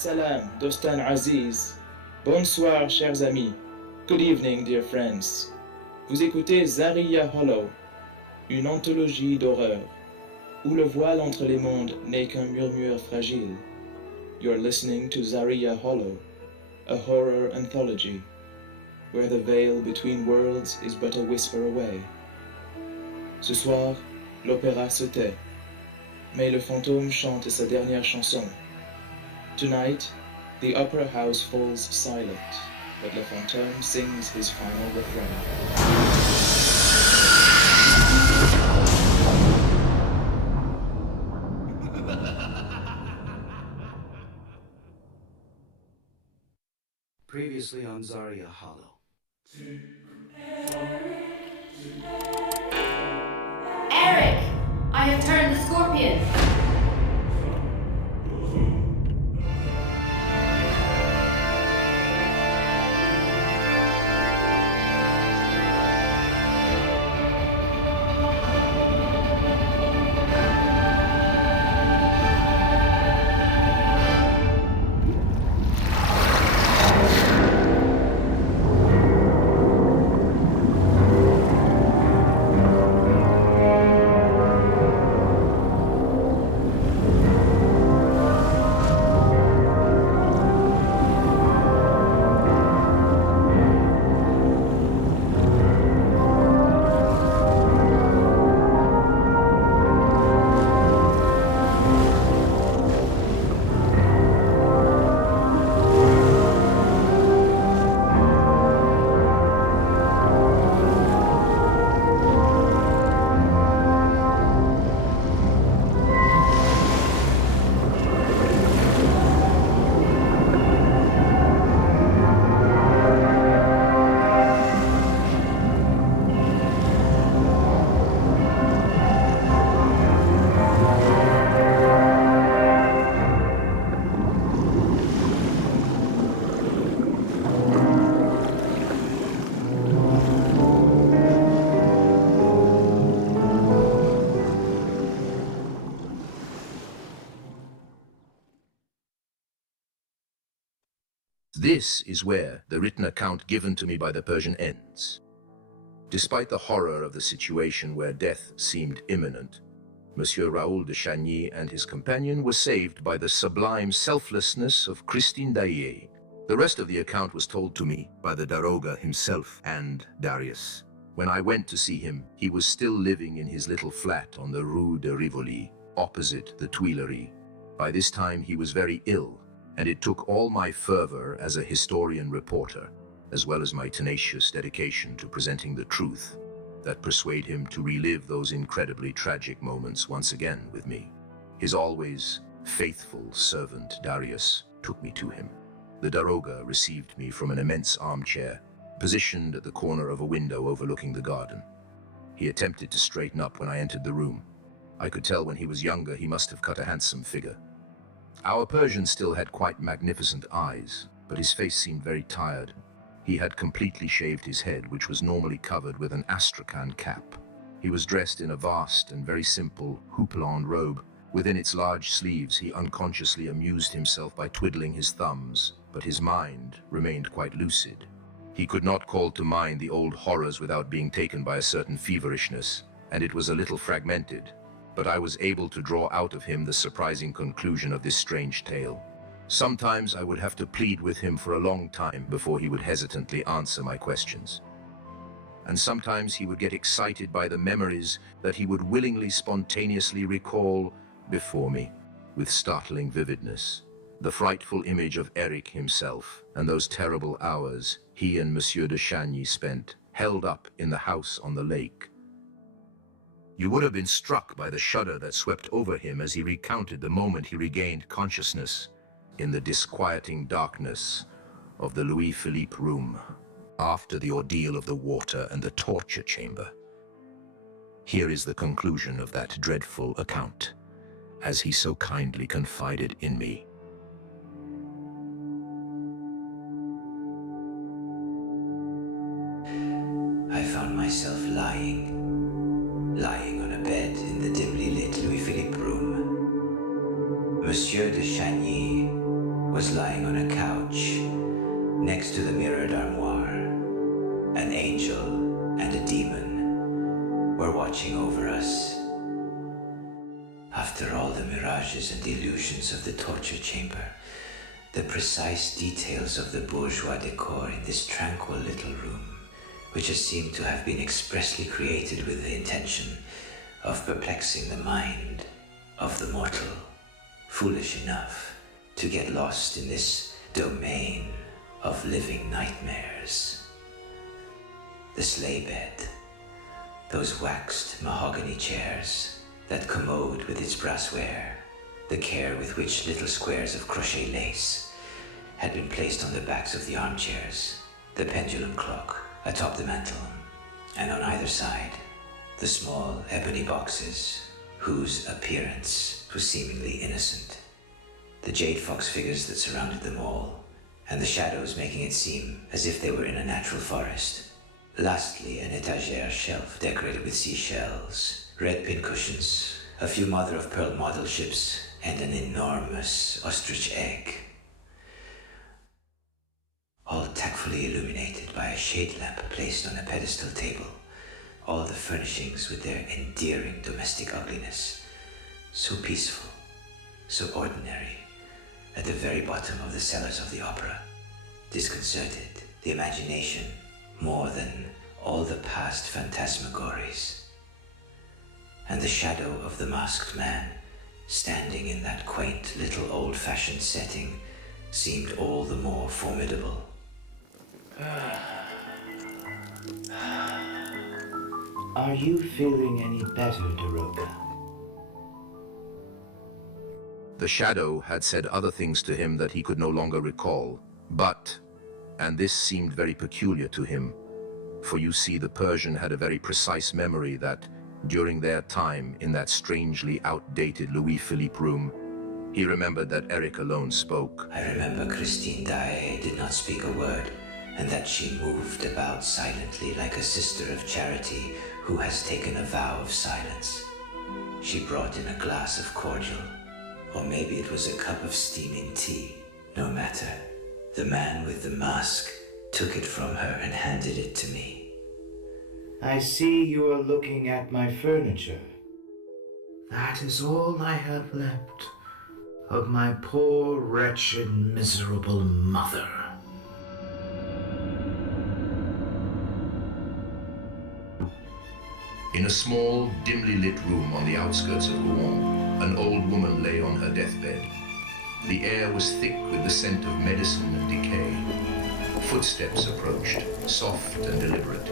Salam, Dostan Aziz. Bonsoir, chers amis. Good evening, dear friends. Vous écoutez Zariya Hollow, une anthologie d'horreur, où le voile entre les mondes n'est qu'un murmure fragile. You're listening to Zariya Hollow, a horror anthology, where the veil between worlds is but a whisper away. Ce soir, l'opéra se tait, mais le fantôme chante sa dernière chanson. Tonight, the opera house falls silent, but le fantôme sings his final refrain. Previously on Zariya Hollow. Eric! I have turned the scorpion! This is where the written account given to me by the Persian ends. Despite the horror of the situation where death seemed imminent, Monsieur Raoul de Chagny and his companion were saved by the sublime selflessness of Christine Daae. The rest of the account was told to me by the Daroga himself and Darius. When I went to see him, he was still living in his little flat on the Rue de Rivoli, opposite the Tuileries. By this time he was very ill, and it took all my fervor as a historian reporter, as well as my tenacious dedication to presenting the truth, that persuade him to relive those incredibly tragic moments once again with me. His always faithful servant Darius took me to him. The Daroga received me from an immense armchair, positioned at the corner of a window overlooking the garden. He attempted to straighten up when I entered the room. I could tell when he was younger he must have cut a handsome figure. Our Persian still had quite magnificent eyes, but his face seemed very tired. He had completely shaved his head, which was normally covered with an astrakhan cap. He was dressed in a vast and very simple houppelande robe. Within its large sleeves, he unconsciously amused himself by twiddling his thumbs, but his mind remained quite lucid. He could not call to mind the old horrors without being taken by a certain feverishness, and it was a little fragmented. But I was able to draw out of him the surprising conclusion of this strange tale. Sometimes I would have to plead with him for a long time before he would hesitantly answer my questions. And sometimes he would get excited by the memories that he would willingly spontaneously recall before me, with startling vividness. The frightful image of Eric himself and those terrible hours he and Monsieur de Chagny spent, held up in the house on the lake. You would have been struck by the shudder that swept over him as he recounted the moment he regained consciousness in the disquieting darkness of the Louis-Philippe room, after the ordeal of the water and the torture chamber. Here is the conclusion of that dreadful account, as he so kindly confided in me. I found myself lying on a bed in the dimly lit Louis-Philippe room. Monsieur de Chagny was lying on a couch next to the mirrored armoire. An angel and a demon were watching over us. After all the mirages and illusions of the torture chamber, the precise details of the bourgeois decor in this tranquil little room, which has seemed to have been expressly created with the intention of perplexing the mind of the mortal, foolish enough to get lost in this domain of living nightmares. The sleigh bed, those waxed mahogany chairs, that commode with its brassware, the care with which little squares of crochet lace had been placed on the backs of the armchairs, the pendulum clock atop the mantel, and on either side, the small ebony boxes whose appearance was seemingly innocent, the jade fox figures that surrounded them all, and the shadows making it seem as if they were in a natural forest. Lastly, an etagere shelf decorated with seashells, red pincushions, a few mother-of-pearl model ships, and an enormous ostrich egg. All tactfully illuminated by a shade lamp placed on a pedestal table. All the furnishings with their endearing domestic ugliness. So peaceful, so ordinary, at the very bottom of the cellars of the opera. Disconcerted, the imagination more than all the past phantasmagories. And the shadow of the masked man, standing in that quaint little old-fashioned setting, seemed all the more formidable. Are you feeling any better, Daroga? The shadow had said other things to him that he could no longer recall, but, and this seemed very peculiar to him, for you see the Persian had a very precise memory that, during their time in that strangely outdated Louis-Philippe room, he remembered that Eric alone spoke. I remember Christine Daae did not speak a word, and that she moved about silently like a sister of charity who has taken a vow of silence. She brought in a glass of cordial, or maybe it was a cup of steaming tea. No matter. The man with the mask took it from her and handed it to me. I see you are looking at my furniture. That is all I have left of my poor, wretched, miserable mother. In a small, dimly lit room on the outskirts of Rouen, an old woman lay on her deathbed. The air was thick with the scent of medicine and decay. Footsteps approached, soft and deliberate,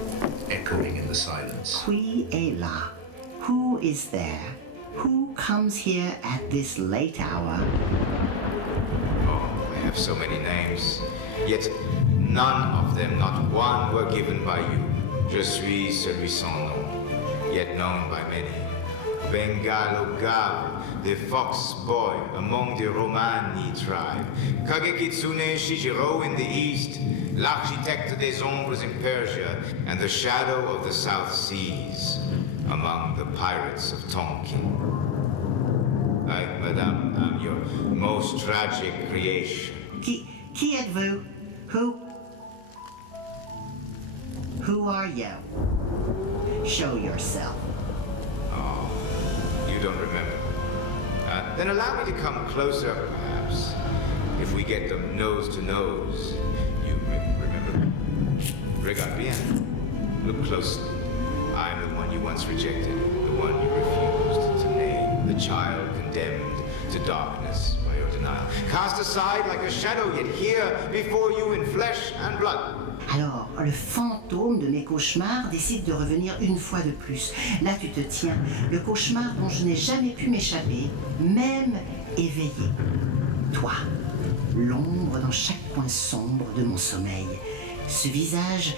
echoing in the silence. Qui est là? Who is there? Who comes here at this late hour? Oh, they have so many names. Yet none of them, not one, were given by you. Je suis celui sans nom, yet known by many. Bengal Ogave, the fox boy among the Romani tribe. Kagekitsune Shijiro in the east, l'architecte des ombres in Persia, and the shadow of the South Seas among the pirates of Tonkin. I, madame, am your most tragic creation. Qui êtes-vous? Who are you? Show yourself. Oh, you don't remember. Then allow me to come closer, perhaps. If we get them nose to nose, you remember. Regarde bien. Look closely. I'm the one you once rejected, the one you refused to name, the child condemned to darkness by your denial. Cast aside like a shadow, yet here before you in flesh and blood. Alors, le fantôme de mes cauchemars décide de revenir une fois de plus. Là, tu te tiens. Le cauchemar dont je n'ai jamais pu m'échapper, même éveillé. Toi, l'ombre dans chaque coin sombre de mon sommeil. Ce visage,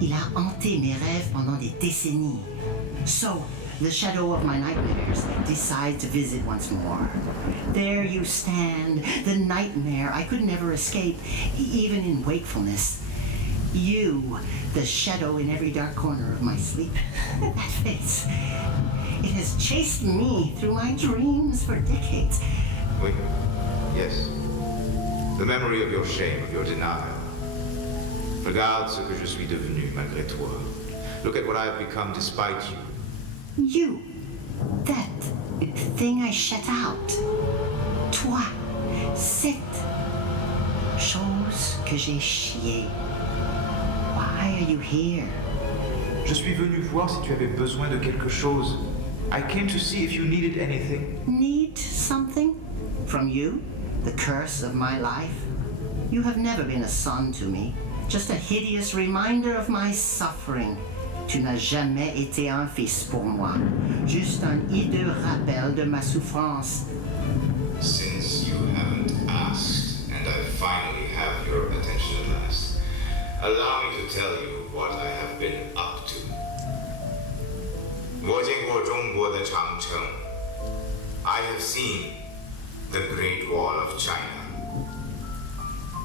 il a hanté mes rêves pendant des décennies. So, the shadow of my nightmares decides to visit once more. There you stand, the nightmare I could never escape, even in wakefulness. You, the shadow in every dark corner of my sleep. That face, it has chased me through my dreams for decades. Oui, yes. the memory of your shame, of your denial. Regarde ce que je suis devenu malgré toi. Look at what I have become despite you. You, that thing I shut out. Toi, cette chose que j'ai chiée. Why are you here? Je suis venu voir si tu avais besoin de quelque chose. I came to see if you needed anything. Need something? From you? The curse of my life? You have never been a son to me. Just a hideous reminder of my suffering. Tu n'as jamais été un fils pour moi. Juste un hideux rappel de ma souffrance. Since you haven't asked, and I finally have your attention at last, allow me to tell you what I have been up to. 我见过中国的长城. I have seen the Great Wall of China.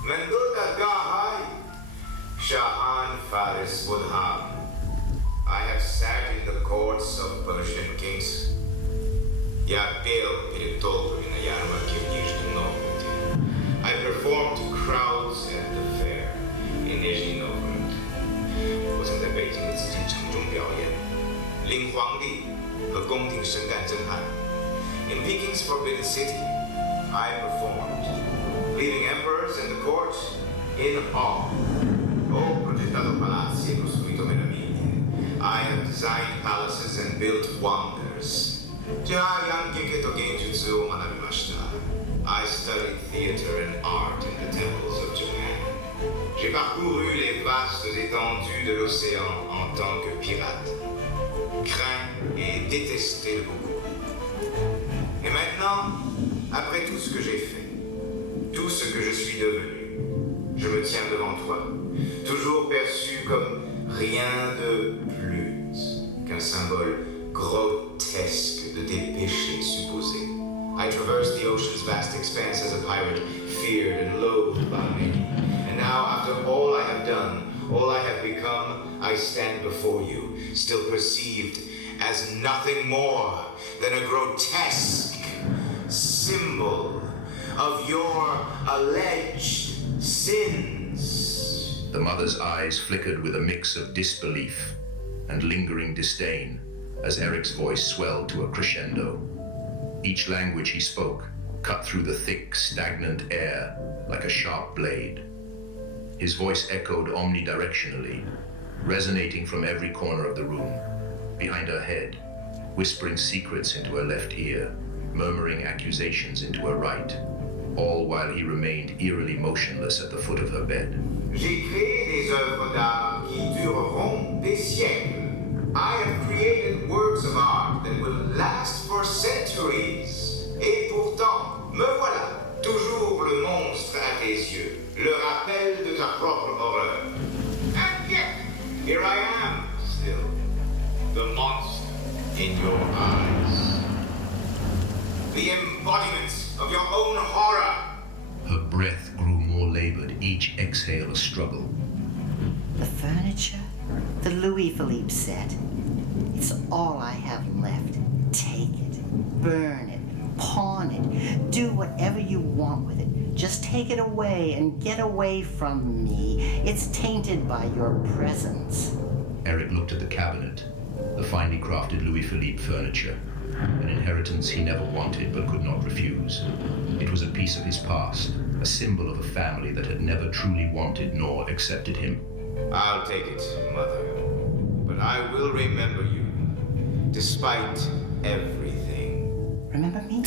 Mendoza Gahai, Shahan Faris Budham. I have sat in the courts of Persian kings. Я пел перед толпами на ярмарке в Нижнем Новгороде. I performed to crowds at the fair in Nizhny Novgorod. 我曾在北京的紫禁城中表演，令皇帝和宫廷深感震撼。In Peking's Forbidden City, I performed, leaving emperors and the court in awe. Ho progettato palazzi e costruito meraviglie. I have designed palaces and built wonders. I studied theater and art in the temples of Japan. J'ai parcouru les vastes étendues de l'océan en tant que pirate. Craint et détesté le beaucoup. Et maintenant, après tout ce que j'ai fait, tout ce que je suis devenu, je me tiens devant toi, toujours perçu comme rien de plus qu'un symbole grotesque de tes péchés supposés. I traversed the ocean's vast expanse as a pirate, feared and loathed by many. And now, after all I have done, all I have become, I stand before you, still perceived as nothing more than a grotesque symbol of your alleged sins. The mother's eyes flickered with a mix of disbelief and lingering disdain as Eric's voice swelled to a crescendo. Each language he spoke cut through the thick, stagnant air like a sharp blade. His voice echoed omnidirectionally, resonating from every corner of the room, behind her head, whispering secrets into her left ear, murmuring accusations into her right, all while he remained eerily motionless at the foot of her bed. J'ai créé des œuvres d'art qui dureront des siècles. I have created works of art that will last for centuries. Et pourtant, me voilà, toujours le monstre à tes yeux, le rappel de ta propre horreur. And yet, here I am, still, the monster in your eyes. The embodiment of your own horror. Her breath grew more labored, each exhale a struggle. The furniture, the Louis Philippe set. It's all I have left. Take it, burn it, pawn it, do whatever you want with it. Just take it away and get away from me. It's tainted by your presence. Eric looked at the cabinet, the finely crafted Louis Philippe furniture, an inheritance he never wanted but could not refuse. It was a piece of his past, a symbol of a family that had never truly wanted nor accepted him. I'll take it, Mother. But I will remember you, despite everything. Remember me?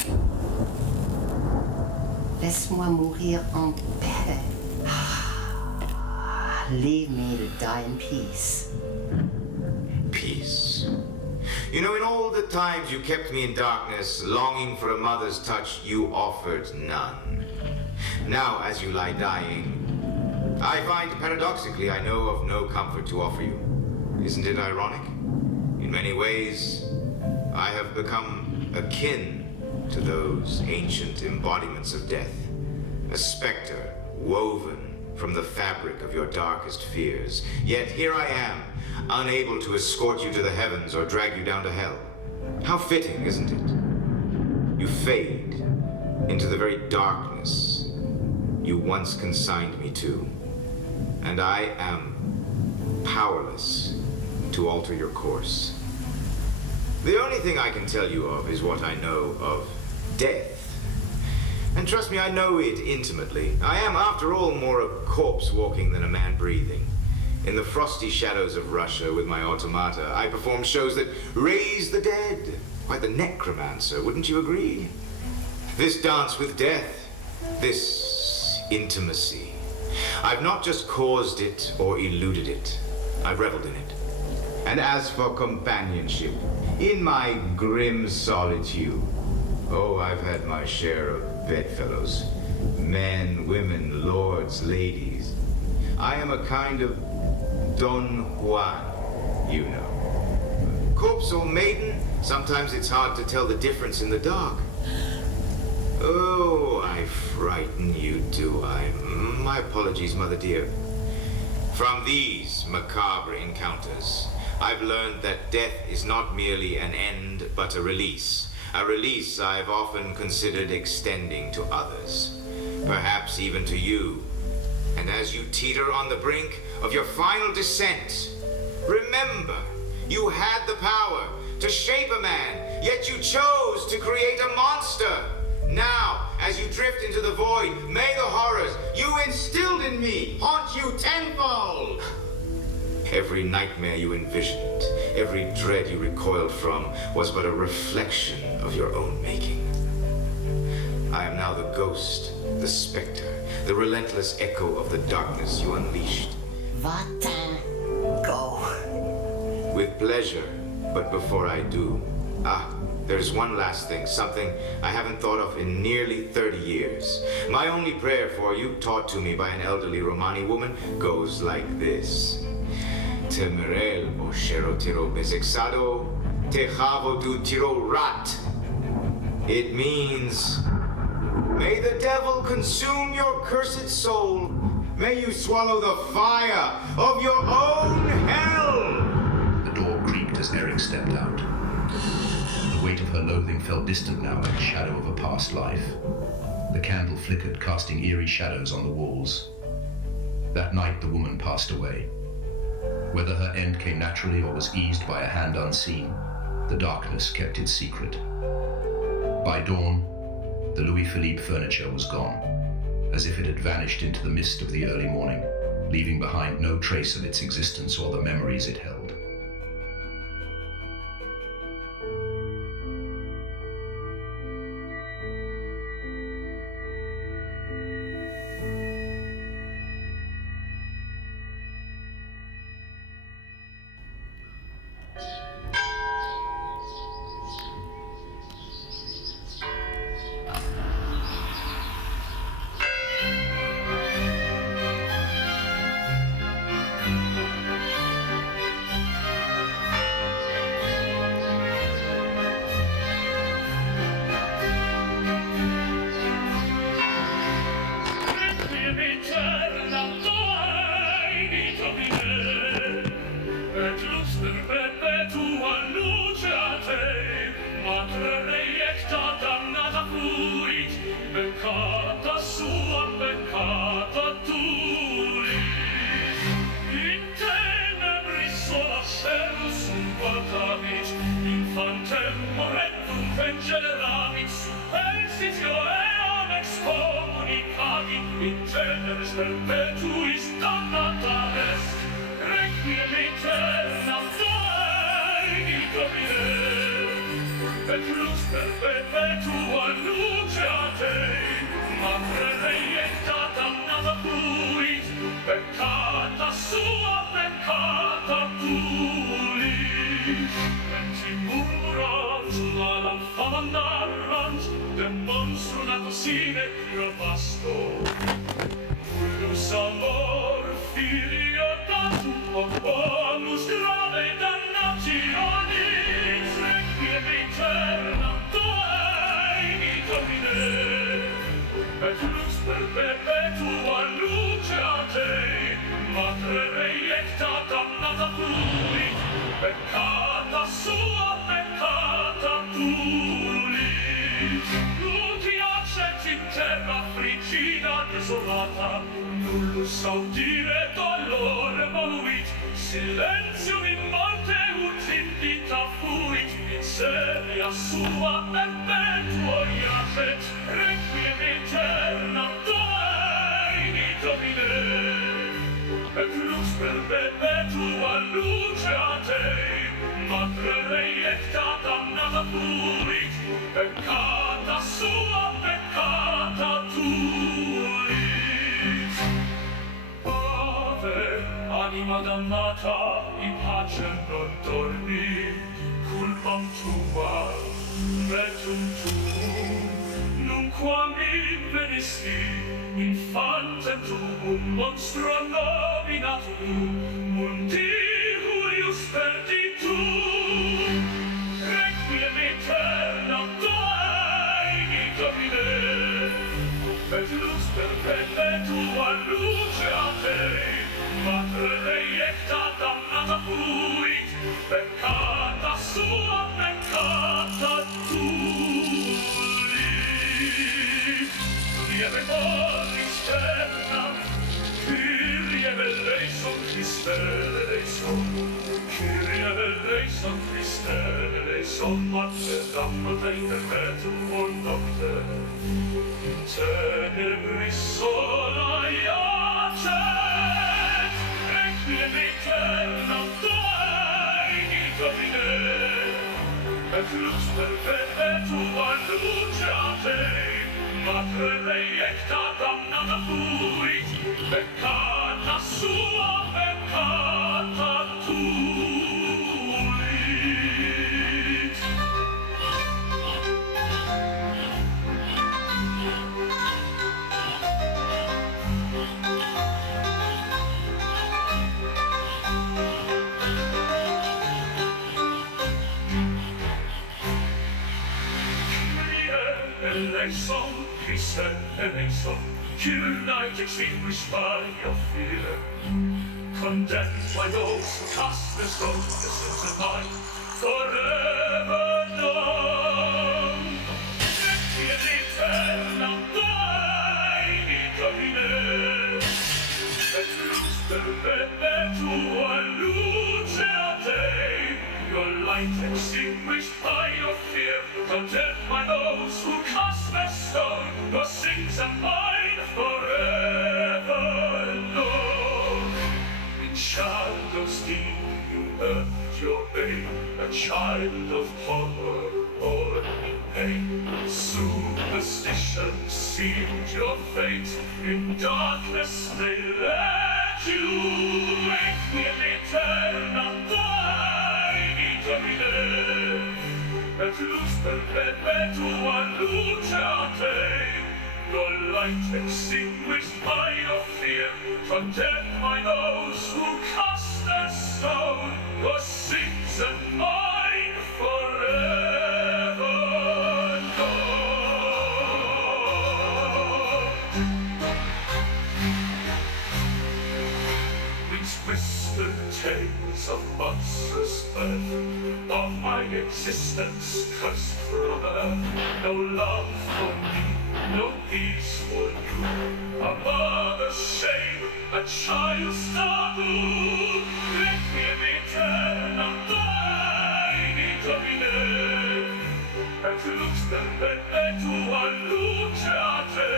Laisse-moi mourir en paix. Leave me to die in peace. Peace. You know, in all the times you kept me in darkness, longing for a mother's touch, you offered none. Now, as you lie dying, I find paradoxically I know of no comfort to offer you. Isn't it ironic? In many ways, I have become akin to those ancient embodiments of death, a specter woven from the fabric of your darkest fears. Yet here I am, unable to escort you to the heavens or drag you down to hell. How fitting, isn't it? You fade into the very darkness you once consigned me to, and I am powerless to alter your course. The only thing I can tell you of is what I know of death. And trust me, I know it intimately. I am, after all, more a corpse walking than a man breathing. In the frosty shadows of Russia with my automata, I perform shows that raise the dead. Quite the necromancer, wouldn't you agree? This dance with death, this intimacy, I've not just caused it or eluded it, I've reveled in it. And as for companionship, in my grim solitude, oh, I've had my share of bedfellows. Men, women, lords, ladies. I am a kind of Don Juan, you know. Corpse or maiden, sometimes it's hard to tell the difference in the dark. Oh, I frighten you, do I? My apologies, Mother dear. From these macabre encounters, I've learned that death is not merely an end, but a release. A release I've often considered extending to others, perhaps even to you. And as you teeter on the brink of your final descent, remember, you had the power to shape a man, yet you chose to create a monster. Now, as you drift into the void, may the horrors you instilled in me haunt you tenfold. Every nightmare you envisioned, every dread you recoiled from, was but a reflection of your own making. I am now the ghost, the specter, the relentless echo of the darkness you unleashed. Va-t'en, go. With pleasure, but before I do, there's one last thing, something I haven't thought of in nearly 30 years. My only prayer for you, taught to me by an elderly Romani woman, goes like this. Temerel o shero tiro bezexado, te javo du tiro rat. It means, may the devil consume your cursed soul. May you swallow the fire of your own hell. The door creaked as Eric stepped out. The weight of her loathing felt distant now, like the shadow of a past life. The candle flickered, casting eerie shadows on the walls. That night, the woman passed away. Whether her end came naturally or was eased by a hand unseen, the darkness kept its secret. By dawn, the Louis Philippe furniture was gone, as if it had vanished into the mist of the early morning, leaving behind no trace of its existence or the memories it held. Terra friccia regina desolata, nullus audire dolore voluit, silenzium in morte ut indita fuit, miseria sua perpetua iacet, requiem eterna Domini Domine, et lux perpetua luce a te, Madre reiecta damnata fuit, peccata sua peccata tuit. Ave, anima damnata, in pace non dormi, culpam tua, retum tuum, nunquam invenisti, infantem tuum, monstro nominatum, mundi huius perditum, requiem aeternam Domini Domine, et lux perpetua luce a te, Madre reiecta damnata fuit, peccata sua peccata tuit. Lieve moris sternam, Kyrie eleison Christe eleison, Kyrie eleison Christe eleison, Mater damnata in perpetuum or nocte, tenebris sola iacet, requiem aeternam Domini Domine, et lux perpetua luce a te, Madre reiecta damnata fuit, peccata sua peccata tuit. Eleison, Christe eleison, Human night extinguished by your fear, condemned by those who cast their stone, the sins of mine, forever known. Requiem aeternam Domini Domine, et lux perpetua luce a te, your light extinguished by your fear, condemned by those who cast their stone, your sins and mine forever known. In shadows deep you earned your babe, a child of horror born in pain. Superstition sealed your fate, in darkness they led you. Requiem aeternam Domini Domine, et lux perpetua luce a te, your light extinguished by your fear, condemned by those who cast their stone, your sins and mine forever known. These whispered tales of monstrous birth, of my existence cursed from earth, no love for me, no peace for you, a mother's shame, a child's taboo. Requiem aeternam Domini Domine, et lux perpetua luce a te,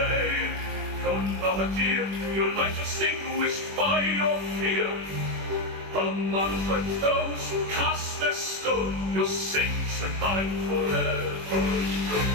don't bother dear, your light extinguished by your fear. Among those who cast their stone, your sins and mine forever known.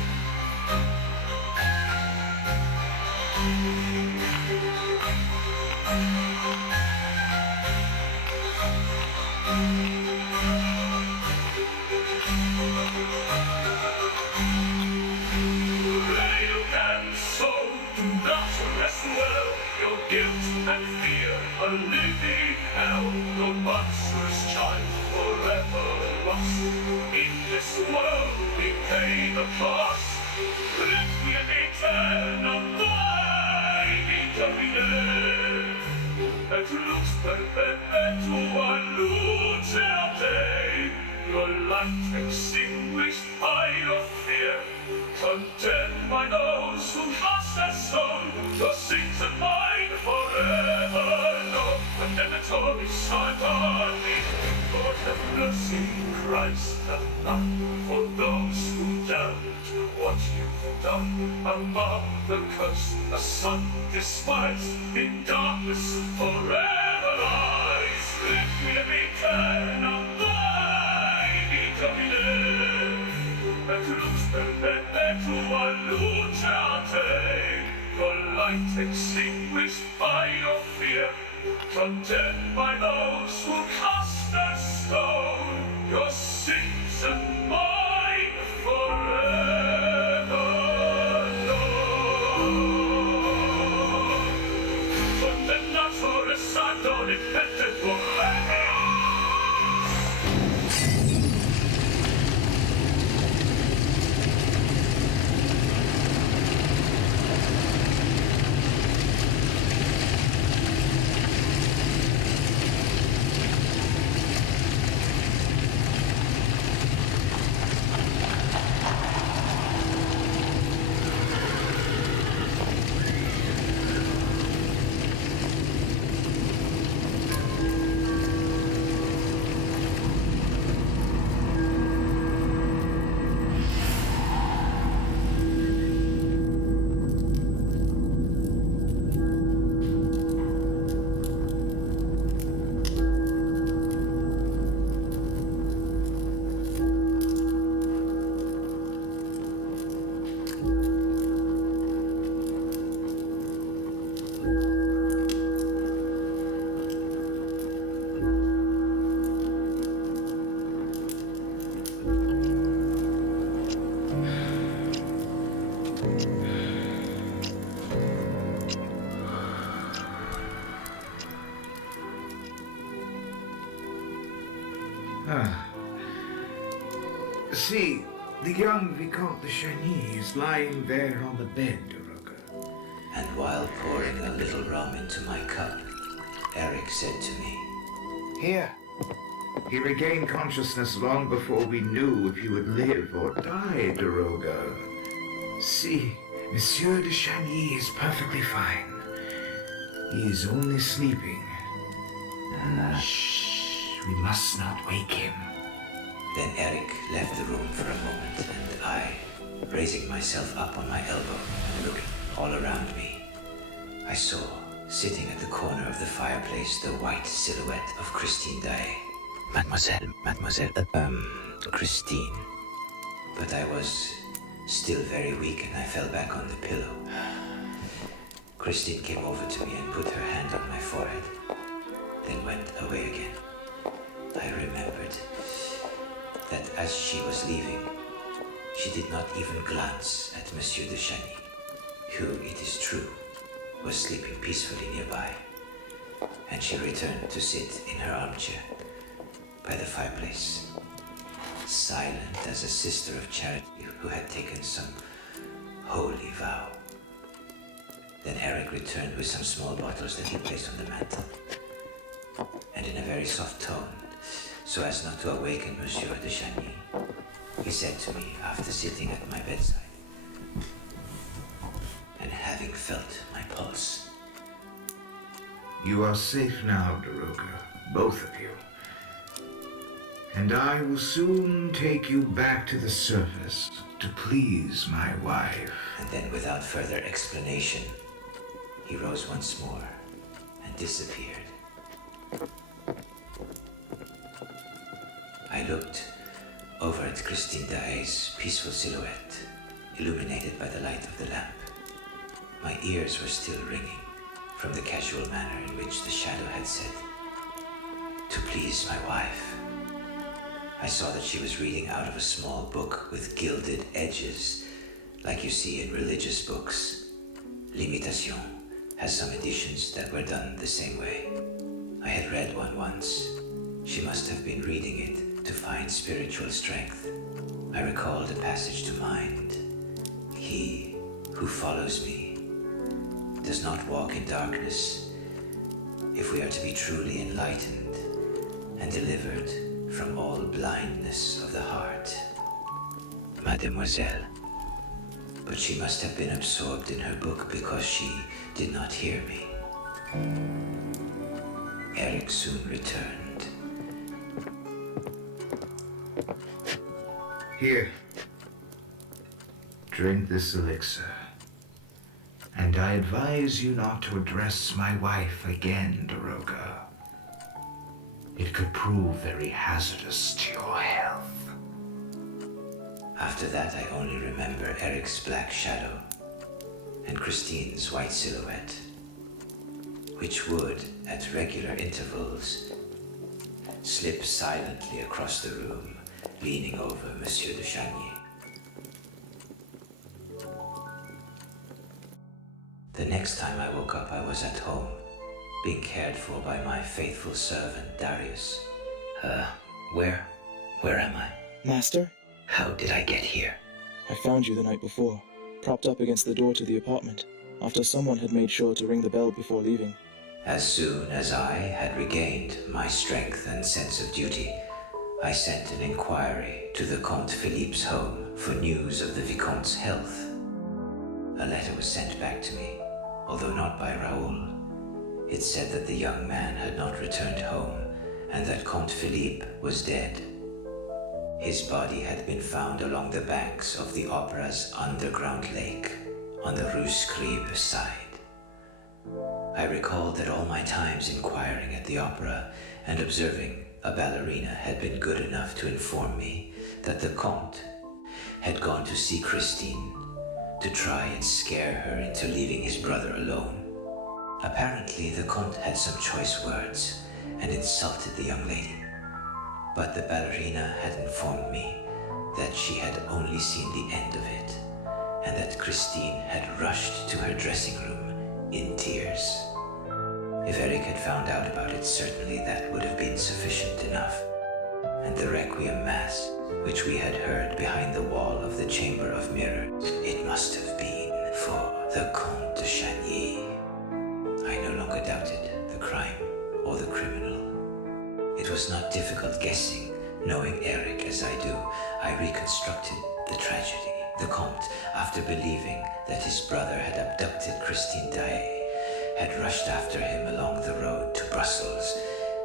Rail and soul do not rest well, your guilt and fear a living hell, no monstrous child forever lost. In this world we pay the cost. Requiem aeternam Domini Domine, et lux perpetua luce a te, your light extinguished by your fear, condemned by those who cast their stone, Jesus in Christ have none for those who doubt what you've done. Among the cursed, a son despised, in darkness forever lies. Live me can mai domine, et lux perpetua luce a te, your light extinguished by your fear, condemned by those who cast a stone, your sins and mine forever known. Condemnatore santo ripete See, the young Vicomte de Chagny is lying there on the bed, Daroga. And while pouring a little rum into my cup, Eric said to me, Here. He regained consciousness long before we knew if he would live or die, Daroga. See, Monsieur de Chagny is perfectly fine. He is only sleeping. Shh, we must not wake him. Then Eric left the room for a moment, and I, raising myself up on my elbow and looking all around me, I saw, sitting at the corner of the fireplace, the white silhouette of Christine Daae. Christine. But I was still very weak and I fell back on the pillow. Christine came over to me and put her hand on my forehead, then went away again. I remembered that as she was leaving, she did not even glance at Monsieur de Chagny, who, it is true, was sleeping peacefully nearby, and she returned to sit in her armchair by the fireplace, silent as a sister of charity who had taken some holy vow. Then Eric returned with some small bottles that he placed on the mantel, and in a very soft tone, so as not to awaken Monsieur de Chagny, he said to me after sitting at my bedside and having felt my pulse, You are safe now, Daroga, both of you. And I will soon take you back to the surface to please my wife. And then without further explanation, he rose once more and disappeared. I looked over at Christine Daae's peaceful silhouette, illuminated by the light of the lamp. My ears were still ringing from the casual manner in which the shadow had said, "To please my wife." I saw that she was reading out of a small book with gilded edges, like you see in religious books. L'Imitation has some editions that were done the same way. I had read one once. She must have been reading it to find spiritual strength. I recalled a passage to mind. He who follows me does not walk in darkness. If we are to be truly enlightened and delivered from all blindness of the heart. Mademoiselle. But she must have been absorbed in her book because she did not hear me. Eric soon returned. Here. Drink this elixir. And I advise you not to address my wife again, Daroga. It could prove very hazardous to your health. After that, I only remember Eric's black shadow and Christine's white silhouette, which would, at regular intervals, slip silently across the room, leaning over Monsieur de Chagny. The next time I woke up, I was at home, being cared for by my faithful servant, Darius. Where am I? Master? How did I get here? I found you the night before, propped up against the door to the apartment, after someone had made sure to ring the bell before leaving. As soon as I had regained my strength and sense of duty, I sent an inquiry to the Comte Philippe's home for news of the Vicomte's health. A letter was sent back to me, although not by Raoul. It said that the young man had not returned home and that Comte Philippe was dead. His body had been found along the banks of the opera's underground lake on the Rue Scribe side. I recalled that all my times inquiring at the opera and observing a ballerina had been good enough to inform me that the Comte had gone to see Christine to try and scare her into leaving his brother alone. Apparently, the Comte had some choice words and insulted the young lady, but the ballerina had informed me that she had only seen the end of it and that Christine had rushed to her dressing room in tears. If Eric had found out about it, certainly that would have been sufficient enough. And the Requiem Mass, which we had heard behind the wall of the Chamber of Mirrors, it must have been for the Comte de Chagny. I no longer doubted the crime or the criminal. It was not difficult guessing. Knowing Eric as I do, I reconstructed the tragedy. The Comte, after believing that his brother had abducted Christine Daae, had rushed after him along the road to Brussels,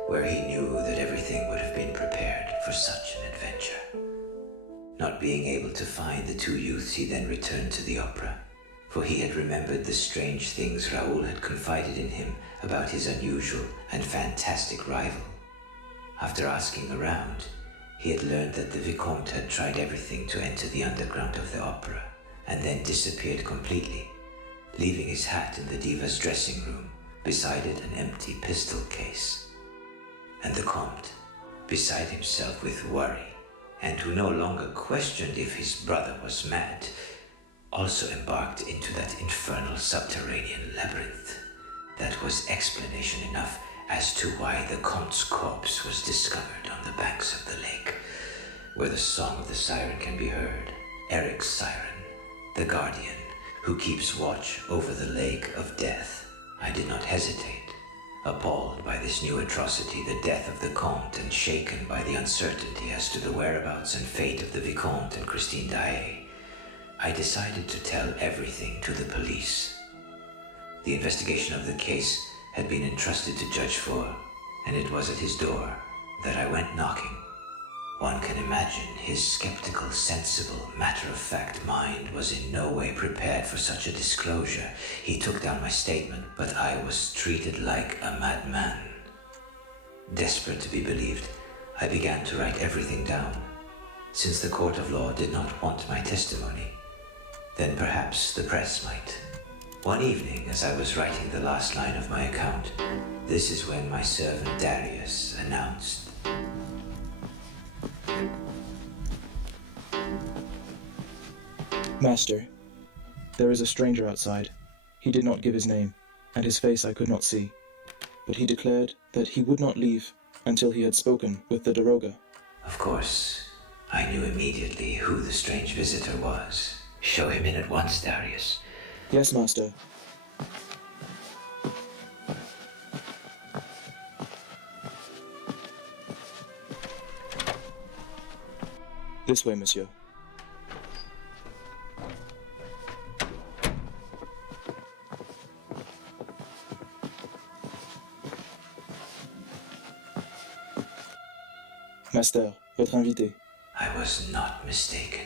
where he knew that everything would have been prepared for such an adventure. Not being able to find the two youths, he then returned to the opera, for he had remembered the strange things Raoul had confided in him about his unusual and fantastic rival. After asking around, he had learned that the Vicomte had tried everything to enter the underground of the opera, and then disappeared completely, leaving his hat in the diva's dressing room, beside it an empty pistol case. And the Comte, beside himself with worry, and who no longer questioned if his brother was mad, also embarked into that infernal subterranean labyrinth. That was explanation enough as to why the Comte's corpse was discovered on the banks of the lake, where the song of the siren can be heard, Eric's siren, the guardian who keeps watch over the lake of death. I did not hesitate, appalled by this new atrocity, the death of the Comte, and shaken by the uncertainty as to the whereabouts and fate of the Vicomte and Christine Daae. I decided to tell everything to the police. The investigation of the case had been entrusted to Judge Four, and it was at his door that I went knocking. One can imagine his skeptical, sensible, matter-of-fact mind was in no way prepared for such a disclosure. He took down my statement, but I was treated like a madman. Desperate to be believed, I began to write everything down. Since the court of law did not want my testimony, then perhaps the press might. One evening, as I was writing the last line of my account, this is when my servant Darius announced, Master, there is a stranger outside. He did not give his name, and his face I could not see, but he declared that he would not leave until he had spoken with the Daroga. Of course, I knew immediately who the strange visitor was. Show him in at once, Darius. Yes, Master. This way, monsieur. Master, votre invité. I was not mistaken.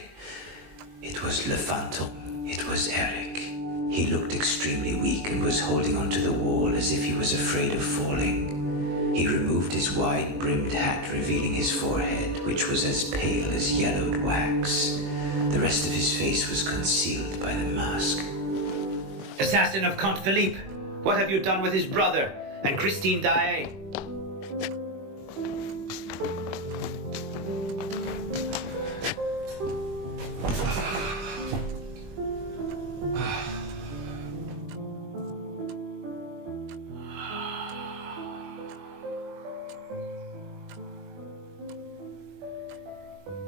It was Le Fantôme. It was Eric. He looked extremely weak and was holding onto the wall as if he was afraid of falling. He removed his wide-brimmed hat, revealing his forehead, which was as pale as yellowed wax. The rest of his face was concealed by the mask. Assassin of Count Philippe, what have you done with his brother and Christine Daae?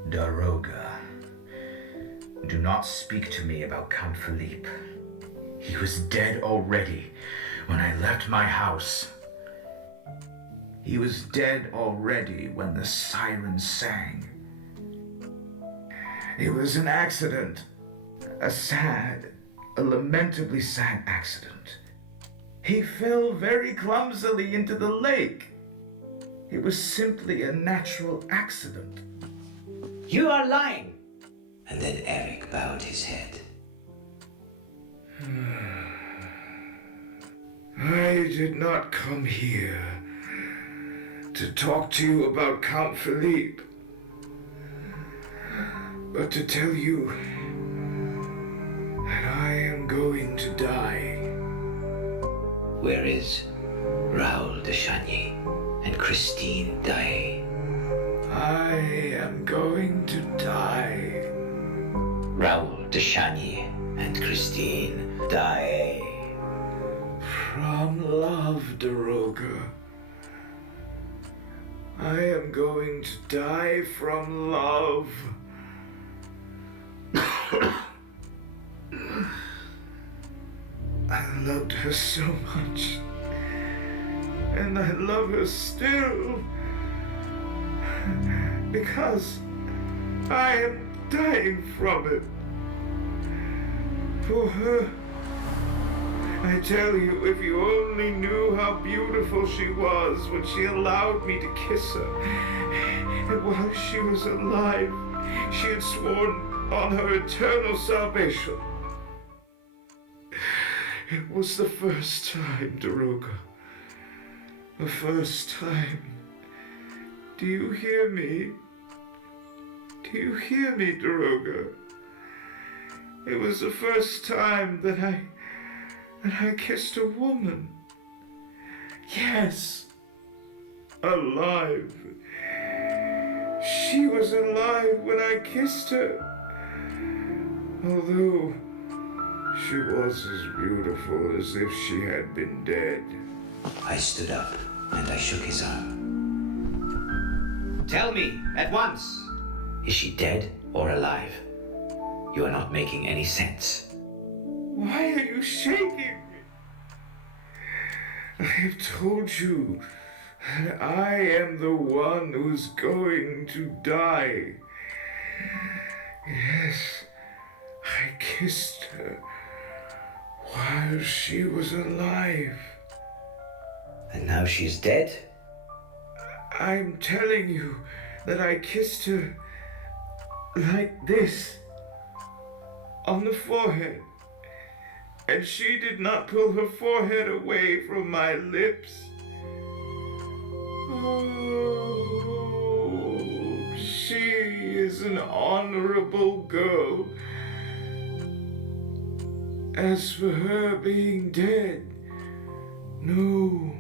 Daroga, do not speak to me about Count Philippe. He was dead already when I left my house. He was dead already when the siren sang. It was an accident, a lamentably sad accident. He fell very clumsily into the lake. It was simply a natural accident. You are lying. And then Eric bowed his head. I did not come here to talk to you about Count Philippe, but to tell you that I am going to die. Where is Raoul de Chagny and Christine Daae? I am going to die. Raoul de Chagny and Christine Daae. From love, Daroga. I am going to die from love. I loved her so much. And I love her still. Because I am dying from it. For her. I tell you, if you only knew how beautiful she was when she allowed me to kiss her. And while she was alive, she had sworn on her eternal salvation. It was the first time, Daroga. The first time. Do you hear me? Do you hear me, Daroga? It was the first time that I kissed a woman. Yes, alive. She was alive when I kissed her. Although she was as beautiful as if she had been dead. I stood up and I shook his arm. Tell me, at once. Is she dead or alive? You are not making any sense. Why are you shaking me? I have told you that I am the one who's going to die. Yes, I kissed her while she was alive. And now she's dead? I'm telling you that I kissed her like this, on the forehead. And she did not pull her forehead away from my lips. Oh, she is an honorable girl. As for her being dead, no,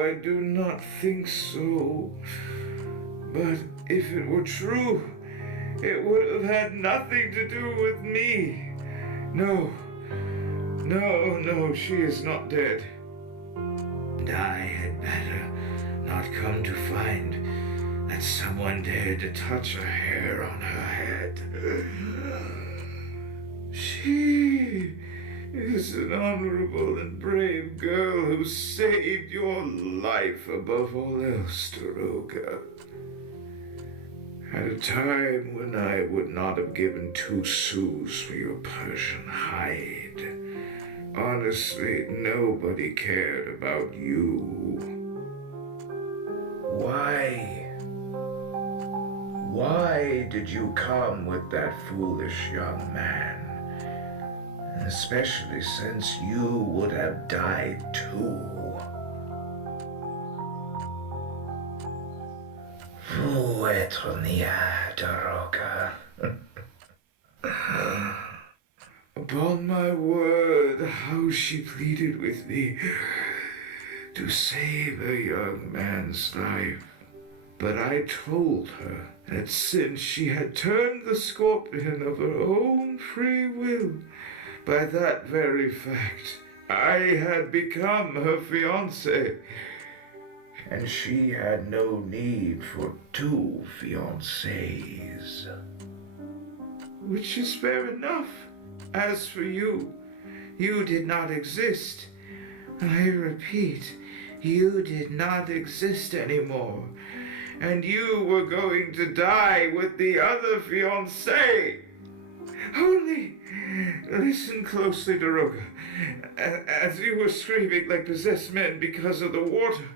I do not think so. But if it were true, it would have had nothing to do with me. No, she is not dead. And I had better not come to find that someone dared to touch a hair on her head. She is an honorable and brave girl who saved your life above all else, Daroga. At a time when I would not have given 2 sous for your Persian hide. Honestly, nobody cared about you. Why? Why did you come with that foolish young man? Especially since you would have died too. Muetronia Daroga. Upon my word, how she pleaded with me to save a young man's life. But I told her that since she had turned the scorpion of her own free will, by that very fact, I had become her fiancé, and she had no need for 2 fiancés. Which is fair enough. As for you, you did not exist. I repeat, you did not exist anymore, and you were going to die with the other fiancé. Only listen closely, Daroga. As you were screaming like possessed men because of the water,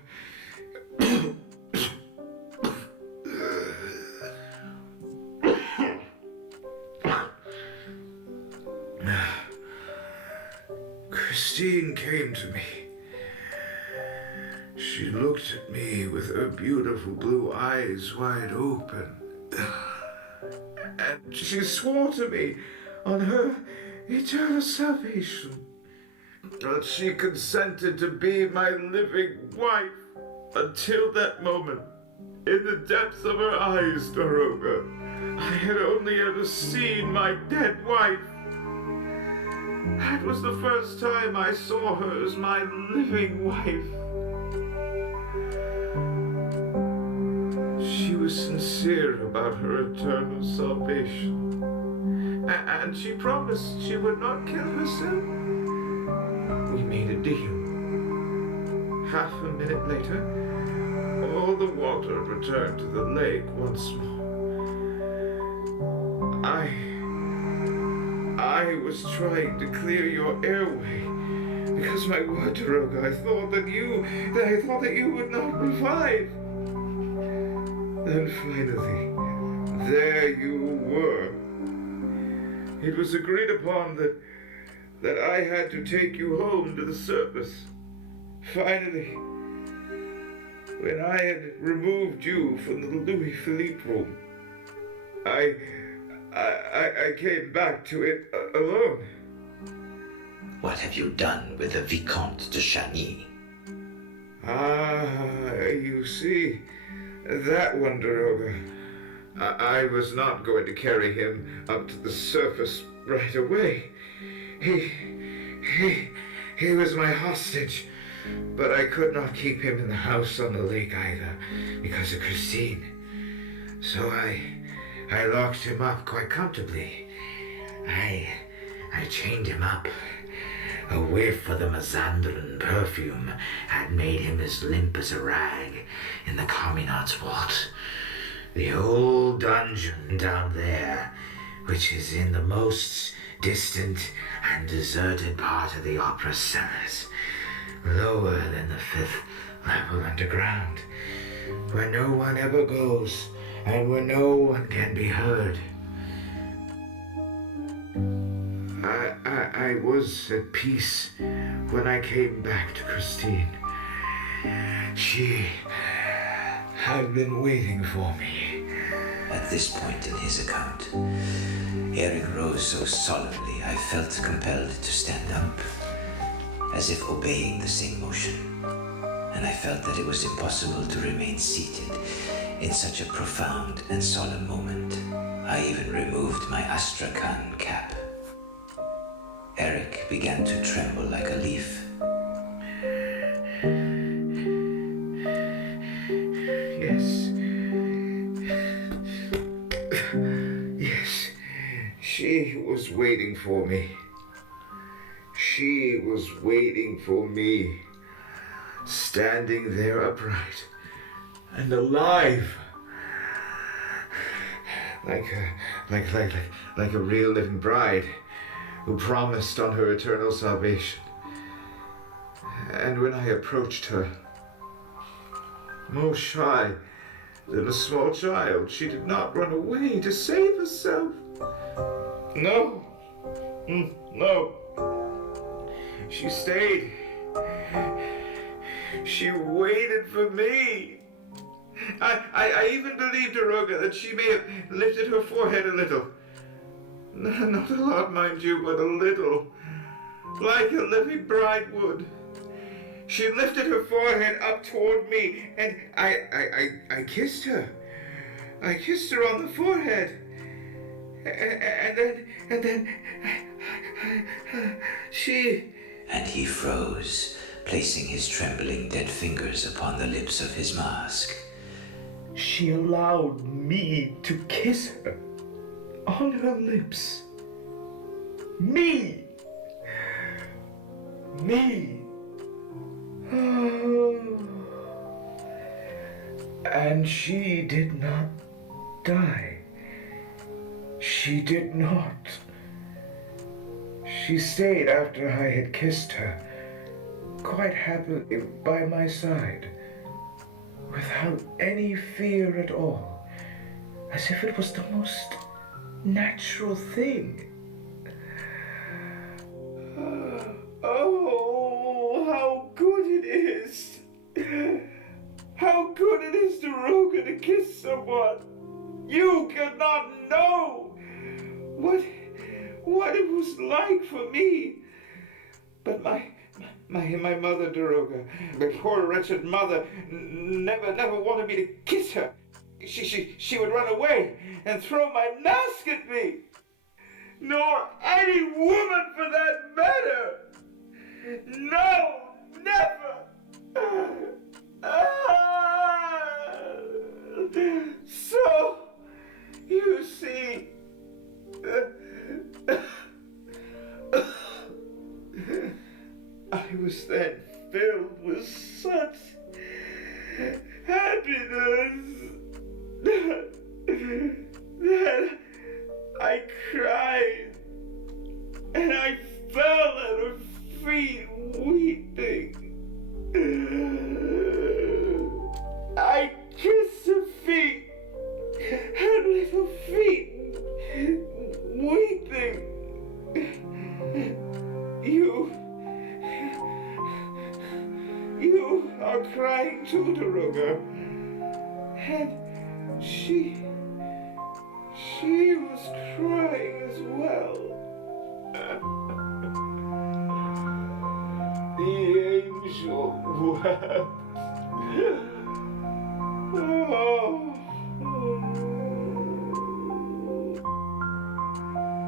Christine came to me. She looked at me with her beautiful blue eyes wide open. And she swore to me on her eternal salvation that she consented to be my living wife. Until that moment, in the depths of her eyes, Daroga, I had only ever seen my dead wife. That was the first time I saw her as my living wife. She was sincere about her eternal salvation, and she promised she would not kill herself. We made a deal. Half a minute later, all the water returned to the lake once more. I was trying to clear your airway because, my word, Daroga, I thought that you would not revive. Then finally, there you were. It was agreed upon that I had to take you home to the surface. Finally, when I had removed you from the Louis Philippe room, I came back to it alone. What have you done with the Vicomte de Chagny? You see, that one, Daroga. I was not going to carry him up to the surface right away. He was my hostage, but I could not keep him in the house on the lake either because of Christine. So I locked him up quite comfortably. I chained him up. A whiff of the Mazandran perfume had made him as limp as a rag in the communard's vault. The old dungeon down there, which is in the most distant and deserted part of the opera cellars, lower than the 5th level underground, where no one ever goes and where no one can be heard. I was at peace when I came back to Christine. She had been waiting for me. At this point in his account, Eric rose so solemnly I felt compelled to stand up, as if obeying the same motion, and I felt that it was impossible to remain seated in such a profound and solemn moment. I even removed my Astrakhan cap. Eric began to tremble like a leaf. Yes, she was waiting for me. She was waiting for me, standing there upright and alive, like a real living bride who promised on her eternal salvation. And when I approached her, most shy than a small child. She did not run away to save herself. No. No. She stayed. She waited for me. I even believe, Daroga, that she may have lifted her forehead a little. Not a lot, mind you, but a little. Like a living bride would. She lifted her forehead up toward me, and I kissed her. I kissed her on the forehead. And then she... And he froze, placing his trembling dead fingers upon the lips of his mask. She allowed me to kiss her on her lips. Me. Oh. And she did not die. She did not. She stayed after I had kissed her, quite happily by my side, without any fear at all, as if it was the most natural thing. Oh, how good it is! How good it is, Daroga, to kiss someone! You cannot know what it was like for me. But my mother, Daroga, my poor wretched mother, never wanted me to kiss her. She would run away and throw my mask at me. Nor any woman for that matter. No, never. So, you see, I was then filled with such happiness that I cried and I fell at her feet weeping. I kissed her feet, her little feet, weeping. You are crying too, Daroga. And she was crying as well. The angel wept.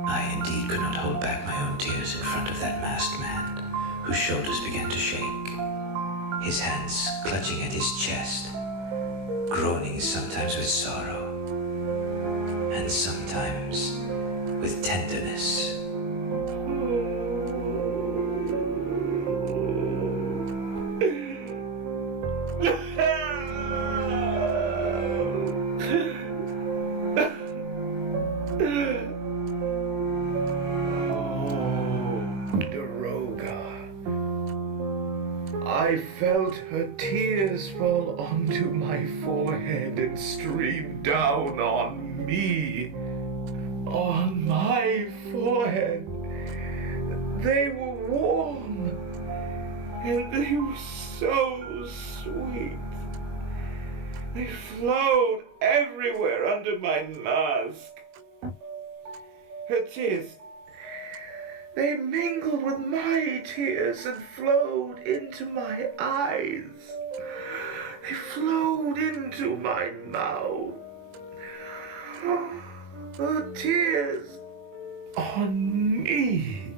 I indeed could not hold back my own tears in front of that masked man, whose shoulders began to shake, his hands clutching at his chest, groaning sometimes with sorrow, and sometimes with tenderness. I felt her tears fall onto my forehead and stream down on me. On my forehead. They were warm, and they were so sweet. They flowed everywhere under my mask. Her tears, they mingled with my tears and flowed into my eyes. They flowed into my mouth. Her tears on me.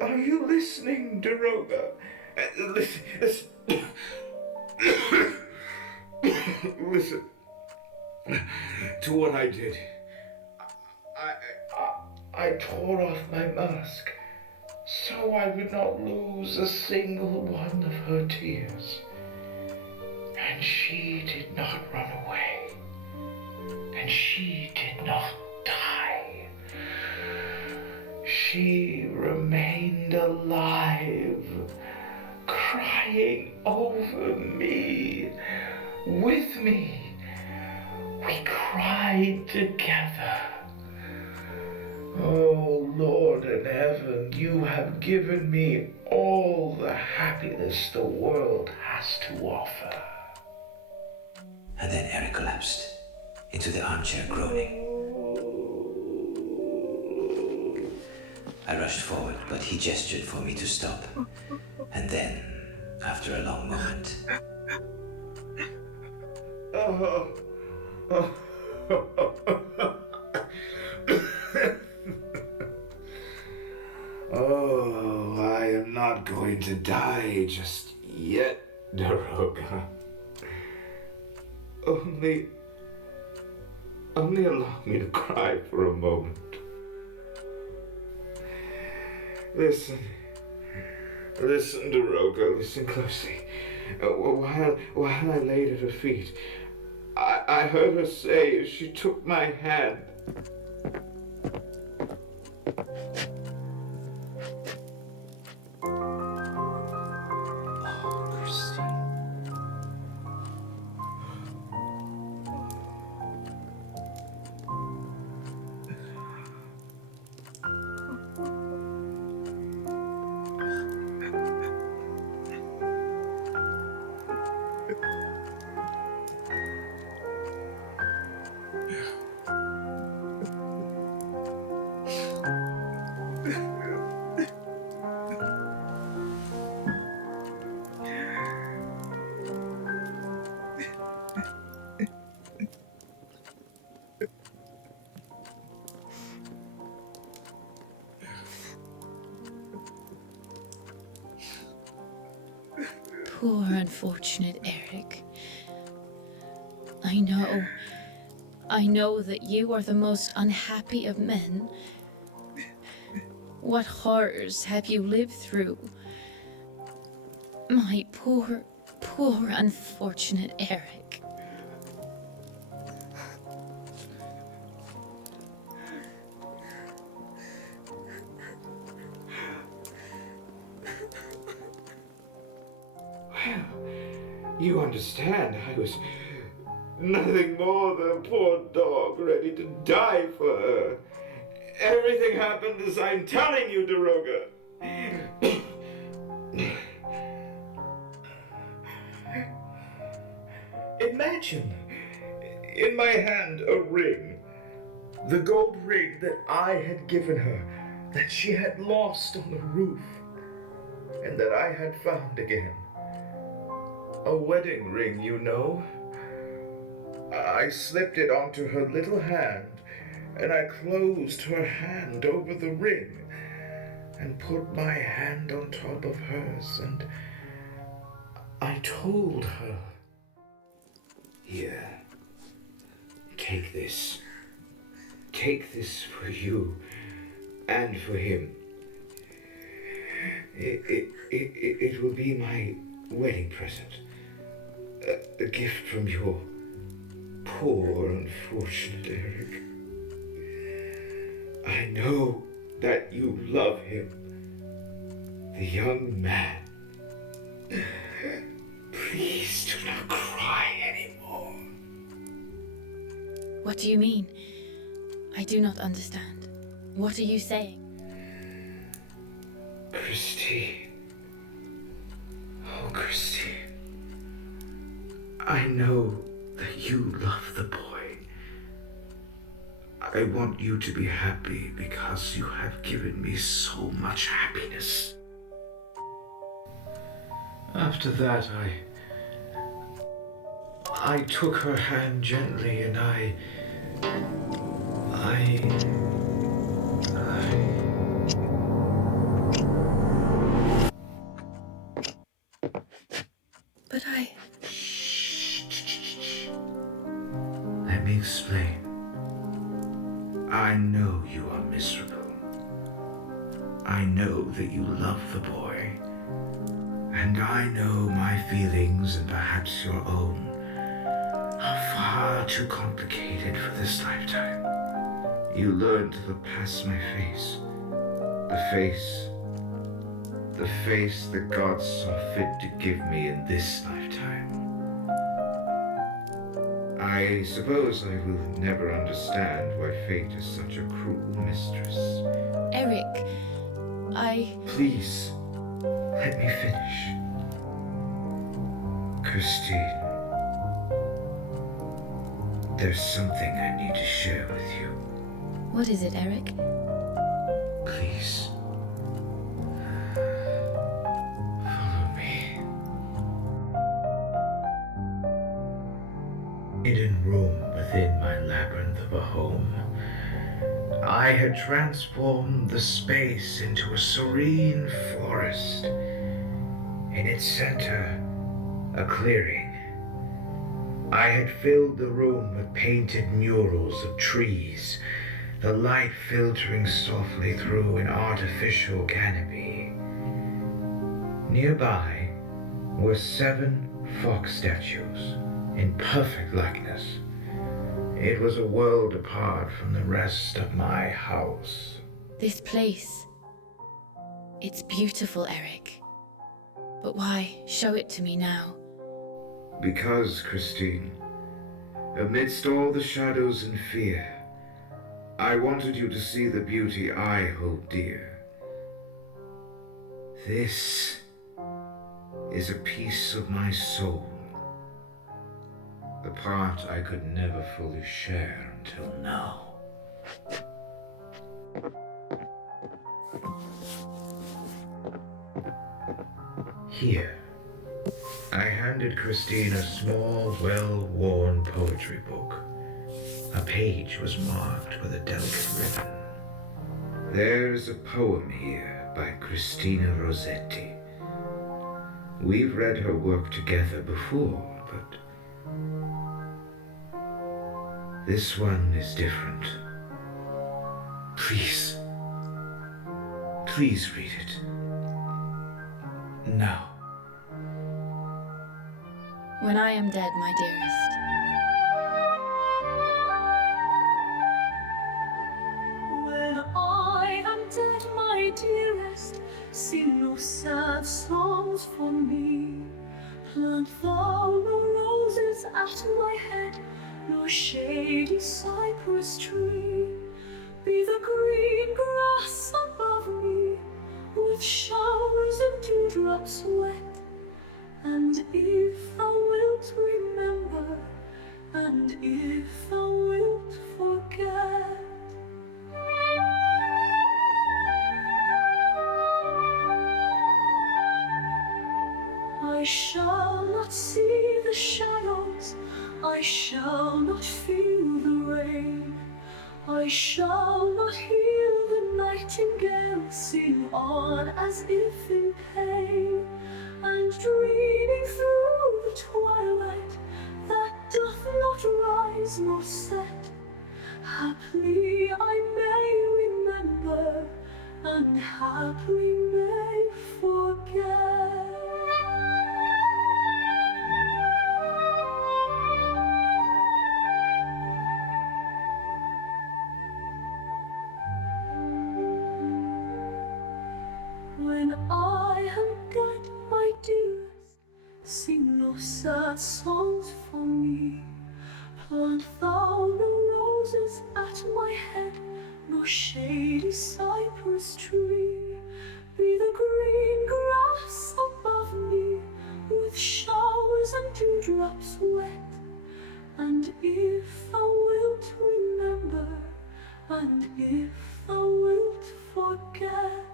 Are you listening, Daroga? Listen to what I did. I tore off my mask so I would not lose a single one of her tears. And she did not run away. And she did not die. She remained alive, crying over me with me. We cried together. Oh, Lord in heaven, you have given me all the happiness the world has to offer. And then Eric collapsed into the armchair, groaning. I rushed forward, but he gestured for me to stop. And then, after a long moment, Oh, I am not going to die just yet, Daroga. Only allow me to cry for a moment. Listen, Daroga, listen closely. While I laid at her feet, I heard her say as she took my hand, Poor unfortunate Eric. I know that you are the most unhappy of men. What horrors have you lived through? My poor unfortunate Eric. you understand, I was nothing more than a poor dog ready to die for her. Everything happened as I'm telling you, Daroga. Imagine, in my hand a ring, the gold ring that I had given her, that she had lost on the roof, and that I had found again. A wedding ring, you know. I slipped it onto her little hand, and I closed her hand over the ring, and put my hand on top of hers, and I told her, "Here, take this. Take this for you and for him. It will be my wedding present. A gift from your poor, unfortunate Eric. I know that you love him, the young man. Please do not cry anymore." What do you mean? I do not understand. What are you saying? Christine. Oh, Christine. I know that you love the boy. I want you to be happy because you have given me so much happiness. After that, I took her hand gently and But Let me explain. I know you are miserable. I know that you love the boy. And I know my feelings, and perhaps your own, are far too complicated for this lifetime. You learned to look past my face. The face that God saw fit to give me in this lifetime. I suppose I will never understand why fate is such a cruel mistress. Eric, Please, let me finish. Christine, there's something I need to share with you. What is it, Eric? Please. Follow me. Hidden room within my labyrinth of a home, I had transformed the space into a serene forest. In its center, a clearing. I had filled the room with painted murals of trees, the light filtering softly through an artificial canopy. Nearby were 7 fox statues in perfect likeness. It was a world apart from the rest of my house. This place. It's beautiful, Eric. But why show it to me now? Because, Christine, amidst all the shadows and fear, I wanted you to see the beauty I hold dear. This is a piece of my soul, the part I could never fully share until now. Here, I handed Christine a small, well-worn poetry book. A page was marked with a delicate ribbon. There's a poem here by Christina Rossetti. We've read her work together before, but this one is different. Please read it. Now. When I am dead, my dearest. When I am dead, my dearest, sing no sad songs for me. Plant thou no roses at my head, no shady cypress tree. Be the green grass above me, with showers and dewdrops wet. And if thou wilt remember, and if thou wilt forget, I shall not see the shadows, I shall not feel the rain, I shall not hear the nightingale sing on as if in pain. And dreaming through the twilight that doth not rise nor set, haply I may remember, and haply may forget. When I am dead, my dearest, sing no sad songs for me. Plant thou no roses at my head, no shady cypress tree. Be the green grass above me, with showers and dewdrops wet. And if thou wilt remember, and if thou wilt forget,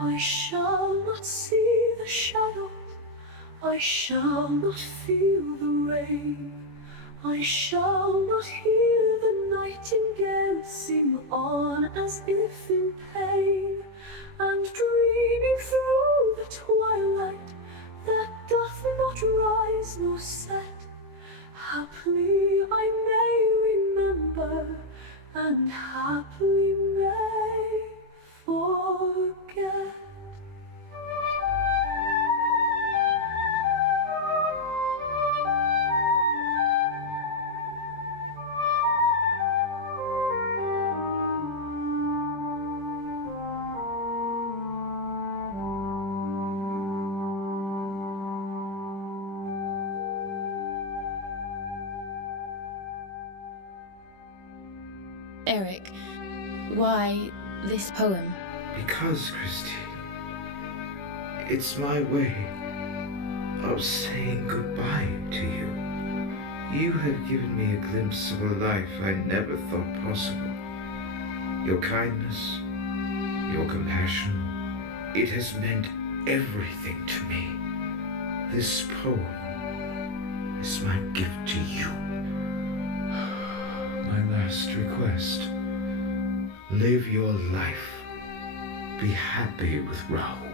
I shall not see the shadows, I shall not feel the rain, I shall not hear the nightingale sing on as if in pain. And dreaming through the twilight that doth not rise nor set, haply I may remember, and haply may forget. Eric, why this poem? Because, Christine, it's my way of saying goodbye to you. You have given me a glimpse of a life I never thought possible. Your kindness, your compassion, it has meant everything to me. This poem is my gift to you. My last request. Live your life. Be happy with Raoul.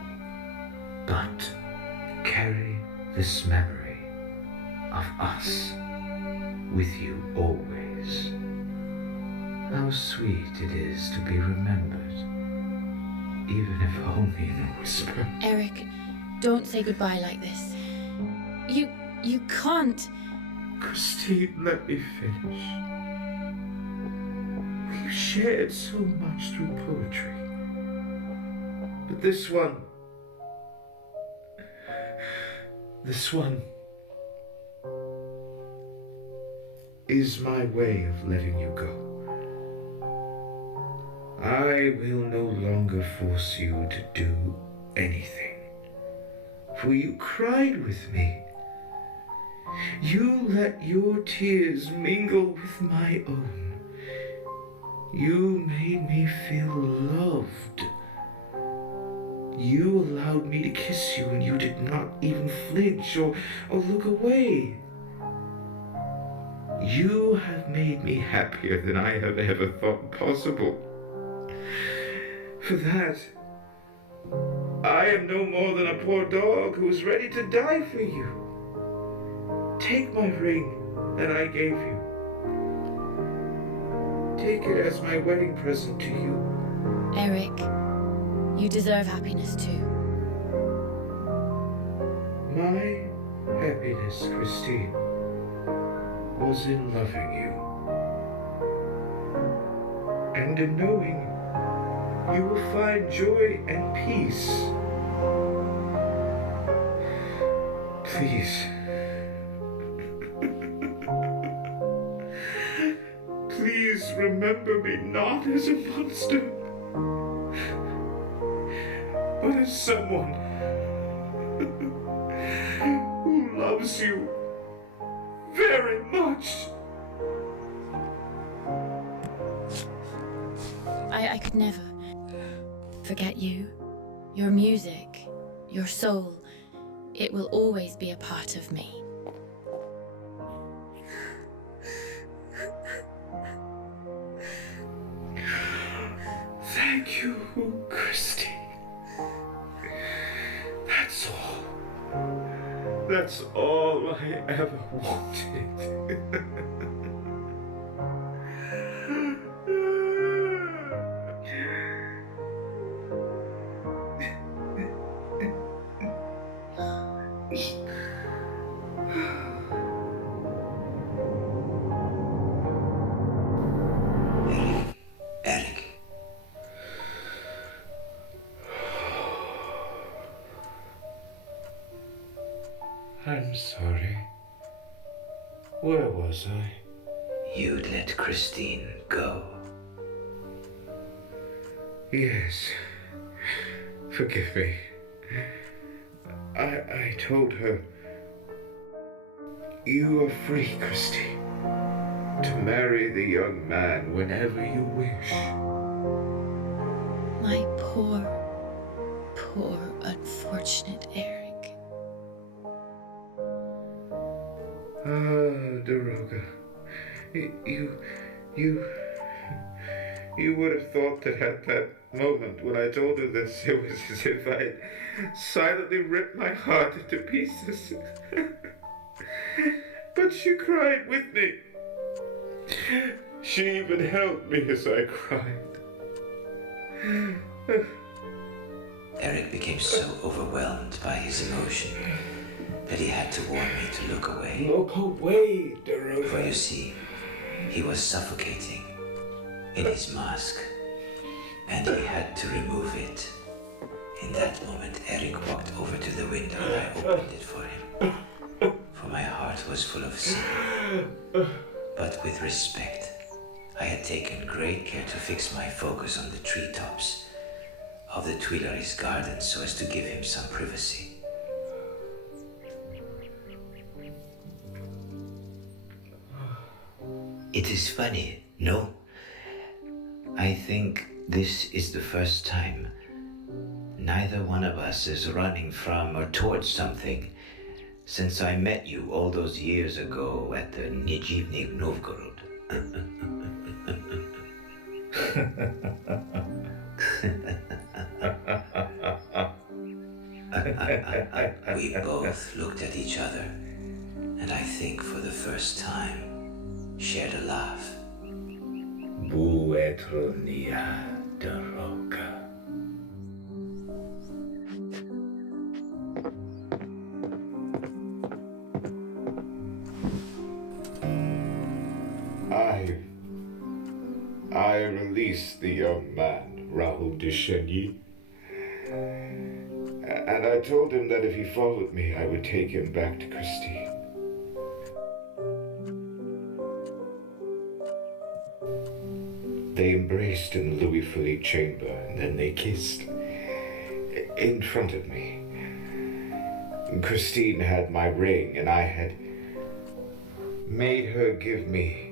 But carry this memory of us with you always. How sweet it is to be remembered, even if only in a whisper. Eric, don't say goodbye like this. You can't. Christine, let me finish. We've shared so much through poetry. But this one is my way of letting you go. I will no longer force you to do anything. For you cried with me. You let your tears mingle with my own. You made me feel loved. You allowed me to kiss you and you did not even flinch or look away. You have made me happier than I have ever thought possible. For that, I am no more than a poor dog who is ready to die for you. Take my ring that I gave you. Take it as my wedding present to you. Eric, you deserve happiness too. My happiness, Christine, was in loving you. And in knowing you will find joy and peace. Please. Please remember me not as a monster, but as someone who loves you very much. I could never forget you, your music, your soul. It will always be a part of me. Thank you, Christine. That's all. That's all I ever wanted. Eric. I'm sorry. Where was I? You'd let Christine go. Yes. Forgive me. I told her, you are free, Christine, to marry the young man whenever you wish. My poor, unfortunate Eric. Ah, Daroga, you would have thought that at that moment when I told her this, it was as if I'd silently ripped my heart into pieces. But she cried with me. She even held me as I cried. Eric became so overwhelmed by his emotion that he had to warn me to look away. Look away, Daroga. For you see, he was suffocating in his mask, and he had to remove it. In that moment, Eric walked over to the window and I opened it for him. For my heart was full of sin. But with respect, I had taken great care to fix my focus on the treetops of the Tuileries garden so as to give him some privacy. It is funny, no? I think this is the first time neither one of us is running from or towards something since I met you all those years ago at the Nijivny Novgorod. We both looked at each other, and I think for the first time shared a laugh. Buetronia Daroga. I released the young man, Raoul de Chagny, and I told him that if he followed me, I would take him back to Christine. They embraced in the Louis Philippe chamber, and then they kissed in front of me. Christine had my ring, and I had made her give me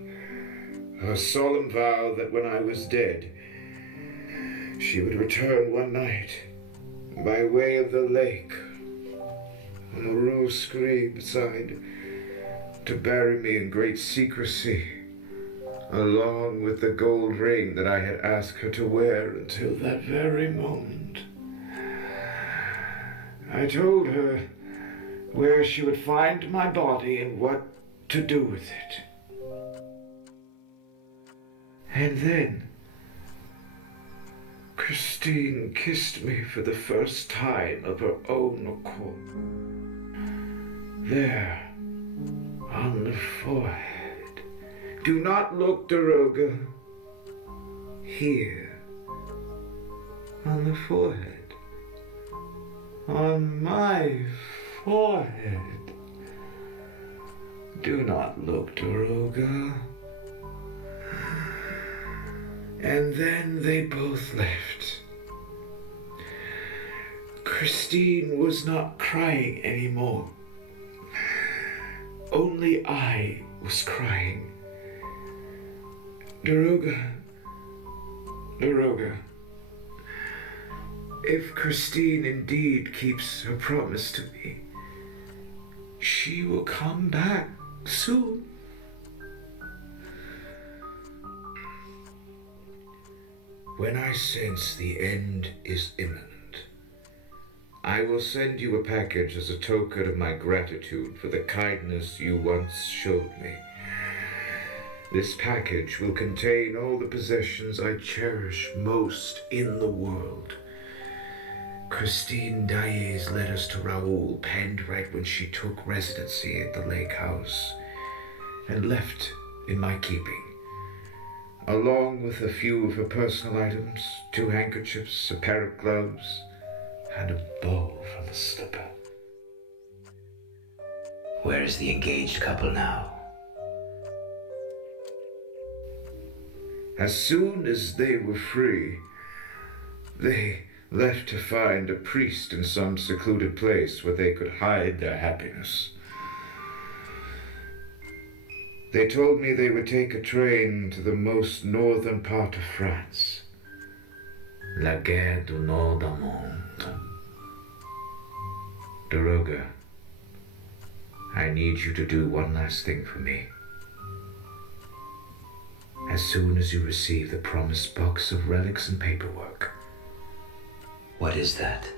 a solemn vow that when I was dead, she would return one night by way of the lake on the Rue Scree beside to bury me in great secrecy, along with the gold ring that I had asked her to wear until that very moment. I told her where she would find my body and what to do with it. And then Christine kissed me for the first time of her own accord. There, on the forehead. Do not look, Daroga. Here, on the forehead. On my forehead. Do not look, Daroga. And then they both left. Christine was not crying anymore. Only I was crying. Daroga, if Christine indeed keeps her promise to me, she will come back soon. When I sense the end is imminent, I will send you a package as a token of my gratitude for the kindness you once showed me. This package will contain all the possessions I cherish most in the world. Christine Daillet's letters to Raoul, penned right when she took residency at the lake house, and left in my keeping, along with a few of her personal items, 2 handkerchiefs, a pair of gloves, and a bow from a slipper. Where is the engaged couple now? As soon as they were free, they left to find a priest in some secluded place where they could hide their happiness. They told me they would take a train to the most northern part of France, La Guerre du Nord du Monde. Daroga, I need you to do one last thing for me. As soon as you receive the promised box of relics and paperwork. What is that?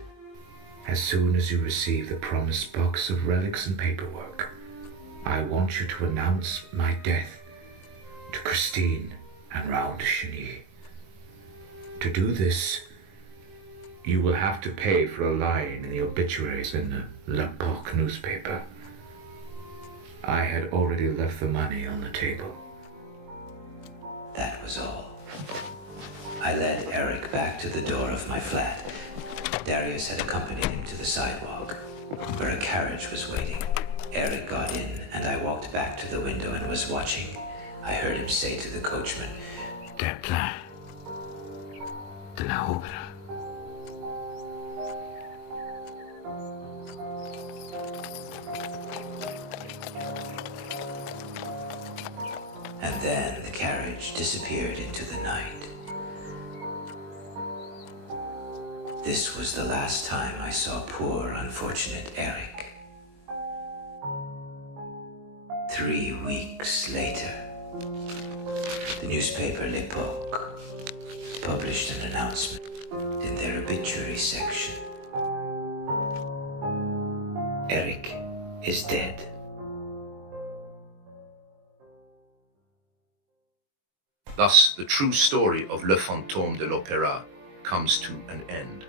As soon as you receive the promised box of relics and paperwork, I want you to announce my death to Christine and Raoul de Chagny. To do this, you will have to pay for a line in the obituaries in the L'Epoque newspaper. I had already left the money on the table. That was all. I led Eric back to the door of my flat. Darius had accompanied him to the sidewalk, where a carriage was waiting. Eric got in, and I walked back to the window and was watching. I heard him say to the coachman, des plans de la opera. And then the carriage disappeared into the night. This was the last time I saw poor, unfortunate Eric. 3 weeks later, the newspaper L'Epoque published an announcement in their obituary section. Eric is dead. Thus, the true story of Le Fantôme de l'Opéra comes to an end.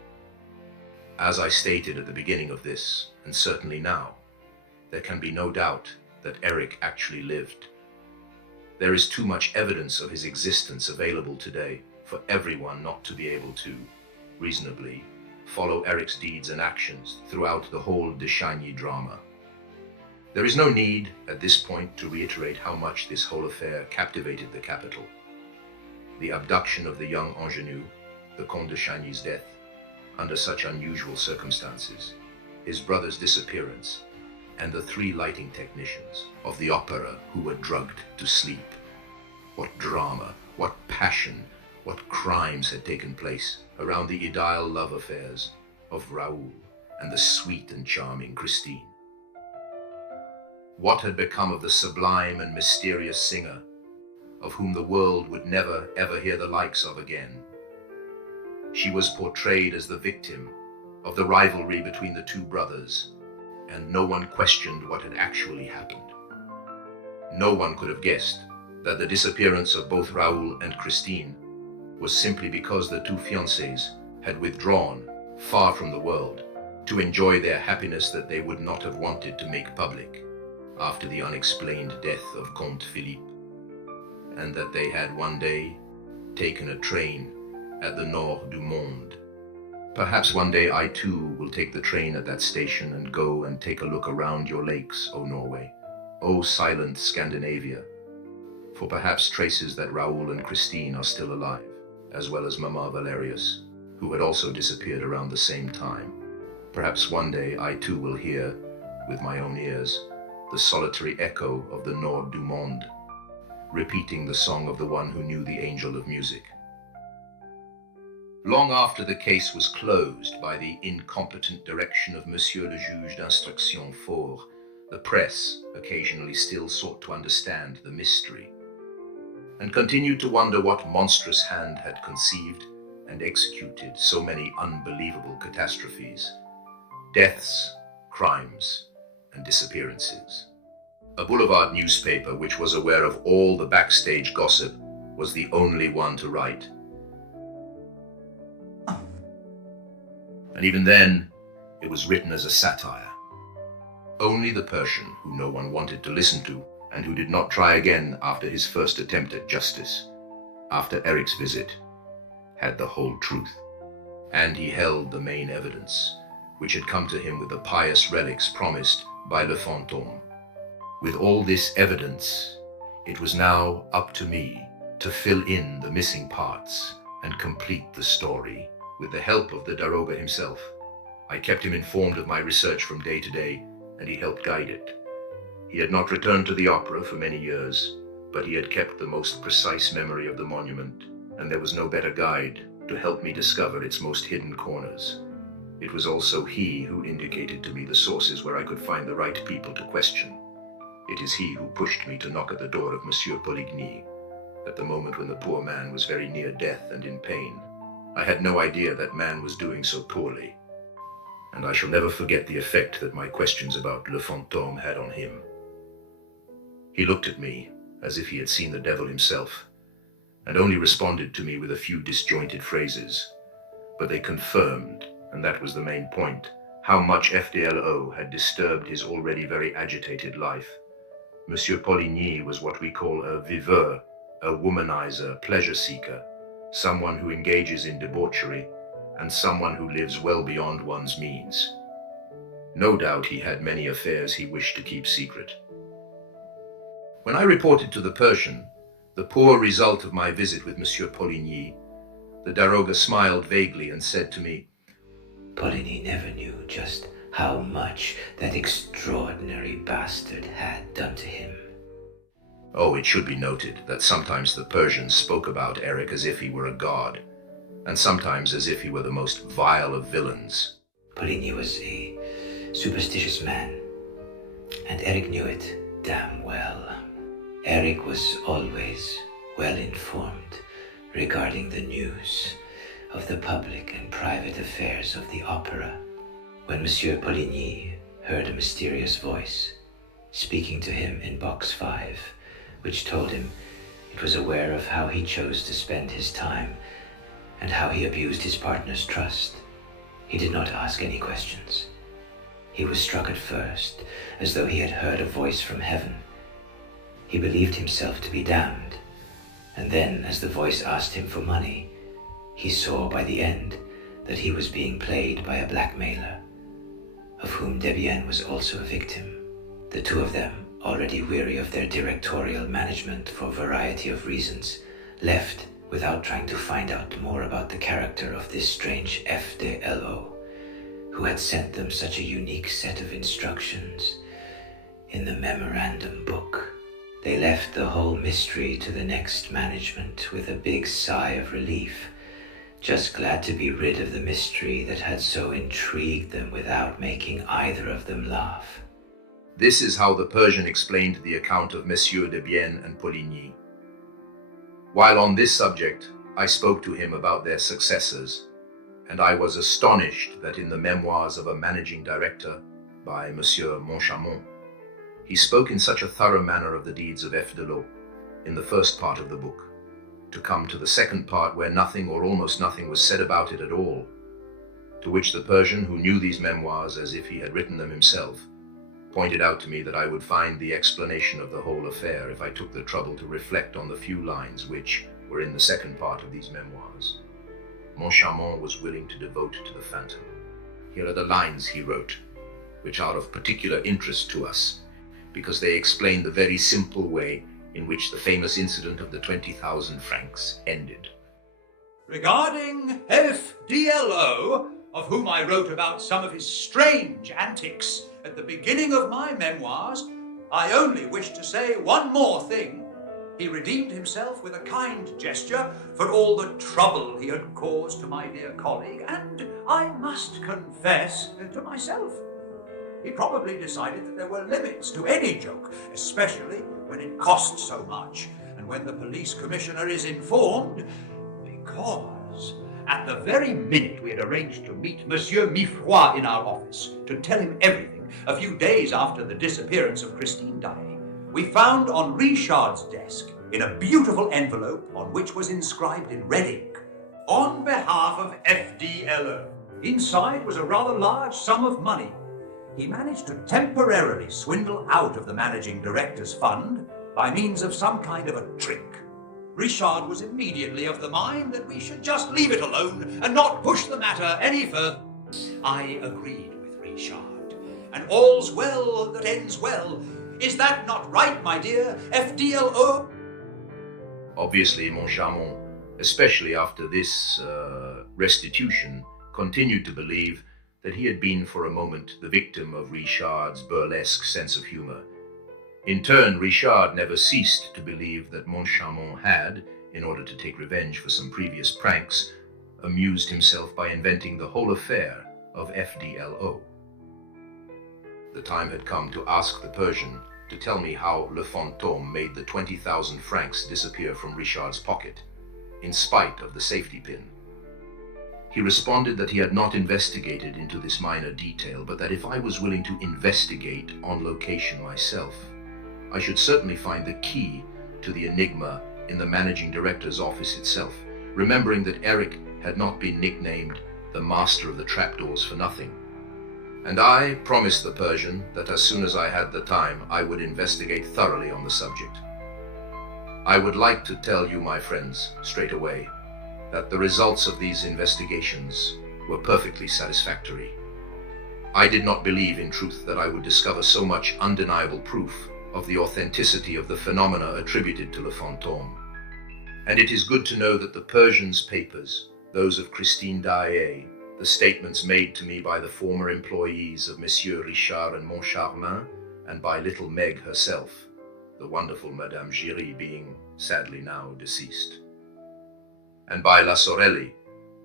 As I stated at the beginning of this, and certainly now, there can be no doubt that Eric actually lived. There is too much evidence of his existence available today for everyone not to be able to, reasonably, follow Eric's deeds and actions throughout the whole de Chagny drama. There is no need, at this point, to reiterate how much this whole affair captivated the capital. The abduction of the young ingenue, the Comte de Chagny's death, under such unusual circumstances, his brother's disappearance, and the 3 lighting technicians of the opera who were drugged to sleep. What drama, what passion, what crimes had taken place around the idyll love affairs of Raoul and the sweet and charming Christine. What had become of the sublime and mysterious singer, of whom the world would never ever hear the likes of again? She was portrayed as the victim of the rivalry between the 2 brothers, and no one questioned what had actually happened. No one could have guessed that the disappearance of both Raoul and Christine was simply because the 2 fiancés had withdrawn far from the world to enjoy their happiness that they would not have wanted to make public after the unexplained death of Comte Philippe, and that they had one day taken a train at the Nord du Monde. Perhaps one day I too will take the train at that station and go and take a look around your lakes, O Norway, O silent Scandinavia, for perhaps traces that Raoul and Christine are still alive, as well as Mama Valerius, who had also disappeared around the same time. Perhaps one day I too will hear, with my own ears, the solitary echo of the Nord du Monde, repeating the song of the one who knew the angel of music. Long after the case was closed by the incompetent direction of Monsieur le Juge d'Instruction 4, the press occasionally still sought to understand the mystery, and continued to wonder what monstrous hand had conceived and executed so many unbelievable catastrophes, deaths, crimes, and disappearances. A boulevard newspaper which was aware of all the backstage gossip was the only one to write. And even then, it was written as a satire. Only the Persian, who no one wanted to listen to, and who did not try again after his first attempt at justice, after Eric's visit, had the whole truth. And he held the main evidence, which had come to him with the pious relics promised by Le Fantôme. With all this evidence, it was now up to me to fill in the missing parts and complete the story with the help of the Daroga himself. I kept him informed of my research from day to day, and he helped guide it. He had not returned to the opera for many years, but he had kept the most precise memory of the monument, and there was no better guide to help me discover its most hidden corners. It was also he who indicated to me the sources where I could find the right people to question. It is he who pushed me to knock at the door of Monsieur Poligny, at the moment when the poor man was very near death and in pain. I had no idea that man was doing so poorly, and I shall never forget the effect that my questions about Le Fantôme had on him. He looked at me as if he had seen the devil himself, and only responded to me with a few disjointed phrases, but they confirmed, and that was the main point, how much FDLO had disturbed his already very agitated life. Monsieur Poligny was what we call a viveur, a womanizer, pleasure seeker, someone who engages in debauchery, and someone who lives well beyond one's means. No doubt he had many affairs he wished to keep secret. When I reported to the Persian The poor result of my visit with Monsieur Poligny, the daroga smiled vaguely and said to me, Poligny never knew just how much that extraordinary bastard had done to him. Oh, it should be noted that sometimes the Persians spoke about Eric as if he were a god, and sometimes as if he were the most vile of villains. Poligny was a superstitious man, and Eric knew it damn well. Eric was always well informed regarding the news of the public and private affairs of the opera. When Monsieur Poligny heard a mysterious voice speaking to him in box 5, which told him it was aware of how he chose to spend his time and how he abused his partner's trust, he did not ask any questions. He was struck at first as though he had heard a voice from heaven. He believed himself to be damned, and then as the voice asked him for money, he saw by the end that he was being played by a blackmailer, of whom Debienne was also a victim. The two of them, already weary of their directorial management for a variety of reasons, left without trying to find out more about the character of this strange FDLO, who had sent them such a unique set of instructions in the memorandum book. They left the whole mystery to the next management with a big sigh of relief, just glad to be rid of the mystery that had so intrigued them without making either of them laugh. This is how the Persian explained the account of Messieurs Debienne and Poligny. While on this subject, I spoke to him about their successors, and I was astonished that in the memoirs of a managing director by Monsieur Monchamont, he spoke in such a thorough manner of the deeds of Fdelot in the first part of the book, to come to the second part where nothing or almost nothing was said about it at all, to which the Persian, who knew these memoirs as if he had written them himself, pointed out to me that I would find the explanation of the whole affair if I took the trouble to reflect on the few lines which were in the second part of these memoirs. Monchamont was willing to devote to the Fantôme. Here are the lines he wrote, which are of particular interest to us, because they explain the very simple way in which the famous incident of the 20,000 francs ended. Regarding FDLO, of whom I wrote about some of his strange antics at the beginning of my memoirs, I only wish to say one more thing. He redeemed himself with a kind gesture for all the trouble he had caused to my dear colleague, and I must confess to myself, he probably decided that there were limits to any joke, especially when it costs so much, and when the police commissioner is informed, because at the very minute we had arranged to meet Monsieur Mifroid in our office to tell him everything, a few days after the disappearance of Christine Daae, we found on Richard's desk, in a beautiful envelope on which was inscribed in red ink, "On behalf of FDLO." Inside was a rather large sum of money. He managed to temporarily swindle out of the managing director's fund by means of some kind of a trick. Richard was immediately of the mind that we should just leave it alone and not push the matter any further. I agreed with Richard, and all's well that ends well. Is that not right, my dear FDLO? Obviously, Monchamont, especially after this restitution, continued to believe that he had been for a moment the victim of Richard's burlesque sense of humor. In turn, Richard never ceased to believe that Monchamont had, in order to take revenge for some previous pranks, amused himself by inventing the whole affair of FDLO. The time had come to ask the Persian to tell me how Le Fantôme made the 20,000 francs disappear from Richard's pocket, in spite of the safety pin. He responded that he had not investigated into this minor detail, but that if I was willing to investigate on location myself, I should certainly find the key to the enigma in the managing director's office itself, remembering that Eric had not been nicknamed the master of the trapdoors for nothing. And I promised the Persian that as soon as I had the time, I would investigate thoroughly on the subject. I would like to tell you, my friends, straight away, that the results of these investigations were perfectly satisfactory. I did not believe, in truth, that I would discover so much undeniable proof of the authenticity of the phenomena attributed to Le Fantôme. And it is good to know that the Persian's papers, those of Christine Daae, the statements made to me by the former employees of Monsieur Richard and Moncharmin, and by little Meg herself, the wonderful Madame Giry being sadly now deceased, and by La Sorelli,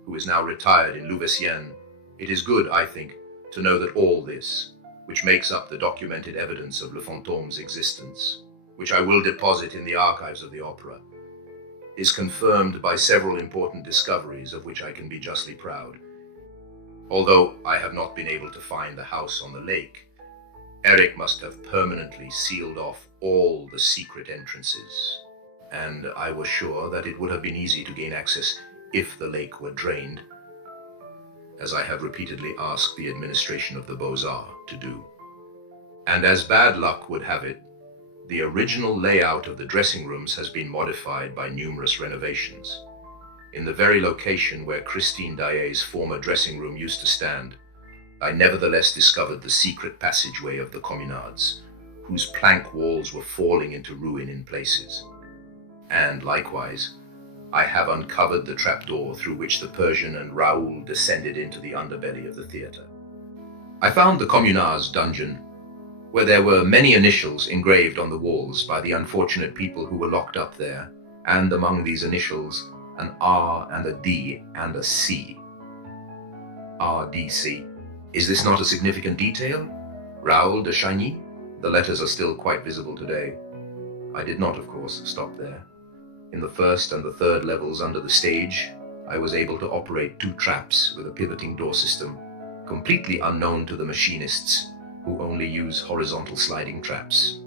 who is now retired in Louveciennes, it is good, I think, to know that all this, which makes up the documented evidence of Le Fantôme's existence, which I will deposit in the archives of the opera, is confirmed by several important discoveries of which I can be justly proud. Although I have not been able to find the house on the lake, Eric must have permanently sealed off all the secret entrances, and I was sure that it would have been easy to gain access if the lake were drained, as I have repeatedly asked the administration of the Beaux-Arts to do. And as bad luck would have it, the original layout of the dressing rooms has been modified by numerous renovations. In the very location where Christine Daae's former dressing room used to stand, I nevertheless discovered the secret passageway of the communards, whose plank walls were falling into ruin in places. And likewise, I have uncovered the trapdoor through which the Persian and Raoul descended into the underbelly of the theatre. I found the communard's dungeon, where there were many initials engraved on the walls by the unfortunate people who were locked up there, and among these initials, an R and a D and a C. RDC. Is this not a significant detail? Raoul de Chagny? The letters are still quite visible today. I did not, of course, stop there. In the first and the third levels under the stage, I was able to operate 2 traps with a pivoting door system, completely unknown to the machinists, who only use horizontal sliding traps.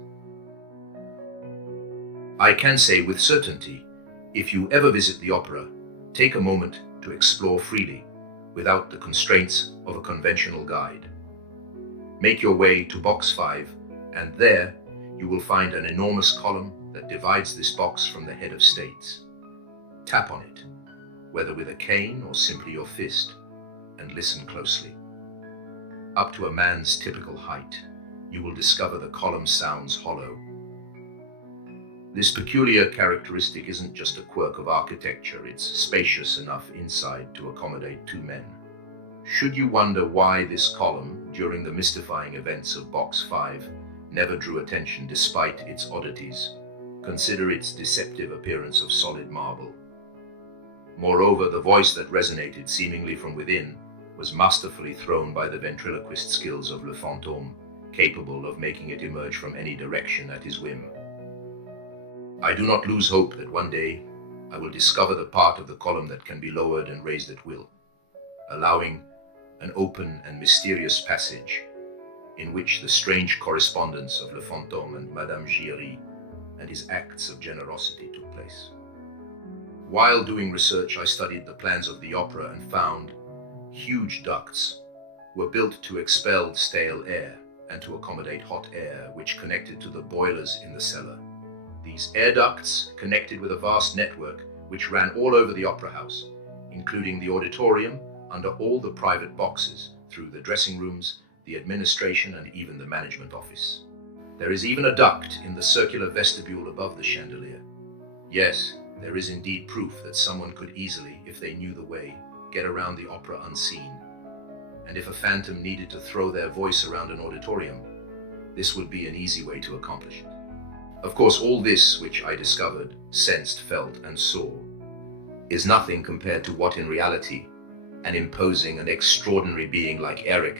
I can say with certainty, if you ever visit the opera, take a moment to explore freely, without the constraints of a conventional guide. Make your way to box 5, and there you will find an enormous column that divides this box from the head of states. Tap on it, whether with a cane or simply your fist, and listen closely. Up to a man's typical height, you will discover the column sounds hollow. This peculiar characteristic isn't just a quirk of architecture, it's spacious enough inside to accommodate 2 men. Should you wonder why this column, during the mystifying events of Box 5, never drew attention despite its oddities, consider its deceptive appearance of solid marble. Moreover, the voice that resonated seemingly from within was masterfully thrown by the ventriloquist skills of Le Fantôme, capable of making it emerge from any direction at his whim. I do not lose hope that one day I will discover the part of the column that can be lowered and raised at will, allowing an open and mysterious passage in which the strange correspondence of Le Fantôme and Madame Giry and his acts of generosity took place. While doing research, I studied the plans of the opera and found huge ducts were built to expel stale air and to accommodate hot air, which connected to the boilers in the cellar. These air ducts connected with a vast network which ran all over the opera house, including the auditorium, under all the private boxes, through the dressing rooms, the administration, and even the management office. There is even a duct in the circular vestibule above the chandelier. Yes, there is indeed proof that someone could easily, if they knew the way, get around the opera unseen. And if a phantom needed to throw their voice around an auditorium, this would be an easy way to accomplish it. Of course, all this which I discovered, sensed, felt, and saw is nothing compared to what in reality an imposing and extraordinary being like Eric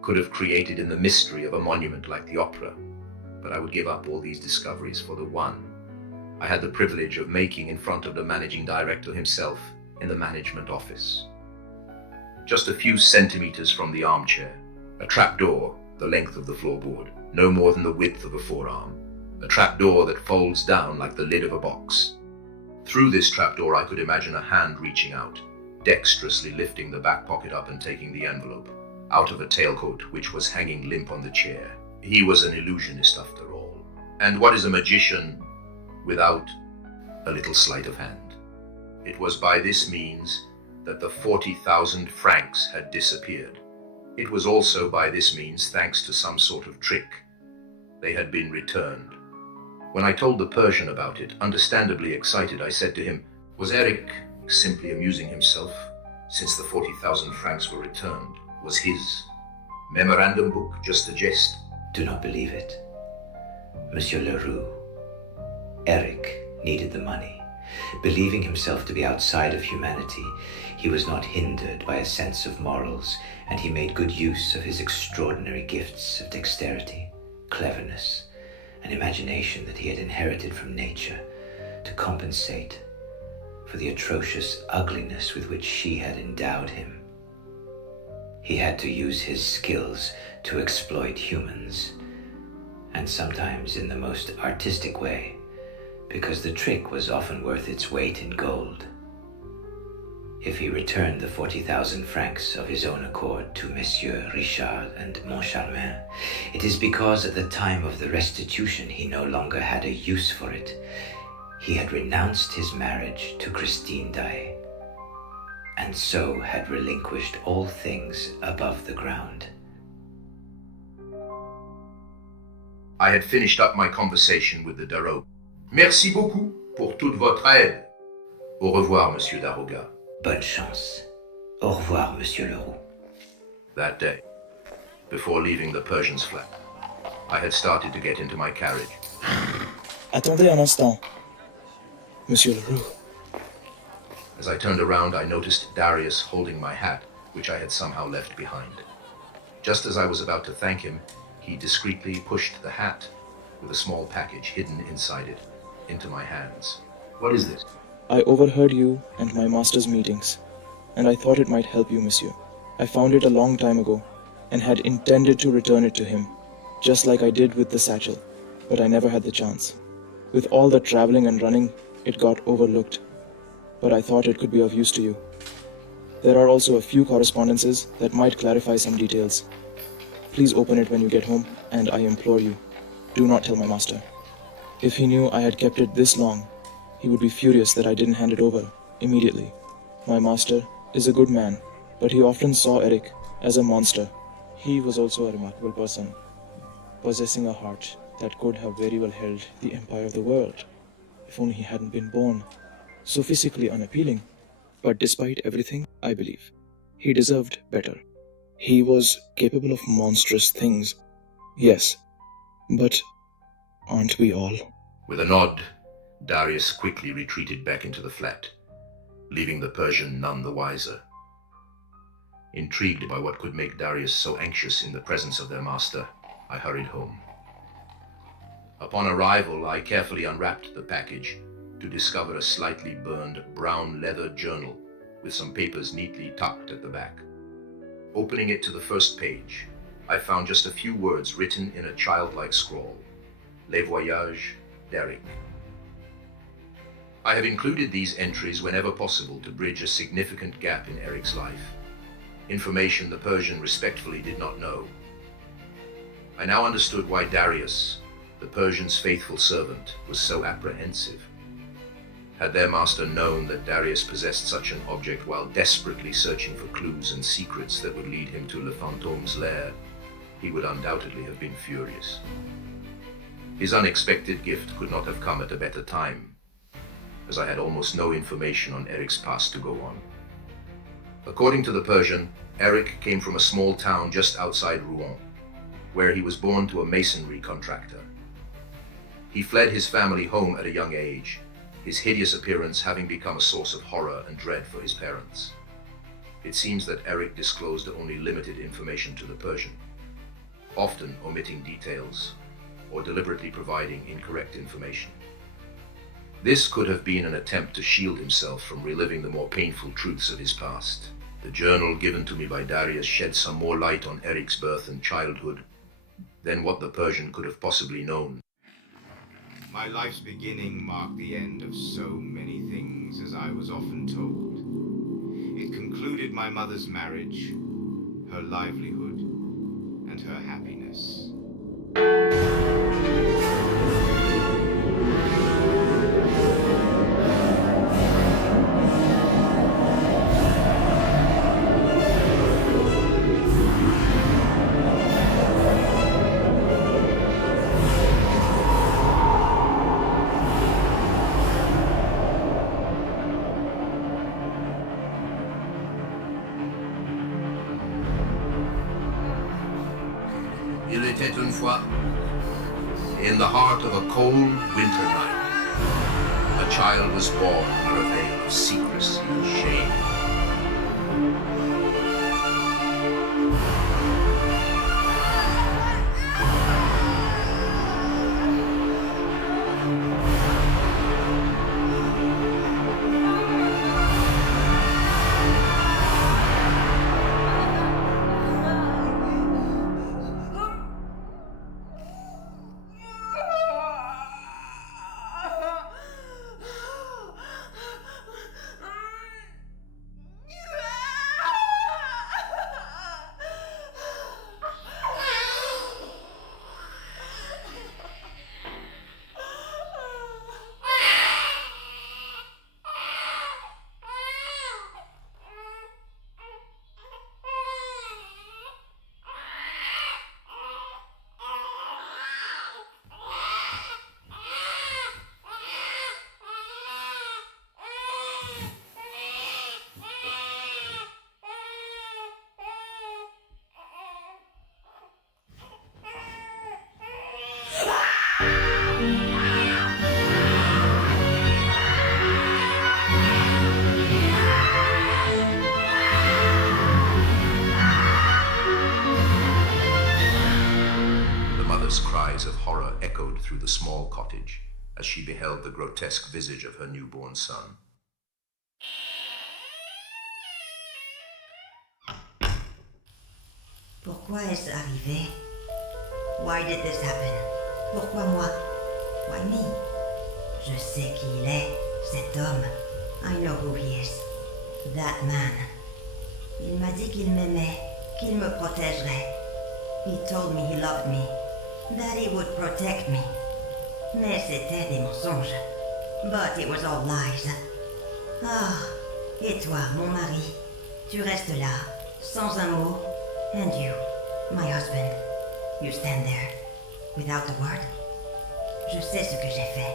could have created in the mystery of a monument like the opera. But I would give up all these discoveries for the one I had the privilege of making in front of the managing director himself in the management office. Just a few centimeters from the armchair, a trapdoor the length of the floorboard, no more than the width of a forearm. A trapdoor that folds down like the lid of a box. Through this trapdoor I could imagine a hand reaching out, dexterously lifting the back pocket up and taking the envelope out of a tailcoat which was hanging limp on the chair. He was an illusionist after all. And what is a magician without a little sleight of hand? It was by this means that the 40,000 francs had disappeared. It was also by this means, thanks to some sort of trick, they had been returned. When I told the Persian about it, understandably excited, I said to him, was Eric simply amusing himself, since the 40,000 francs were returned? Was his memorandum book just a jest? Do not believe it. Monsieur Leroux, Eric needed the money. Believing himself to be outside of humanity, he was not hindered by a sense of morals, and he made good use of his extraordinary gifts of dexterity, cleverness, and imagination that he had inherited from nature to compensate for the atrocious ugliness with which she had endowed him. He had to use his skills to exploit humans, and sometimes in the most artistic way, because the trick was often worth its weight in gold. If he returned the 40,000 francs of his own accord to Messieurs Richard and Moncharmin, it is because at the time of the restitution he no longer had a use for it. He had renounced his marriage to Christine Daae, and so had relinquished all things above the ground. I had finished up my conversation with the Daroga. Merci beaucoup pour toute votre aide. Au revoir, Monsieur Daroga. Bonne chance. Au revoir, Monsieur Leroux. That day, before leaving the Persian's flat, I had started to get into my carriage. Attendez un instant, Monsieur Leroux. As I turned around, I noticed Darius holding my hat, which I had somehow left behind. Just as I was about to thank him, he discreetly pushed the hat, with a small package hidden inside it, into my hands. What is this? I overheard you and my master's meetings, and I thought it might help you, monsieur. I found it a long time ago, and had intended to return it to him, just like I did with the satchel, but I never had the chance. With all the traveling and running, it got overlooked, but I thought it could be of use to you. There are also a few correspondences that might clarify some details. Please open it when you get home, and I implore you, do not tell my master. If he knew I had kept it this long, he would be furious that I didn't hand it over immediately. My master is a good man, but he often saw Eric as a monster. He was also a remarkable person, possessing a heart that could have very well held the empire of the world, if only he hadn't been born so physically unappealing. But despite everything, I believe he deserved better. He was capable of monstrous things, yes, but aren't we all? With a nod, Darius quickly retreated back into the flat, leaving the Persian none the wiser. Intrigued by what could make Darius so anxious in the presence of their master, I hurried home. Upon arrival, I carefully unwrapped the package to discover a slightly burned brown leather journal with some papers neatly tucked at the back. Opening it to the first page, I found just a few words written in a childlike scrawl. Les Voyages d'Eric. I have included these entries whenever possible to bridge a significant gap in Eric's life, information the Persian respectfully did not know. I now understood why Darius, the Persian's faithful servant, was so apprehensive. Had their master known that Darius possessed such an object while desperately searching for clues and secrets that would lead him to Le Fantôme's lair, he would undoubtedly have been furious. His unexpected gift could not have come at a better time, as I had almost no information on Eric's past to go on. According to the Persian, Eric came from a small town just outside Rouen, where he was born to a masonry contractor. He fled his family home at a young age, his hideous appearance having become a source of horror and dread for his parents. It seems that Eric disclosed only limited information to the Persian, often omitting details or deliberately providing incorrect information. This could have been an attempt to shield himself from reliving the more painful truths of his past. The journal given to me by Darius shed some more light on Eric's birth and childhood than what the Persian could have possibly known. My life's beginning marked the end of so many things, as I was often told. It concluded my mother's marriage, her livelihood, and her happiness. Il était une fois, in the heart of a cold winter night, a child was born under a veil of secrecy and shame. Cries of horror echoed through the small cottage as she beheld the grotesque visage of her newborn son. Pourquoi est-ce arrivé? Why did this happen? Pourquoi moi? Why me? Je sais qui il est, cet homme. I know who he is. That man. Il m'a dit qu'il m'aimait, qu'il me protégerait. He told me he loved me. That he would protect me. Mais c'était des mensonges. But it was all lies. Ah, et toi, mon mari, tu restes là, sans un mot. And you, my husband, you stand there, without a word. Je sais ce que j'ai fait.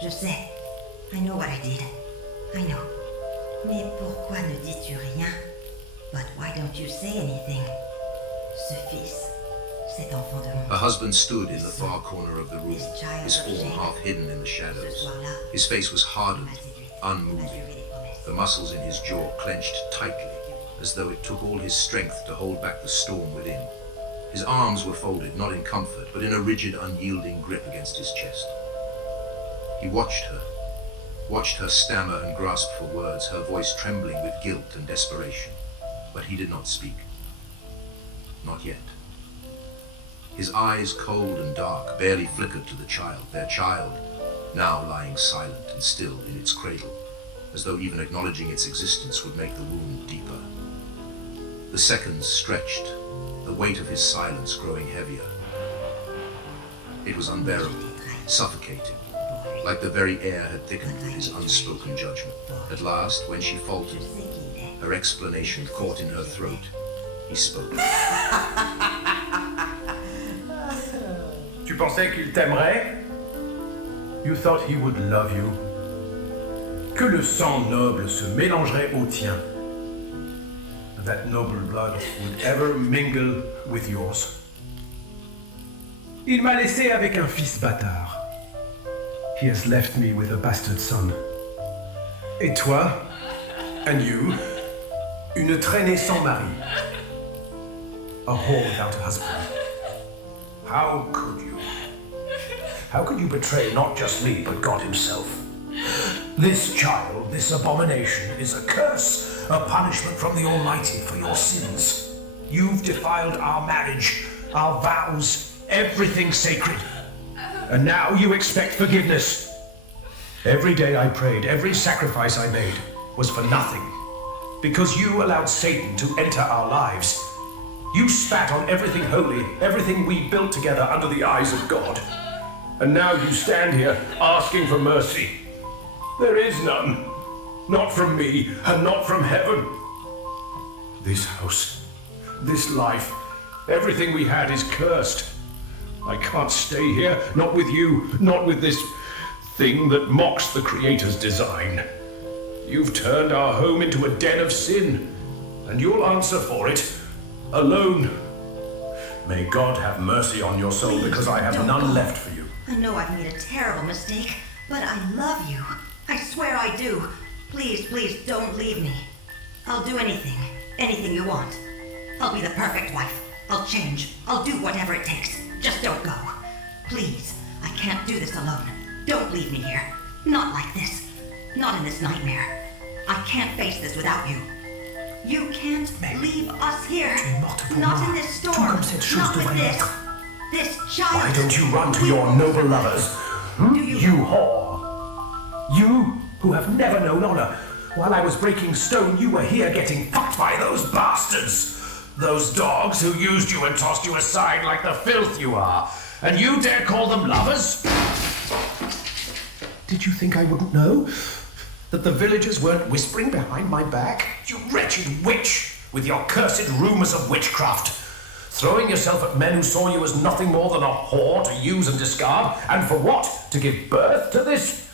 Je sais. I know what I did. I know. Mais pourquoi ne dis-tu rien? But why don't you say anything? Ce fils. Her husband stood in the far corner of the room, his form half hidden in the shadows. His face was hardened, unmoving. The muscles in his jaw clenched tightly, as though it took all his strength to hold back the storm within. His arms were folded, not in comfort, but in a rigid, unyielding grip against his chest. He watched her stammer and grasp for words, her voice trembling with guilt and desperation. But he did not speak. Not yet. His eyes, cold and dark, barely flickered to the child, their child, now lying silent and still in its cradle, as though even acknowledging its existence would make the wound deeper. The seconds stretched, the weight of his silence growing heavier. It was unbearable, suffocating, like the very air had thickened with his unspoken judgment. At last, when she faltered, her explanation caught in her throat, he spoke. Tu pensais qu'il t'aimerait? You thought he would love you. Que le sang noble se mélangerait au tien. That noble blood would ever mingle with yours. Il m'a laissé avec un fils bâtard. He has left me with a bastard son. Et toi, and you, une traînée sans mari. A whore without a husband. How could you? How could you betray not just me, but God himself? This child, this abomination, is a curse, a punishment from the Almighty for your sins. You've defiled our marriage, our vows, everything sacred. And now you expect forgiveness. Every day I prayed, every sacrifice I made was for nothing. Because you allowed Satan to enter our lives. You spat on everything holy, everything we built together under the eyes of God. And now you stand here asking for mercy. There is none. Not from me, and not from heaven. This house, this life, everything we had is cursed. I can't stay here, not with you, not with this thing that mocks the Creator's design. You've turned our home into a den of sin, and you'll answer for it. Alone. May God have mercy on your soul, because I have none left for you. I know I've made a terrible mistake, but I love you. I swear I do. Please, please, don't leave me. I'll do anything you want. I'll be the perfect wife. I'll change. I'll do whatever it takes. Just don't go. Please, I can't do this alone. Don't leave me here. Not like this. Not in this nightmare. I can't face this without you. You can't leave us here. Not in this storm. Not with this child. Why don't you run to your noble lovers? You whore. You who have never known honor. While I was breaking stone, you were here getting fucked by those bastards. Those dogs who used you and tossed you aside like the filth you are. And you dare call them lovers? Did you think I wouldn't know? That the villagers weren't whispering behind my back? You wretched witch, with your cursed rumors of witchcraft. Throwing yourself at men who saw you as nothing more than a whore to use and discard. And for what? To give birth to this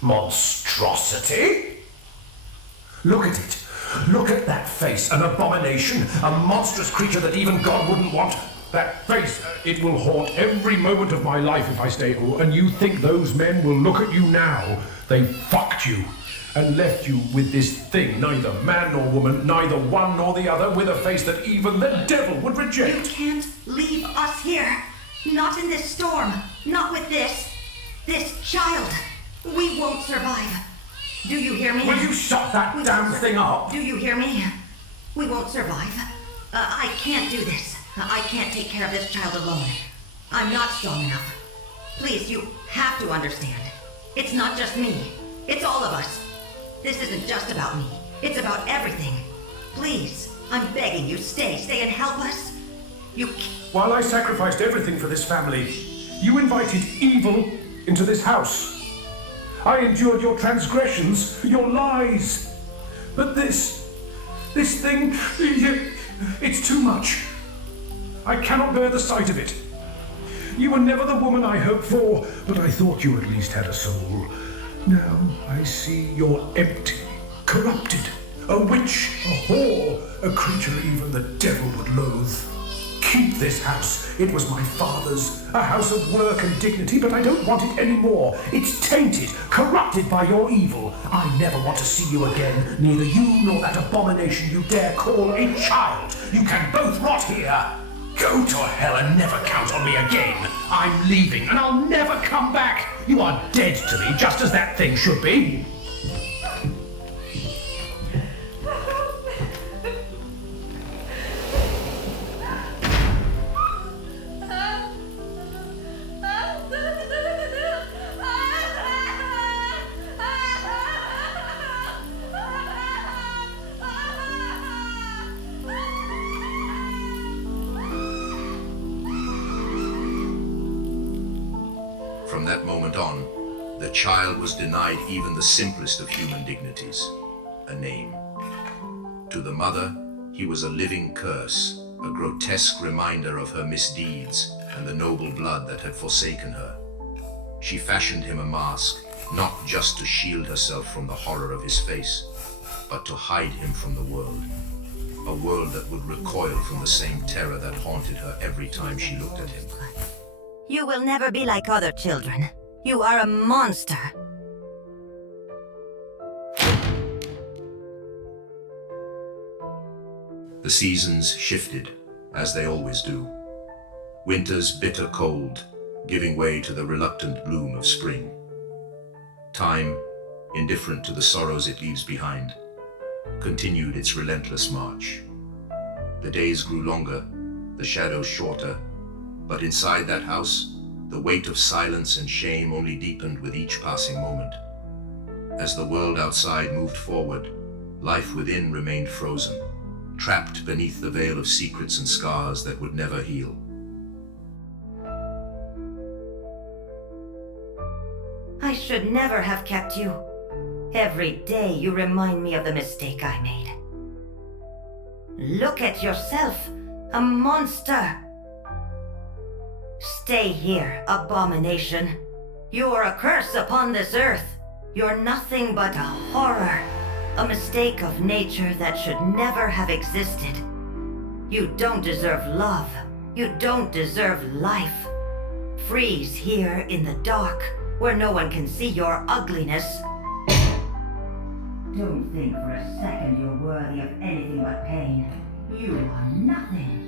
monstrosity? Look at it. Look at that face. An abomination. A monstrous creature that even God wouldn't want. That face, it will haunt every moment of my life if I stay. And you think those men will look at you now? They fucked you and left you with this thing, neither man nor woman, neither one nor the other, with a face that even the devil would reject. You can't leave us here. Not in this storm. Not with this child. We won't survive. Do you hear me? Will you shut that damn thing up? Do you hear me? We won't survive. I can't do this. I can't take care of this child alone. I'm not strong enough. Please, you have to understand. It's not just me. It's all of us. This isn't just about me. It's about everything. Please, I'm begging you, stay and help us. While I sacrificed everything for this family, you invited evil into this house. I endured your transgressions, your lies. But this thing, it's too much. I cannot bear the sight of it. You were never the woman I hoped for, but I thought you at least had a soul. Now I see you're empty, corrupted, a witch, a whore, a creature even the devil would loathe. Keep this house. It was my father's, a house of work and dignity, but I don't want it anymore. It's tainted, corrupted by your evil. I never want to see you again, neither you nor that abomination you dare call a child. You can both rot here. Go to hell and never count on me again. I'm leaving and I'll never come back. You are dead to me, just as that thing should be. From that moment on, the child was denied even the simplest of human dignities, a name. To the mother, he was a living curse, a grotesque reminder of her misdeeds and the noble blood that had forsaken her. She fashioned him a mask, not just to shield herself from the horror of his face, but to hide him from the world. A world that would recoil from the same terror that haunted her every time she looked at him. You will never be like other children. You are a monster. The seasons shifted, as they always do. Winter's bitter cold, giving way to the reluctant bloom of spring. Time, indifferent to the sorrows it leaves behind, continued its relentless march. The days grew longer, the shadows shorter, but inside that house, the weight of silence and shame only deepened with each passing moment. As the world outside moved forward, life within remained frozen, trapped beneath the veil of secrets and scars that would never heal. I should never have kept you. Every day you remind me of the mistake I made. Look at yourself, a monster. Stay here, abomination. You're a curse upon this earth. You're nothing but a horror, a mistake of nature that should never have existed. You don't deserve love. You don't deserve life. Freeze here in the dark, where no one can see your ugliness. Don't think for a second you're worthy of anything but pain. You are nothing.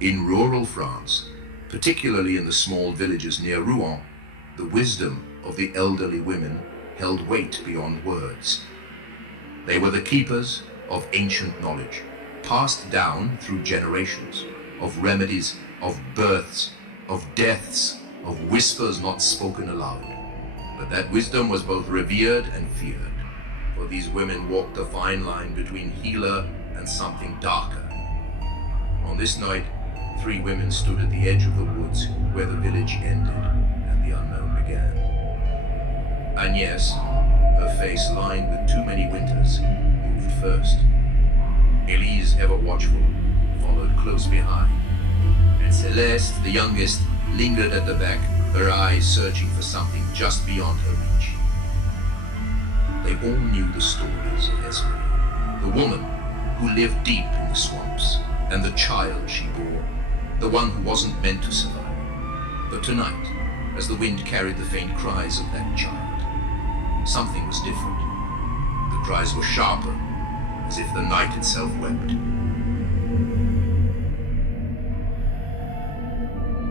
In rural France, particularly in the small villages near Rouen, the wisdom of the elderly women held weight beyond words. They were the keepers of ancient knowledge, passed down through generations, of remedies, of births, of deaths, of whispers not spoken aloud. But that wisdom was both revered and feared, for these women walked a fine line between healer and something darker. On this night, 3 women stood at the edge of the woods where the village ended and the unknown began. Agnès, her face lined with too many winters, moved first. Élise, ever watchful, followed close behind. And Céleste, the youngest, lingered at the back, her eyes searching for something just beyond her reach. They all knew the stories of Esmeralda, the woman who lived deep in the swamps, and the child she bore, the one who wasn't meant to survive. But tonight, as the wind carried the faint cries of that child, something was different. The cries were sharper, as if the night itself wept.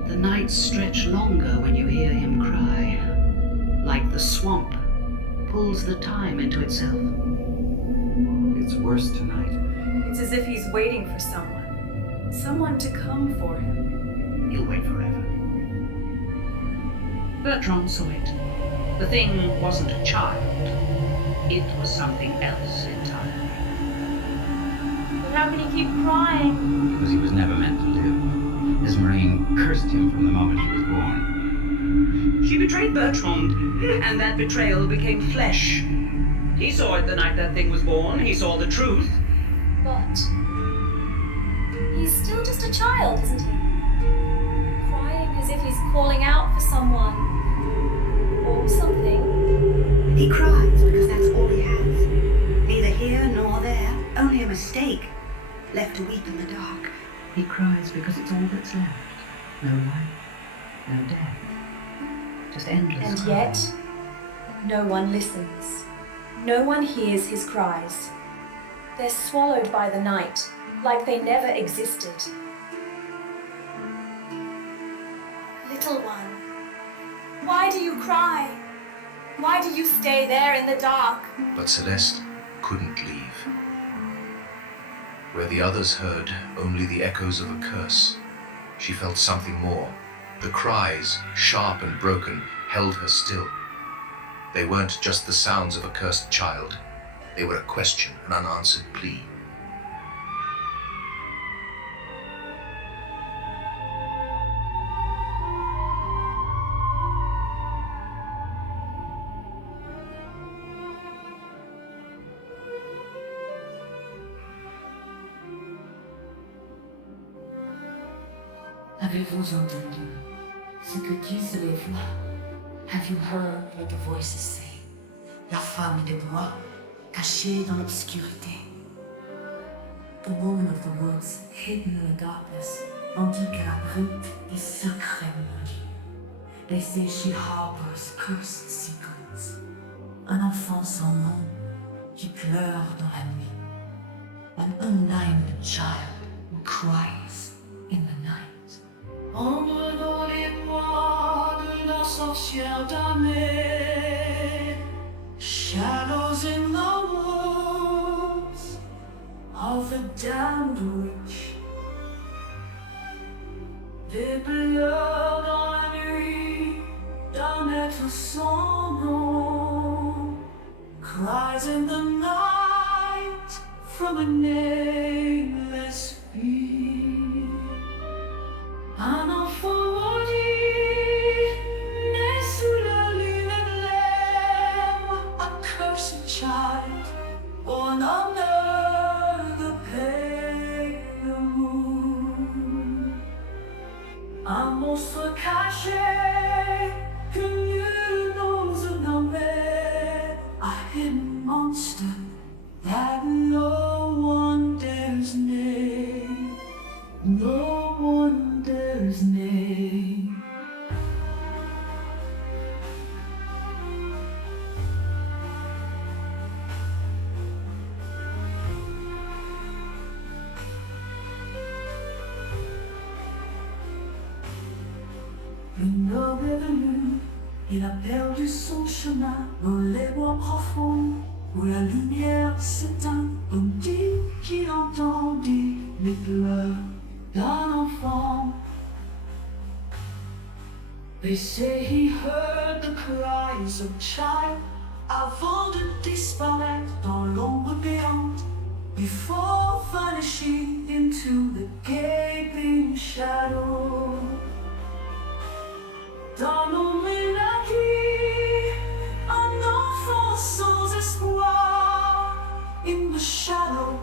The nights stretch longer when you hear him cry, like the swamp pulls the time into itself. It's worse tonight. It's as if he's waiting for someone to come for him. He'll wait forever. Bertrand saw it. The thing wasn't a child. It was something else entirely. But how can he keep crying? Because he was never meant to live. His Marine cursed him from the moment he was born. She betrayed Bertrand, and that betrayal became flesh. He saw it the night that thing was born. He saw the truth. But he's still just a child, isn't he? Crying as if he's calling out for someone. Or something. He cries because that's all he has. Neither here nor there, only a mistake. Left to weep in the dark. He cries because it's all that's left. No life, no death. Just endless And crying. yet, no one listens. No one hears his cries. They're swallowed by the night, like they never existed. Little one, why do you cry? Why do you stay there in the dark? But Celeste couldn't leave. Where the others heard only the echoes of a curse, she felt something more. The cries, sharp and broken, held her still. They weren't just the sounds of a cursed child. They were a question, an unanswered plea. Avez-vous entendu ce que disent les voix? Have you heard what the voices say? La femme des bois, cachée dans l'obscurité. The woman of the woods, hidden in the darkness, on dit qu'elle abrite des secrets maudits. They say she harbors cursed secrets. Un enfant sans nom qui pleure dans la nuit. An unnamed child who cries in the night. Ombre dans les bois de la sorcière damnée. Shadows in the woods of the damned witch. Des pleurs dans la nuit d'un être sans nom. Cries in the night from a nameless being. Un enfant maudit child born under the pale moon. Un monstre caché que nul n'ose nommer, a hidden monster that no one dares name, no one dares name. Une heure est venue, il a perdu son chemin dans les bois profonds où la lumière s'éteint. On dit qu'il entendit les pleurs d'un enfant. They say he heard the cries of a child avant de disparaître dans l'ombre béante, before vanishing into the gaping shadow. Dans nos mélodies, un enfant sans espoir. In the shadow,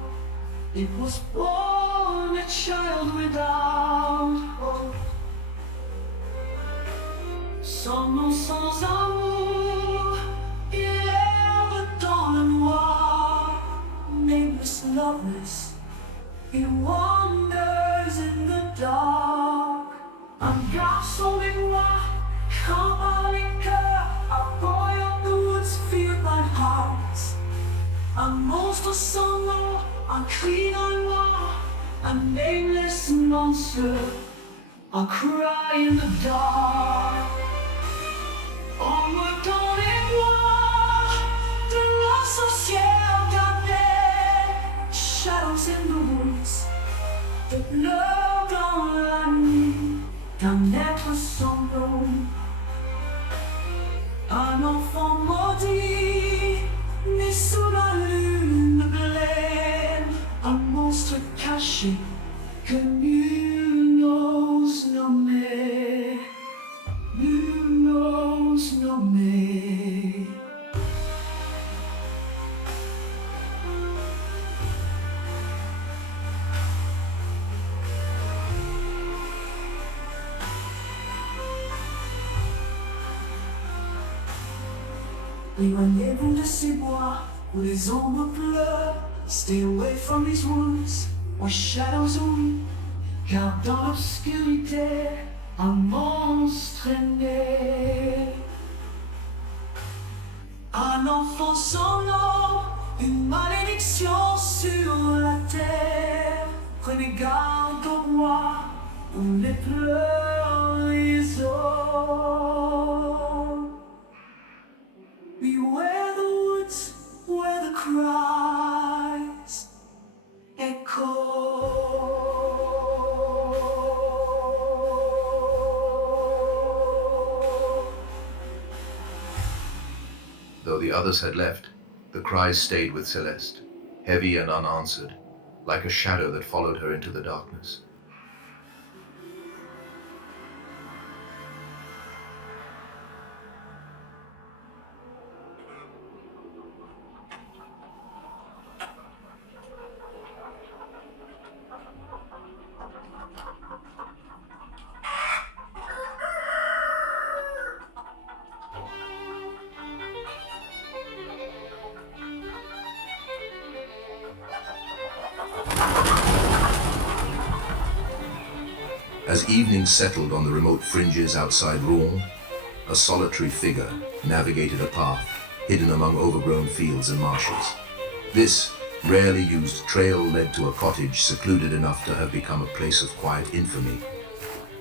it was born a child without hope. Sans nom, sans amour, il erre dans le noir. Nameless, loveless, he wanders in the dark. Un garçon mémoire, come on in cœur, a boy of the woods filled by hearts. Un monstre sans nom, un cri dans le noir, a nameless monster, a cry in the dark. Onward dans les bois, de la sorcière gardée, shadows in the woods, de pleurs dans la nuit. D'un être sans nom, un enfant maudit, né sous la lune pleine, un monstre caché que nul n'ose nommer, nul n'ose nommer. Éloignez-vous de ces bois où les ombres pleurent. Stay away from these woods where shadows weep. Car dans l'obscurité, un monstre est né. Un enfant sans nom, une malédiction sur la terre. Prenez garde au bois où les pleurs résonnent. Beware the woods where the cries echo. Though the others had left, the cries stayed with Celeste, heavy and unanswered, like a shadow that followed her into the darkness. As evening settled on the remote fringes outside Rouen, a solitary figure navigated a path hidden among overgrown fields and marshes. This rarely used trail led to a cottage secluded enough to have become a place of quiet infamy,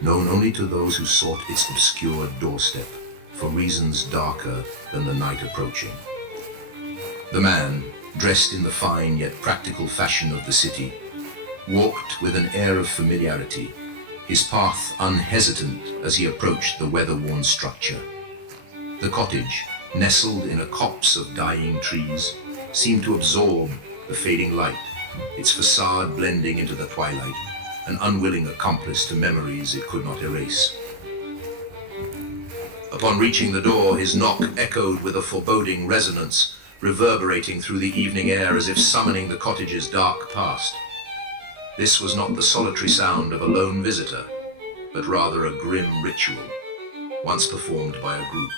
known only to those who sought its obscure doorstep for reasons darker than the night approaching. The man, dressed in the fine yet practical fashion of the city, walked with an air of familiarity, his path unhesitant as he approached the weather-worn structure. The cottage, nestled in a copse of dying trees, seemed to absorb the fading light, its facade blending into the twilight, an unwilling accomplice to memories it could not erase. Upon reaching the door, his knock echoed with a foreboding resonance, reverberating through the evening air as if summoning the cottage's dark past. This was not the solitary sound of a lone visitor, but rather a grim ritual, once performed by a group,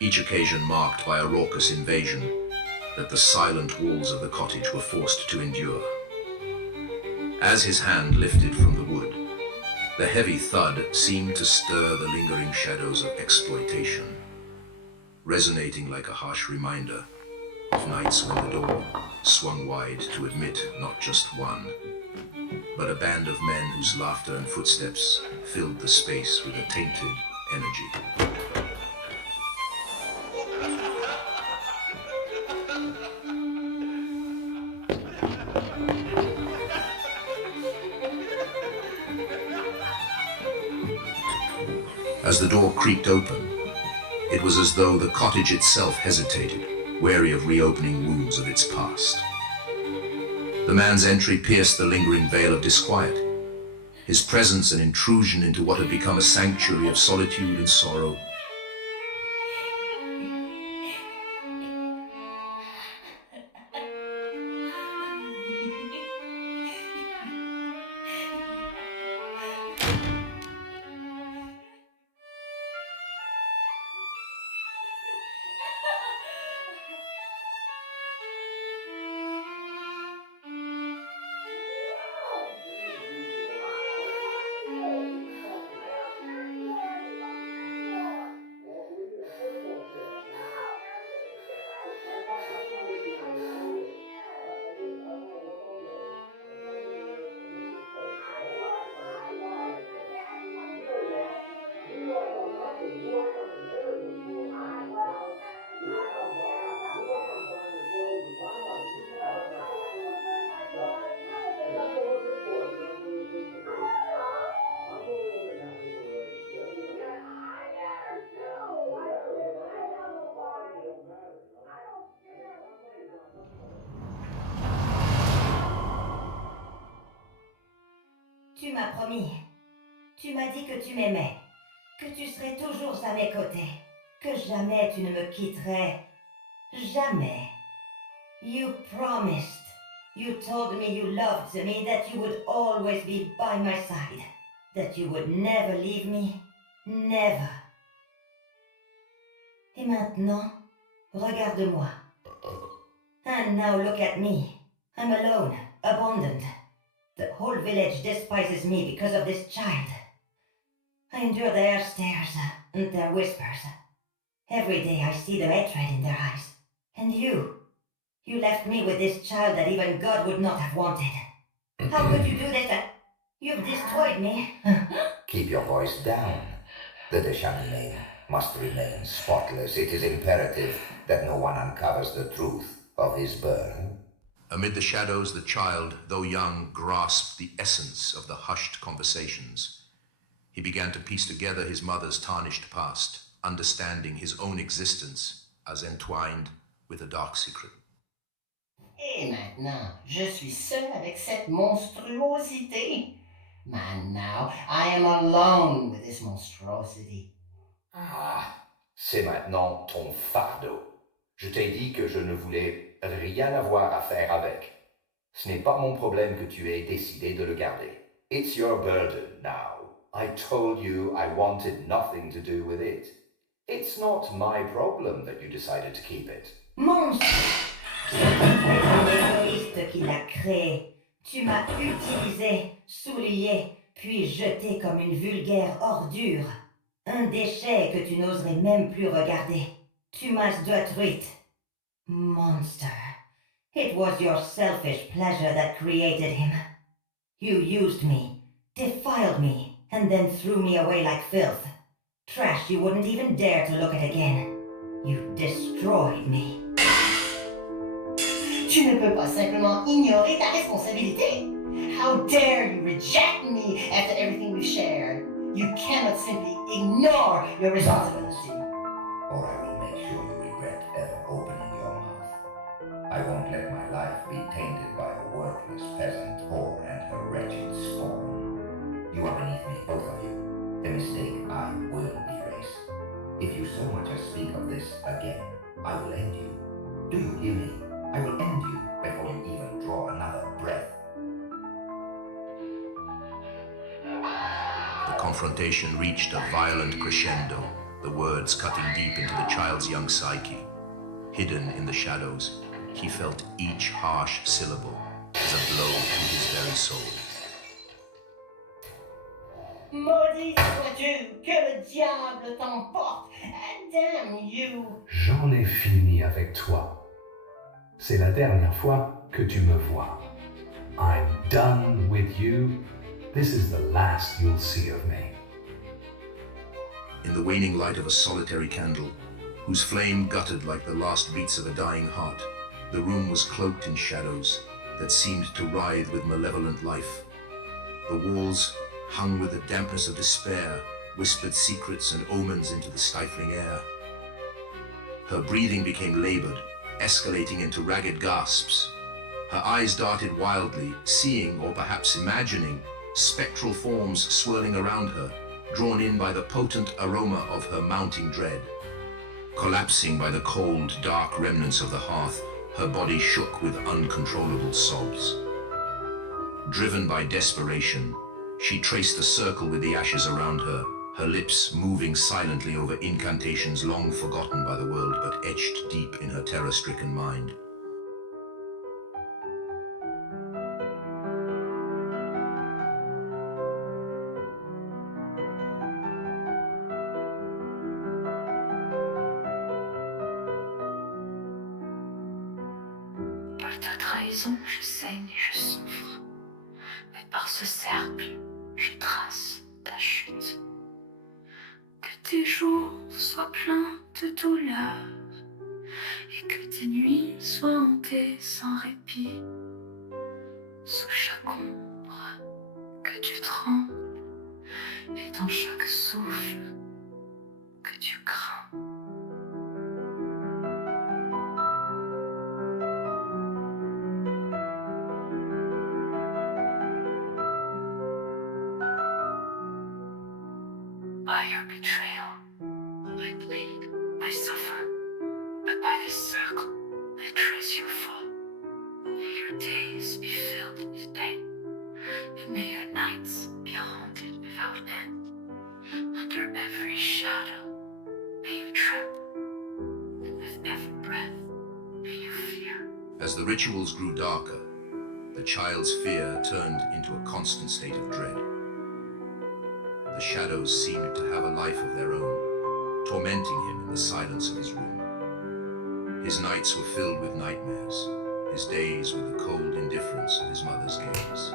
each occasion marked by a raucous invasion that the silent walls of the cottage were forced to endure. As his hand lifted from the wood, the heavy thud seemed to stir the lingering shadows of exploitation, resonating like a harsh reminder of nights when the door swung wide to admit not just one, but a band of men whose laughter and footsteps filled the space with a tainted energy. As the door creaked open, it was as though the cottage itself hesitated, wary of reopening wounds of its past. The man's entry pierced the lingering veil of disquiet, his presence an intrusion into what had become a sanctuary of solitude and sorrow. Tu m'as promis. Tu m'as dit que tu m'aimais, que tu serais toujours à mes côtés, que jamais tu ne me quitterais. Jamais. You promised. You told me you loved me, that you would always be by my side, that you would never leave me. Never. Et maintenant, regarde-moi. And now look at me. I'm alone, abandoned. The whole village despises me because of this child. I endure their stares and their whispers. Every day I see the hatred in their eyes. And you left me with this child that even God would not have wanted. How could you do this? You've destroyed me. Keep your voice down. The Deshani name must remain spotless. It is imperative that no one uncovers the truth of his birth. Amid the shadows, the child, though young, grasped the essence of the hushed conversations. He began to piece together his mother's tarnished past, understanding his own existence as entwined with a dark secret. Et maintenant, je suis seul avec cette monstruosité. Man, now, I am alone with this monstrosity. Ah, c'est maintenant ton fardeau. Je t'ai dit que je ne voulais rien avoir à faire avec. Ce n'est pas mon problème que tu aies décidé de le garder. It's your burden now. I told you I wanted nothing to do with it. It's not my problem that you decided to keep it. Monstre! C'est un égoïste qui l'a créé. Tu m'as utilisé, souillé, puis jeté comme une vulgaire ordure. Un déchet que tu n'oserais même plus regarder. Tu m'as détruite. Monster. It was your selfish pleasure that created him. You used me, defiled me, and then threw me away like filth. Trash you wouldn't even dare to look at again. You destroyed me. Tu ne peux pas simplement ignorer ta responsabilité. How dare you reject me after everything we've shared? You cannot simply ignore your responsibility. Or I will make sure you regret ever opening your mouth. I won't let my life be tainted by a worthless peasant whore and her wretched spawn. You are beneath me, both of you. The mistake I will erase. If you so much as speak of this again, I will end you. Do you hear me? I will end you before you even draw another breath. The confrontation reached a violent crescendo, the words cutting deep into the child's young psyche. Hidden in the shadows, he felt each harsh syllable as a blow to his very soul. Maudit sois-tu, que le diable t'emporte, damn you. J'en ai fini avec toi. C'est la dernière fois que tu me vois. I'm done with you. This is the last you'll see of me. In the waning light of a solitary candle, whose flame guttered like the last beats of a dying heart, the room was cloaked in shadows that seemed to writhe with malevolent life. The walls, hung with the dampness of despair, whispered secrets and omens into the stifling air. Her breathing became labored, escalating into ragged gasps. Her eyes darted wildly, seeing, or perhaps imagining, spectral forms swirling around her, drawn in by the potent aroma of her mounting dread. Collapsing by the cold, dark remnants of the hearth, her body shook with uncontrollable sobs. Driven by desperation, she traced a circle with the ashes around her, her lips moving silently over incantations long forgotten by the world but etched deep in her terror-stricken mind. Par ta trahison, je saigne et je souffre. Mais par ce cercle, je trace ta chute. Que tes jours soient pleins de douleur et que tes nuits soient hantées sans répit. Sous chaque ombre, que tu trembles et dans chaque souffle, que tu crains. By your betrayal, I bleed, I suffer, but by this circle, I trace your fall. May your days be filled with pain, and may your nights be haunted without end. Under every shadow, may you tremble, and with every breath, may you fear. As the rituals grew darker, the child's fear turned into a constant state of dread. The shadows seemed to have a life of their own, tormenting him in the silence of his room. His nights were filled with nightmares, his days with the cold indifference of his mother's gaze.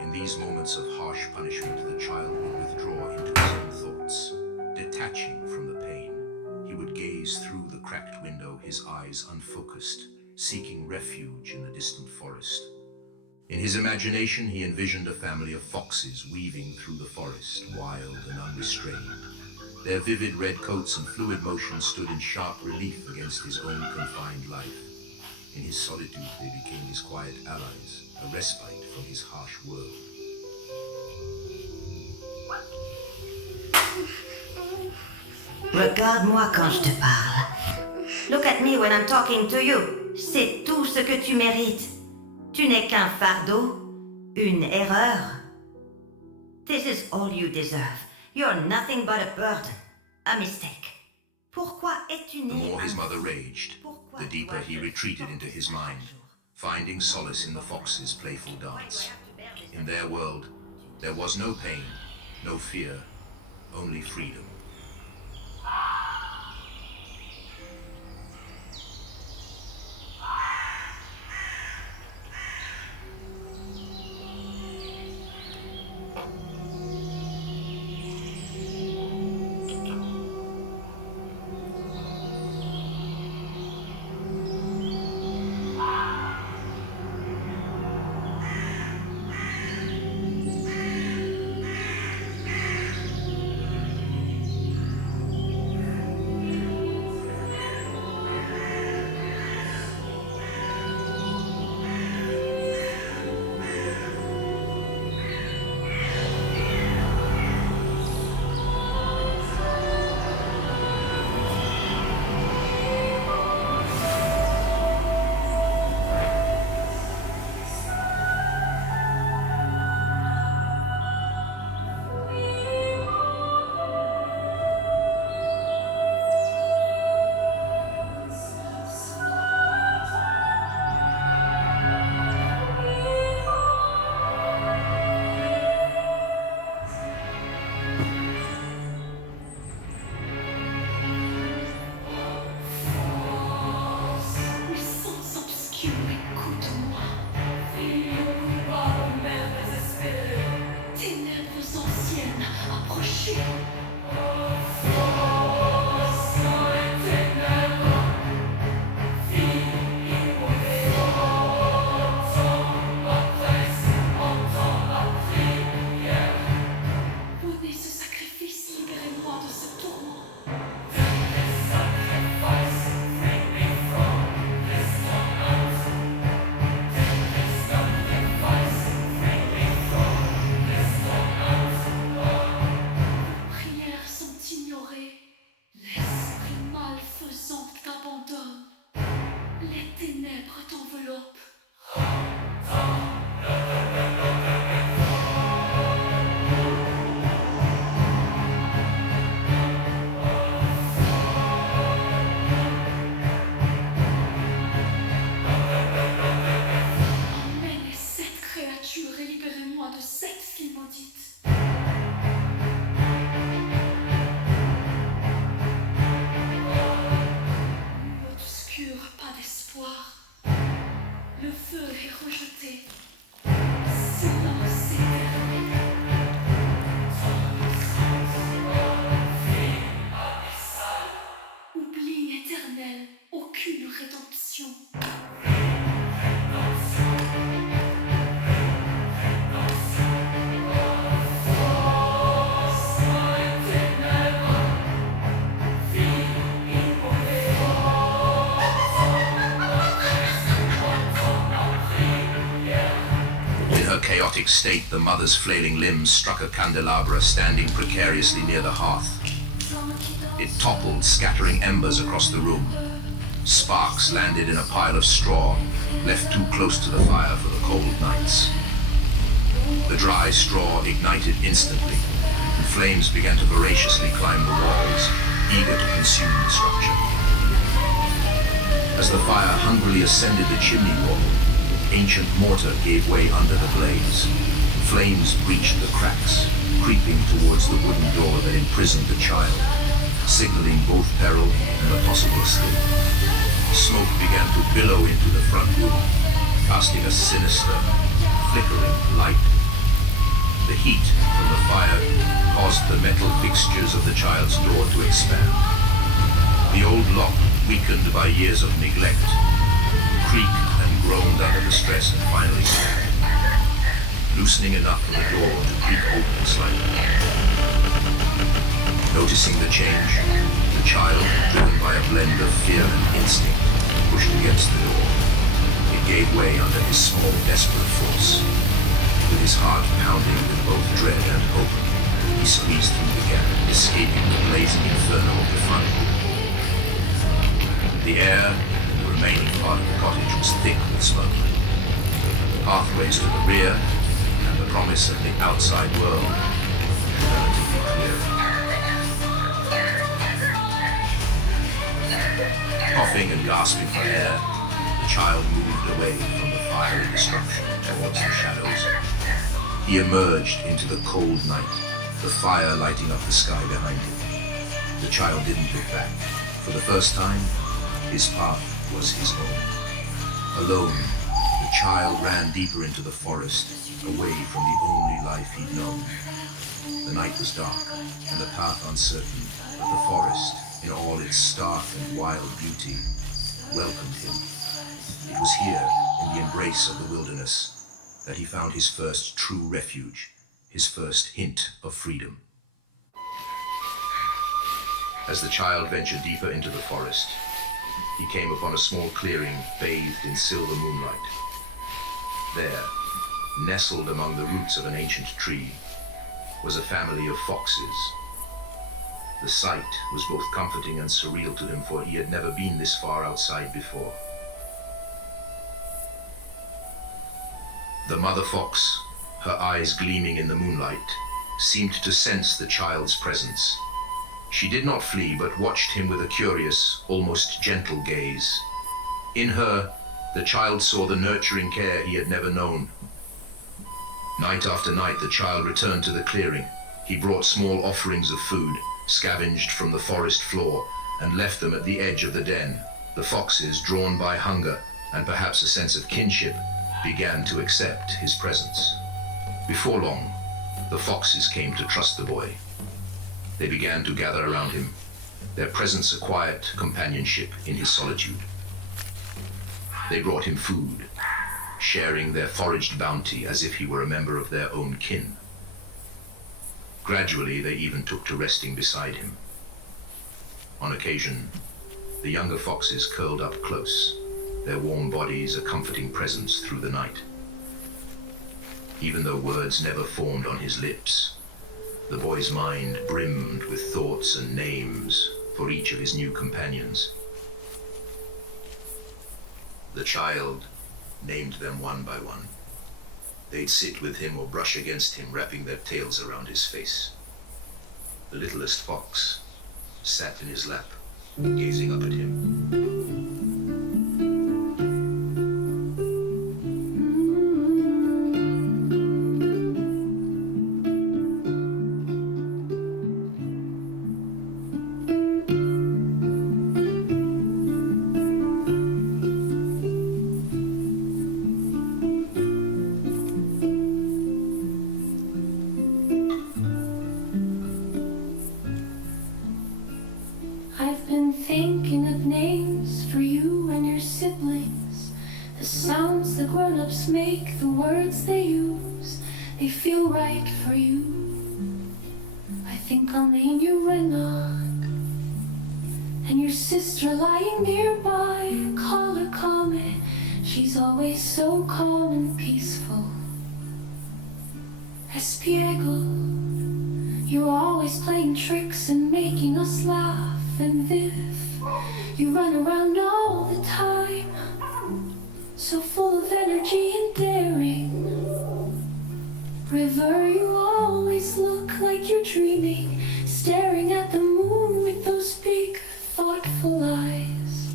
In these moments of harsh punishment, the child would withdraw into his own thoughts. Detaching from the pain, he would gaze through the cracked window, his eyes unfocused, seeking refuge in the distant forest. In his imagination, he envisioned a family of foxes weaving through the forest, wild and unrestrained. Their vivid red coats and fluid motion stood in sharp relief against his own confined life. In his solitude, they became his quiet allies, a respite from his harsh world. Regarde-moi quand je te parle. Look at me when I'm talking to you. C'est tout ce que tu mérites. Tu n'es qu'un fardeau, une erreur. This is all you deserve. You're nothing but a burden, a mistake. Pourquoi es-tu né? The more his mother raged, the deeper he retreated into his mind, finding solace in the fox's playful dance. In their world, there was no pain, no fear, only freedom. ensuite. Obscur, pas d'espoir. Le feu est rejeté. Silence éternel. Oubli éternel, aucune rédemption. In her chaotic state, the mother's flailing limbs struck a candelabra standing precariously near the hearth. It toppled, scattering embers across the room. Sparks landed in a pile of straw, left too close to the fire for the cold nights. The dry straw ignited instantly, and flames began to voraciously climb the walls, eager to consume the structure. As the fire hungrily ascended the chimney wall, ancient mortar gave way under the blaze. Flames breached the cracks, creeping towards the wooden door that imprisoned the child, signaling both peril and the possible escape. Smoke began to billow into the front room, casting a sinister, flickering light. The heat from the fire caused the metal fixtures of the child's door to expand. The old lock, weakened by years of neglect, creaked and groaned under the stress and finally snapped, loosening enough for the door to creak open slightly. Noticing the change, the child, driven by a blend of fear and instinct, pushed against the door. It gave way under his small, desperate force. With his heart pounding with both dread and hope, he squeezed through the gap, escaping the blazing inferno of the front room. The air in the remaining part of the cottage was thick with smoke. Pathways to the rear and the promise of the outside world were relatively clear. Coughing and gasping for air, the child moved away from the fiery destruction towards the shadows. He emerged into the cold night, the fire lighting up the sky behind him. The child didn't look back. For the first time, his path was his own. Alone, the child ran deeper into the forest, away from the only life he'd known. The night was dark, and the path uncertain, but the forest, in all its stark and wild beauty, welcomed him. It was here, in the embrace of the wilderness, that he found his first true refuge, his first hint of freedom. As the child ventured deeper into the forest, he came upon a small clearing bathed in silver moonlight. There, nestled among the roots of an ancient tree, was a family of foxes. The sight was both comforting and surreal to him, for he had never been this far outside before. The mother fox, her eyes gleaming in the moonlight, seemed to sense the child's presence. She did not flee, but watched him with a curious, almost gentle gaze. In her, the child saw the nurturing care he had never known. Night after night, the child returned to the clearing. He brought small offerings of food, scavenged from the forest floor, and left them at the edge of the den. The foxes, drawn by hunger and perhaps a sense of kinship, began to accept his presence. Before long, the foxes came to trust the boy. They began to gather around him, their presence a quiet companionship in his solitude. They brought him food, sharing their foraged bounty as if he were a member of their own kin. Gradually, they even took to resting beside him. On occasion, the younger foxes curled up close, their warm bodies a comforting presence through the night. Even though words never formed on his lips, the boy's mind brimmed with thoughts and names for each of his new companions. The child named them one by one. They'd sit with him or brush against him, wrapping their tails around his face. The littlest fox sat in his lap, gazing up at him. words they use, they feel right for you. I think I'll name you Renard, and your sister lying nearby, call her Comet. She's always so calm and peaceful. Espiegel, you're always playing tricks and making us laugh. And Viv, you run around all the time, so full of energy and daring. River, you always look like you're dreaming, staring at the moon with those big, thoughtful eyes.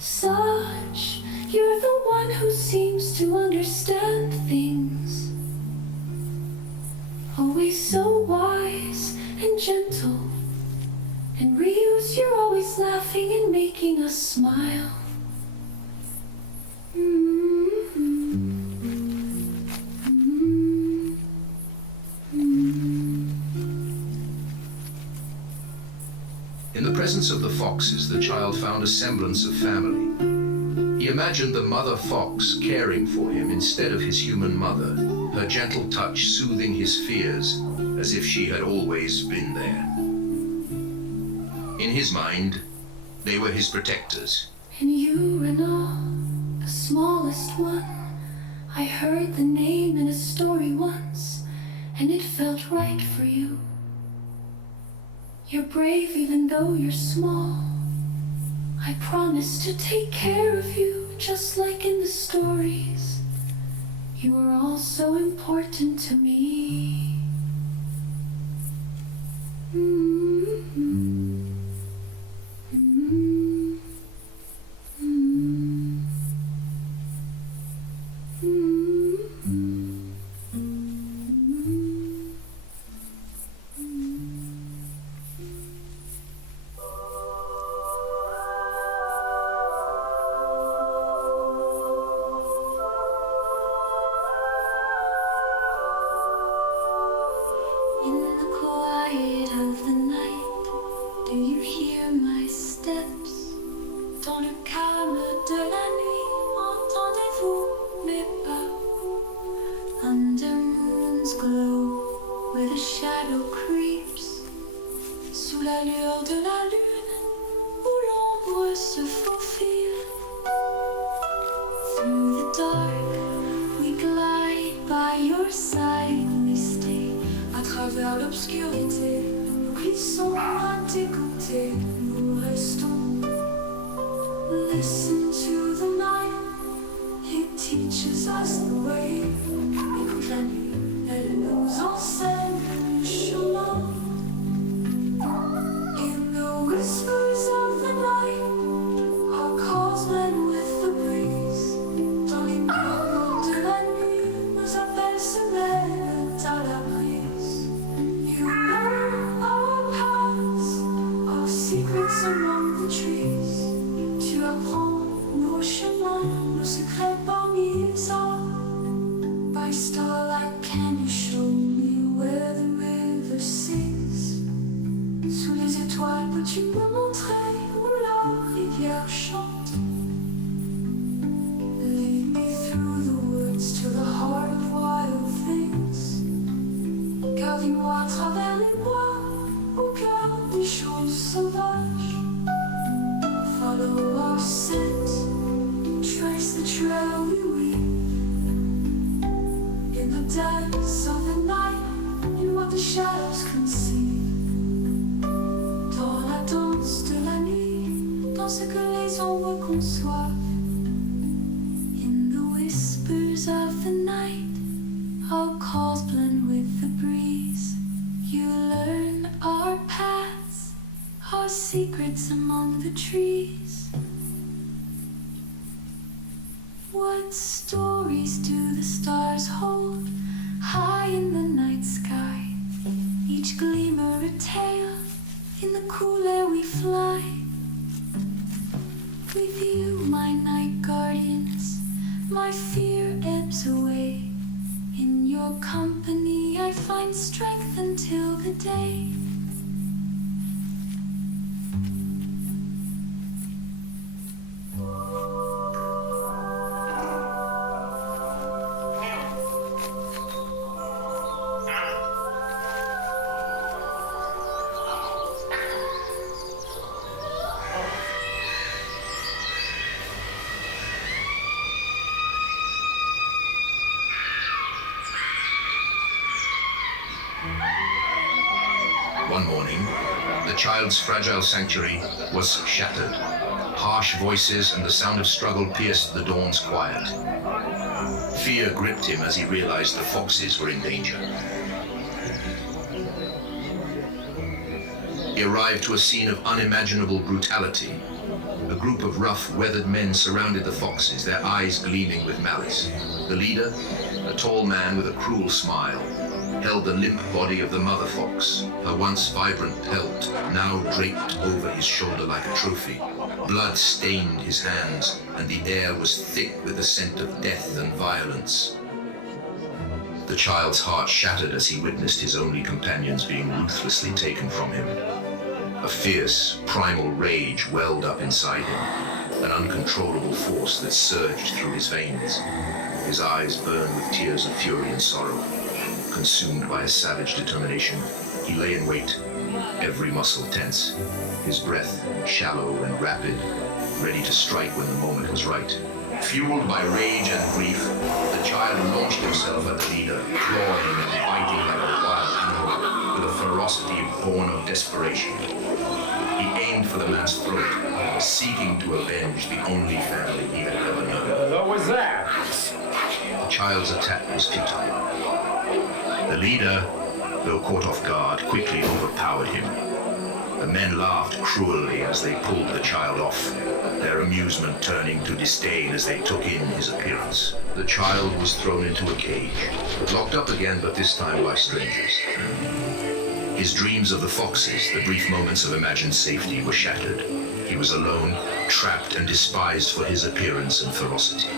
Such, you're the one who seems to understand things. Always so wise and gentle. And Ryus, you're always laughing and making us smile. In the presence of the foxes, the child found a semblance of family. He imagined the mother fox caring for him instead of his human mother, her gentle touch soothing his fears as if she had always been there. In his mind, they were his protectors. And you, Renaud, the smallest one, I heard the name in a story once, and it felt right for you. You're brave even though you're small. I promise to take care of you, just like in the stories. You are all so important to me. One morning, the child's fragile sanctuary was shattered. Harsh voices and the sound of struggle pierced the dawn's quiet. Fear gripped him as he realized the foxes were in danger. He arrived to a scene of unimaginable brutality. A group of rough, weathered men surrounded the foxes, their eyes gleaming with malice. The leader, a tall man with a cruel smile, held the limp body of the mother fox, her once vibrant pelt now draped over his shoulder like a trophy. Blood stained his hands, and the air was thick with the scent of death and violence. The child's heart shattered as he witnessed his only companions being ruthlessly taken from him. A fierce, primal rage welled up inside him, an uncontrollable force that surged through his veins. His eyes burned with tears of fury and sorrow. Consumed by a savage determination, he lay in wait, every muscle tense, his breath shallow and rapid, ready to strike when the moment was right. Fueled by rage and grief, the child launched himself at the leader, clawing and biting like a wild animal, with a ferocity born of desperation. He aimed for the man's throat, seeking to avenge the only family he had ever known. What was that? The child's attack was futile. The leader, though caught off guard, quickly overpowered him. The men laughed cruelly as they pulled the child off, their amusement turning to disdain as they took in his appearance. The child was thrown into a cage, locked up again, but this time by strangers. His dreams of the foxes, the brief moments of imagined safety, were shattered. He was alone, trapped and despised for his appearance and ferocity.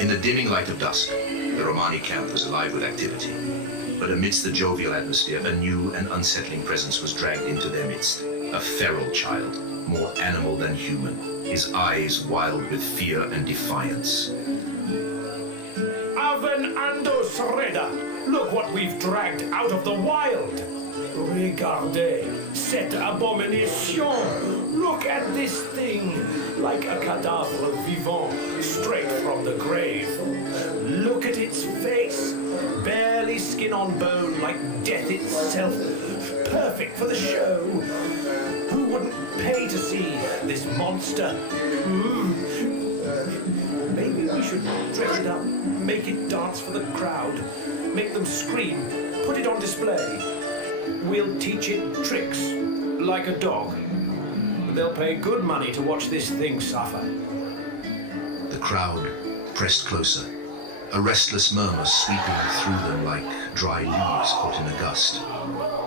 In the dimming light of dusk, the Romani camp was alive with activity. But amidst the jovial atmosphere, a new and unsettling presence was dragged into their midst. A feral child, more animal than human, his eyes wild with fear and defiance. Aven Andos Reda! Look what we've dragged out of the wild! Regardez, cette abomination! Look at this thing, like a cadavre vivant, straight from the grave. Look at its face, barely skin on bone, like death itself. Perfect for the show. Who wouldn't pay to see this monster? Maybe we should dress it up, make it dance for the crowd, make them scream, put it on display. We'll teach it tricks, like a dog. They'll pay good money to watch this thing suffer. The crowd pressed closer, a restless murmur sweeping through them like dry leaves caught in a gust.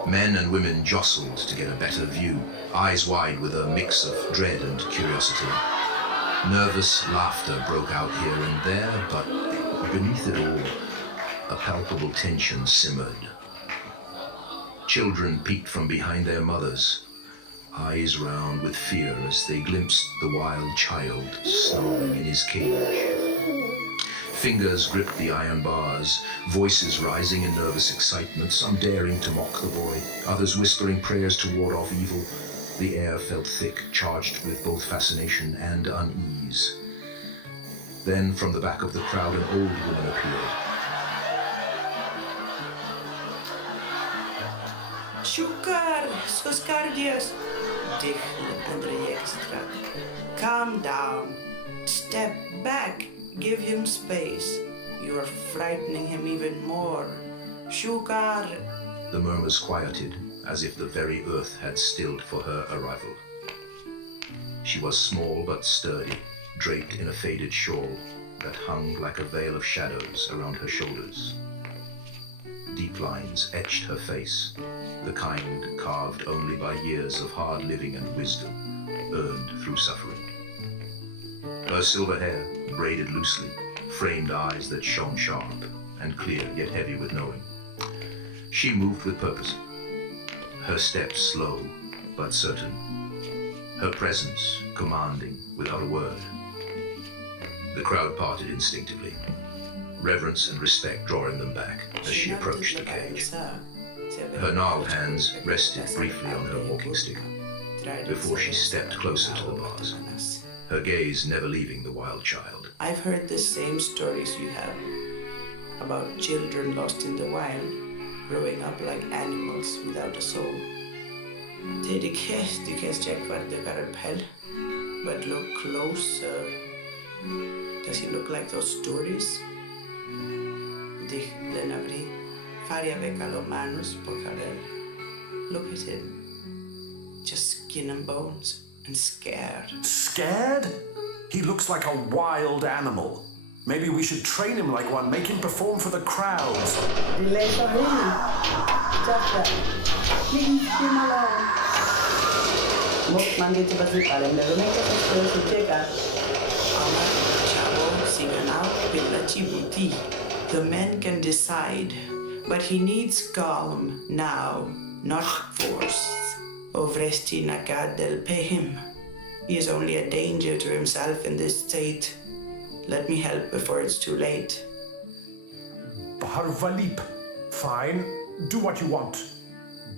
Men and women jostled to get a better view, eyes wide with a mix of dread and curiosity. Nervous laughter broke out here and there, but beneath it all, a palpable tension simmered. Children peeked from behind their mothers, eyes round with fear as they glimpsed the wild child snoring in his cage. Fingers gripped the iron bars, voices rising in nervous excitement, some daring to mock the boy, others whispering prayers to ward off evil. The air felt thick, charged with both fascination and unease. Then, from the back of the crowd, an old woman appeared. Shukar, Soskardias. Calm down. Step back. Give him space. You are frightening him even more. Shukar. The murmurs quieted, as if the very earth had stilled for her arrival. She was small but sturdy, draped in a faded shawl that hung like a veil of shadows around her shoulders. Deep lines etched her face, the kind carved only by years of hard living and wisdom, earned through suffering. Her silver hair, braided loosely, framed eyes that shone sharp and clear, yet heavy with knowing. She moved with purpose, her steps slow but certain, her presence commanding without a word. The crowd parted instinctively, reverence and respect drawing them back as she approached the cage. Her gnarled hands rested briefly on her walking stick before she stepped closer to the bars, her gaze never leaving the wild child. I've heard the same stories you have. about children lost in the wild, growing up like animals without a soul. Det du kan check what the carapel, but look closer. Does he look like those stories? Dich lenabri, faria vecalo manus porcadel. Look at him, just skin and bones, and scared. Scared? He looks like a wild animal. Maybe we should train him like one, make him perform for the crowds. Leave him alone. Most Monday to Bazooka, never make a first to take us. Chavo, singing out with La Chibuti. The men can decide, but he needs calm now, not force. Ovresti Nagad del pay him. He is only a danger to himself in this state. Let me help before it's too late. Harvalip. Fine, do what you want.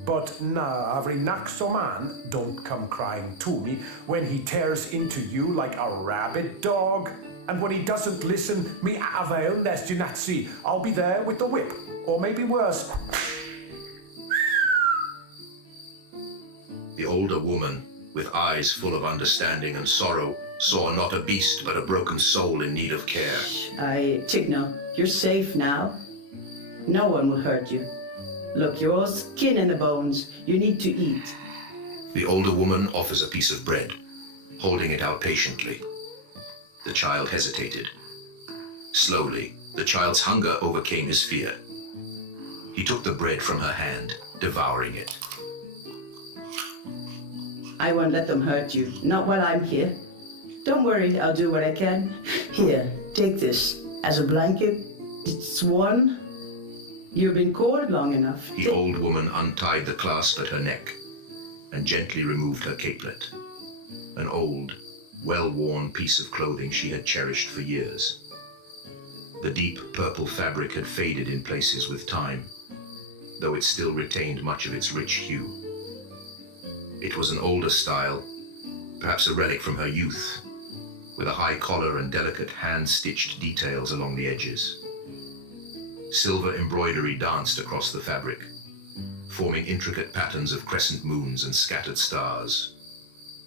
But na every Naxoman, don't come crying to me when he tears into you like a rabid dog. And when he doesn't listen, me avail lest you not see. I'll be there with the whip, or maybe worse. The older woman, with eyes full of understanding and sorrow, saw not a beast but a broken soul in need of care. Tigno, you're safe now. No one will hurt you. Look, you're all skin and the bones. You need to eat. The older woman offers a piece of bread, holding it out patiently. The child hesitated. Slowly, the child's hunger overcame his fear. He took the bread from her hand, devouring it. I won't let them hurt you. Not while I'm here. Don't worry, I'll do what I can. Here, take this. As a blanket, it's warm. You've been cold long enough. The old woman untied the clasp at her neck and gently removed her capelet, an old, well-worn piece of clothing she had cherished for years. The deep purple fabric had faded in places with time, though it still retained much of its rich hue. It was an older style, perhaps a relic from her youth, with a high collar and delicate hand-stitched details along the edges. Silver embroidery danced across the fabric, forming intricate patterns of crescent moons and scattered stars,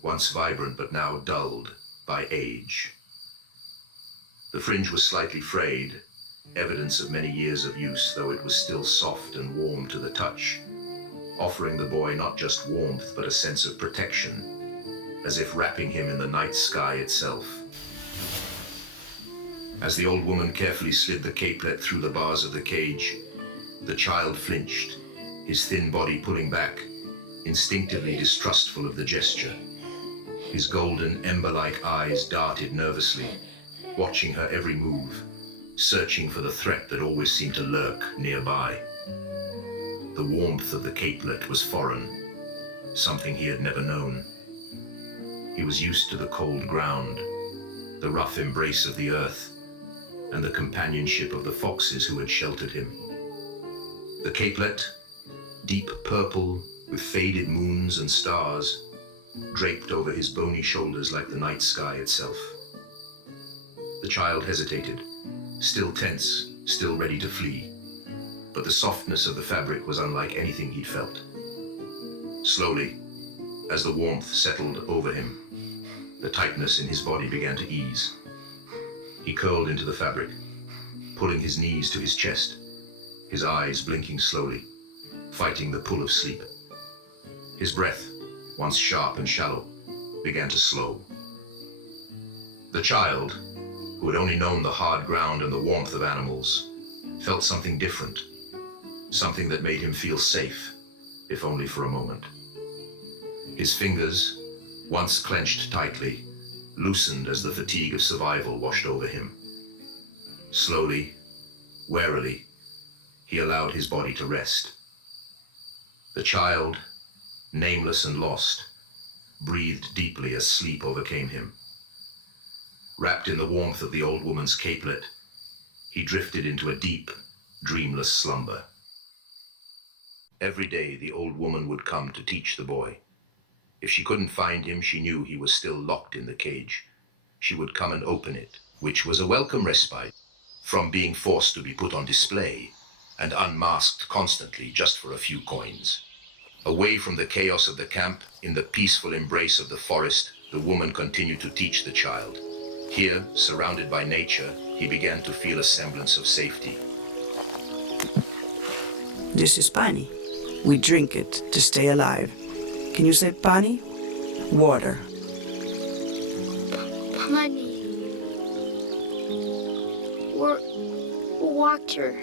once vibrant but now dulled by age. The fringe was slightly frayed, evidence of many years of use, though it was still soft and warm to the touch, offering the boy not just warmth but a sense of protection, as if wrapping him in the night sky itself. As the old woman carefully slid the capelet through the bars of the cage, the child flinched, his thin body pulling back, instinctively distrustful of the gesture. His golden, ember-like eyes darted nervously, watching her every move, searching for the threat that always seemed to lurk nearby. The warmth of the capelet was foreign, something he had never known. He was used to the cold ground, the rough embrace of the earth, and the companionship of the foxes who had sheltered him. The capelet, deep purple with faded moons and stars, draped over his bony shoulders like the night sky itself. The child hesitated, still tense, still ready to flee, but the softness of the fabric was unlike anything he'd felt. Slowly, as the warmth settled over him, the tightness in his body began to ease. He curled into the fabric, pulling his knees to his chest, his eyes blinking slowly, fighting the pull of sleep. His breath, once sharp and shallow, began to slow. The child, who had only known the hard ground and the warmth of animals, felt something different, something that made him feel safe, if only for a moment. His fingers, once clenched tightly, loosened as the fatigue of survival washed over him. Slowly, warily, he allowed his body to rest. The child, nameless and lost, breathed deeply as sleep overcame him. Wrapped in the warmth of the old woman's capelet, he drifted into a deep, dreamless slumber. Every day the old woman would come to teach the boy. If she couldn't find him, she knew he was still locked in the cage. She would come and open it, which was a welcome respite, from being forced to be put on display and unmasked constantly just for a few coins. Away from the chaos of the camp, in the peaceful embrace of the forest, the woman continued to teach the child. Here, surrounded by nature, he began to feel a semblance of safety. This is pani. We drink it to stay alive. Can you say pani? Water. Pani. Water.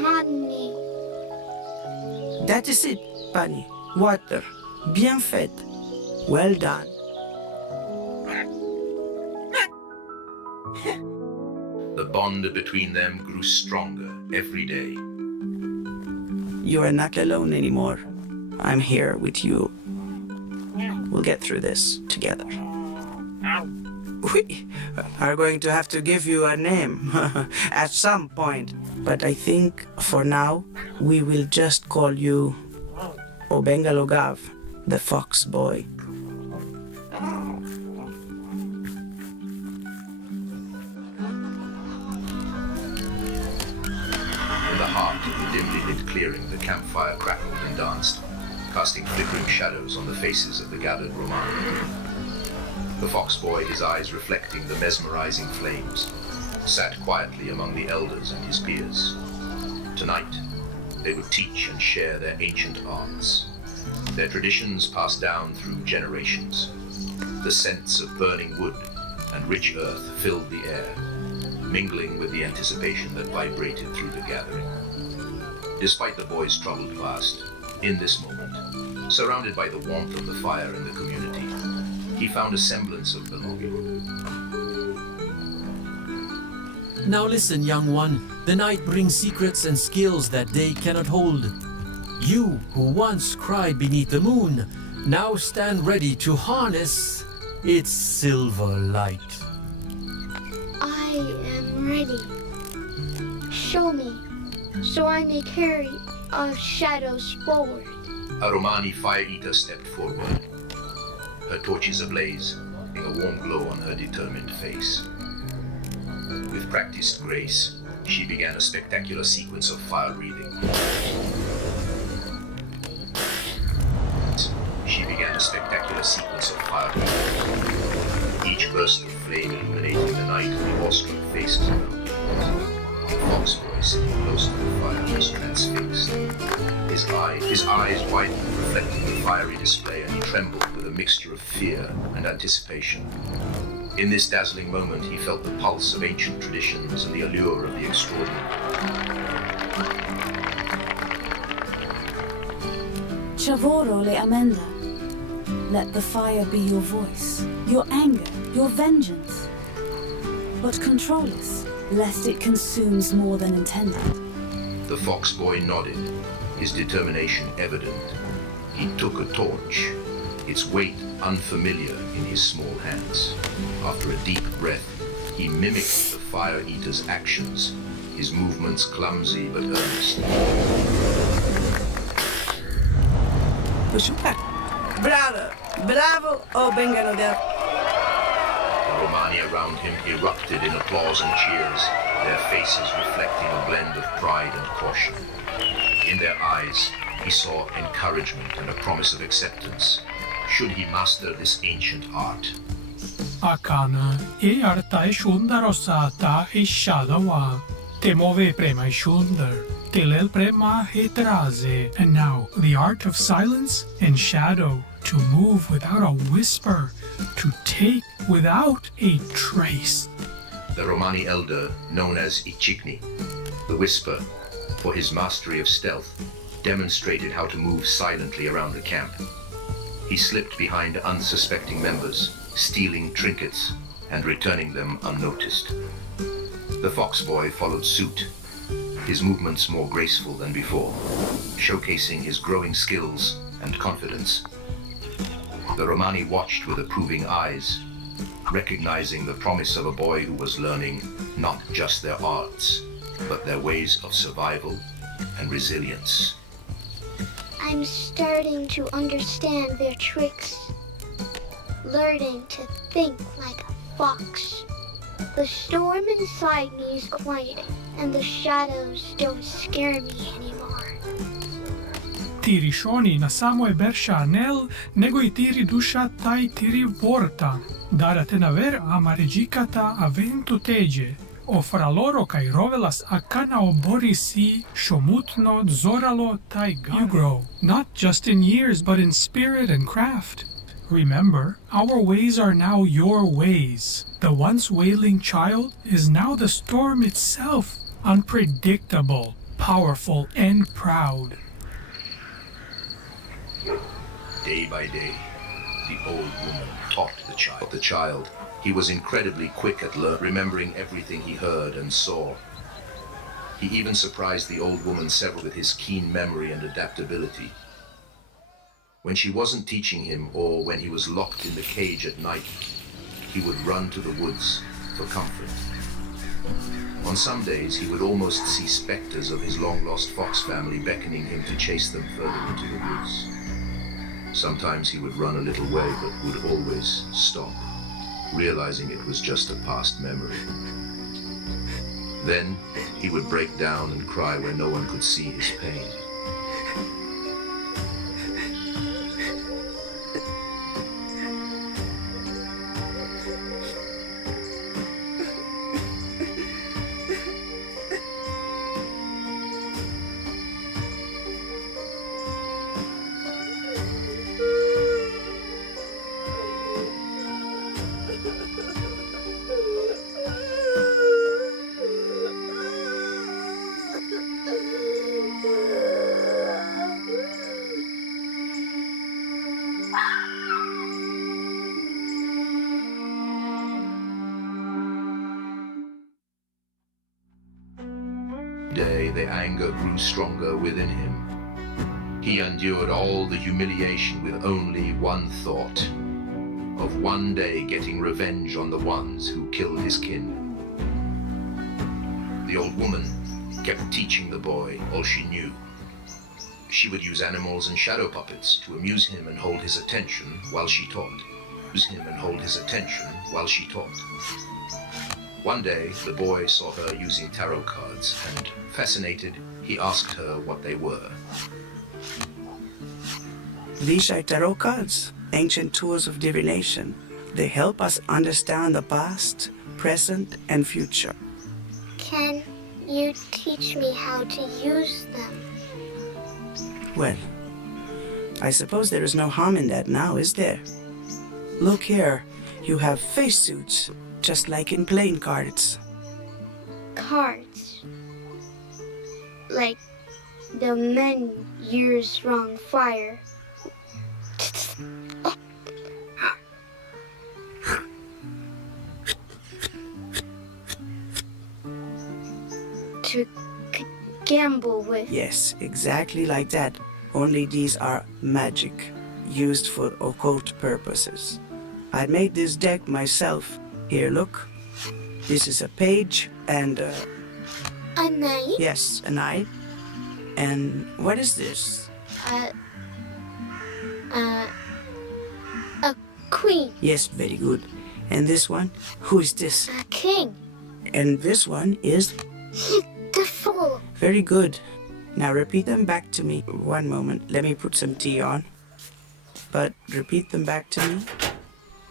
Pani. That is it, pani. Water. Bien fait. Well done. The bond between them grew stronger every day. You are not alone anymore. I'm here with you. We'll get through this together. We are going to have to give you a name at some point. But I think for now, we will just call you Obengalogav, the fox boy. In the heart of the dimly lit clearing, the campfire crackled and danced, casting flickering shadows on the faces of the gathered Romani. The fox boy, his eyes reflecting the mesmerizing flames, sat quietly among the elders and his peers. Tonight, they would teach and share their ancient arts, their traditions passed down through generations. The scents of burning wood and rich earth filled the air, mingling with the anticipation that vibrated through the gathering. Despite the boy's troubled past, in this moment, surrounded by the warmth of the fire and the community, he found a semblance of belonging. Now listen, young one. The night brings secrets and skills that day cannot hold. You, who once cried beneath the moon, now stand ready to harness its silver light. I am ready. Show me, so I may carry our shadows forward. A Romani fire eater stepped forward, her torches ablaze, a warm glow on her determined face. With practiced grace, she began a spectacular sequence of fire breathing. Each burst of flame illuminating the night of the awestruck faces around her. The fox boy sitting close to the fire was transfixed. His eyes widened, reflecting the fiery display, and he trembled with a mixture of fear and anticipation. In this dazzling moment, he felt the pulse of ancient traditions and the allure of the extraordinary. Chavoro le amenda. Let the fire be your voice, your anger, your vengeance. But control us, lest it consumes more than intended. The fox boy nodded, his determination evident. He took a torch, its weight unfamiliar in his small hands. After a deep breath, he mimicked the fire eater's actions, his movements clumsy but earnest. Bravo! Bravo, Obengalogav! The Romani around him erupted in applause and cheers, their faces reflecting a blend of pride and caution. In their eyes, he saw encouragement and a promise of acceptance, should he master this ancient art. Akana e arta e shunda rosata e shadawa. Te move prema e shunder. Telel prema e traze. And now, the art of silence and shadow. To move without a whisper. To take without a trace. The Romani elder, known as Ichikni, the Whisper, for his mastery of stealth, demonstrated how to move silently around the camp. He slipped behind unsuspecting members, stealing trinkets and returning them unnoticed. The fox boy followed suit, his movements more graceful than before, showcasing his growing skills and confidence. The Romani watched with approving eyes, recognizing the promise of a boy who was learning not just their arts, but their ways of survival and resilience. I'm starting to understand their tricks. Learning to think like a fox. The storm inside me is quiet, and the shadows don't scare me anymore. Tirișonii na samo e ber Chanel, nego i tiri duša taj tiri vorta. Dara te naver amaregicata aventu tege. Ofra loro kai rovelas akana obori si shomutno zoralo tai gar. You grow, not just in years, but in spirit and craft. Remember, our ways are now your ways. The once wailing child is now the storm itself, unpredictable, powerful, and proud. Day by day, the old woman taught the child. He was incredibly quick at remembering everything he heard and saw. He even surprised the old woman several with his keen memory and adaptability. When she wasn't teaching him, or when he was locked in the cage at night, he would run to the woods for comfort. On some days, he would almost see specters of his long-lost fox family beckoning him to chase them further into the woods. Sometimes he would run a little way, but would always stop, realizing it was just a past memory. Then he would break down and cry where no one could see his pain. Day, the anger grew stronger within him. He endured all the humiliation with only one thought, of one day getting revenge on the ones who killed his kin. The old woman kept teaching the boy all she knew. She would use animals and shadow puppets to amuse him and hold his attention while she taught. One day, the boy saw her using tarot cards, and, fascinated, he asked her what they were. These are tarot cards, ancient tools of divination. They help us understand the past, present, and future. Can you teach me how to use them? Well, I suppose there is no harm in that now, is there? Look here, you have face suits, just like in playing cards. Cards. Like the men years wrong fire. To gamble with. Yes, exactly like that. Only these are magic, used for occult purposes. I made this deck myself. Here, look. This is a page and a knight? Yes, a knight. And what is this? A queen. Yes, very good. And this one? Who is this? A king. And this one is? The fool. Very good. Now repeat them back to me. One moment. Let me put some tea on. But repeat them back to me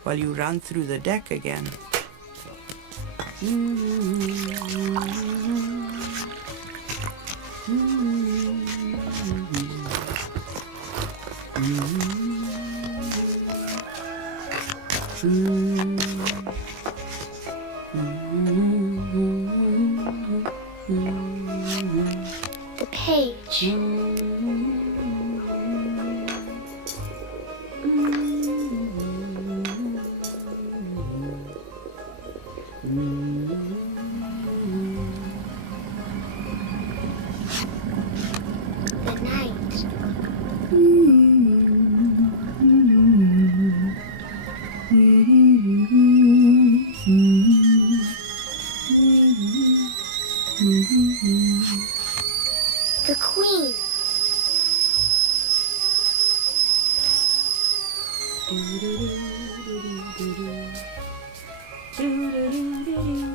while you run through the deck again. The page. The queen. Do do do do do do do do do do do.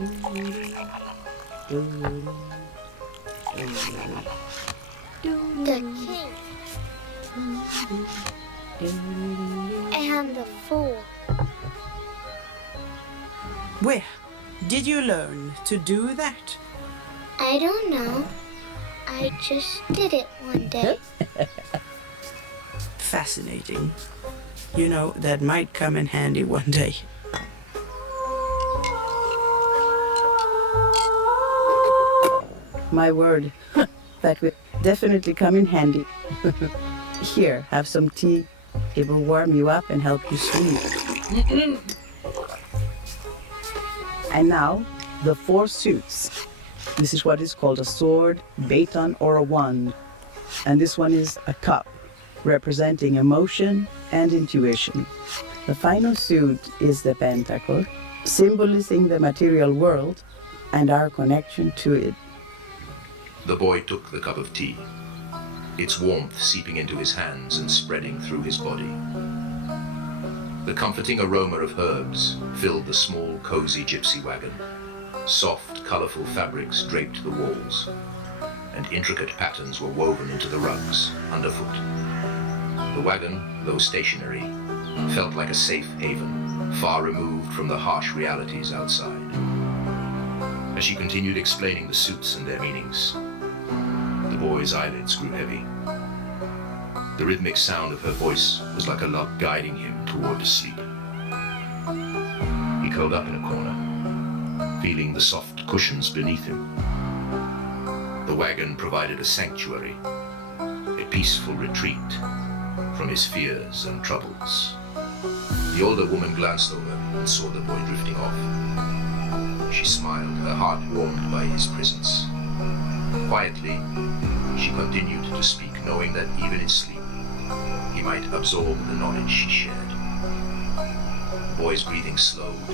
The king and the fool. Where did you learn to do that? I don't know. I just did it one day. Fascinating. You know, that might come in handy one day. My word, that will definitely come in handy. Here, have some tea. It will warm you up and help you sleep. And now, the 4 suits. This is what is called a sword, baton, or a wand. And this one is a cup, representing emotion and intuition. The final suit is the pentacle, symbolizing the material world and our connection to it. The boy took the cup of tea, its warmth seeping into his hands and spreading through his body. The comforting aroma of herbs filled the small, cozy gypsy wagon. Soft, colorful fabrics draped the walls, and intricate patterns were woven into the rugs underfoot. The wagon, though stationary, felt like a safe haven, far removed from the harsh realities outside. As she continued explaining the suits and their meanings, the boy's eyelids grew heavy. The rhythmic sound of her voice was like a love guiding him toward sleep. He curled up in a corner, feeling the soft cushions beneath him. The wagon provided a sanctuary, a peaceful retreat from his fears and troubles. The older woman glanced over and saw the boy drifting off. She smiled, her heart warmed by his presence. Quietly, she continued to speak, knowing that even in sleep, he might absorb the knowledge she shared. The boy's breathing slowed,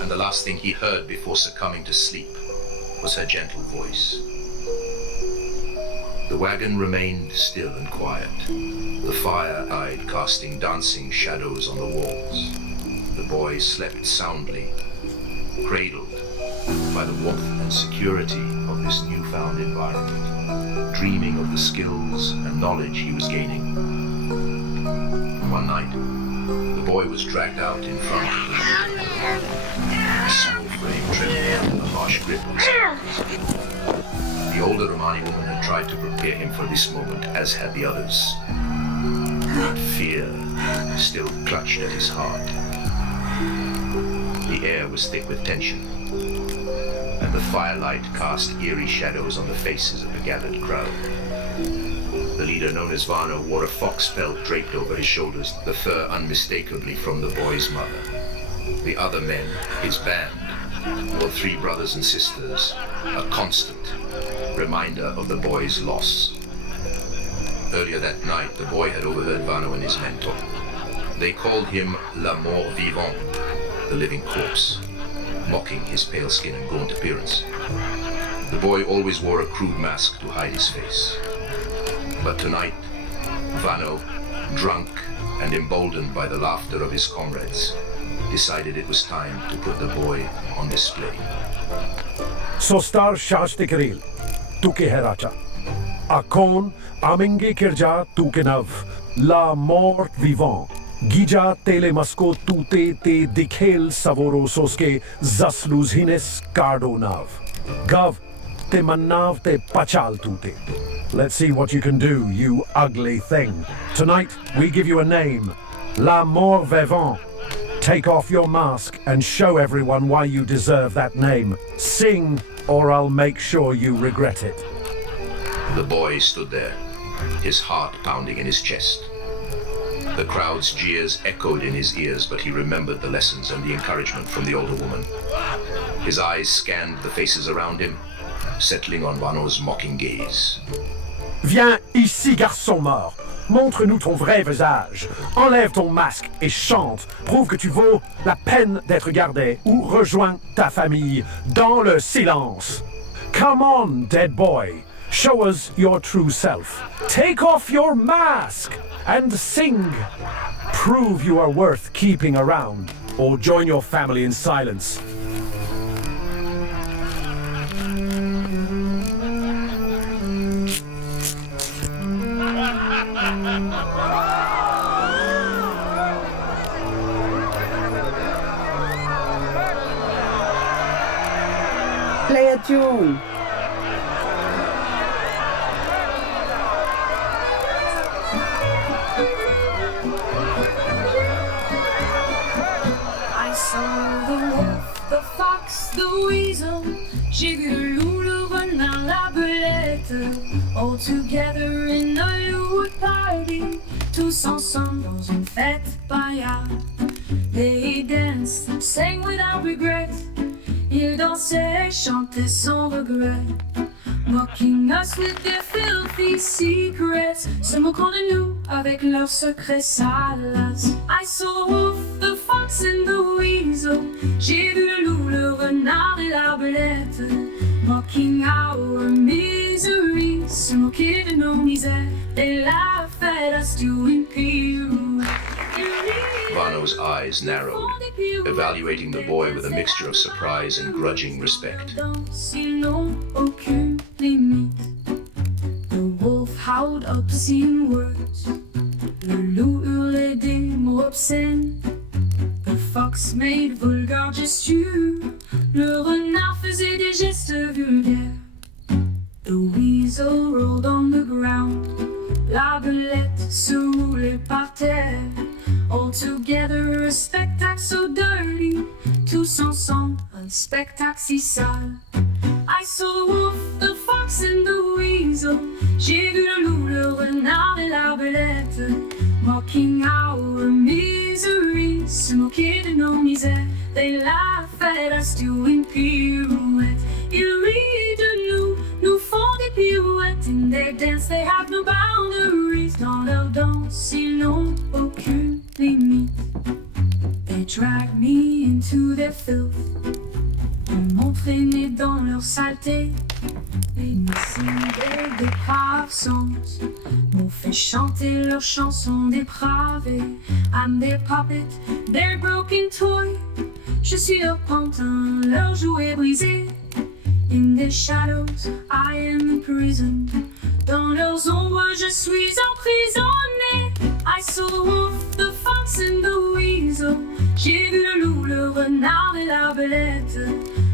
and the last thing he heard before succumbing to sleep was her gentle voice. The wagon remained still and quiet, the fire died casting dancing shadows on the walls. The boy slept soundly, cradled by the warmth and security of this newfound environment, dreaming of the skills and knowledge he was gaining. One night, the boy was dragged out in front of the window, his small frame trembling under the harsh grip of his hand. The older Romani woman had tried to prepare him for this moment, as had the others. But fear still clutched at his heart. The air was thick with tension, and the firelight cast eerie shadows on the faces of the gathered crowd. The leader, known as Vano, wore a fox pelt draped over his shoulders, the fur unmistakably from the boy's mother. The other men, his band, were 3 brothers and sisters, a constant reminder of the boy's loss. Earlier that night, the boy had overheard Vano and his men talk. They called him La Mort Vivant, the living corpse, mocking his pale skin and gaunt appearance. The boy always wore a crude mask to hide his face. But tonight, Vano, drunk and emboldened by the laughter of his comrades, decided it was time to put the boy on display. Sostar Shashtikaril, Tuke Heracha. Akon, Amenge Kirja Tukenav, La Mort Vivant. Gija telemasko tute te dikhel savorososke zasluzhines kardonav. Gav te manav te pachal tute. Let's see what you can do, you ugly thing. Tonight, we give you a name. La Mort Vivant. Take off your mask and show everyone why you deserve that name. Sing, or I'll make sure you regret it. The boy stood there, his heart pounding in his chest. The crowd's jeers echoed in his ears, but he remembered the lessons and the encouragement from the older woman. His eyes scanned the faces around him, settling on Vano's mocking gaze. Viens ici, garçon mort. Montre-nous ton vrai visage. Enlève ton masque et chante. Prouve que tu vaux la peine d'être gardé ou rejoins ta famille dans le silence. Come on, dead boy. Show us your true self. Take off your mask and sing. Prove you are worth keeping around, or join your family in silence. Play a tune. I saw the wolf, the fox, the weasel. J'ai vu le loup, le renard, la belette. All together in a Loup party. Tous ensemble dans une fête païenne. They danced, sang without regret. Ils dansaient, chantaient sans regret. Mocking us with their filthy secrets. Se moquant de nous avec leurs secrets salaces. I saw the wolf, the fox and the weasel. J'ai vu le loup, le renard et la belette. Mocking our misery. Se moquer de nos misères. They laugh at us doing pirouettes. Vano's eyes narrowed, evaluating the boy with a mixture of surprise and grudging respect. Ils n'ont aucune limite. The wolf howled obscene words. Le loup hurlait des mots obscènes. The fox made vulgar gestures. Le renard faisait des gestes vulgaires. The weasel rolled on the ground. La belette se roulait par terre. All together, a spectacle so dirty. Tous ensemble, un spectacle si sale. I saw the wolf, the fox and the weasel. J'ai vu le loup, le renard et la belette. Mocking our misery. Se moquer de nos misères. They laugh at us doing pirouettes. Ils rient de nous, nous font des pirouettes. In their dance, they have no boundaries. Dans leur danse, ils n'ont aucune limite. They drag me into their filth. Ils m'ont traîné dans leur saleté. They me sing their depraved songs. M'ont fait chanter leurs chansons dépravées. I'm their puppet, their broken toy. Je suis leur pantin, leur jouet brisé. In their shadows, I am imprisoned. Dans leurs ombres, je suis emprisonné. I saw the wolf, the fox and the weasel. J'ai vu le loup, le renard et la belette.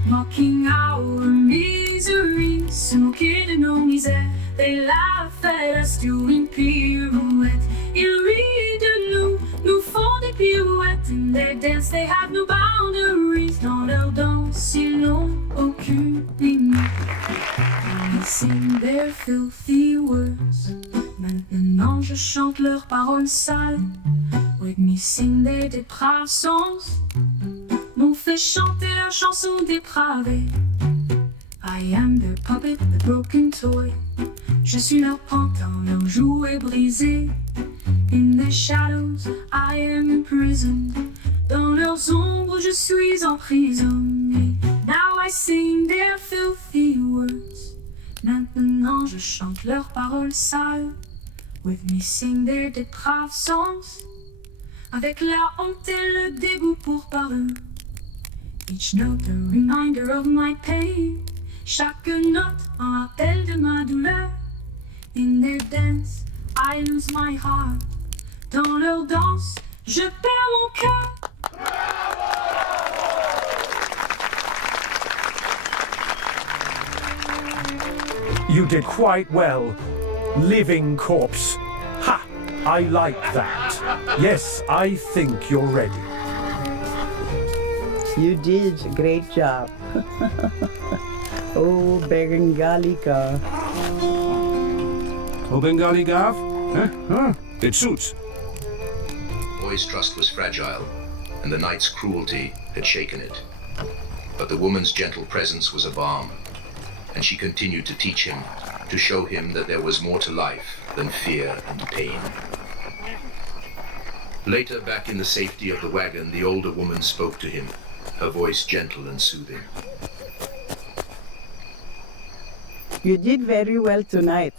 Mocking our misery. Se moquer de nos misères. They laugh at us doing pirouettes. Ils rient de nous, nous font des pirouettes. In their dance, they have no boundaries. Dans leur danse, ils n'ont aucune limite. Ils sing their filthy words. Maintenant, je chante leurs paroles sales. With me sing their depraved songs. M'ont fait chanter leurs chansons dépravées. I am their puppet, the broken toy. Je suis leur pantin, leur jouet brisé. In their shadows, I am imprisoned. Dans leurs ombres, je suis emprisonné. Now I sing their filthy words. Maintenant, je chante leurs paroles sales. With me sing their depraved songs. Avec la honte et le dégoût pour parler. Each note a reminder of my pain. Chaque note un rappel de ma douleur. In their dance, I lose my heart. Dans leur danse, je perds mon cœur. You did quite well. Living corpse. Ha! I like that. Yes, I think you're ready. You did a great job. Oh, Bengalika. Oh, Bengali Gav? Huh? It suits. The boy's trust was fragile, and the night's cruelty had shaken it. But the woman's gentle presence was a balm, and she continued to teach him, to show him that there was more to life than fear and pain. Later, back in the safety of the wagon, the older woman spoke to him, her voice gentle and soothing. You did very well tonight.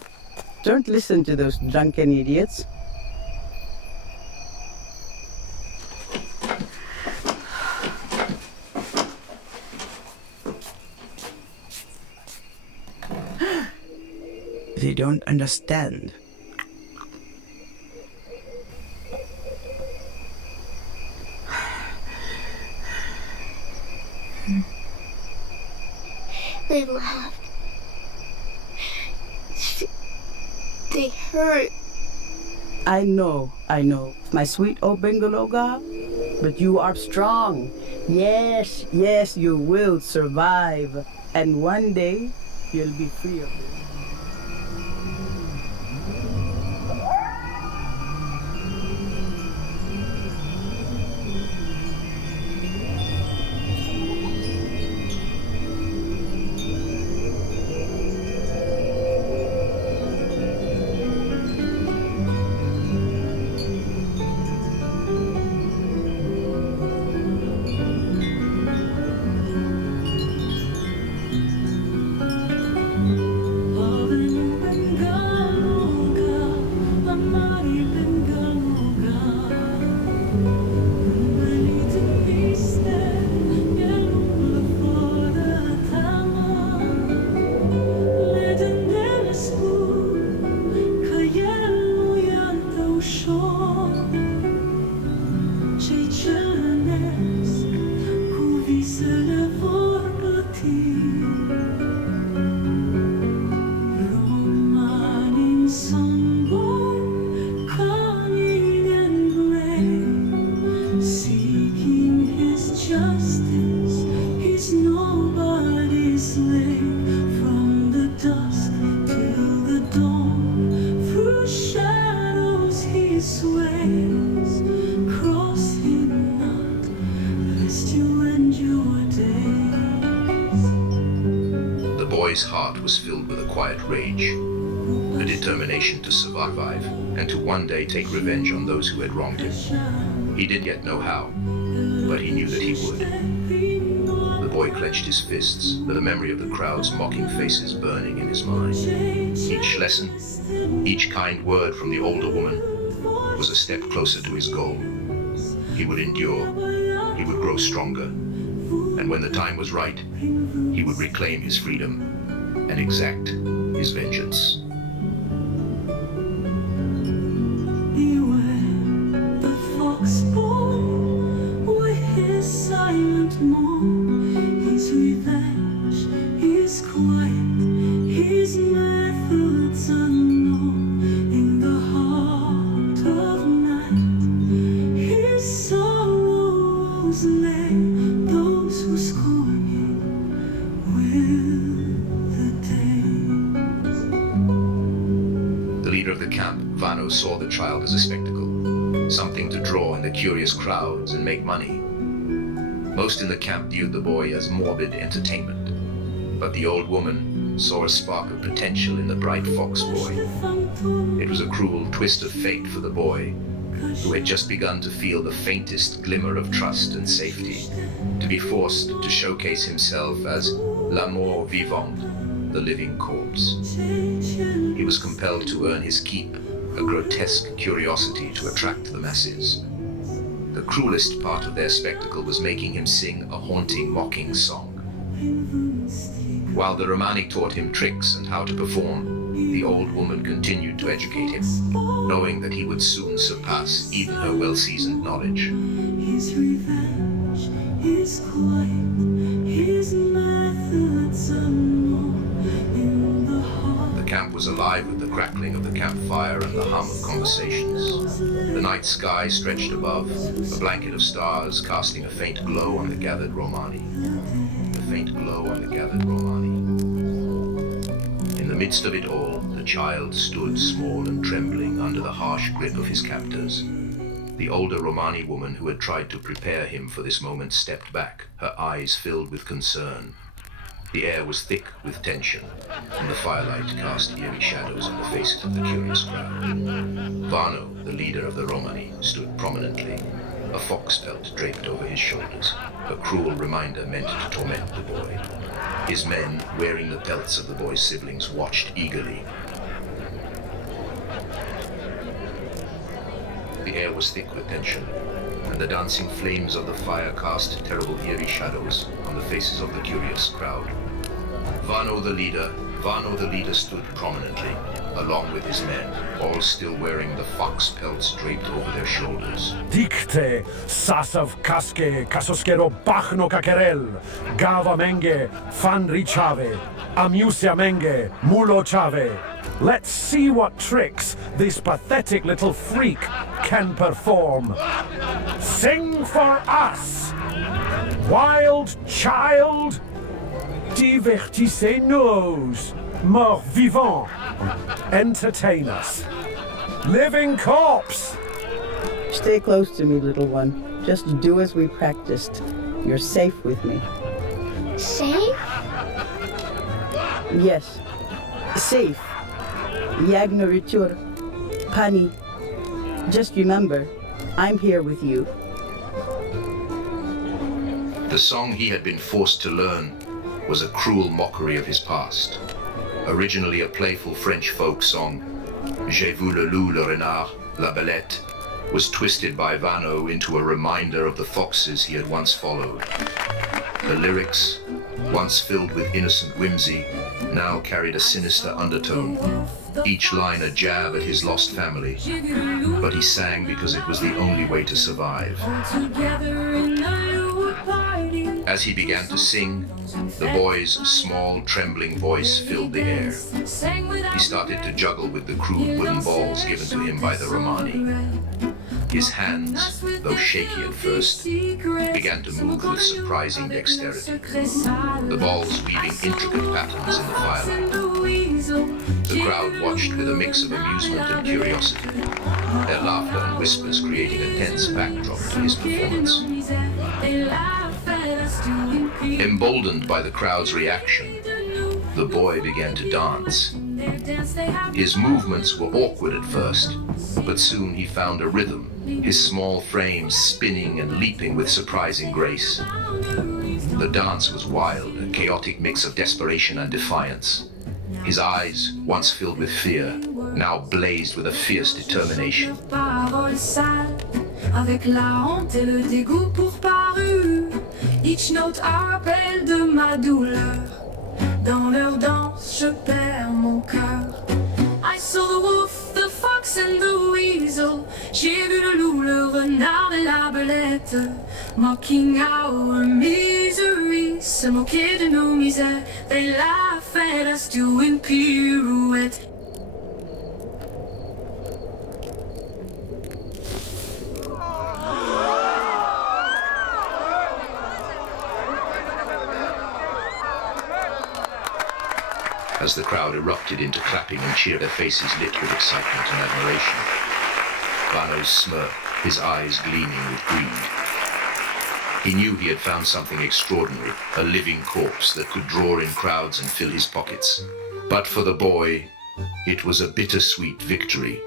Don't listen to those drunken idiots. They don't understand. They laugh. They hurt. I know, my sweet Obengaloga, but you are strong. Yes, you will survive. And one day, you'll be free of this. His heart was filled with a quiet rage, a determination to survive, and to one day take revenge on those who had wronged him. He didn't yet know how, but he knew that he would. The boy clenched his fists, the memory of the crowd's mocking faces burning in his mind. Each lesson, each kind word from the older woman was a step closer to his goal. He would endure, he would grow stronger, and when the time was right, he would reclaim his freedom and exact his vengeance. Beware the fox boy with his silent moan. His revenge is quiet, his methods unknown. In the heart of night, his sorrows lay. Those who scorn him will. The leader of the camp, Vano, saw the child as a spectacle, something to draw in the curious crowds and make money. Most in the camp viewed the boy as morbid entertainment, but the old woman saw a spark of potential in the bright fox boy. It was a cruel twist of fate for the boy, who had just begun to feel the faintest glimmer of trust and safety, to be forced to showcase himself as la mort vivante, the living corpse. He was compelled to earn his keep, a grotesque curiosity to attract the masses. The cruelest part of their spectacle was making him sing a haunting, mocking song. While the Romani taught him tricks and how to perform, the old woman continued to educate him, knowing that he would soon surpass even her well-seasoned knowledge. His revenge is quiet, his methods unknown. In the heart. The camp was alive with the crackling of the campfire and the hum of conversations. The night sky stretched above, a blanket of stars casting a faint glow on the gathered Romani. A faint glow on the gathered Romani. In the midst of it all, the child stood small and trembling under the harsh grip of his captors. The older Romani woman who had tried to prepare him for this moment stepped back, her eyes filled with concern. The air was thick with tension, and the firelight cast eerie shadows on the faces of the curious crowd. Vano, the leader of the Romani, stood prominently, a fox pelt draped over his shoulders, a cruel reminder meant to torment the boy. His men, wearing the pelts of the boy's siblings, watched eagerly. The air was thick with tension, and the dancing flames of the fire cast terrible eerie shadows on the faces of the curious crowd. Vano, the leader, Vano the leader stood prominently, along with his men, all still wearing the fox pelts draped over their shoulders. Dicte, sasav kaske, kasoskero bachno kakerel, gava menge, fan richave, amusia menge, mulo chave. Let's see what tricks this pathetic little freak can perform. Sing for us, wild child. Divertissez-nous, mort vivant. Entertain us. Living corpse. Stay close to me, little one. Just do as we practiced. You're safe with me. Safe? Yes, safe. Yagnoritur, Pani. Just remember, I'm here with you. The song he had been forced to learn was a cruel mockery of his past. Originally a playful French folk song, J'ai vu le loup, le renard, la belette, was twisted by Vano into a reminder of the foxes he had once followed. The lyrics, once filled with innocent whimsy, now carried a sinister undertone, each line a jab at his lost family. But he sang because it was the only way to survive. As he began to sing, the boy's small, trembling voice filled the air. He started to juggle with the crude wooden balls given to him by the Romani. His hands, though shaky at first, began to move with surprising dexterity, the balls weaving intricate patterns in the firelight. The crowd watched with a mix of amusement and curiosity, their laughter and whispers creating a tense backdrop to his performance. Emboldened by the crowd's reaction, the boy began to dance. His movements were awkward at first, but soon he found a rhythm, his small frame spinning and leaping with surprising grace. The dance was wild, a chaotic mix of desperation and defiance. His eyes, once filled with fear, now blazed with a fierce determination. Avec la honte et le dégoût pour parure, each note appelle de ma douleur. Dans leur danse, je perds mon cœur. I saw the wolf, the fox and the weasel. J'ai vu le loup, le renard et la belette. Mocking our misery, se moquer de nos misères. They laugh at us doing pirouettes. As the crowd erupted into clapping and cheer, their faces lit with excitement and admiration. Vano's smirked, his eyes gleaming with greed. He knew he had found something extraordinary, a living corpse that could draw in crowds and fill his pockets. But for the boy, it was a bittersweet victory.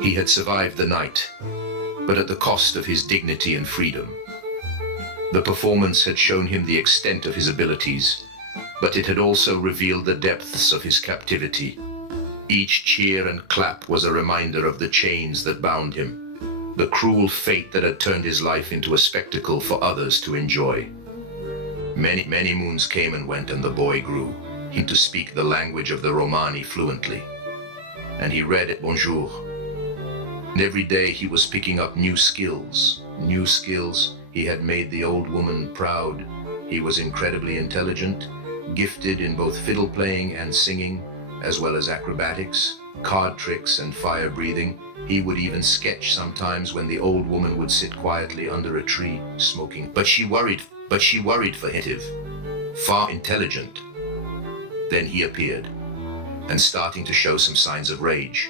He had survived the night, but at the cost of his dignity and freedom. The performance had shown him the extent of his abilities, but it had also revealed the depths of his captivity. Each cheer and clap was a reminder of the chains that bound him, the cruel fate that had turned his life into a spectacle for others to enjoy. Many moons came and went, and the boy grew, to speak the language of the Romani fluently. And he read at Bonjour. And every day he was picking up new skills. He had made the old woman proud. He was incredibly intelligent, gifted in both fiddle playing and singing, as well as acrobatics, card tricks, and fire breathing. He would even sketch sometimes when the old woman would sit quietly under a tree, smoking. But she worried for him. Far intelligent. Then he appeared, and starting to show some signs of rage.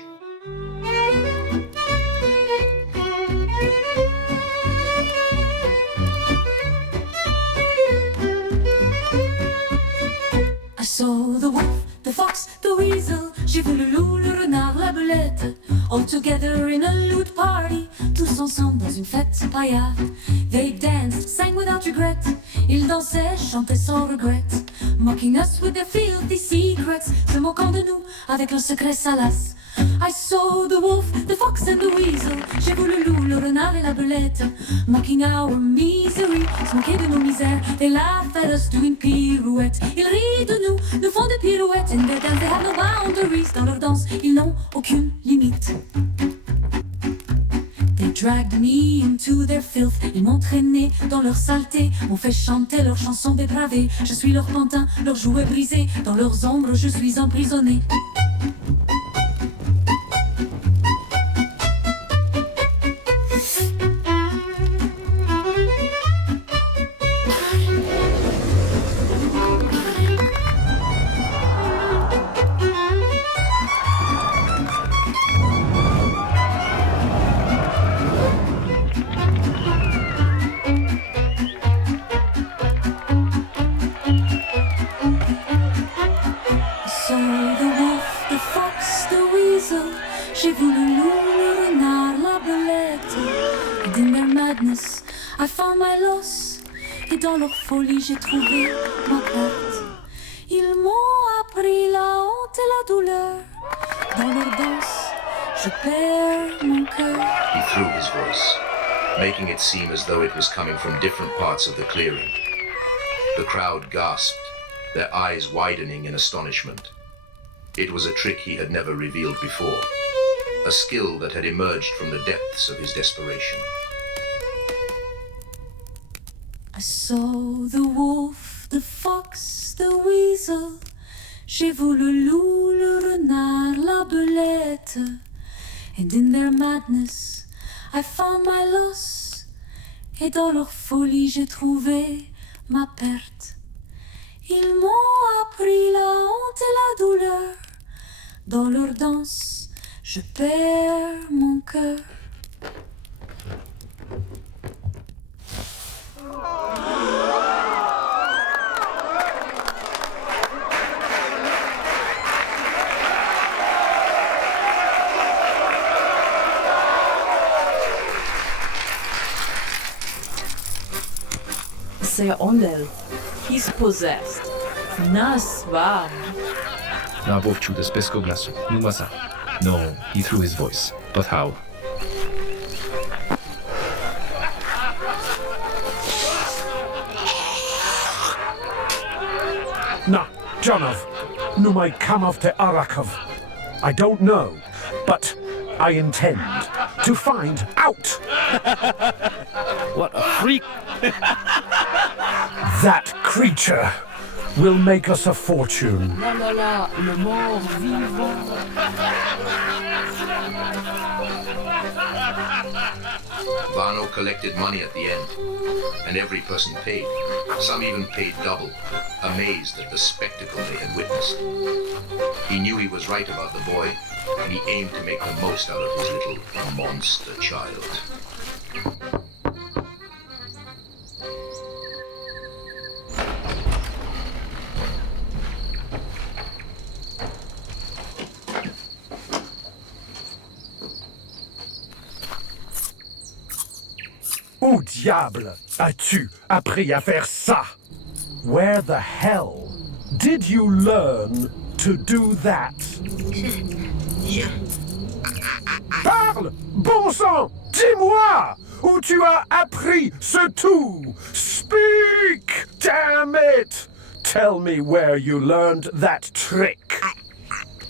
I saw the wolf, the fox, the weasel. J'ai vu le loup, le renard, la belette. All together in a lewd party. Tous ensemble dans une fête paillade. They danced, sang without regret. Ils dansaient, chantaient sans regret. Mocking us with their filthy secrets. Se moquant de nous avec leurs secrets salaces. I saw the wolf, the fox and the weasel. J'ai vu le loup, le renard et la belette. Mocking our misery, se moquer de nos misères. They laugh at us doing pirouettes. Ils rient de nous, nous font des pirouettes. In their dance they have no boundaries. Dans leur danse, ils n'ont aucune limite. They dragged me into their filth. Ils m'ont traîné dans leur saleté, m'ont fait chanter leurs chansons dépravées. Je suis leur pantin, leur jouet brisé. Dans leurs ombres, je suis emprisonné. J'ai vu le loup, le renard, la belette. And in their madness, I found my loss. Et dans leur folie, j'ai trouvé ma perte. Ils m'ont appris la honte et la douleur. Dans leur danse, je perds mon cœur. He threw his voice, making it seem as though it was coming from different parts of the clearing. The crowd gasped, their eyes widening in astonishment. It was a trick he had never revealed before, a skill that had emerged from the depths of his desperation. I saw the wolf, the fox, the weasel. J'ai vu le loup, le renard, la belette. And in their madness, I found my loss. Et dans leur folie, j'ai trouvé ma perte. Ils m'ont appris la honte et la douleur. Dans leur danse, je perds mon cœur. Säger Ondel. He's possessed. Nas var. Na wówczas des pesko glasu. Numasa. No, he threw his voice. But how? Na, Jonov, numai kamov te arakov. I don't know, but I intend to find out. What a freak! That creature will make us a fortune. La la la, le mort vivant. Vano collected money at the end, and every person paid. Some even paid double, amazed at the spectacle they had witnessed. He knew he was right about the boy, and he aimed to make the most out of his little monster child. Où diable as-tu appris à faire ça? Where the hell did you learn to do that? Parle, bon sang, dis-moi où tu as appris ce tout. Speak, damn it! Tell me where you learned that trick.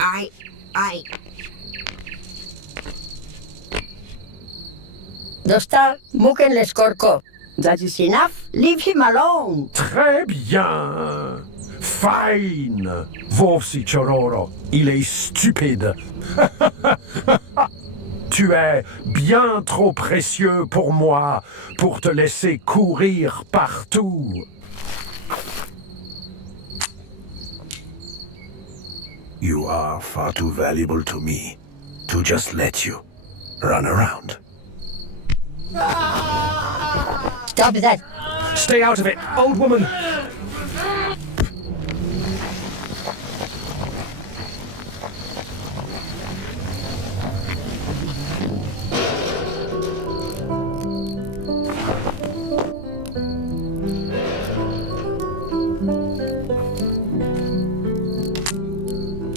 I... Dostal muken l'escorco. That is enough. Leave him alone. Très bien. Fine. Voici Chororo. Il est stupide. Tu es bien trop précieux pour moi pour te laisser courir partout. You are far too valuable to me to just let you run around. Stop that. Stay out of it, old woman.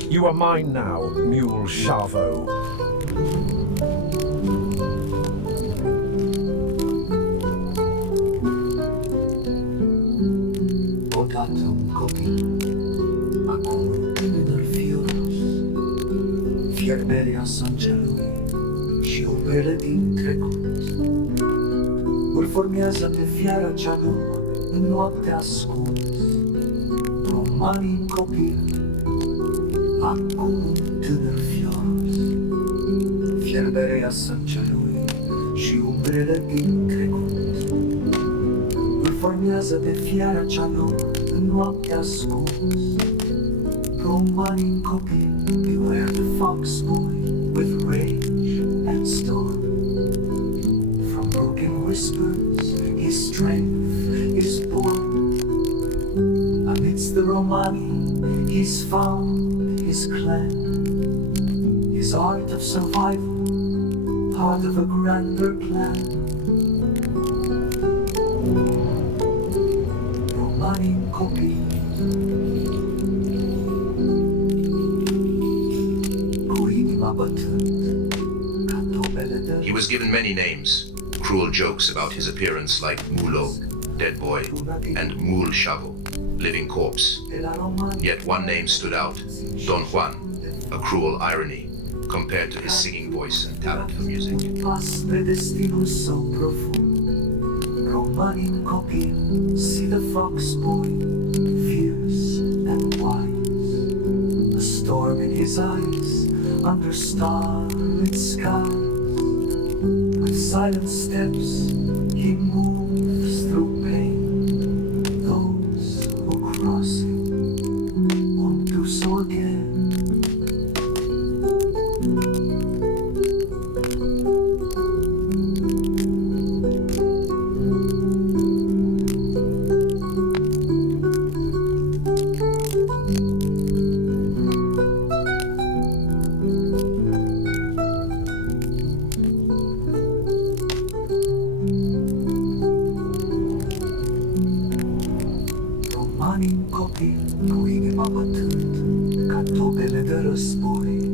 You are mine now, Mule Chavo. Potatum copil, acum tânăr fios, fierberea sângelui și umbrele din trecut. Îl formează pe fiara cea nouă în noapte ascuns. Romanii copil, acum tânăr fios, fierberea sângelui și umbrele din trecut. Îl formează pe fiara cea nouă în noapte ascuns. Romanii copil, beware the fox boy with rage and storm. From broken whispers his strength is born. Amidst the Romani he's found his clan, his art of survival, part of a grander plan. Romani copil, cu inima bătând ca tobele de... He was given many names, cruel jokes about his appearance like Mulog, dead boy, and Mul Chavo, living corpse. Yet one name stood out, Don Juan, a cruel irony, compared to his singing voice and talent for music. Pas spre destinul său profund. Romanii copil, see the fox boy, fierce and wise. A storm in his eyes, under starlit skies. With silent steps, he moves through pain. Those who cross him won't do so again. Romanii copil, cu inima bătând ca tobele de război,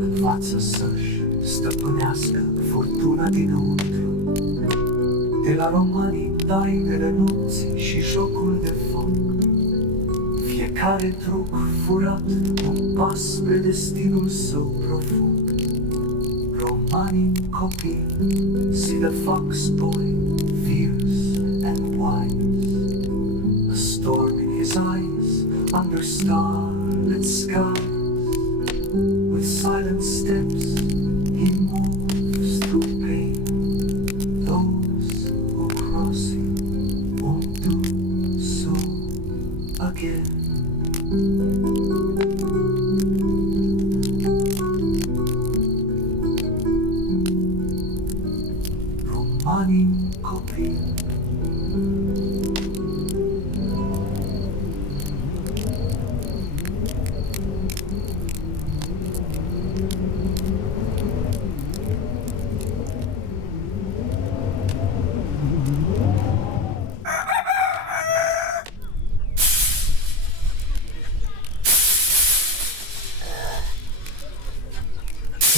învață să-și stăpânească furtuna dinăuntru. De la romanii tainele nopții și jocul de foc, fiecare truc furat, un pas spre destinul său profund. Romanii copil, see the fox boy, fierce and wise. A storm in his eyes, under starlit skies. With silent steps, he moves through pain. Those who cross him won't do so again. Romanii copil,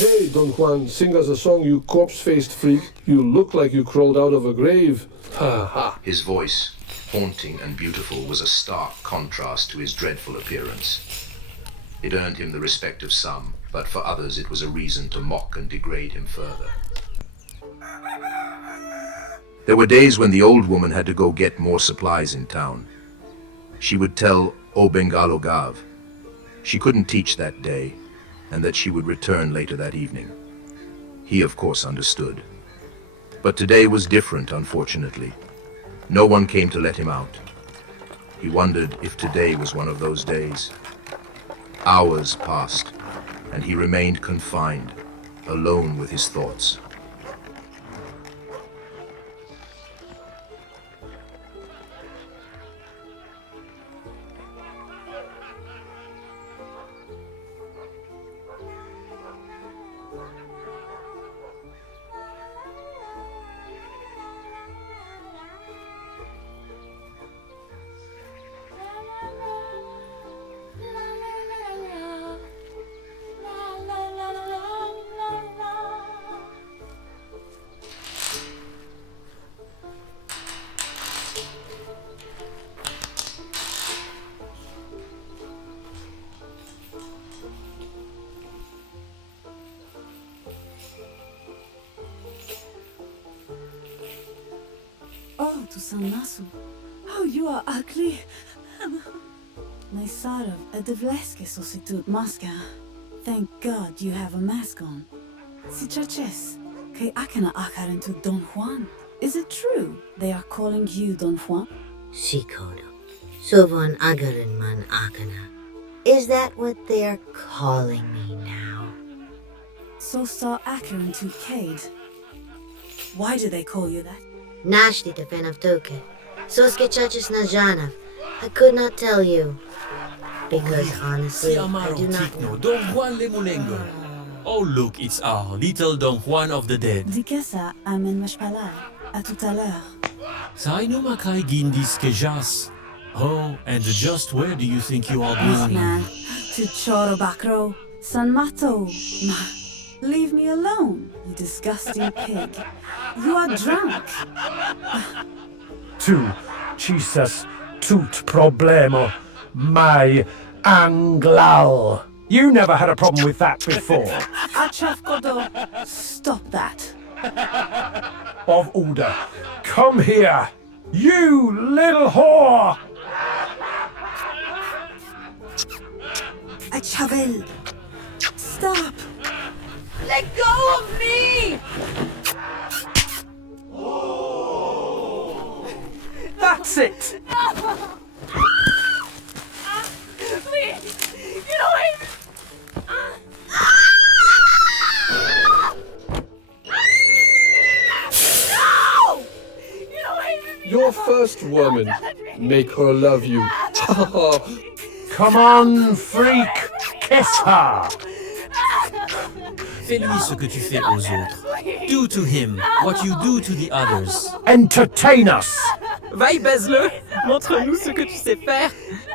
Hey, Don Juan, sing us a song, you corpse-faced freak. You look like you crawled out of a grave. Ha ha. His voice, haunting and beautiful, was a stark contrast to his dreadful appearance. It earned him the respect of some, but for others it was a reason to mock and degrade him further. There were days when the old woman had to go get more supplies in town. She would tell Obengalogav she couldn't teach that day, and that she would return later that evening. He, of course, understood. But today was different, unfortunately. No one came to let him out. He wondered if today was one of those days. Hours passed, and he remained confined, alone with his thoughts. San Nasu. Oh, you are ugly. Naisarov, a devleske sostitut maska. Thank God you have a mask on. Si chaches, que akana akarentu Don Juan. Is it true they are calling you Don Juan? Sikodo. Sovon agarin man akana. Is that what they are calling me now? So saw akarentu Cade. Why do they call you that? Nashti te penavtoke. Soske chaches najanov. I could not tell you. Because honestly, I do not know. Don Juan Lemulengo. Oh look, it's our little Don Juan of the dead. Dikesa amen mashpalai. À tout à l'heure. Sainu makai gindis kejas. Oh, and just where do you think you are going? Man, to Choro Bakro, San Mato. Leave me alone, you disgusting pig. You are drunk. Tu, Jesus, tut problemo, mai anglal. You never had a problem with that before. Achaf Godo, stop that. Of order. Come here, you little whore! Achavel, stop! Let go of me! That's it! Please! You don't hate me! No! You don't hate me! Your first woman. Make her love you. Come on, freak! Kiss her! Fais-lui ce que tu fais aux autres. Do to him what you do to the others. Entertain us! Va y baise-le! Montre-nous ce que tu sais faire!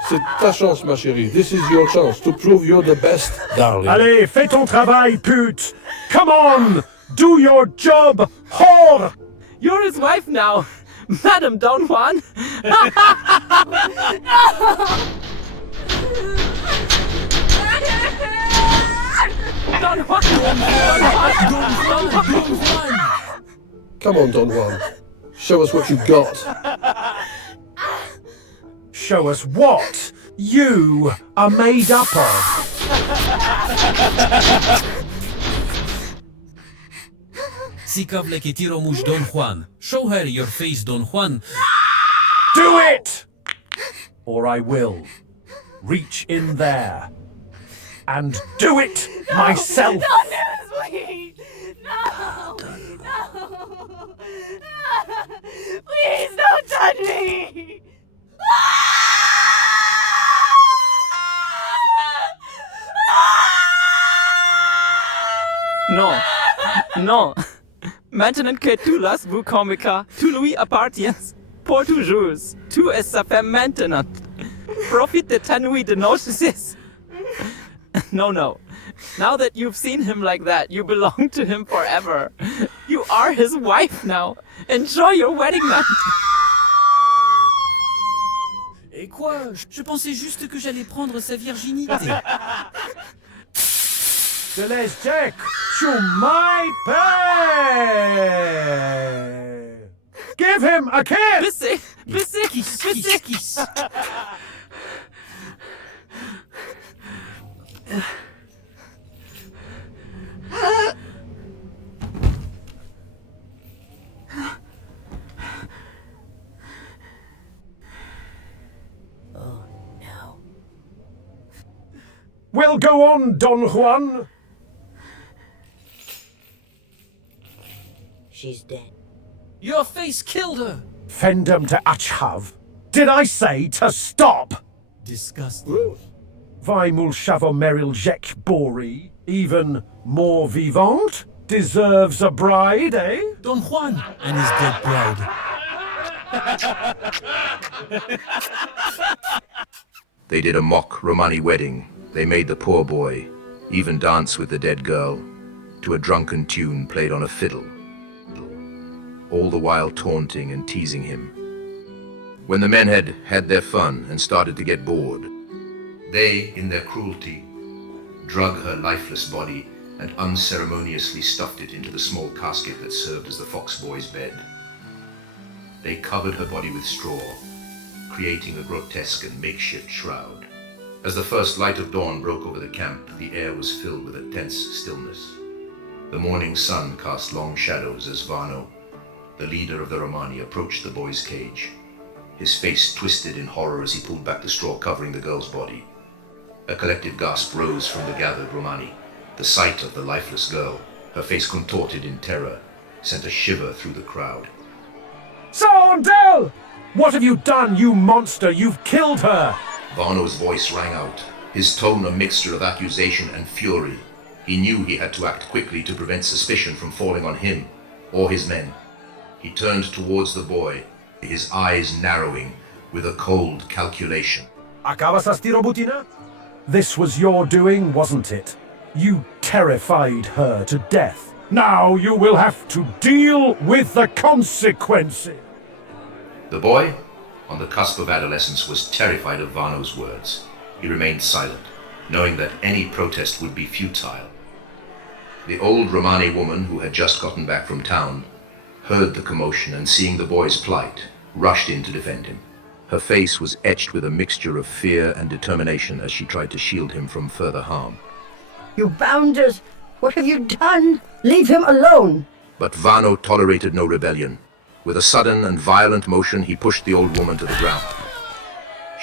C'est ta chance, ma chérie. This is your chance to prove you're the best, darling. Allez, fais ton travail, pute! Come on! Do your job, whore! You're his wife now! Madam Don Juan! Don Juan! Don Juan! Come on, Don Juan. Show us what you've got. Show us what you are made up of. Sikov le que tiro mush Don Juan. Show her your face, Don Juan. Do it! Or I will. Reach in there. And do it myself! Don't do this, please! No! No! Please don't touch me! Non! Non! Maintenant que tu l'as vu comica, tu lui appartiens. Pour toujours. Tu es sa femme maintenant. Profite de ta nuit de noces. No, no. Now that you've seen him like that, you belong to him forever. You are his wife now. Enjoy your wedding night. Et quoi? Je pensais juste que j'allais prendre sa virginité. Je laisse Jack to my pay! Give him a kiss! Kiss, kiss, kiss. Oh, no. Well, go on, Don Juan. She's dead. Your face killed her. Fendem to Achhav. Did I say to stop? Disgusting. Vaimul Shavomeril Jek Bori, even more vivant, deserves a bride, eh? Don Juan and his dead bride. They did a mock Romani wedding. They made the poor boy even dance with the dead girl to a drunken tune played on a fiddle, all the while taunting and teasing him. When the men had had their fun and started to get bored, they, in their cruelty, drug her lifeless body and unceremoniously stuffed it into the small casket that served as the fox boy's bed. They covered her body with straw, creating a grotesque and makeshift shroud. As the first light of dawn broke over the camp, the air was filled with a tense stillness. The morning sun cast long shadows as Vano, the leader of the Romani, approached the boy's cage. His face twisted in horror as he pulled back the straw covering the girl's body. A collective gasp rose from the gathered Romani. The sight of the lifeless girl, her face contorted in terror, sent a shiver through the crowd. Sandel! What have you done, you monster? You've killed her! Vano's voice rang out, his tone a mixture of accusation and fury. He knew he had to act quickly to prevent suspicion from falling on him or his men. He turned towards the boy, his eyes narrowing with a cold calculation. Acabas a tiro butina? This was your doing, wasn't it? You terrified her to death. Now you will have to deal with the consequences. The boy, on the cusp of adolescence, was terrified of Vano's words. He remained silent, knowing that any protest would be futile. The old Romani woman, who had just gotten back from town, heard the commotion and, seeing the boy's plight, rushed in to defend him. Her face was etched with a mixture of fear and determination as she tried to shield him from further harm. You bound us! What have you done? Leave him alone! But Vano tolerated no rebellion. With a sudden and violent motion, he pushed the old woman to the ground.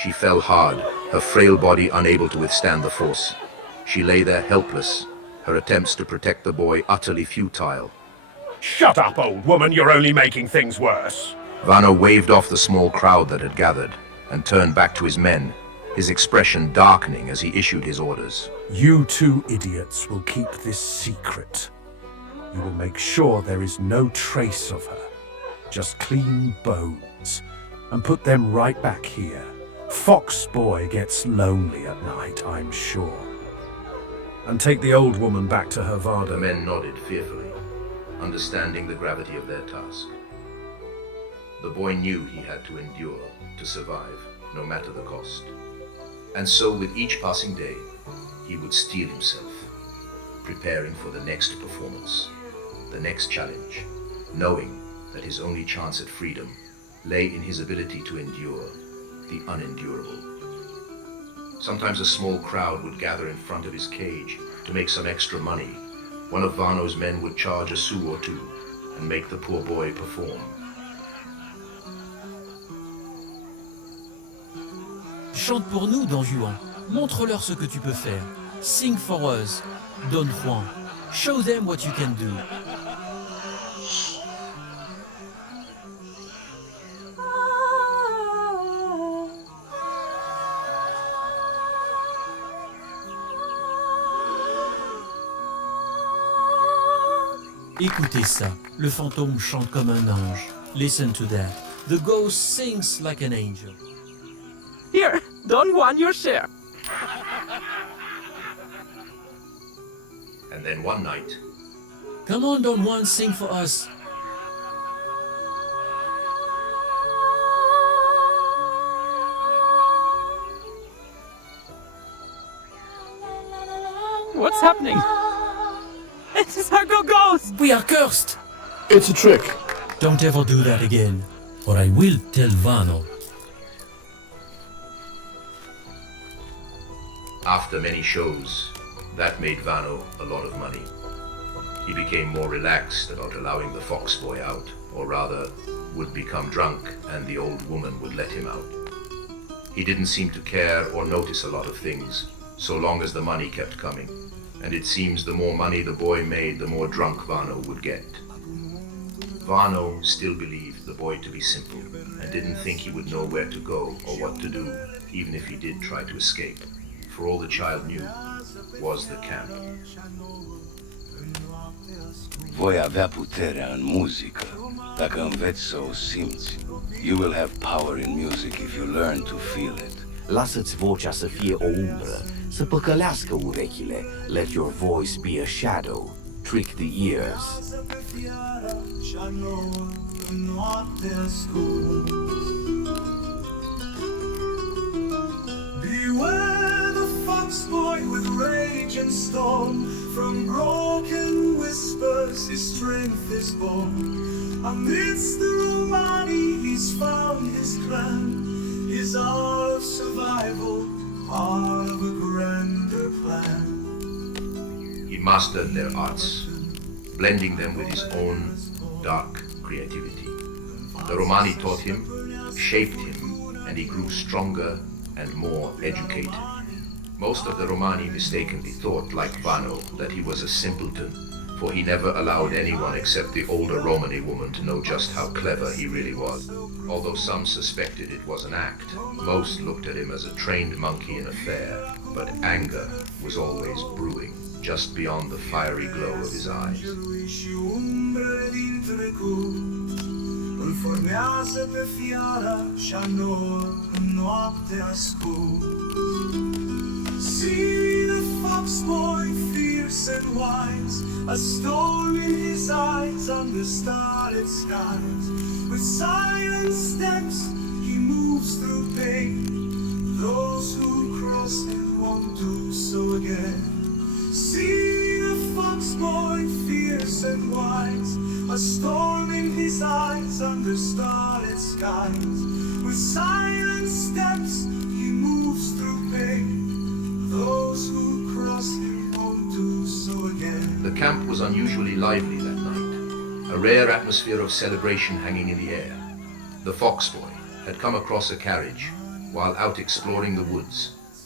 She fell hard, her frail body unable to withstand the force. She lay there helpless, her attempts to protect the boy utterly futile. Shut up, old woman, you're only making things worse. Vano waved off the small crowd that had gathered and turned back to his men, his expression darkening as he issued his orders. You two idiots will keep this secret. You will make sure there is no trace of her. Just clean bones, and put them right back here. Fox Boy gets lonely at night, I'm sure. And take the old woman back to her Vada. The men nodded fearfully, understanding the gravity of their task. The boy knew he had to endure, to survive, no matter the cost. And so with each passing day, he would steel himself, preparing for the next performance, the next challenge, knowing that his only chance at freedom lay in his ability to endure the unendurable. Sometimes a small crowd would gather in front of his cage to make some extra money. One of Vano's men would charge a sou or two and make the poor boy perform. Chante pour nous, Don Juan. Montre-leur ce que tu peux faire. Sing for us, Don Juan. Show them what you can do. Écoutez ça, le fantôme chante comme un ange. Listen to that. The ghost sings like an angel. Here, Don Juan, your share. And then one night... Come on, Don Juan, sing for us. What's happening? It is our ghost! We are cursed! It's a trick. Don't ever do that again, or I will tell Vano. After many shows, that made Vano a lot of money. He became more relaxed about allowing the fox boy out, or rather, would become drunk and the old woman would let him out. He didn't seem to care or notice a lot of things, so long as the money kept coming. And it seems the more money the boy made, the more drunk Vano would get. Vano still believed the boy to be simple, and didn't think he would know where to go or what to do, even if he did try to escape. For all the child knew was the camp. Voi avea puterea în muzică, dacă înveți să o simți. You will have power in music if you learn to feel it. Lasă-ți vocea să fie o umbră, să păcălească urechile. Let your voice be a shadow, trick the ears. Beware the fox boy with rage and storm. From broken whispers his strength is born. Amidst the Romani he's found his clan, his art of survival, part of a grander plan. He mastered their arts, blending them with his own dark creativity. The Romani taught him, shaped him, and he grew stronger and more educated. Most of the Romani mistakenly thought, like Vano, that he was a simpleton, for he never allowed anyone except the older Romani woman to know just how clever he really was. Although some suspected it was an act, most looked at him as a trained monkey in a fair, but anger was always brewing, just beyond the fiery glow of his eyes. Îl formează pe fiara și-a nouă în noapte ascult. See the fox boy, fierce and wise, a storm in his eyes under starlit skies. With silent steps he moves through pain. Those who cross him won't do so again. See the fox boy, fierce and wise, a storm in his eyes under starlit skies. With silent steps he moves through pain. Those who cross him won't do so again. The camp was unusually lively that night, a rare atmosphere of celebration hanging in the air. The fox boy had come across a carriage while out exploring the woods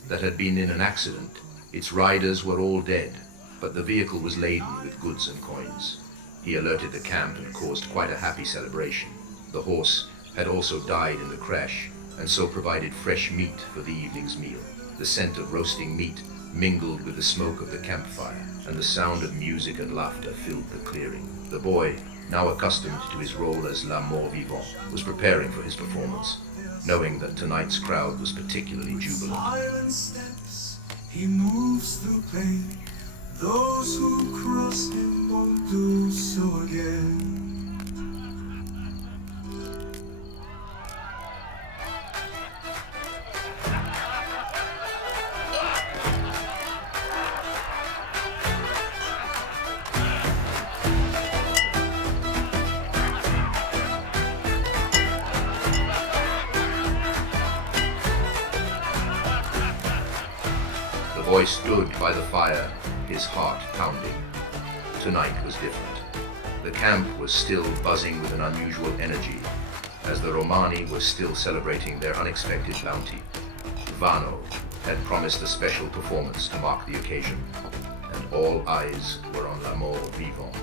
that had been in an accident. Its riders were all dead, but the vehicle was laden with goods and coins. He alerted the camp and caused quite a happy celebration. The horse had also died in the crash, and so provided fresh meat for the evening's meal. The scent of roasting meat mingled with the smoke of the campfire, and the sound of music and laughter filled the clearing. The boy, now accustomed to his role as la mort vivant, was preparing for his performance, knowing that tonight's crowd was particularly jubilant. Silent steps he moves through pain. Those who cross him won't do so again. The boy stood by the fire, his heart pounding. Tonight was different. The camp was still buzzing with an unusual energy, as the Romani were still celebrating their unexpected bounty. Vano had promised a special performance to mark the occasion, and all eyes were on la mort vivant.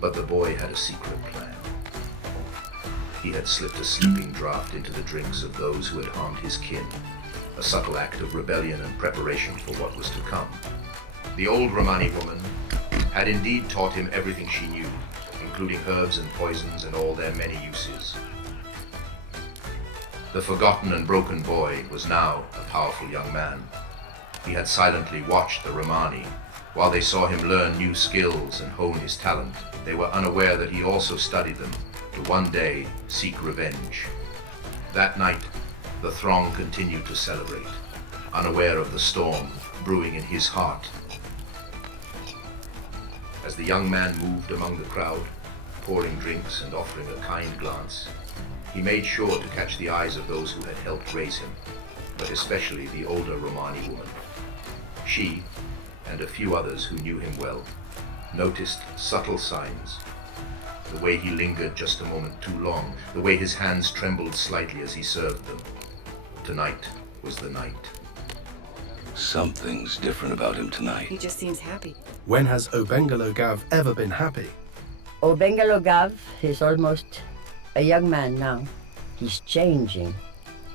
But the boy had a secret plan. He had slipped a sleeping draught into the drinks of those who had harmed his kin, a subtle act of rebellion and preparation for what was to come. The old Romani woman had indeed taught him everything she knew, including herbs and poisons and all their many uses. The forgotten and broken boy was now a powerful young man. He had silently watched the Romani while they saw him learn new skills and hone his talent. They were unaware that he also studied them to one day seek revenge. That night, the throng continued to celebrate, unaware of the storm brewing in his heart. As the young man moved among the crowd, pouring drinks and offering a kind glance, he made sure to catch the eyes of those who had helped raise him, but especially the older Romani woman. She, and a few others who knew him well, noticed subtle signs. The way he lingered just a moment too long, the way his hands trembled slightly as he served them. Tonight was the night. Something's different about him tonight. He just seems happy. When has Obengalogav ever been happy? Obengalogav is almost a young man now. He's changing.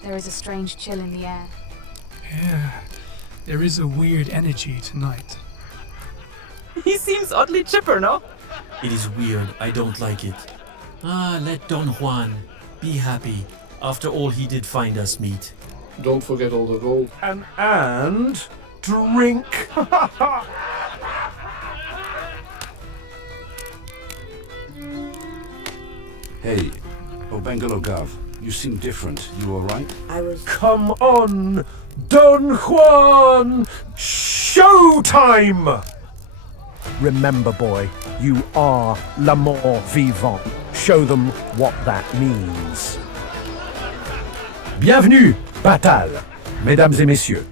There is a strange chill in the air. Yeah, there is a weird energy tonight. He seems oddly chipper, no? It is weird. I don't like it. Ah, let Don Juan be happy. After all, he did find us meat. Don't forget all the gold. And drink. Hey, Obengalogav, you seem different. You alright? Come on, Don Juan! Showtime! Remember, boy, you are l'amour vivant. Show them what that means. Bienvenue, Batal. Mesdames et messieurs,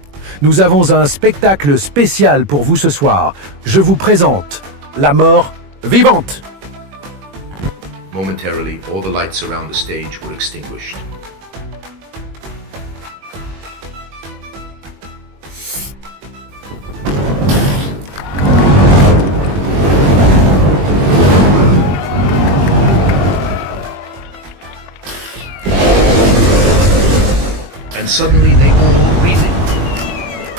nous avons un spectacle spécial pour vous ce soir. Je vous présente la mort vivante. Momentarily, all the lights around the stage were extinguished. And suddenly they were all breathing.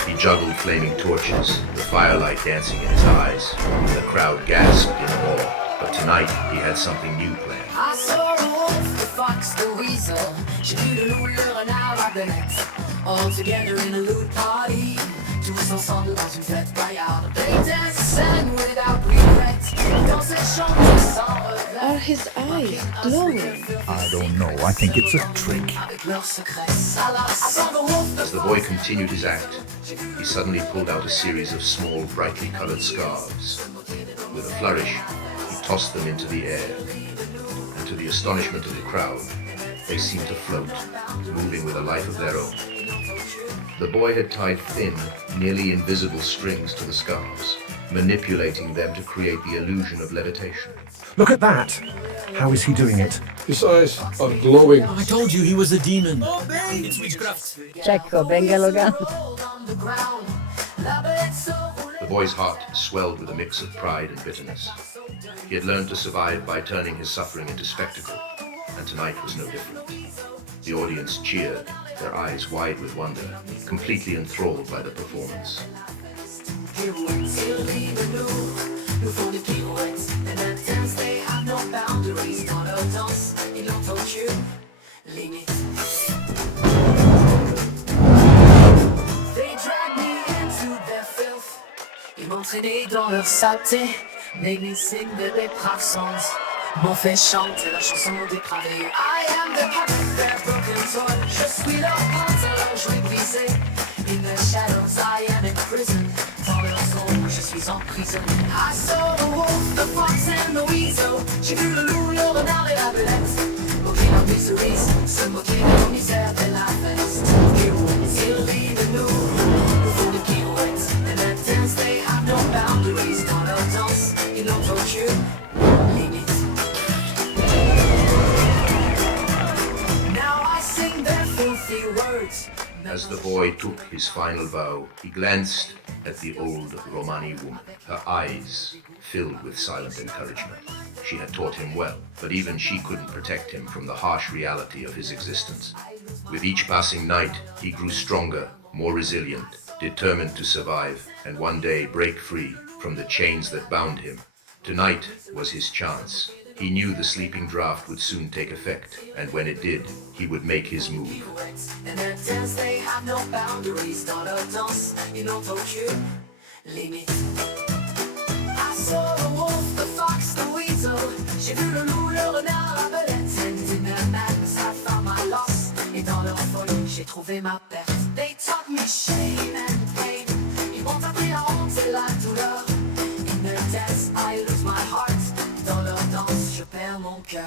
He juggled flaming torches, the firelight dancing in his eyes. The crowd gasped in awe. But tonight, he had something new planned. I saw the wolf, the fox, the weasel. J'ai vu le loup, le renard, la belette. All together in a loot party. Tous ensemble dans une fête paillarde. They danced and sang without regret. Dansaient, chantaient sans regret. Are his eyes glowing? I don't know. I think it's a trick. Avec leurs secrets salaces. I saw the wolf. As the boy continued his act, he suddenly pulled out a series of small, brightly colored scarves. With a flourish, he tossed them into the air, and to the astonishment of the crowd, they seemed to float, moving with a life of their own. The boy had tied thin, nearly invisible strings to the scarves, manipulating them to create the illusion of levitation. Look at that! How is he doing it? His eyes are glowing. I told you he was a demon. It's witchcraft. Czekko, Bengelogan. The boy's heart swelled with a mix of pride and bitterness. He had learned to survive by turning his suffering into spectacle, and tonight was no different. The audience cheered, their eyes wide with wonder, completely enthralled by the performance. They dragged me into their filth. Ils m'ont traîné dans leur saleté. Made me sing the depraved songs. M'ont fait chanter la chanson dépravée. I am the puppet, their broken toy. Je suis leur pantalon, je vais briser. In the shadows, I am in prison. Dans leur ombre, je suis en prison. I saw the wolf, the fox and the weasel. J'ai vu le loup, le renard et la belette. Moquer leurs miseries, se moquer de nos misères de la feste. Ils rient de nous, nous font des pirouettes. And that dance, they have no boundaries. Dans leur danse, ils n'ont aucune limite. Now I sing their filthy words. As the boy took his final vow, he glanced at the old Romani woman, her eyes filled with silent encouragement. She had taught him well, but even she couldn't protect him from the harsh reality of his existence. With each passing night, he grew stronger, more resilient, determined to survive, and one day break free from the chains that bound him. Tonight was his chance. He knew the sleeping draft would soon take effect, and when it did, he would make his move. And that dance, they have no boundaries. Dans leur danse, ils n'ont aucune limite. I saw the wolf, the fox, the weasel. J'ai vu le loup, le renard, la belette. And in their madness, I found my loss. Et dans leur folie, j'ai trouvé ma perte. They taught me shame and pain. Ils m'ont appris la honte et la douleur. In their dance, I lose my heart. Dans leur danse, je perds mon cœur.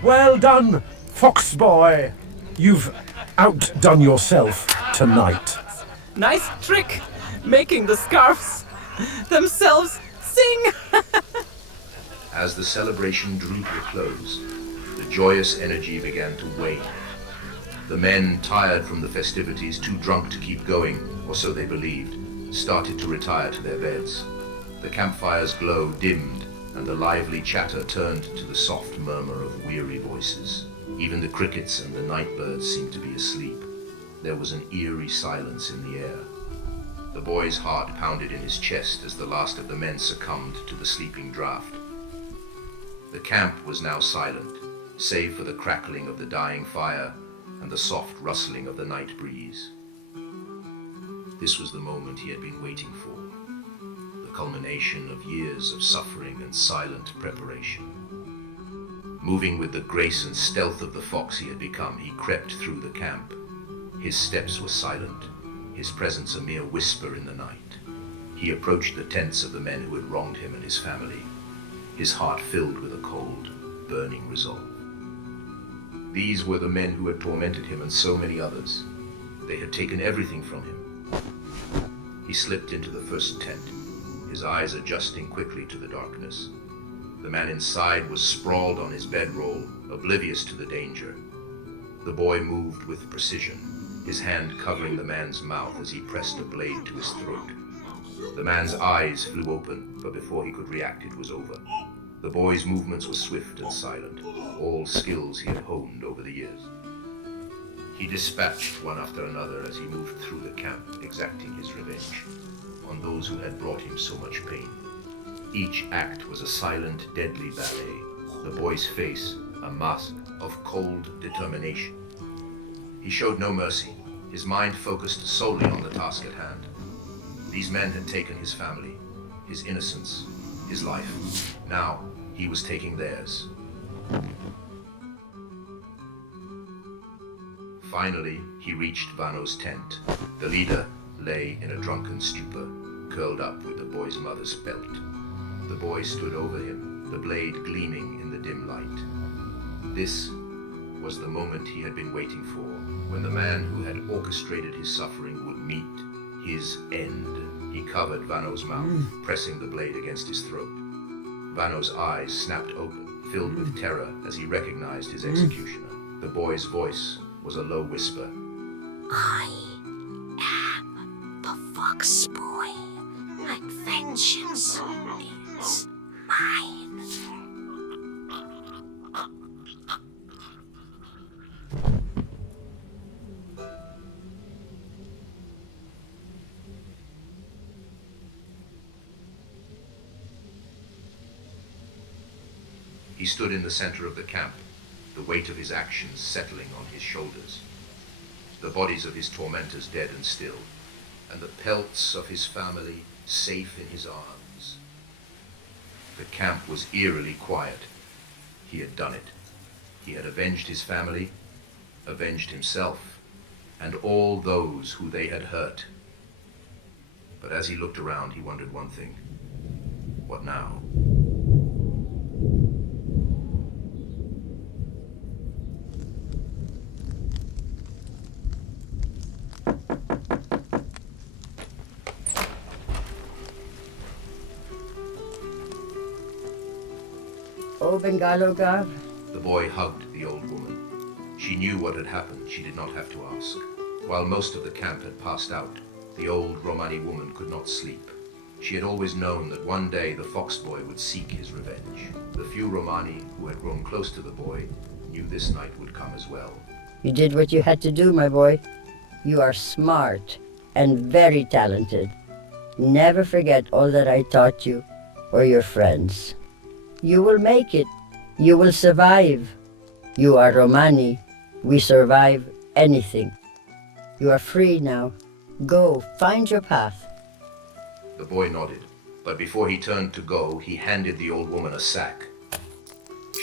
Well done, Fox Boy! You've outdone yourself tonight. Nice trick! Making the scarves themselves sing! As the celebration drew to a close, the joyous energy began to wane. The men, tired from the festivities, too drunk to keep going, or so they believed, started to retire to their beds. The campfire's glow dimmed, and the lively chatter turned to the soft murmur of weary voices. Even the crickets and the night birds seemed to be asleep. There was an eerie silence in the air. The boy's heart pounded in his chest as the last of the men succumbed to the sleeping draft. The camp was now silent, save for the crackling of the dying fire and the soft rustling of the night breeze. This was the moment he had been waiting for, the culmination of years of suffering and silent preparation. Moving with the grace and stealth of the fox he had become, he crept through the camp. His steps were silent, his presence a mere whisper in the night. He approached the tents of the men who had wronged him and his family, his heart filled with a cold, burning resolve. These were the men who had tormented him and so many others. They had taken everything from him. He slipped into the first tent, his eyes adjusting quickly to the darkness. The man inside was sprawled on his bedroll, oblivious to the danger. The boy moved with precision, his hand covering the man's mouth as he pressed a blade to his throat. The man's eyes flew open, but before he could react, it was over. The boy's movements were swift and silent, all skills he had honed over the years. He dispatched one after another as he moved through the camp, exacting his revenge on those who had brought him so much pain. Each act was a silent, deadly ballet, the boy's face a mask of cold determination. He showed no mercy, his mind focused solely on the task at hand. These men had taken his family, his innocence, his life. Now he was taking theirs. Finally, he reached Vano's tent. The leader lay in a drunken stupor, curled up with the boy's mother's belt. The boy stood over him, the blade gleaming in the dim light. This was the moment he had been waiting for, when the man who had orchestrated his suffering would meet his end. He covered Vano's mouth, pressing the blade against his throat. Vano's eyes snapped open, filled with terror as he recognized his executioner. The boy's voice was a low whisper. I am the fox boy, and vengeance is mine. He stood in the center of the camp, the weight of his actions settling on his shoulders. The bodies of his tormentors dead and still, and the pelts of his family safe in his arms. The camp was eerily quiet. He had done it. He had avenged his family, avenged himself, and all those who they had hurt. But as he looked around, he wondered one thing. What now? O Bengalogav? The boy hugged the old woman. She knew what had happened. She did not have to ask. While most of the camp had passed out, the old Romani woman could not sleep. She had always known that one day the fox boy would seek his revenge. The few Romani who had grown close to the boy knew this night would come as well. You did what you had to do, my boy. You are smart and very talented. Never forget all that I taught you or your friends. You will make it. You will survive. You are Romani. We survive anything. You are free now. Go, find your path. The boy nodded, but before he turned to go, he handed the old woman a sack.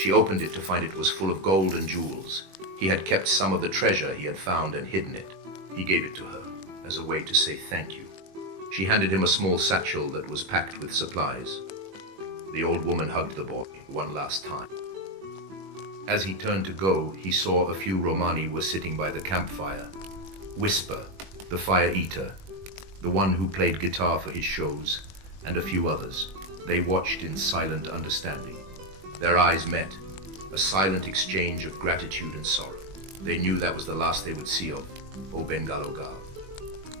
She opened it to find it was full of gold and jewels. He had kept some of the treasure he had found and hidden it. He gave it to her as a way to say thank you. She handed him a small satchel that was packed with supplies. The old woman hugged the boy one last time. As he turned to go, he saw a few Romani were sitting by the campfire. Whisper, the fire eater, the one who played guitar for his shows, and a few others. They watched in silent understanding. Their eyes met, a silent exchange of gratitude and sorrow. They knew that was the last they would see of O Bengalogav.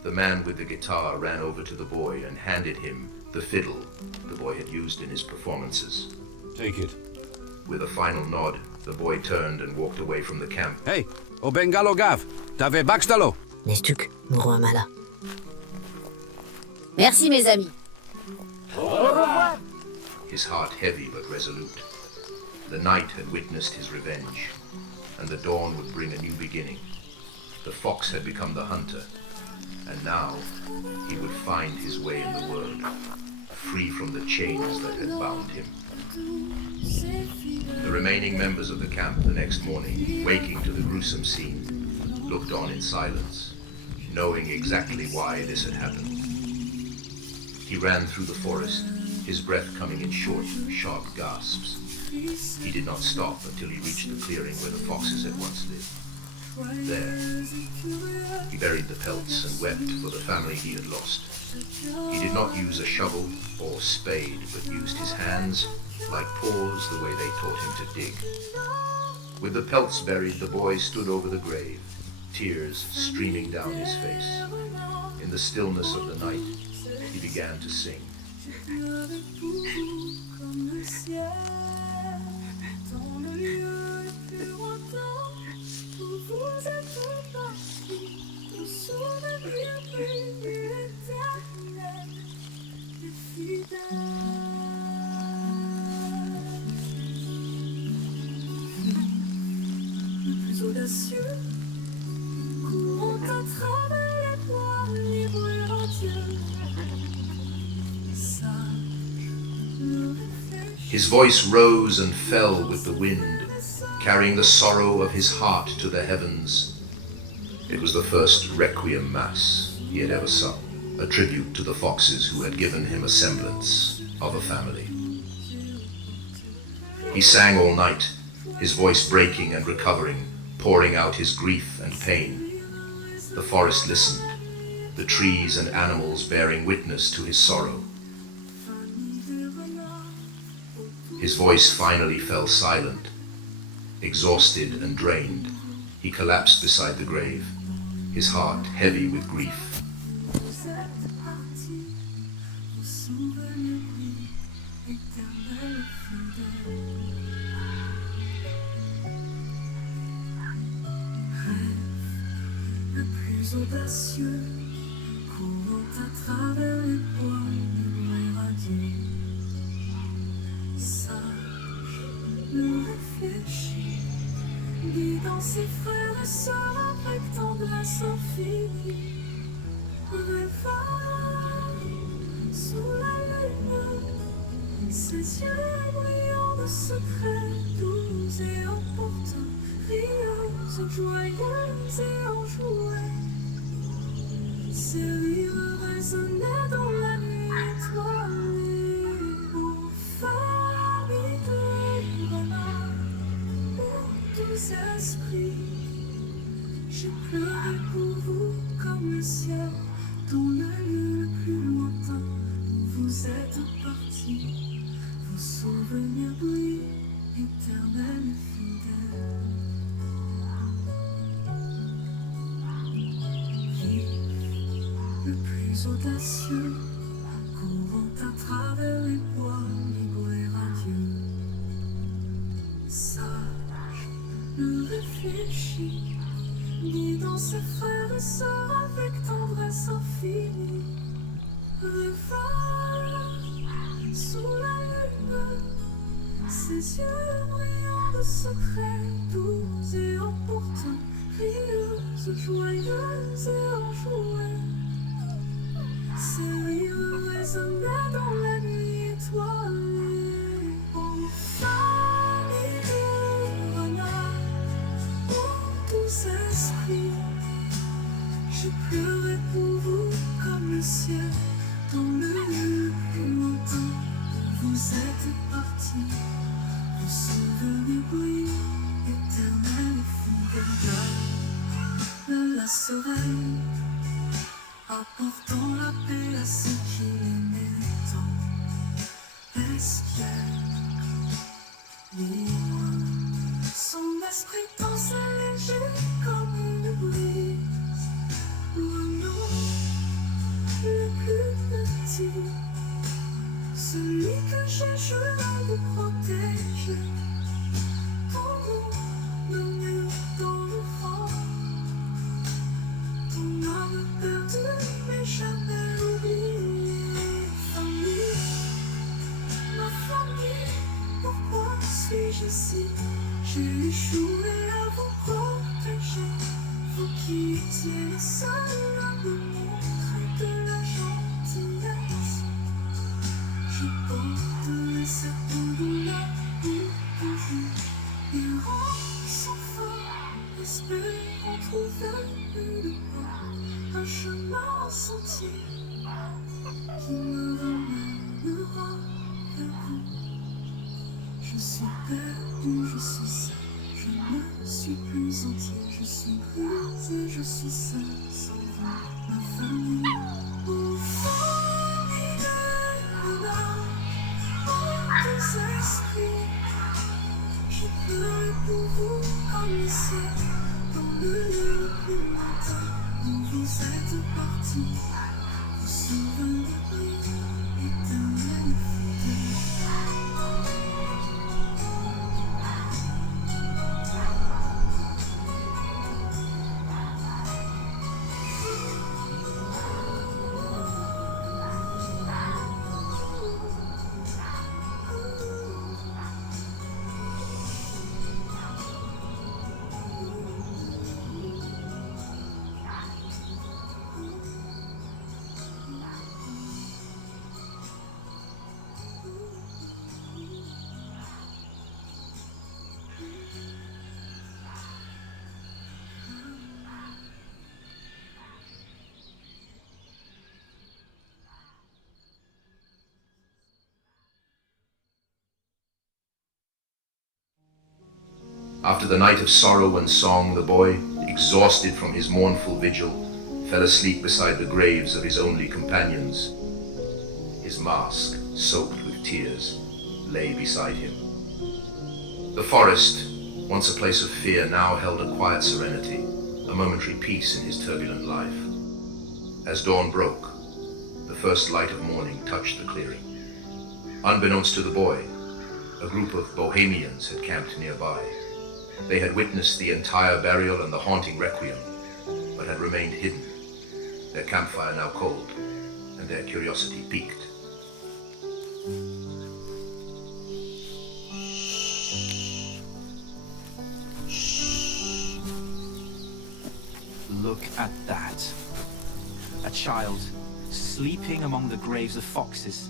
The man with the guitar ran over to the boy and handed him the fiddle the boy had used in his performances. Take it. With a final nod, the boy turned and walked away from the camp. Hey, O Bengalogav, t'avais Baxtalo. Nestuk, Muruamala. Merci, mes amis. His heart heavy but resolute. The night had witnessed his revenge, and the dawn would bring a new beginning. The fox had become the hunter, and now he would find his way in the world, free from the chains that had bound him. The remaining members of the camp the next morning, waking to the gruesome scene, looked on in silence, knowing exactly why this had happened. He ran through the forest, his breath coming in short, sharp gasps. He did not stop until he reached the clearing where the foxes had once lived. There, he buried the pelts and wept for the family he had lost. He did not use a shovel or spade, but used his hands, like paws, the way they taught him to dig. With the pelts buried, the boy stood over the grave, tears streaming down his face. In the stillness of the night, he began to sing. Audacieux, courant à travers les bois, libre et radieux. His voice rose and fell with the wind, carrying the sorrow of his heart to the heavens. It was the first requiem mass he had ever sung, a tribute to the foxes who had given him a semblance of a family. He sang all night, his voice breaking and recovering, pouring out his grief and pain. The forest listened, the trees and animals bearing witness to his sorrow. His voice finally fell silent. Exhausted and drained, he collapsed beside the grave, his heart heavy with grief. Audacieux, courant à travers les bois, libre et radieux. Sage, ne réfléchit, guidant ses frères et sœurs avec tendresse infinie. Rêveur, sous la lune, ses yeux brillants de secrets doux et opportuns, rieuse, joyeuse et enjouée. Ses rires résonnaient dans la nuit étoilée. Ô famille de renards, ô doux esprits, j'ai pleuré pour vous comme le ciel, dans le lieu le plus lointain où vous êtes partis. Vos souvenirs brillent, éternels et fidèles. Le plus audacieux, courant à travers les bois, libre et radieux. Sage, ne réfléchit, guidant ses frères et sœurs avec tendresse infinie. Rêveur, sous la lune, ses yeux brillants de secrets doux et opportuns, rieuse, joyeuse et enjouée. Ses rires résonnaient dans la nuit étoilée. Ô famille de renards, ô doux esprits, j'ai pleuré pour vous comme le ciel, dans le lieu le plus lointain où vous êtes partis. Vos souvenirs brillent, éternels et fidèles. La Zariya, apportant la paix à ceux qui l'aimaient tant. Espiègle, libre, son esprit pense léger comme une brise. Renaud, le plus petit, celui que j'ai juré de protéger. Ton murmure dans le vent, ton âme perdue mais jamais oubliée. qui était le seul à me montrer de la gentillesse. Je porte les serpents de la vie, errant sans fin, espérant trouver une voie, un chemin, un sentier qui me ramènera vers vous. Je suis perdu, je suis seul, je ne suis plus entier, je suis brisé, je suis seul, sans vous, ma famille. Au fond des esprits, je pleure pour vous comme le ciel, dans le lieu le plus lointain où vous êtes partis. Vous souvenez éternel fidèle. After the night of sorrow and song, the boy, exhausted from his mournful vigil, fell asleep beside the graves of his only companions. His mask, soaked with tears, lay beside him. The forest, once a place of fear, now held a quiet serenity, a momentary peace in his turbulent life. As dawn broke, the first light of morning touched the clearing. Unbeknownst to the boy, a group of Bohemians had camped nearby. They had witnessed the entire burial and the haunting requiem, but had remained hidden, their campfire now cold, and their curiosity piqued. Look at that. A child sleeping among the graves of foxes.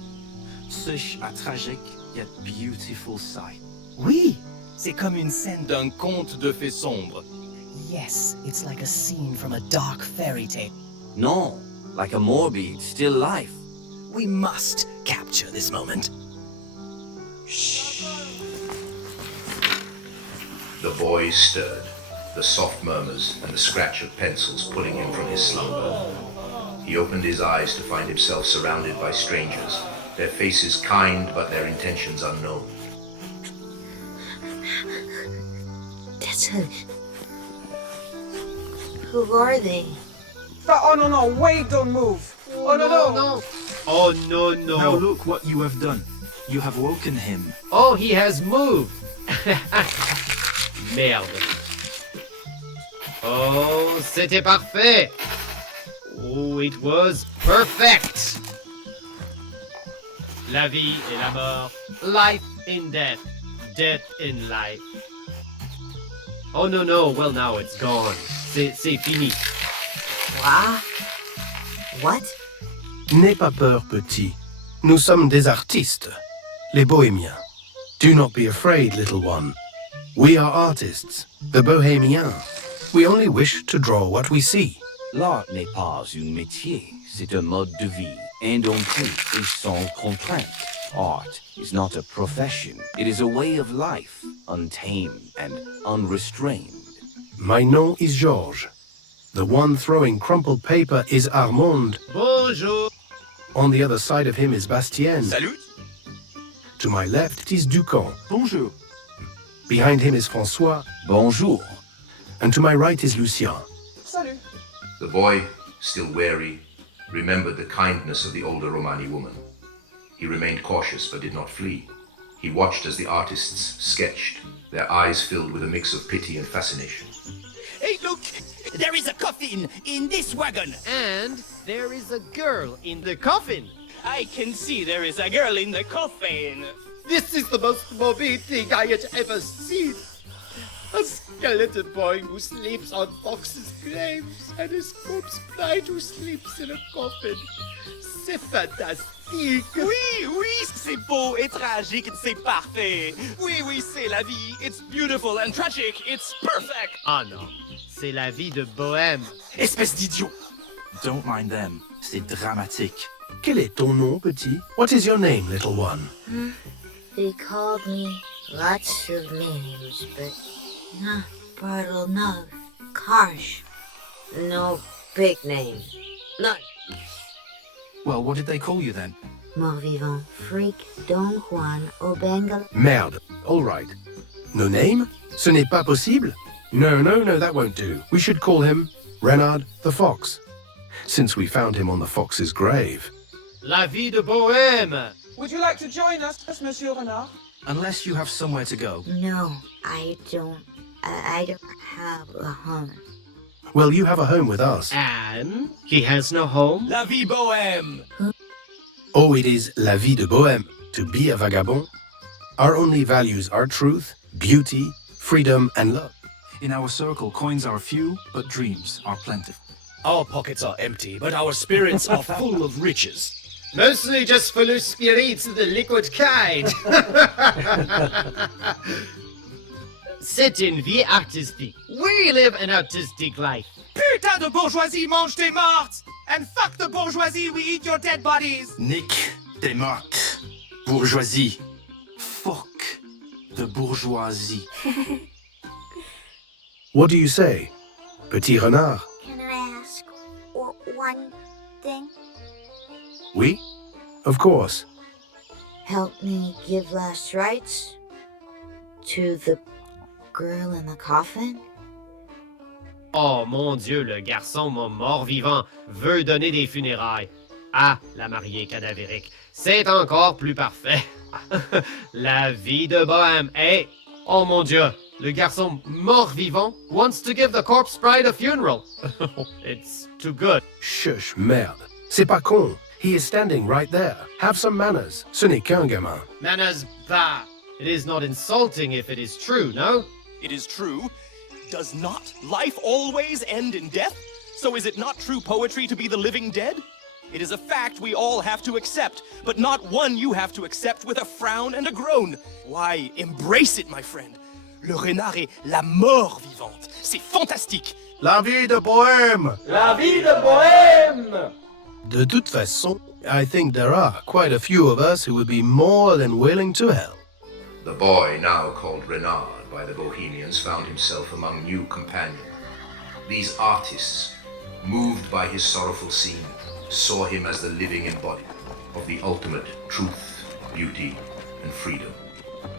Such a tragic yet beautiful sight. Oui, c'est comme une scène d'un conte de fées sombres. Yes, it's like a scene from a dark fairy tale. No, like a morbid, still life. We must capture this moment. Shh. The boy stirred, the soft murmurs and the scratch of pencils pulling him from his slumber. He opened his eyes to find himself surrounded by strangers, their faces kind but their intentions unknown. Who are they? Oh, no, no, wait, don't move. Oh, no, no, no. Oh, no, no. Now look what you have done. You have woken him. Oh, he has moved. Merde. Oh, c'était parfait. Oh, it was perfect. La vie et la mort. Life in death. Death in life. Oh, no, no. Well, now it's gone. C'est fini. Quoi? What? N'aie pas peur, petit. Nous sommes des artistes, les bohémiens. Do not be afraid, little one. We are artists, the bohémiens. We only wish to draw what we see. L'art n'est pas un métier, c'est un mode de vie, indompté et sans contrainte. Art is not a profession, it is a way of life, untamed and unrestrained. My nom is Georges. The one throwing crumpled paper is Armand. Bonjour. On the other side of him is Bastien. Salut. To my left it is Ducamp. Bonjour. Behind him is François. Bonjour. And to my right is Lucien. Salut. The boy, still wary, remembered the kindness of the older Romani woman. He remained cautious but did not flee. He watched as the artists sketched, their eyes filled with a mix of pity and fascination. Hey, look! There is a coffin in this wagon! And there is a girl in the coffin! I can see there is a girl in the coffin! This is the most morbid thing I had ever seen! A A little boy who sleeps on foxes' graves, and his corpse bride who sleeps in a coffin. C'est fantastique. Oui, oui, c'est beau et tragique, c'est parfait. Oui, oui, c'est la vie. It's beautiful and tragic. It's perfect. Ah non, c'est la vie de bohème. Espèce d'idiot. Don't mind them. C'est dramatique. Quel est ton nom, petit? What is your name, little one? They called me lots of names, but not Bartle, no, Karsh. No big name. None. Well, what did they call you then? Mort vivant, freak, Don Juan, Obengal. Merde. All right. No name? Ce n'est pas possible? No, that won't do. We should call him Renard the Fox, since we found him on the fox's grave. La vie de bohème. Would you like to join us, Monsieur Renard? Unless you have somewhere to go. No, I don't have a home. Well, you have a home with us. And he has no home? La vie bohème. Oh, it is la vie de bohème, to be a vagabond. Our only values are truth, beauty, freedom, and love. In our circle, coins are few, but dreams are plentiful. Our pockets are empty, but our spirits are full of riches. Mostly just full of spirits, the liquid kind. C'est une vie artistique. We live an artistic life. Putain de bourgeoisie, mange tes mortes! And fuck the bourgeoisie, we eat your dead bodies! Nick, t'es morte. Bourgeoisie. Fuck the bourgeoisie. What do you say, Petit Renard? Can I ask one thing? Oui? Of course. Help me give last rites to the girl in the coffin? Oh mon Dieu, le garçon mort-vivant veut donner des funérailles à la mariée cadavérique. C'est encore plus parfait. La vie de bohème. Hey, oh mon Dieu, le garçon mort-vivant wants to give the corpse bride a funeral. It's too good. Shush, merde. C'est pas con. He is standing right there. Have some manners. Ce n'est qu'un gamin. Manners, bah. It is not insulting if it is true, no? It is true. Does not life always end in death? So is it not true poetry to be the living dead? It is a fact we all have to accept, but not one you have to accept with a frown and a groan. Why, embrace it, my friend. Le renard est la mort vivante. C'est fantastique. La vie de bohème! La vie de bohème! De toute façon, I think there are quite a few of us who would be more than willing to help. The boy, now called Renard by the Bohemians, found himself among new companions. These artists, moved by his sorrowful scene, saw him as the living embodiment of the ultimate truth, beauty, and freedom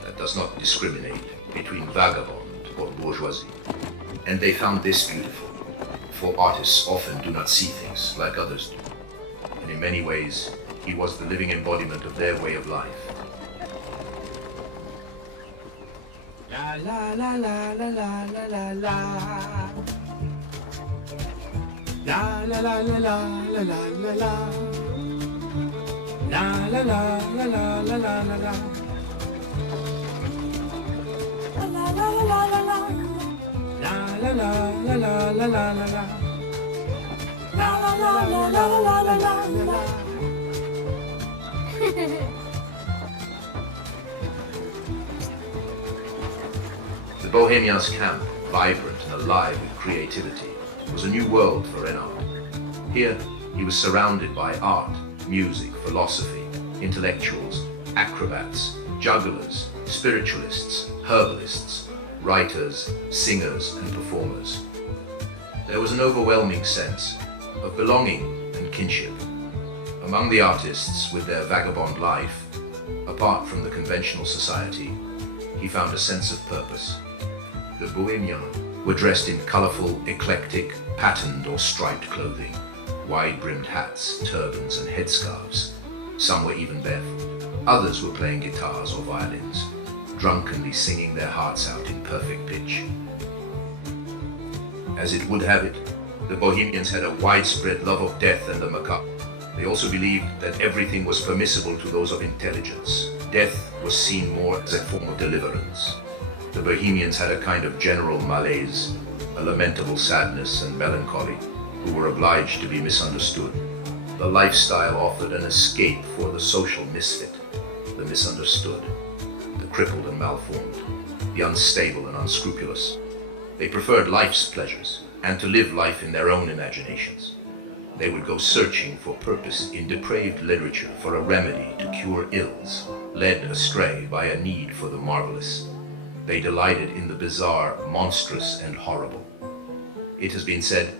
that does not discriminate between vagabond or bourgeoisie. And they found this beautiful, for artists often do not see things like others do. And in many ways, he was the living embodiment of their way of life. La la la la la la la la la. La la la la la la la la la. La la la la la la la la la. La la la la la la. La la la la la la la la la. La la la la la la la la la. The Bohemians' camp, vibrant and alive with creativity, was a new world for Renard. Here, he was surrounded by art, music, philosophy, intellectuals, acrobats, jugglers, spiritualists, herbalists, writers, singers, and performers. There was an overwhelming sense of belonging and kinship. Among the artists with their vagabond life, apart from the conventional society, he found a sense of purpose. The Bohemians were dressed in colorful, eclectic, patterned or striped clothing, wide-brimmed hats, turbans, and headscarves. Some were even barefoot. Others were playing guitars or violins, drunkenly singing their hearts out in perfect pitch. As it would have it, the Bohemians had a widespread love of death and the macabre. They also believed that everything was permissible to those of intelligence. Death was seen more as a form of deliverance. The Bohemians had a kind of general malaise, a lamentable sadness and melancholy, who were obliged to be misunderstood. The lifestyle offered an escape for the social misfit, the misunderstood, the crippled and malformed, the unstable and unscrupulous. They preferred life's pleasures, and to live life in their own imaginations. They would go searching for purpose in depraved literature for a remedy to cure ills, led astray by a need for the marvelous. They delighted in the bizarre, monstrous, and horrible. It has been said,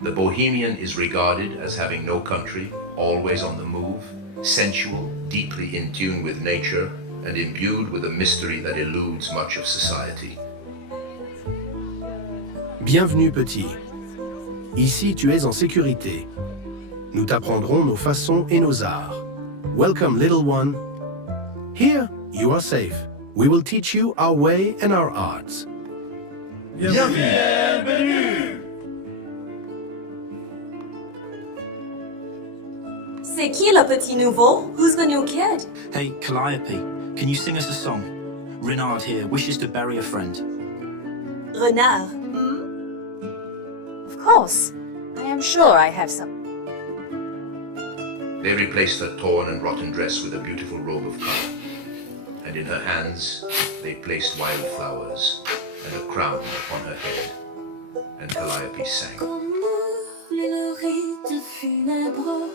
the Bohemian is regarded as having no country, always on the move, sensual, deeply in tune with nature, and imbued with a mystery that eludes much of society. Bienvenue petit. Ici tu es en sécurité. Nous t'apprendrons nos façons et nos arts. Welcome little one. Here you are safe. We will teach you our way and our arts. Bienvenue. C'est qui le petit nouveau? Who's the new kid? Hey, Calliope, can you sing us a song? Renard here wishes to bury a friend. Renard. Of course. I am sure I have some. They replaced her torn and rotten dress with a beautiful robe of color, and in her hands they placed wildflowers and a crown upon her head. And Calliope sang. Le rite funèbre,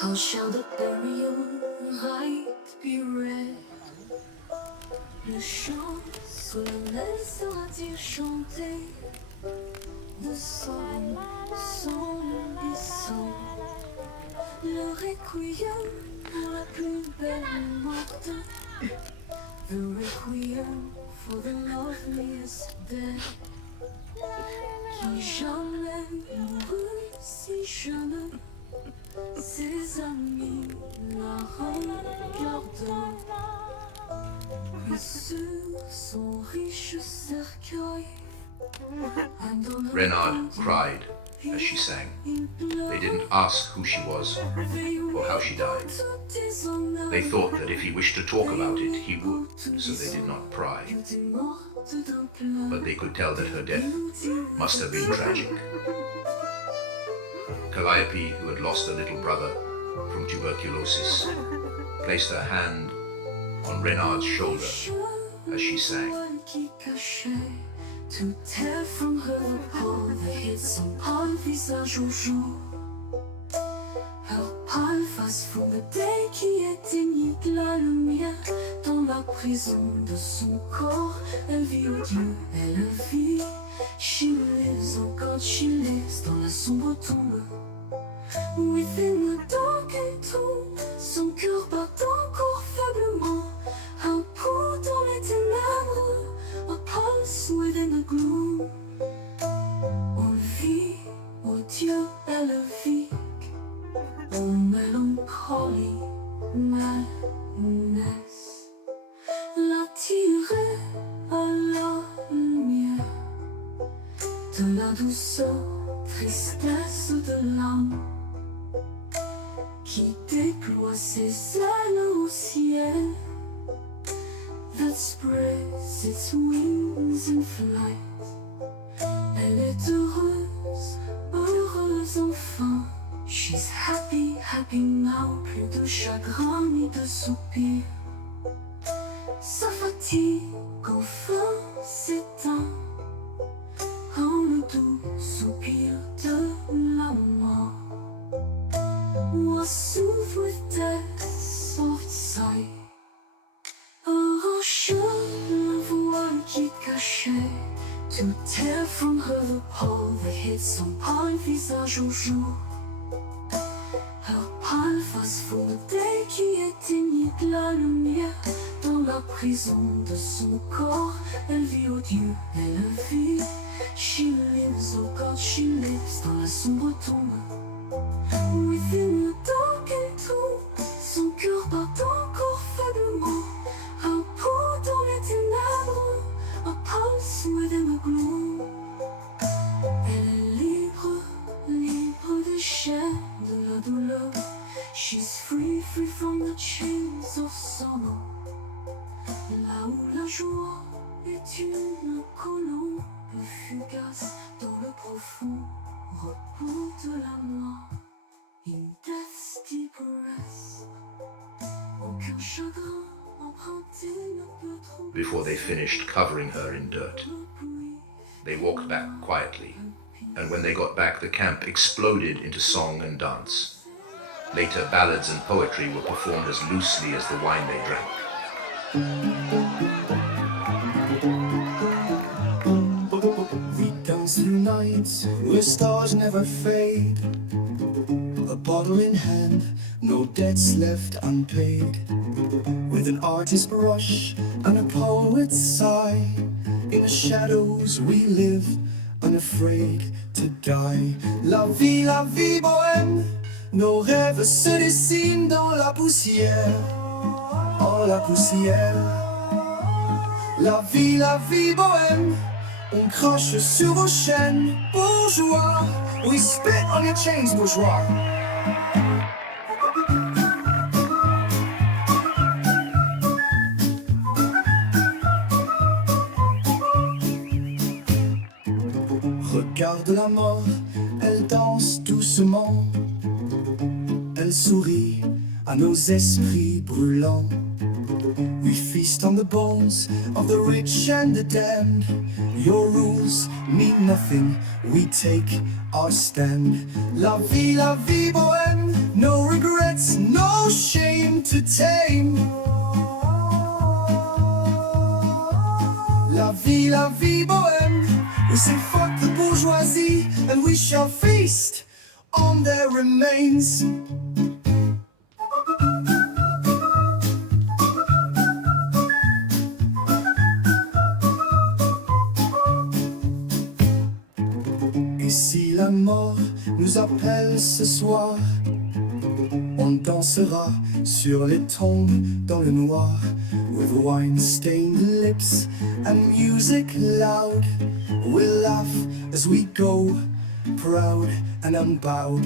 how shall the burial rite be read? Le chant solennel sera-t-il chanté de son sang? Le requiem pour la plus belle morte, the requiem for the loveliest dead. Qui jamais mourut si jeune, ses amis la regardant, et sur son riche cercueil. Renard cried as she sang. They didn't ask who she was or how she died. They thought that if he wished to talk about it, he would, so they did not pry. But they could tell that her death must have been tragic. Calliope, who had lost a little brother from tuberculosis, placed her hand on Renard's shoulder as she sang. To tear from her all the hits on visage au jour. Her pâle face fouettée qui éteignit la lumière dans la prison de son corps. Elle vit au Dieu, elle vit. She lives, oh God, she lives dans la sombre tombe. Within the dark and tomb, son cœur bat encore faiblement. Un pouls dans les ténèbres, a pulse within the gloom. On vit, oh Dieu, elle vit. Oh mélancolie, madness. La tirer à la lumière de la douceur, tristesse de l'âme qui déploie ses ailes au ciel. That spreads its wings in flight. Elle est heureuse, heureuse enfin. She's happy, happy now. Plus de chagrin ni de soupir. Sa fatigue enfin s'éteint quand le doux soupir de la mort was soothed with death's soft sigh. Le voile qui cachait, to tear from her the pall that hid son pâle visage au jour. Her pâle face fouettée qui éteignit la lumière dans la prison de son corps. Elle vit au Dieu, elle vit. She lives, oh God, she lives dans la sombre tombe. Within the dark and tomb, son cœur bat encore faiblement. Un pouls dans les ténèbres, a pulse within the gloom. Elle est libre, libre des chaînes de la douleur. She's free, free from the chains of sorrow. Là où la joie repos de la mort, in death's deep rest. Aucun chagrin emprunté ne peut tromper. Before they finished covering her in dirt, they walked back quietly, and when they got back, the camp exploded into song and dance. Later, ballads and poetry were performed as loosely as the wine they drank. We dance through nights where stars never fade. A bottle in hand, no debts left unpaid. With an artist's brush and a poet's sigh, in the shadows we live, unafraid to die. La vie bohème, nos rêves se dessinent dans la poussière. Oh la poussière. La vie bohème, on crache sur vos chaînes, bourgeois. We spit on your chains, bourgeois. Regarde la mort, elle danse doucement. Elle sourit à nos esprits brûlants. We feast on the bones of the rich and the damned. Your rules mean nothing, we take our stand. La vie bohème, no regrets, no shame to tame. La vie bohème, we say fuck the bourgeoisie and we shall feast on their remains. Et si la mort nous appelle ce soir, on dansera sur les tombes dans le noir. With wine-stained lips and music loud, we'll laugh as we go, proud and unbowed.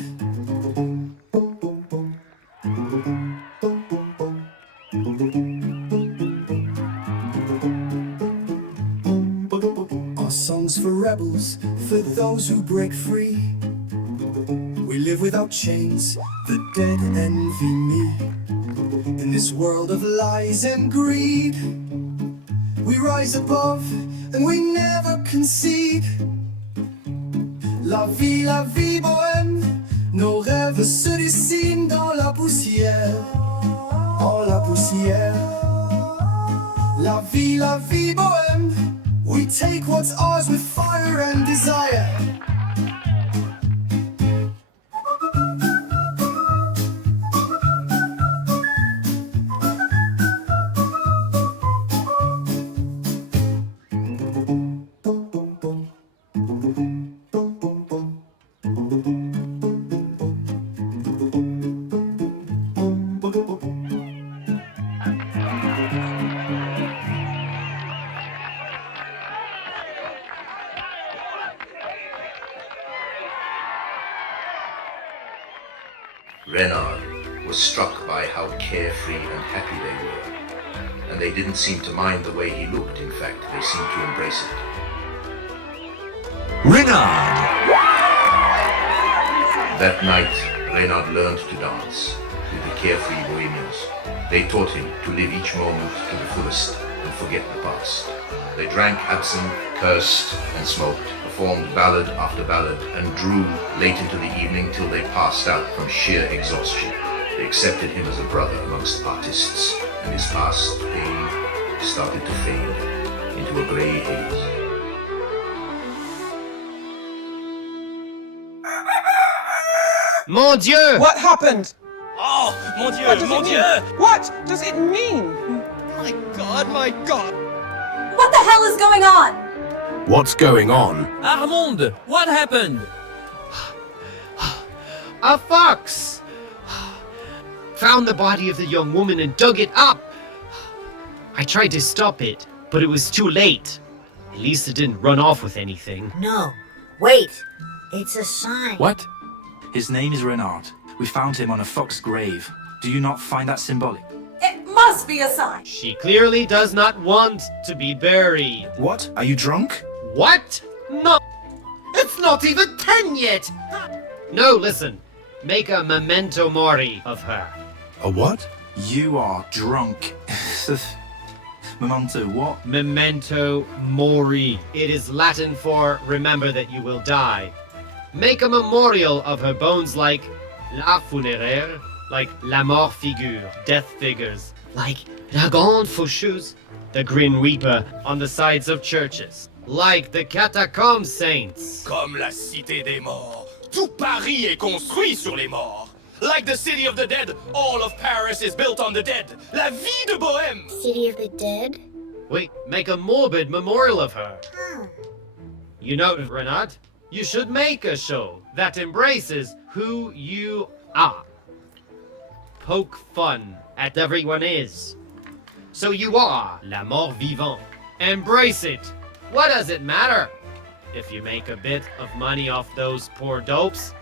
Our songs for rebels, for those who break free. We live without chains, the dead envy me. In this world of lies and greed, we rise above and we never concede. La vie bohème, nos rêves se dessinent dans la poussière. Oh la poussière. La vie bohème, we take what's ours with fire and desire. Renard was struck by how carefree and happy they were, and they didn't seem to mind the way he looked. In fact, they seemed to embrace it. Renard! That night, Renard learned to dance with the carefree bohemians. They taught him to live each moment to the fullest and forget the past. They drank absinthe, cursed and smoked, performed ballad after ballad, and drew late into the evening till they passed out from sheer exhaustion. They accepted him as a brother amongst artists, and his past pain started to fade into a grey haze. Mon Dieu! What happened? Oh, mon Dieu, What does mon it Dieu! mean? What does it mean? My God, my God! What the hell is going on? What's going on? Armand, what happened? A fox! Found the body of the young woman and dug it up. I tried to stop it, but it was too late. At least it didn't run off with anything. No, wait. It's a sign. What? His name is Renard. We found him on a fox grave. Do you not find that symbolic? It must be a sign. She clearly does not want to be buried. What? Are you drunk? What? No. It's not not even 10 yet! No, listen. Make a memento mori of her. A what? You are drunk. Memento what? Memento mori. It is Latin for remember that you will die. Make a memorial of her bones like la funéraire, like la mort figure, death figures, like la grande faucheuse, the grim reaper on the sides of churches, like the catacomb saints. Comme la cité des morts. Tout Paris est construit sur les morts. Like the city of the dead, all of Paris is built on the dead. La vie de Bohème. City of the dead? Wait, make a morbid memorial of her. You know, Renat, you should make a show that embraces who you are. Poke fun at everyone is. So you are la mort vivant. Embrace it. What does it matter? If you make a bit of money off those poor dopes,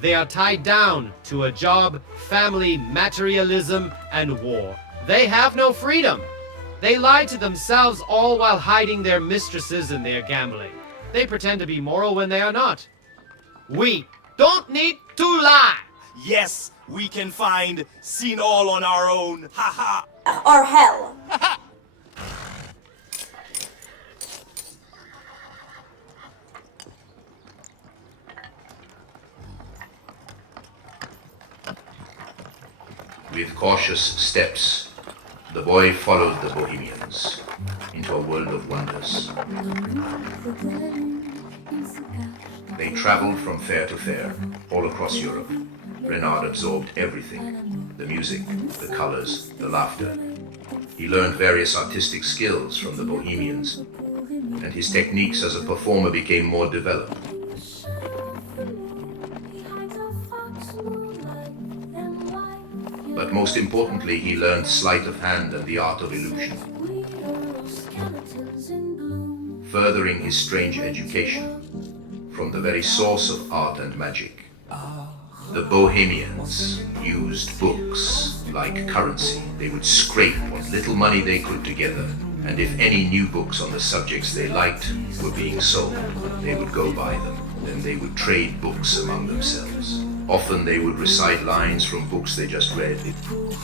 they are tied down to a job, family, materialism, and war. They have no freedom. They lie to themselves all while hiding their mistresses and their gambling. They pretend to be moral when they are not. We don't need to lie. Yes, we can find seen all on our own. Ha ha. Or hell. With cautious steps, the boy followed the Bohemians into a world of wonders. They traveled from fair to fair, all across Europe. Renard absorbed everything: the music, the colors, the laughter. He learned various artistic skills from the Bohemians, and his techniques as a performer became more developed. But most importantly, he learned sleight of hand and the art of illusion, furthering his strange education from the very source of art and magic. The Bohemians used books like currency. They would scrape what little money they could together, and if any new books on the subjects they liked were being sold, they would go buy them. Then they would trade books among themselves. Often they would recite lines from books they just read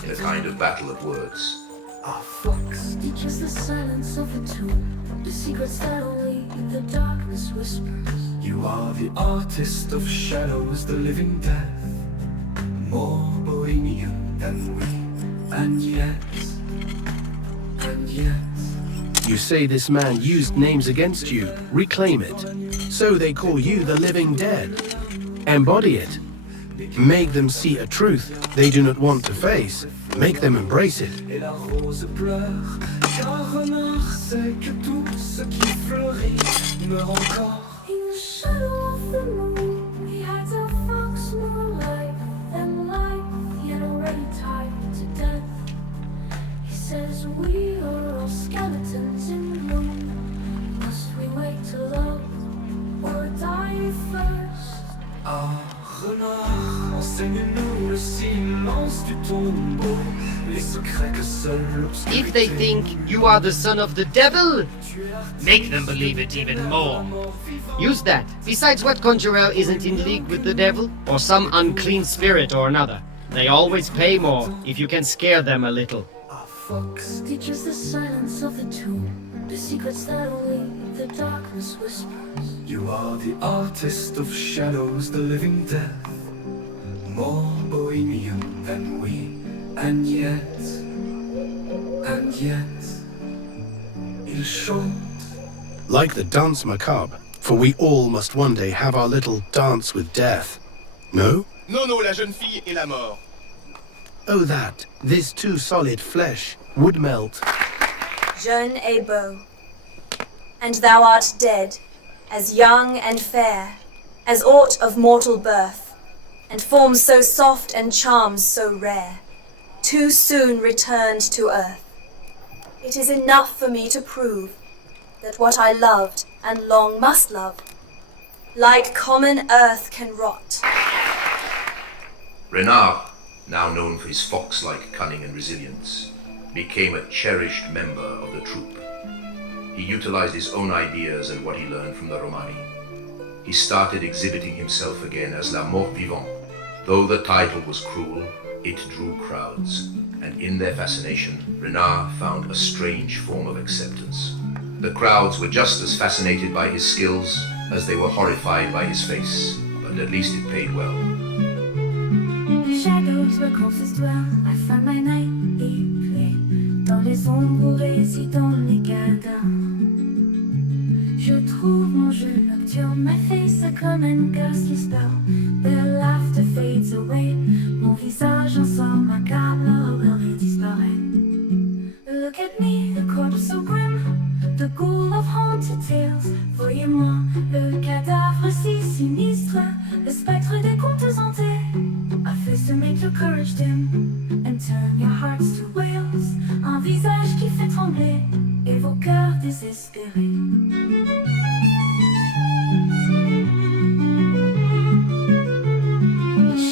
in a kind of battle of words. Our fox teaches the silence of the tomb, the secrets that only the darkness whispers. You are the artist of shadows, the living death, more bohemian than we, and yet. You say this man used names against you. Reclaim it. So they call you the living dead. Embody it. Make them see a truth they do not want to face. Make them embrace it. Et la rose pleure, car Renard sait que tout ce qui fleurit meurt encore. In the shadow of the moon, we had a fox more life than life, yet already tied to death. He says we are all skeletons in bloom. Must we wait to love or die first? Ah, Renard, enseigne-nous le silence du tombeau, les secrets que seul l'obscurité. If they think you are the son of the devil, make them believe it even more. Use that. Besides, what conjurer isn't in league with the devil? Or some unclean spirit or another? They always pay more if you can scare them a little. Our fox teaches the silence of the tomb, the secrets that only the darkness whispers. You are the artist of shadows, the living death, more bohemian than we, and yet, il chante. Like the dance macabre, for we all must one day have our little dance with death. No? Non, non, la jeune fille et la mort. Oh, that this too solid flesh would melt. Jeune et beau, and thou art dead, as young and fair, as aught of mortal birth, and forms so soft and charms so rare, too soon returned to earth. It is enough for me to prove that what I loved and long must love, like common earth can rot. Renard, now known for his fox-like cunning and resilience, became a cherished member of the troupe. He utilized his own ideas and what he learned from the Romani. he started exhibiting himself again as La Mort Vivant. Though the title was cruel, it drew crowds, and in their fascination, Renard found a strange form of acceptance. The crowds were just as fascinated by his skills as they were horrified by his face, but at least it paid well. Shadows were closest well, I found my night play. Dans les ombres résident les cadavres. Je trouve mon jeu nocturne, my face a comme un ghastly spell. Their laughter fades away, mon visage en sort macabre, l'horreur disparaît. Look at me, the corpse so grim, the ghoul of haunted tales. Voyez-moi, le cadavre si sinistre, le spectre des contes hantés. A fist to make your courage dim, and turn your hearts to wails. Un visage qui fait trembler, et vos cœurs désespérés.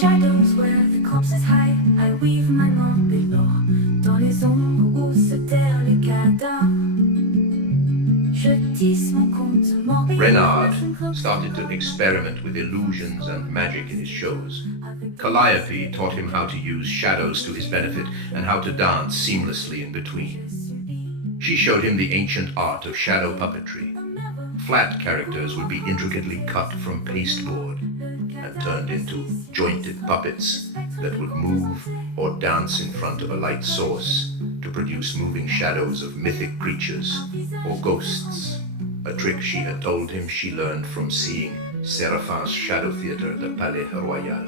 Shadows where the corpses hide, I weave my morbid lore. Dans les ombres où se terrent les cadavres, je tisse mon conte morbide. Renard started to experiment with illusions and magic in his shows. Calliope taught him how to use shadows to his benefit and how to dance seamlessly in between. She showed him the ancient art of shadow puppetry. Flat characters would be intricately cut from pasteboard and turned into jointed puppets that would move or dance in front of a light source to produce moving shadows of mythic creatures or ghosts, a trick she had told him she learned from seeing Séraphin's shadow theater at the Palais Royal.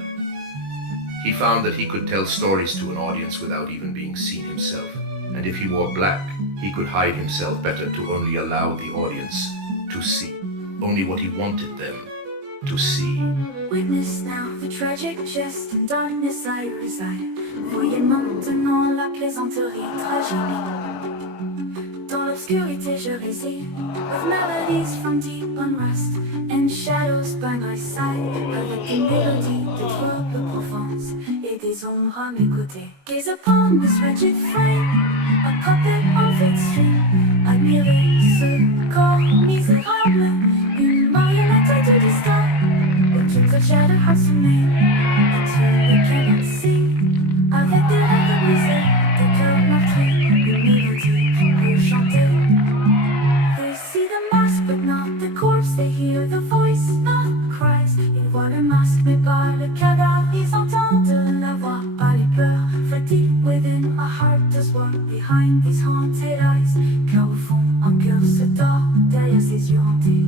He found that he could tell stories to an audience without even being seen himself, and if he wore black, he could hide himself better to only allow the audience to see only what he wanted them to see. Witness now the tragic jest, in darkness I reside. Voyez maintenant la plaisanterie tragique. Dans l'obscurité je réside, with melodies from deep unrest, and shadows by my side, avec des mélodies de troubles profonds, et des ombres à mes côtés. Gaze upon this wretched frame, a puppet of extreme, admirez ce corps misérable, une marionnette de destin, autour de shadow hearts remain, until they cannot sing, avec des rêves brisés, des cœurs meurtris, une mélodie peut chanter. They see the mask but not the corpse, they hear the voice, not cries. Ils voient le masque mais pas le cadavre, ils entendent la voix, pas les peurs. For deep within a heart does walk behind these haunted eyes. Car au fond, un cœur se dort derrière ses yeux hantés.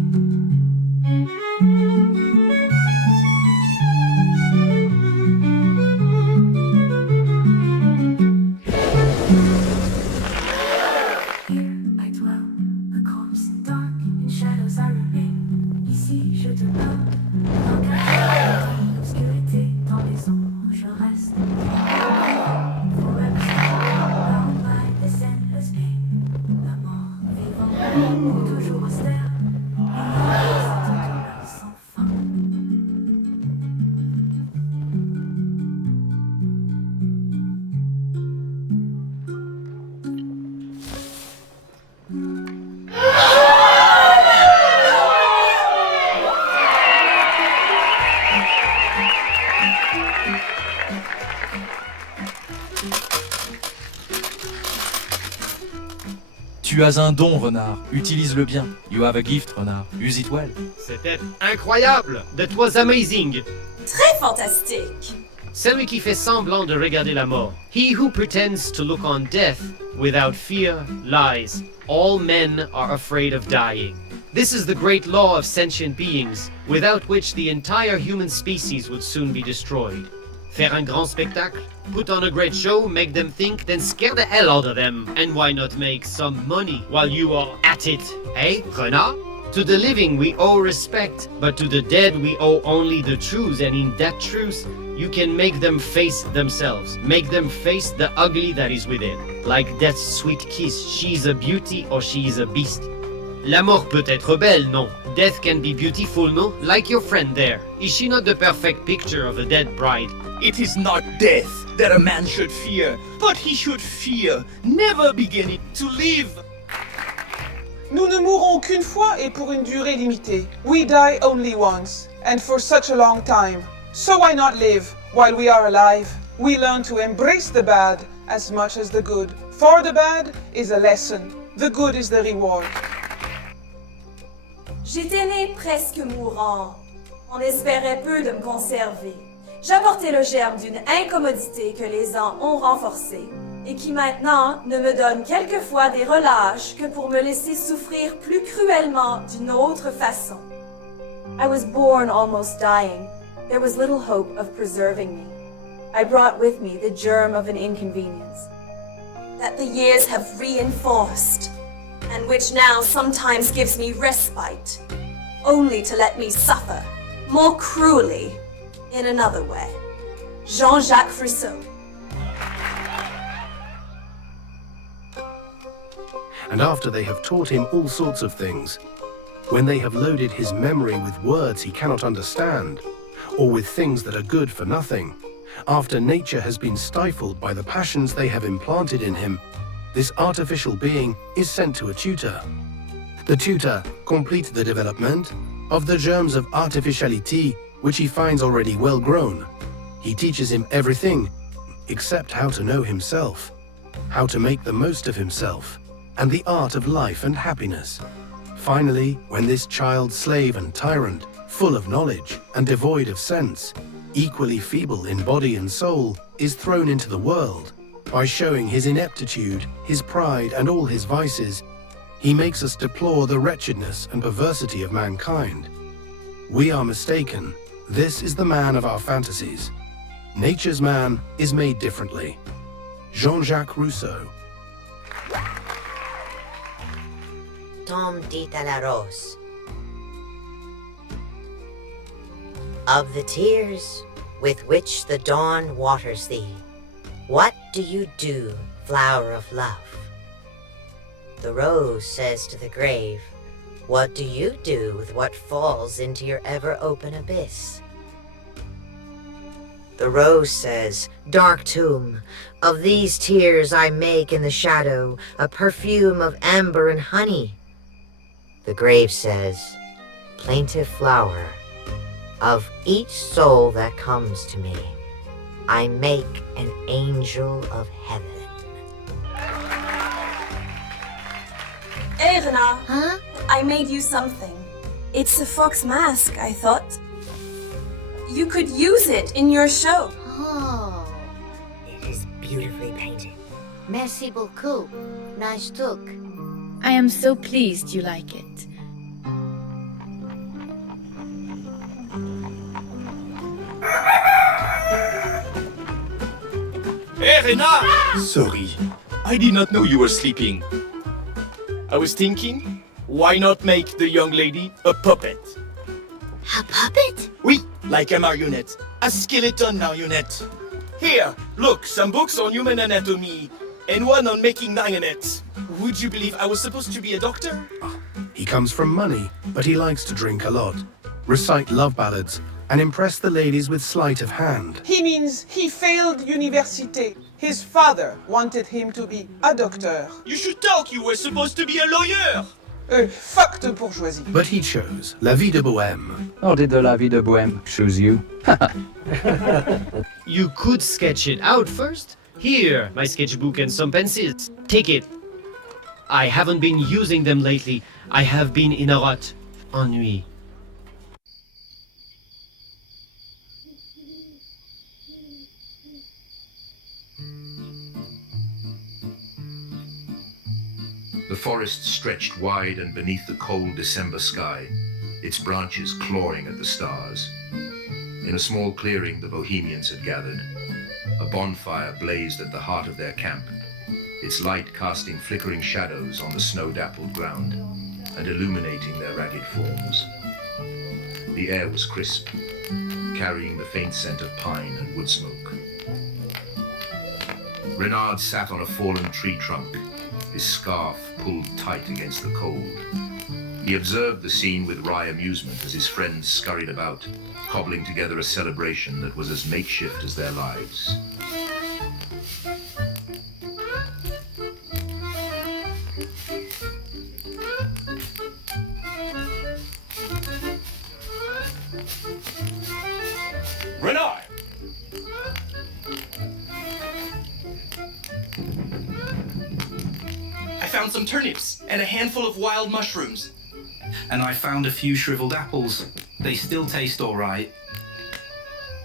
Tu as un don, Renard. Utilise-le bien. You have a gift, Renard. Use it well. C'était incroyable! That was amazing! Très fantastique! Celui qui fait semblant de regarder la mort. He who pretends to look on death without fear lies. All men are afraid of dying. This is the great law of sentient beings, without which the entire human species would soon be destroyed. Faire un grand spectacle, put on a great show, make them think, then scare the hell out of them. And why not make some money while you are at it? Eh, Renard? To the living we owe respect, but to the dead we owe only the truth, and in that truth, you can make them face themselves. Make them face the ugly that is within. Like Death's sweet kiss, she is a beauty or she is a beast. La mort peut être belle, non? Death can be beautiful, no? Like your friend there. Is she not the perfect picture of a dead bride? It is not death that a man should fear, but he should fear never beginning to live. Nous ne mourrons qu'une fois et pour une durée limitée. We die only once, and for such a long time. So why not live while we are alive? We learn to embrace the bad as much as the good. For the bad is a lesson. The good is the reward. J'étais né presque mourant. On espérait peu de me conserver. J'apportais le germe d'une incommodité que les ans ont renforcée et qui maintenant ne me donne quelquefois des relâches que pour me laisser souffrir plus cruellement d'une autre façon. I was born almost dying. There was little hope of preserving me. I brought with me the germ of an inconvenience that the years have reinforced, and which now sometimes gives me respite, only to let me suffer, more cruelly, in another way. Jean-Jacques Rousseau. And after they have taught him all sorts of things, when they have loaded his memory with words he cannot understand, or with things that are good for nothing, after nature has been stifled by the passions they have implanted in him, this artificial being is sent to a tutor. The tutor completes the development of the germs of artificiality which he finds already well grown. He teaches him everything except how to know himself, how to make the most of himself, and the art of life and happiness. Finally, when this child slave and tyrant, full of knowledge and devoid of sense, equally feeble in body and soul, is thrown into the world, by showing his ineptitude, his pride, and all his vices, he makes us deplore the wretchedness and perversity of mankind. We are mistaken. This is the man of our fantasies. Nature's man is made differently. Jean-Jacques Rousseau. Tom dit à la rose. Of the tears with which the dawn waters thee, what do you do, flower of love? The rose says to the grave, what do you do with what falls into your ever-open abyss? The rose says, dark tomb, of these tears I make in the shadow a perfume of amber and honey. The grave says, plaintive flower, of each soul that comes to me, I make an angel of heaven. Hey, Renard. Huh? I made you something. It's a fox mask, I thought. You could use it in your show. Oh, it is beautifully painted. Merci beaucoup. Nice took. I am so pleased you like it. Hey, Renard! Sorry, I did not know you were sleeping. I was thinking, why not make the young lady a puppet? A puppet? Oui, like a marionette. A skeleton marionette. Here, look, some books on human anatomy, and one on making marionettes. Would you believe I was supposed to be a doctor? He comes from money, but he likes to drink a lot, recite love ballads, and impress the ladies with sleight of hand. He means he failed université. His father wanted him to be a doctor. You should talk, you were supposed to be a lawyer! Fuck de bourgeoisie. But he chose La Vie de Bohème. Or did the La Vie de Bohème choose you? You could sketch it out first. Here, my sketchbook and some pencils. Take it. I haven't been using them lately. I have been in a rut. Ennui. The forest stretched wide and beneath the cold December sky, its branches clawing at the stars. In a small clearing the Bohemians had gathered. A bonfire blazed at the heart of their camp, its light casting flickering shadows on the snow-dappled ground and illuminating their ragged forms. The air was crisp, carrying the faint scent of pine and wood smoke. Renard sat on a fallen tree trunk, his scarf pulled tight against the cold. He observed the scene with wry amusement as his friends scurried about, cobbling together a celebration that was as makeshift as their lives. Renard! I found some turnips and a handful of wild mushrooms. And I found a few shriveled apples. They still taste all right.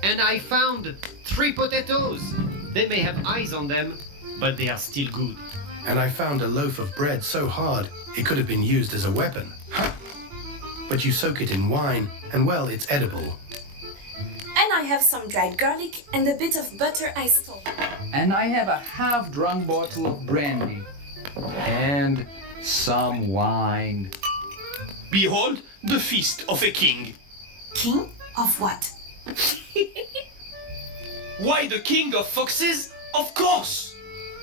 And I found 3 potatoes. They may have eyes on them, but they are still good. And I found a loaf of bread so hard it could have been used as a weapon. Ha! But you soak it in wine, and well, it's edible. And I have some dried garlic and a bit of butter I stole. And I have a half-drunk bottle of brandy. And some wine. Behold the feast of a king. King of what? Why, the king of foxes? Of course!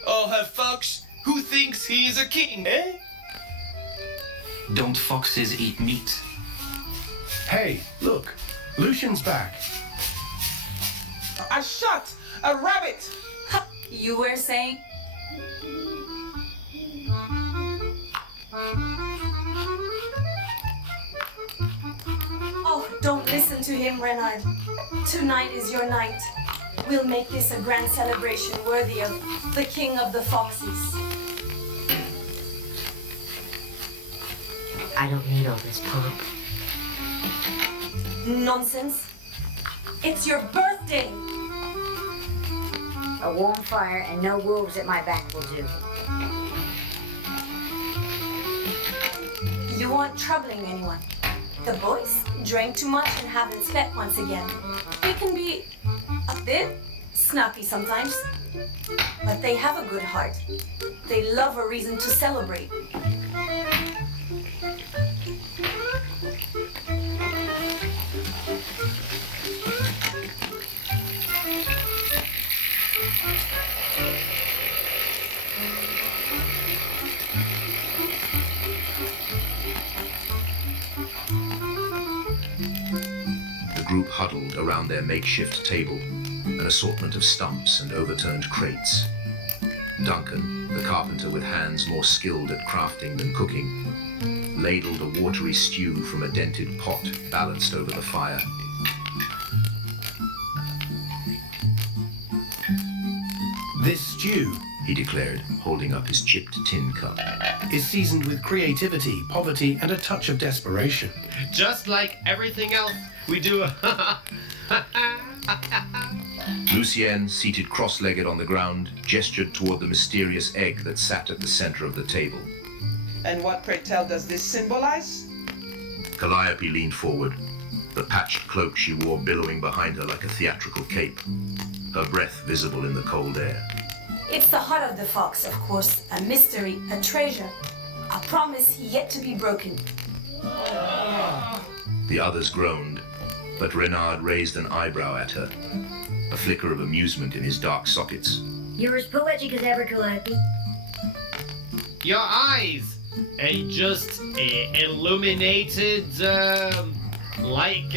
Oh, a fox who thinks he is a king, eh? Don't foxes eat meat? Hey, look, Lucian's back. A shot! A rabbit! You were saying? Oh, don't listen to him, Renard. Tonight is your night. We'll make this a grand celebration worthy of the king of the foxes. I don't need all this pomp. Nonsense. It's your birthday. A warm fire and no wolves at my back will do. You aren't troubling anyone. The boys drank too much and haven't slept once again. They can be a bit snappy sometimes, but they have a good heart. They love a reason to celebrate. The group huddled around their makeshift table, an assortment of stumps and overturned crates. Duncan, the carpenter with hands more skilled at crafting than cooking, ladled a watery stew from a dented pot balanced over the fire. This stew, he declared, holding up his chipped tin cup, is seasoned with creativity, poverty, and a touch of desperation. Just like everything else we do. Lucien, seated cross-legged on the ground, gestured toward the mysterious egg that sat at the center of the table. And what, pray tell, does this symbolize? Calliope leaned forward, the patched cloak she wore billowing behind her like a theatrical cape, her breath visible in the cold air. It's the heart of the fox, of course, a mystery, a treasure, a promise yet to be broken. The others groaned, but Renard raised an eyebrow at her, a flicker of amusement in his dark sockets. You're as poetic as ever, Calliope. Your eyes! Just illuminated, like.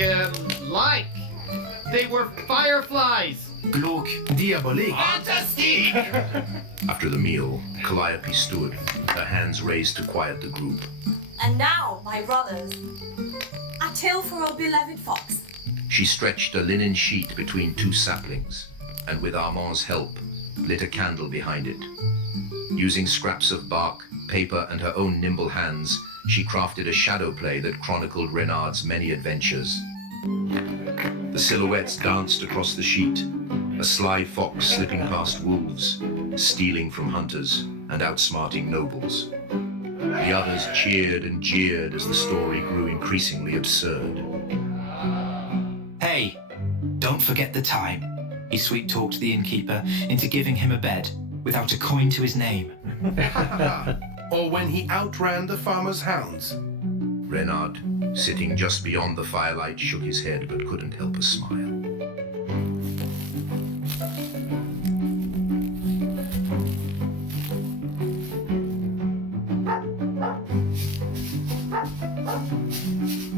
They were fireflies! Glauque, diabolique. Fantastique! After the meal, Calliope stood, her hands raised to quiet the group. And now, my brothers, a tale for our beloved fox. She stretched a linen sheet between two saplings, and with Armand's help, lit a candle behind it. Using scraps of bark, paper, and her own nimble hands, she crafted a shadow play that chronicled Renard's many adventures. The silhouettes danced across the sheet, a sly fox slipping past wolves, stealing from hunters, and outsmarting nobles. The others cheered and jeered as the story grew increasingly absurd. Hey, don't forget the time he sweet-talked the innkeeper into giving him a bed without a coin to his name. Or when he outran the farmer's hounds. Renard, sitting just beyond the firelight, shook his head but couldn't help a smile.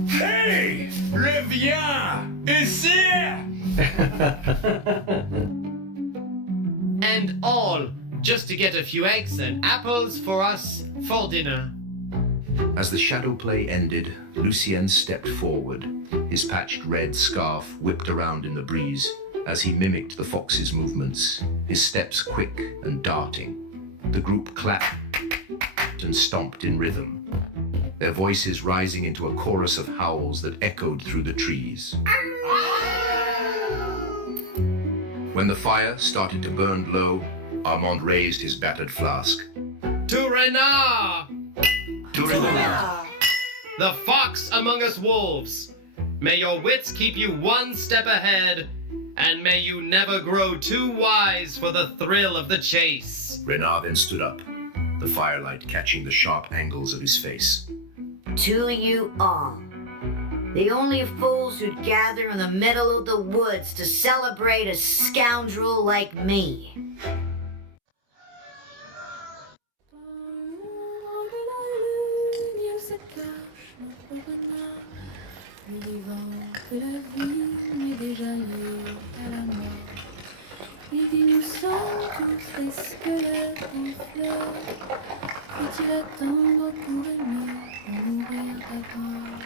Hey! Reviens! Ici! And all just to get a few eggs and apples for us for dinner. As the shadow play ended, Lucien stepped forward, His patched red scarf whipped around in the breeze as he mimicked the fox's movements, his steps quick and darting. The group clapped and stomped in rhythm, their voices rising into a chorus of howls that echoed through the trees. When the fire started to burn low, Armand raised his battered flask. To Renard! To Renard! The fox among us wolves! May your wits keep you one step ahead, and may you never grow too wise for the thrill of the chase. Renard then stood up, the firelight catching the sharp angles of his face. To you all, the only fools who'd gather in the middle of the woods to celebrate a scoundrel like me. Il dit nous sommes tous des squelettes en fleurs. Faut-il attendre pour aimer, pour mourir d'abord?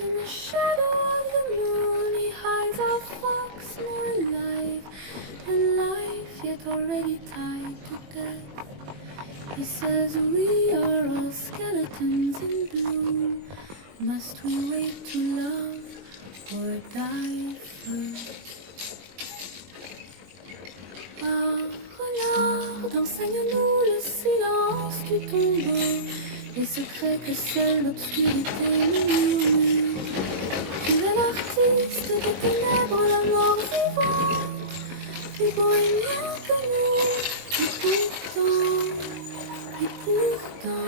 In the shadow of the moon he hides our fox more alive than life, yet already tied to death. He says we are all skeletons in bloom. Must we wait to love or die first? Ah, renard, enseigne-nous le silence du tombeau, les secrets que seule l'obscurité murmure. Tu es l'artiste des ténèbres, la mort vivante, plus bohémien que nous, et pourtant.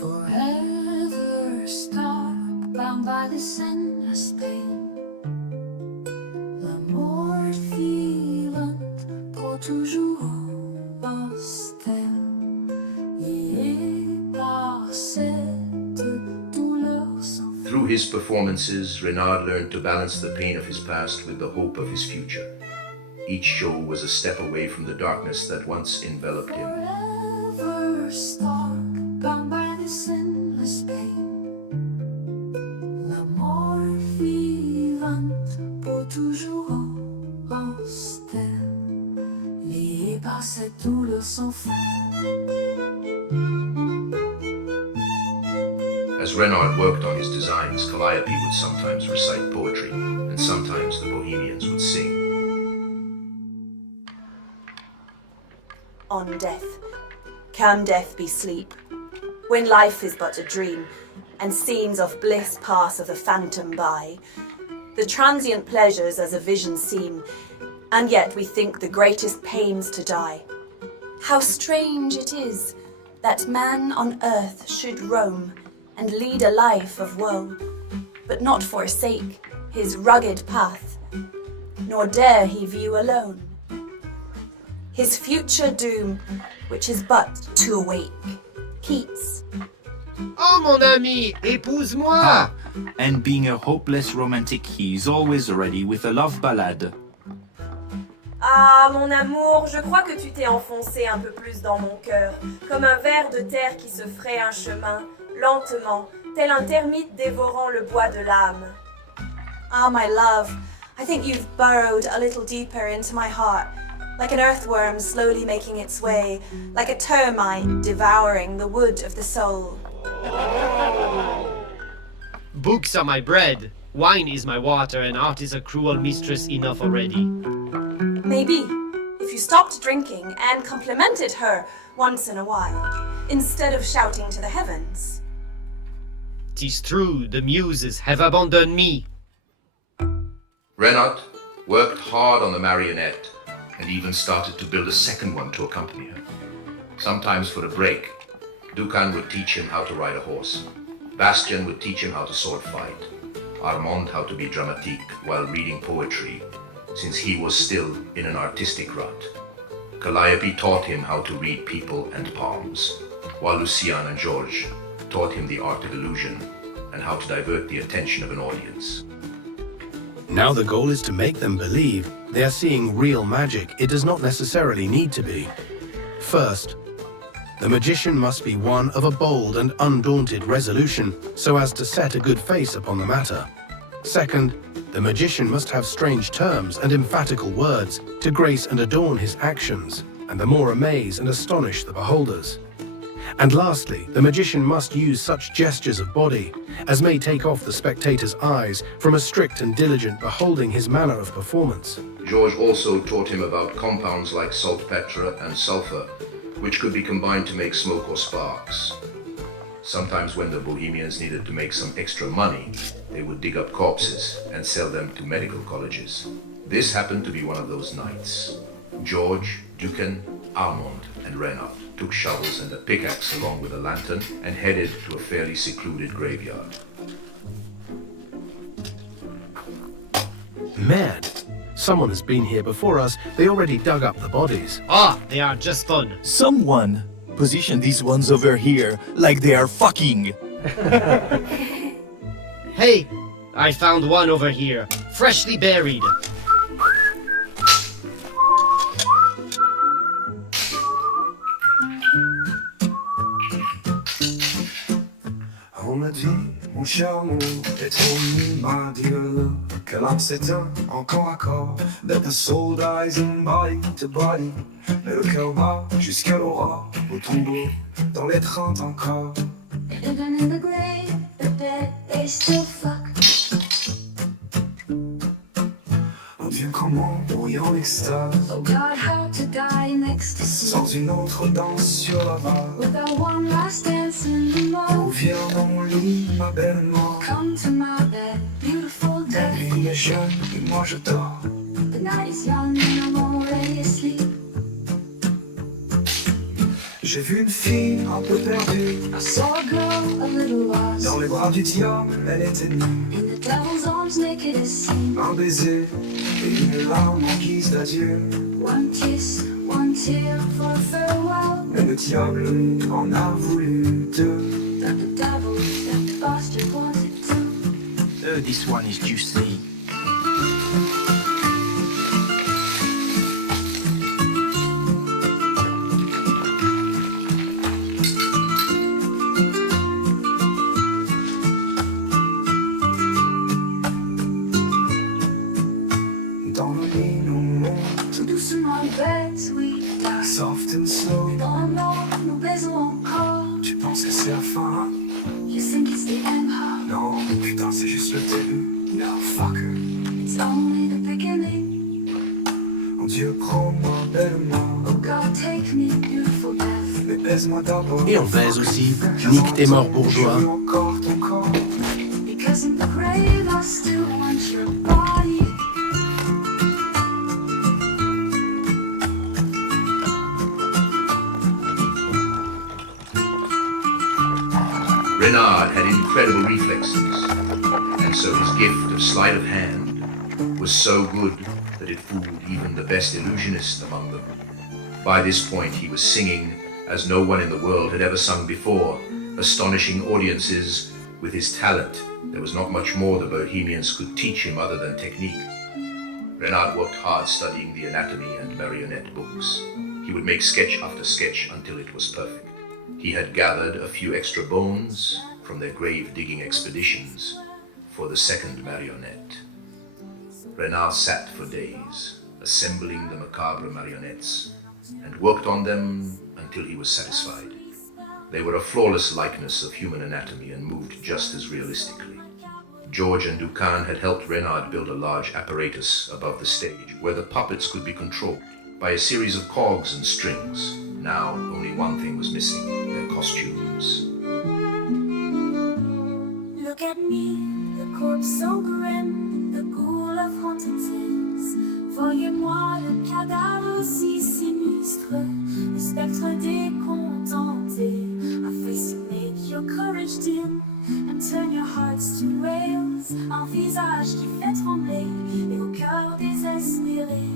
Forever stuck, bound by this endless pain. L'amour vivante pour toujours en stèle, lié par cette douleur sans fin. Through his performances, Renard learned to balance the pain of his past with the hope of his future. Each show was a step away from the darkness that once enveloped him. Forever stuck, bound by this endless pain. L'amour vivante pour toujours en stèle, lié par cette douleur sans fin. As Renard worked on his designs, Calliope would sometimes recite poetry, and sometimes the Bohemians would sing. On death, can death be sleep? When life is but a dream, and scenes of bliss pass of the phantom by, the transient pleasures as a vision seem, and yet we think the greatest pains to die. How strange it is that man on earth should roam and lead a life of woe, but not forsake his rugged path, nor dare he view alone his future doom, which is but to awake. Keats. Oh mon ami, épouse-moi! Ah, and being a hopeless romantic, he is always ready with a love ballad. Ah, mon amour, je crois que tu t'es enfoncé un peu plus dans mon cœur, comme un ver de terre qui se fraye un chemin, lentement, tel un termite dévorant le bois de l'âme. Ah, my love, I think you've burrowed a little deeper into my heart, like an earthworm slowly making its way, like a termite devouring the wood of the soul. Books are my bread, wine is my water, and art is a cruel mistress enough already. Maybe, if you stopped drinking and complimented her once in a while, instead of shouting to the heavens. 'Tis true, the muses have abandoned me. Renard worked hard on the marionette, and even started to build a second one to accompany her. Sometimes for a break, Ducan would teach him how to ride a horse. Bastien would teach him how to sword fight. Armand how to be dramatique while reading poetry, since he was still in an artistic rut. Calliope taught him how to read people and palms. while Lucien and Georges taught him the art of illusion and how to divert the attention of an audience. Now the goal is to make them believe they are seeing real magic. It does not necessarily need to be. First, the magician must be one of a bold and undaunted resolution, so as to set a good face upon the matter. Second, the magician must have strange terms and emphatical words to grace and adorn his actions, and the more amaze and astonish the beholders. And lastly, the magician must use such gestures of body as may take off the spectator's eyes from a strict and diligent beholding his manner of performance. Georges also taught him about compounds like saltpetre and sulfur, which could be combined to make smoke or sparks. Sometimes when the Bohemians needed to make some extra money, they would dig up corpses and sell them to medical colleges. This happened to be one of those nights. Georges, Duquesne, Armand, and Renard took shovels and a pickaxe along with a lantern and headed to a fairly secluded graveyard. Mad! Someone has been here before us. They already dug up the bodies. Ah, they are just fun. Someone position these ones over here like they are fucking. Hey, I found one over here, freshly buried. On m'a dit, mon cher amour, they told me, my dear love, que l'âme s'éteint en corps à corps, that the soul dies in body to body, mais le cœur bat jusqu'à l'aurore, au tombeau, dans l'étreinte encore. Even in the grave, the dead, they still fuck. On devient comment, bruyant en extase, Oh God, how to die in ecstasy. sans une autre danse sur la vase. Without one last dance in the Oh, mall. viens dans mon lit, ma belle mort. Come to my bed, beautiful La death. nuit est jeune et moi je dors. The night is young and I'm already asleep. J'ai vu une fille un peu perdue. I saw a girl a little lost. Dans les bras du diable, elle était nue. In the devil's arms, naked as seen. Un baiser et une larme en guise d'adieu. One kiss, one tear for a farewell. Mais le diable en a voulu deux. That the devil, that bastard wanted to. This one is juicy. Dans le lit, nous monte. Tout doucement, bête, oui, die. Soft and slow. Dans le nord, nous baisons encore. Tu penses que c'est la fin? You think it's the end, huh? Non, putain, c'est juste le début. No, fucker. It's only the beginning. Oh Dieu, prends-moi bellement. Oh God, take me, beautiful death. Mais baise-moi d'abord. Et on baise aussi. Nique tes morts bourgeois. Je veux encore ton corps. Because in the grave, I still want your body. Renard had incredible reflexes, and so his gift of sleight of hand was so good that it fooled even the best illusionist among them. By this point he was singing as no one in the world had ever sung before, astonishing audiences with his talent. There was not much more the Bohemians could teach him other than technique. Renard worked hard studying the anatomy and marionette books. He would make sketch after sketch until it was perfect. He had gathered a few extra bones from their grave-digging expeditions for the second marionette. Renard sat for days, assembling the macabre marionettes, and worked on them until he was satisfied. They were a flawless likeness of human anatomy and moved just as realistically. Georges and Duquesne had helped Renard build a large apparatus above the stage where the puppets could be controlled by a series of cogs and strings. Now only one thing was missing, their costumes. Look at me, the corpse so grim, the ghoul of haunted sins. Voyez-moi le cadavre aussi sinistre, le spectre décontenté. A face to make your courage dim and turn your hearts to rails. Un visage qui fait trembler et au cœur désespéré.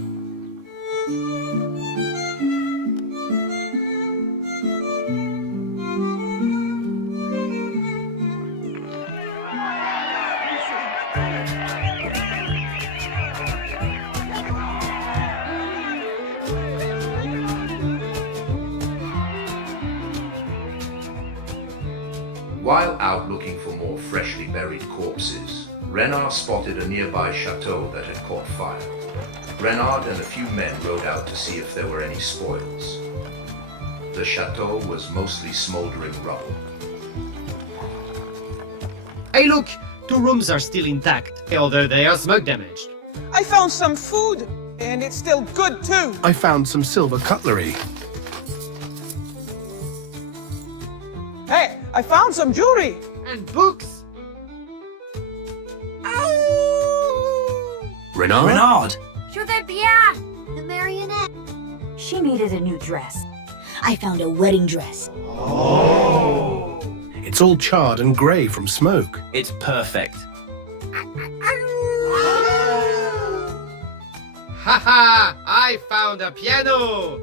While out looking for more freshly buried corpses, Renard spotted a nearby chateau that had caught fire. Renard and a few men rode out to see if there were any spoils. The chateau was mostly smoldering rubble. Hey look! 2 rooms are still intact, although they are smoke damaged. I found some food, and it's still good too. I found some silver cutlery. Hey, I found some jewelry. And books. Renard? Renard! Je vais bien! The marionette. She needed a new dress. I found a wedding dress. Oh! It's all charred and grey from smoke. It's perfect. Haha! I found a piano!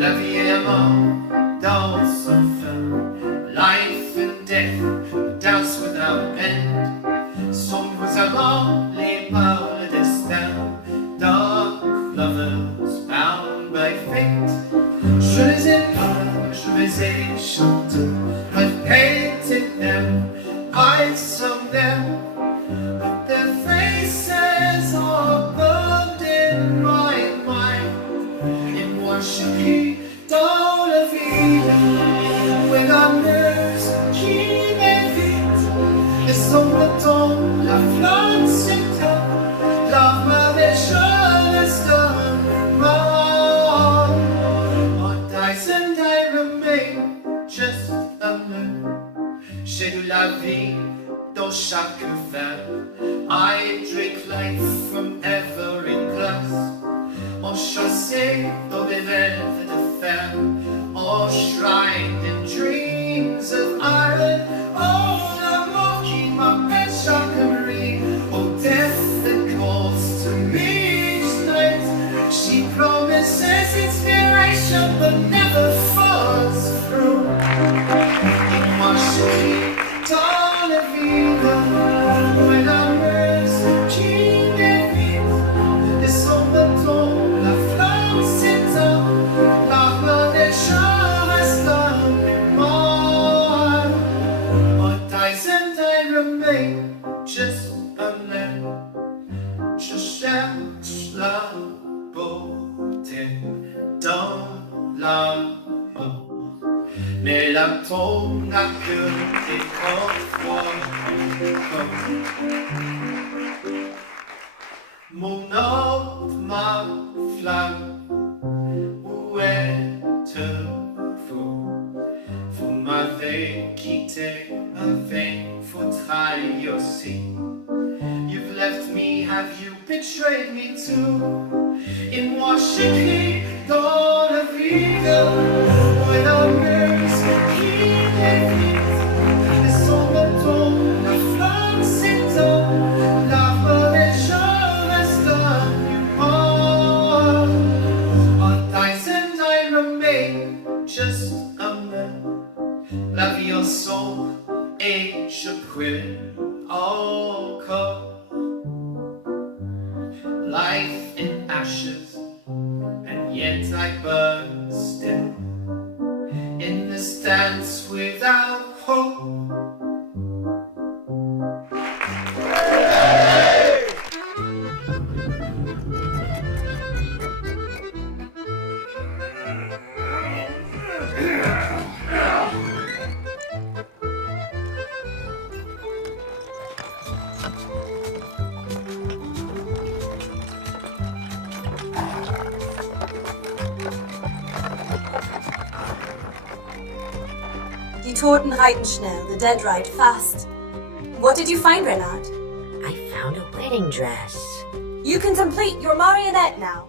La vie et la mort dansent enfin. Life and death dance without end. Sombres amants, les par le destin. Dark lovers bound by fate. Je les ai peints, je les ai chantés. I've painted them, I sung them. But their faces are burned in my mind. Et moi je crie dans la ville. Où est la muse qui m'évite? Les sombres tombent, la flamme s'éteint. L'arme des jeunes donne mort. On dies and I remain just a man. J'ai de la vie dans chaque veine. I drink life from every glass. Enchâssé dans des veines de fer. Enshrined in dreams of iron. Oh, la mort qui m'appelle chaque nuit. Oh, death that calls to me each night. She promises inspiration but never falls through. Et moi je crie dans la ville. Où est la muse qui m'évite? Les sombres tombent, la flamme s'éteint. L'arme des gens reste en mémoire. On dies and I remain just a man. Je cherche la beauté dans la mort. Mais la tombe n'a que des coffres. Mon ordre, ma flamme, où êtes-vous? Vous m'avez quitté avec votre œil aussi. You've left me, have you betrayed me too? Et moi je crie dans la ville. Où est la muse qui m'évite? Les sombres tombent, la flamme s'éteint. L'arme des gens reste mémoire. On dies and I remain just a man. La vie en sombre et je brûle encore. Life in ashes, and yet I burn still. In this dance without hope. Die Toten reiten schnell, the dead ride fast. What did you find, Renard? I found a wedding dress. You can complete your marionette now.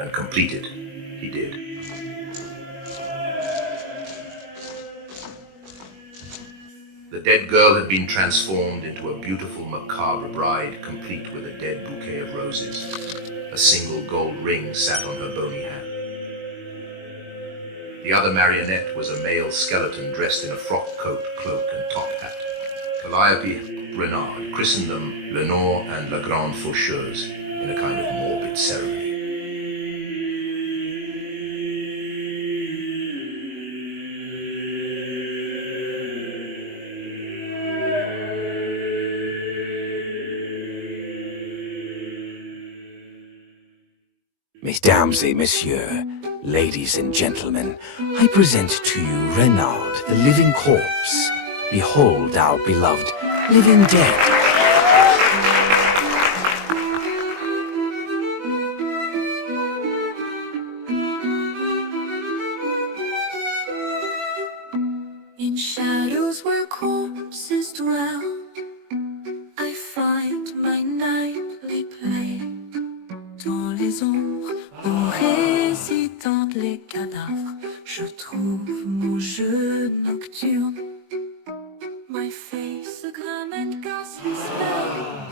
And completed, he did. The dead girl had been transformed into a beautiful macabre bride, complete with a dead bouquet of roses. A single gold ring sat on her bony hand. The other marionette was a male skeleton dressed in a frock coat, cloak, and top hat. Calliope, Renard christened them Lenore and La Grande Faucheuse in a kind of morbid ceremony. Mesdames et messieurs, ladies and gentlemen, I present to you Renard, the living corpse. Behold our beloved living dead. In shadows where corpses dwell, I find my nightly play. Dans les ombres où résident les cadavres, je trouve mon jeu nocturne. My face a glam and ghastly spell.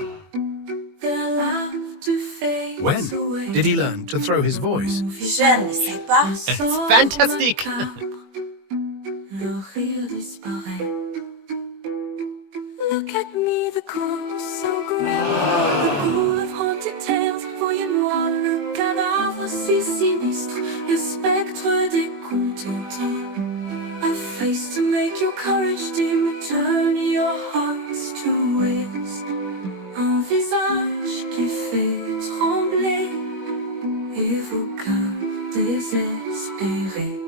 Their laughter fades When away. did he learn to throw his voice? Je ne sais pas. It's fantastic. Le rire disparaît. Look at me, the corpse so grim. The pool of haunted tales. Voyez-moi le cadavre si sinistre. Le spectre des contes antiques. A face to make your courage dim. Turn your hearts to waste. Un visage qui fait trembler. Et vos cœurs désespérés.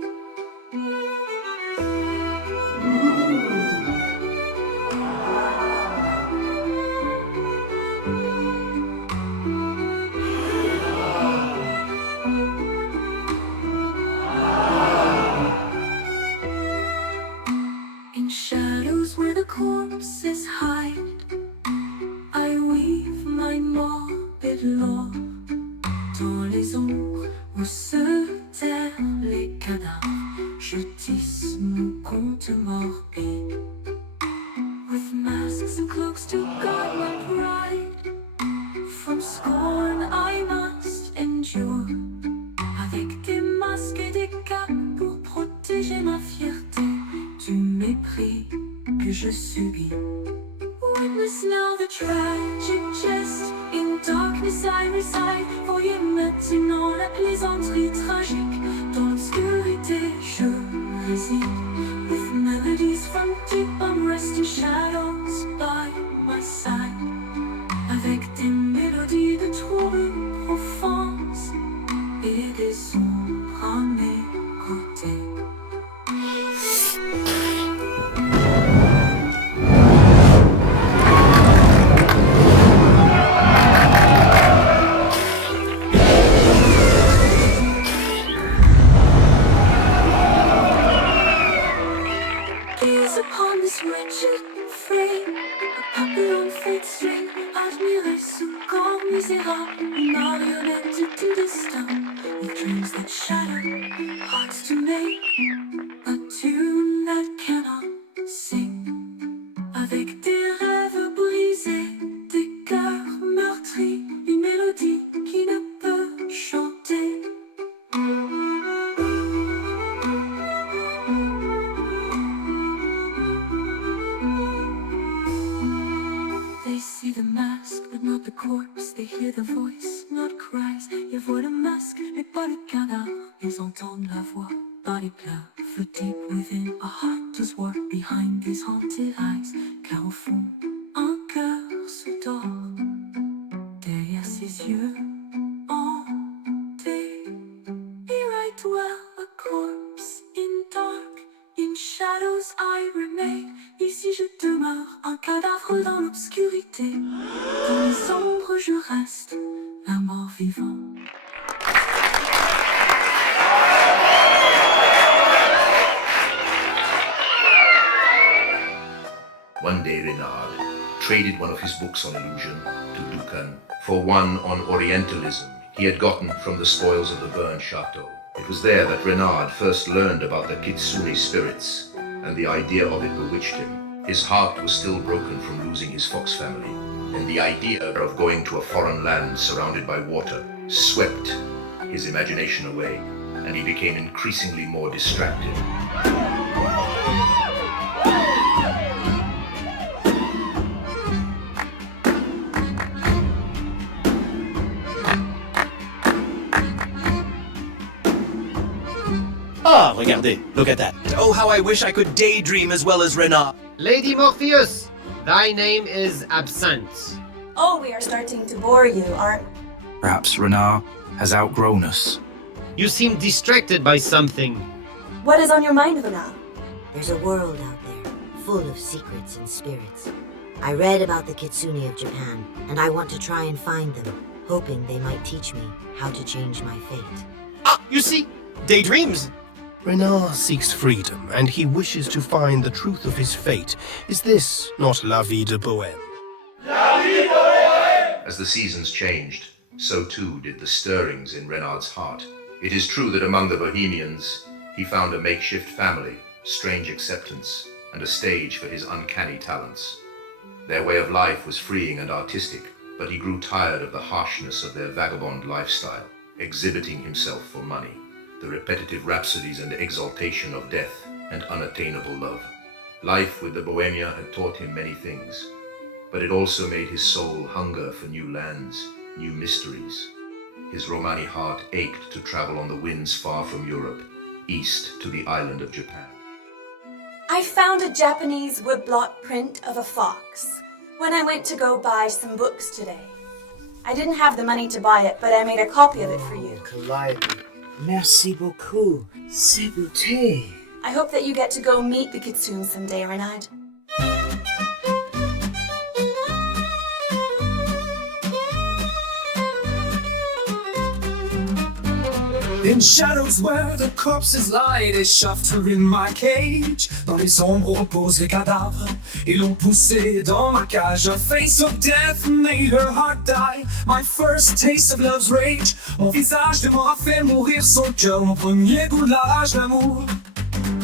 In shadows where the corpses hide, I weave my morbid lore. Dans les ombres où se terrent les cadavres, je tisse mon conte morbide. With masks and cloaks to guard my pride, from scorn I must endure. Avec des masques et des capes pour protéger ma fierté du mépris que je subis. Witness now the tragic jest. In darkness I reside. Voyez maintenant la plaisanterie tragique. Dans l'obscurité je réside. With melodies from deep unresting shadows by my side. Avec des mélodies de troubles profonds et des ombres à mes côtés. Gaze upon this wretched frame, a puppet on fate string. Admirez ce corps misérable, une marionnette du destin. With dreams that shatter, hearts to make, a tune that cannot sing. Avec des rêves brisés, des cœurs meurtris, une mélodie qui ne peut chanter. They see the mask, but not the corpse. They hear the voice, not cries. Ils voient le masque, mais pas le cadavre. Ils entendent la voix, pas les pleurs. For deep within, a heart does work behind these haunted eyes. Car au fond, un cœur se dort derrière ses yeux hantés. Here I dwell, a corpse in dark. In shadows I remain. Ici je demeure, un cadavre dans l'obscurité. Dans les ombres je reste, un mort vivant. One day Renard traded one of his books on illusion to Ducan for one on Orientalism he had gotten from the spoils of the burned chateau. It was there that Renard first learned about the Kitsune spirits, and the idea of it bewitched him. His heart was still broken from losing his fox family, and the idea of going to a foreign land surrounded by water swept his imagination away. and he became increasingly more distracted. Ah, regardez, look at that. Oh, how I wish I could daydream as well as Renard. Lady Morpheus, thy name is Absinthe. Oh, we are starting to bore you, aren't we? Perhaps Renard has outgrown us. You seem distracted by something. What is on your mind, Renard? There's a world out there, full of secrets and spirits. I read about the Kitsune of Japan, and I want to try and find them, hoping they might teach me how to change my fate. Ah, you see? Daydreams! Renard seeks freedom, and he wishes to find the truth of his fate. Is this not La Vie de Bohème? As the seasons changed, so too did the stirrings in Renard's heart. It is true that among the Bohemians, he found a makeshift family, strange acceptance, and a stage for his uncanny talents. Their way of life was freeing and artistic, but he grew tired of the harshness of their vagabond lifestyle, exhibiting himself for money, the repetitive rhapsodies and exaltation of death and unattainable love. Life with the Bohemia had taught him many things, but it also made his soul hunger for new lands, new mysteries. His Romani heart ached to travel on the winds far from Europe, east to the island of Japan. I found a Japanese woodblock print of a fox when I went to go buy some books today. I didn't have the money to buy it, but I made a copy of it for you. Calliope, merci beaucoup. C'est beauté. I hope that you get to go meet the Kitsune someday, Renard. In shadows where the corpses lie, they shoved her in my cage. Dans les ombres reposent les cadavres, ils l'ont poussée dans ma cage. A face of death made her heart die. My first taste of love's rage. Mon visage de mort a fait mourir son cœur. Mon premier goût de la rage d'amour.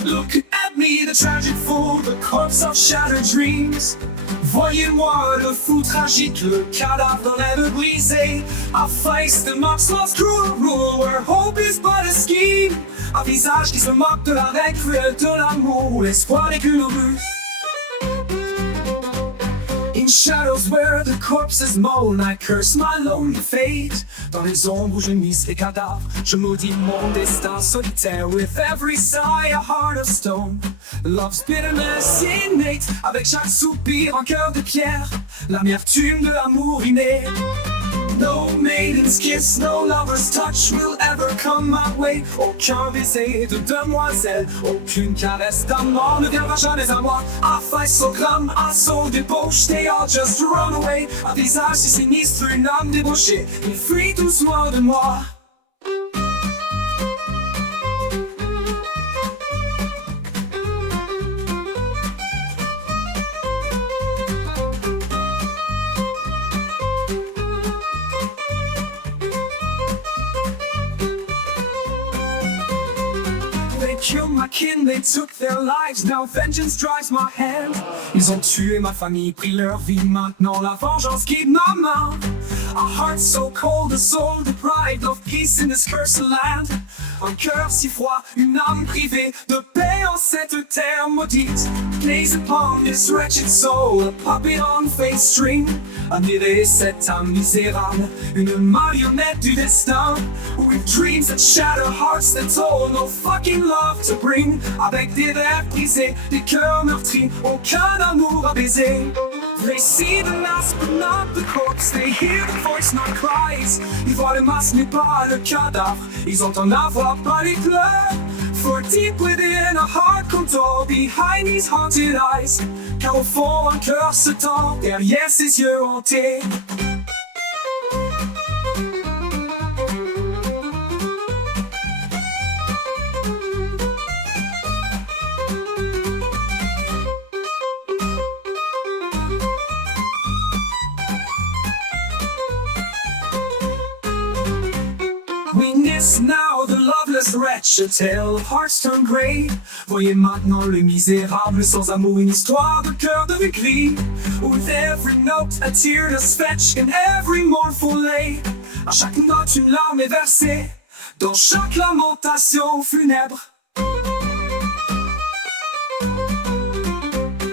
Look at me, the tragic fool, the corpse of shattered dreams. Voyez-moi le fou tragique, le cadavre dans l'aigle brisée. A face that mocks love's cruel rule, where hope is but a scheme. Un visage qui se moque de la règle cruelle de l'amour, l'espoir n'est qu'une ruse. In shadows where the corpses moan, I curse my lonely fate. Dans les ombres où je mise les cadavres, je maudis mon destin solitaire. With every sigh, a heart of stone. Love's bitterness innate, avec chaque soupir un cœur de pierre. L'amertume de l'amour inné. No maiden's kiss, no lover's touch will ever come my way. Aucun baiser de demoiselle, aucune caresse d'amant ne viendra jamais à moi. A face so glam, un soul débauche, they all just run away. Un visage si sinistre, une âme débauchée, il fuit doucement de moi. Killed my kin, they took their lives, now vengeance drives my hand. Ils ont tué ma famille, pris leur vie, maintenant la vengeance guide ma main. A heart so cold, a soul deprived of peace in this cursed land. Un cœur si froid, une âme privée de paix en cette terre maudite. Plays upon this wretched soul, a puppet on fate's string. Admirez cette âme misérable, une marionnette du destin. With dreams that shatter, hearts that toll, no fucking love to bring. Avec des rêves brisés, des cœurs meurtris, aucun amour à baiser. They see the mask but not the corpse, they hear the voice not cries. Ils voient le masque mais pas le cadavre, ils entendent la voix pas les pleurs. For deep within a heart contour, behind these haunted eyes. Car au fond un cœur se tend, derrière ses yeux hantés. Witness now the loveless wretch, a tale of hearts turned grey. Voyez maintenant le misérable sans amour, une histoire de cœur de gris. With every note a tear does fetch, in every mournful lay. À chaque note une larme est versée. dans chaque lamentation funèbre.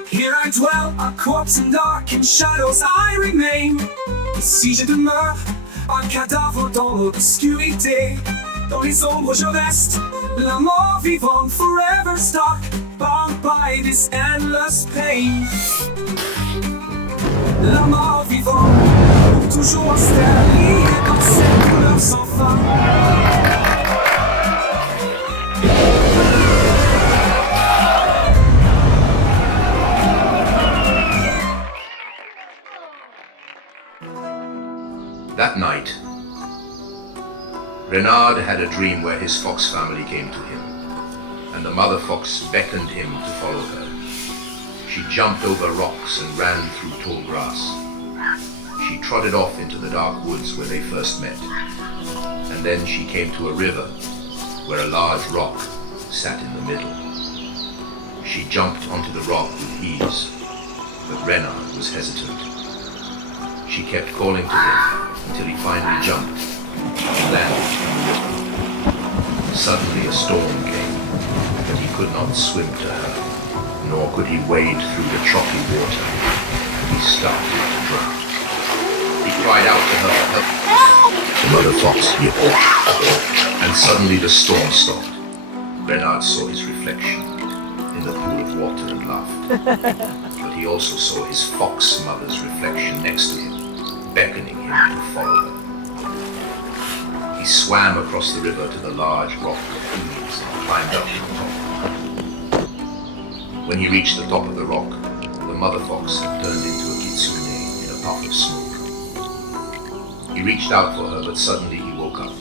Here I dwell, a corpse in dark, in shadows I remain. Ici je demeure, un cadavre dans l'obscurité. Dans les ombres je reste, la mort vivante, forever stuck, bound by this endless pain. La mort vivante, pour toujours austère, liée dans cette douleur sans fin. That night, Renard had a dream where his fox family came to him, and the mother fox beckoned him to follow her. She jumped over rocks and ran through tall grass. She trotted off into the dark woods where they first met, and then she came to a river where a large rock sat in the middle. She jumped onto the rock with ease, but Renard was hesitant. She kept calling to him until he finally jumped and landed. Suddenly a storm came, but he could not swim to her, nor could he wade through the choppy water. He started to drown. He cried out to her for help. The mother fox yipped, and suddenly the storm stopped. Renard saw his reflection in the pool of water and laughed. But he also saw his fox mother's reflection next to him, beckoning him to follow her. He swam across the river to the large rock of ease and climbed up to the top. When he reached the top of the rock, the mother fox had turned into a kitsune in a puff of smoke. He reached out for her, but suddenly he woke up.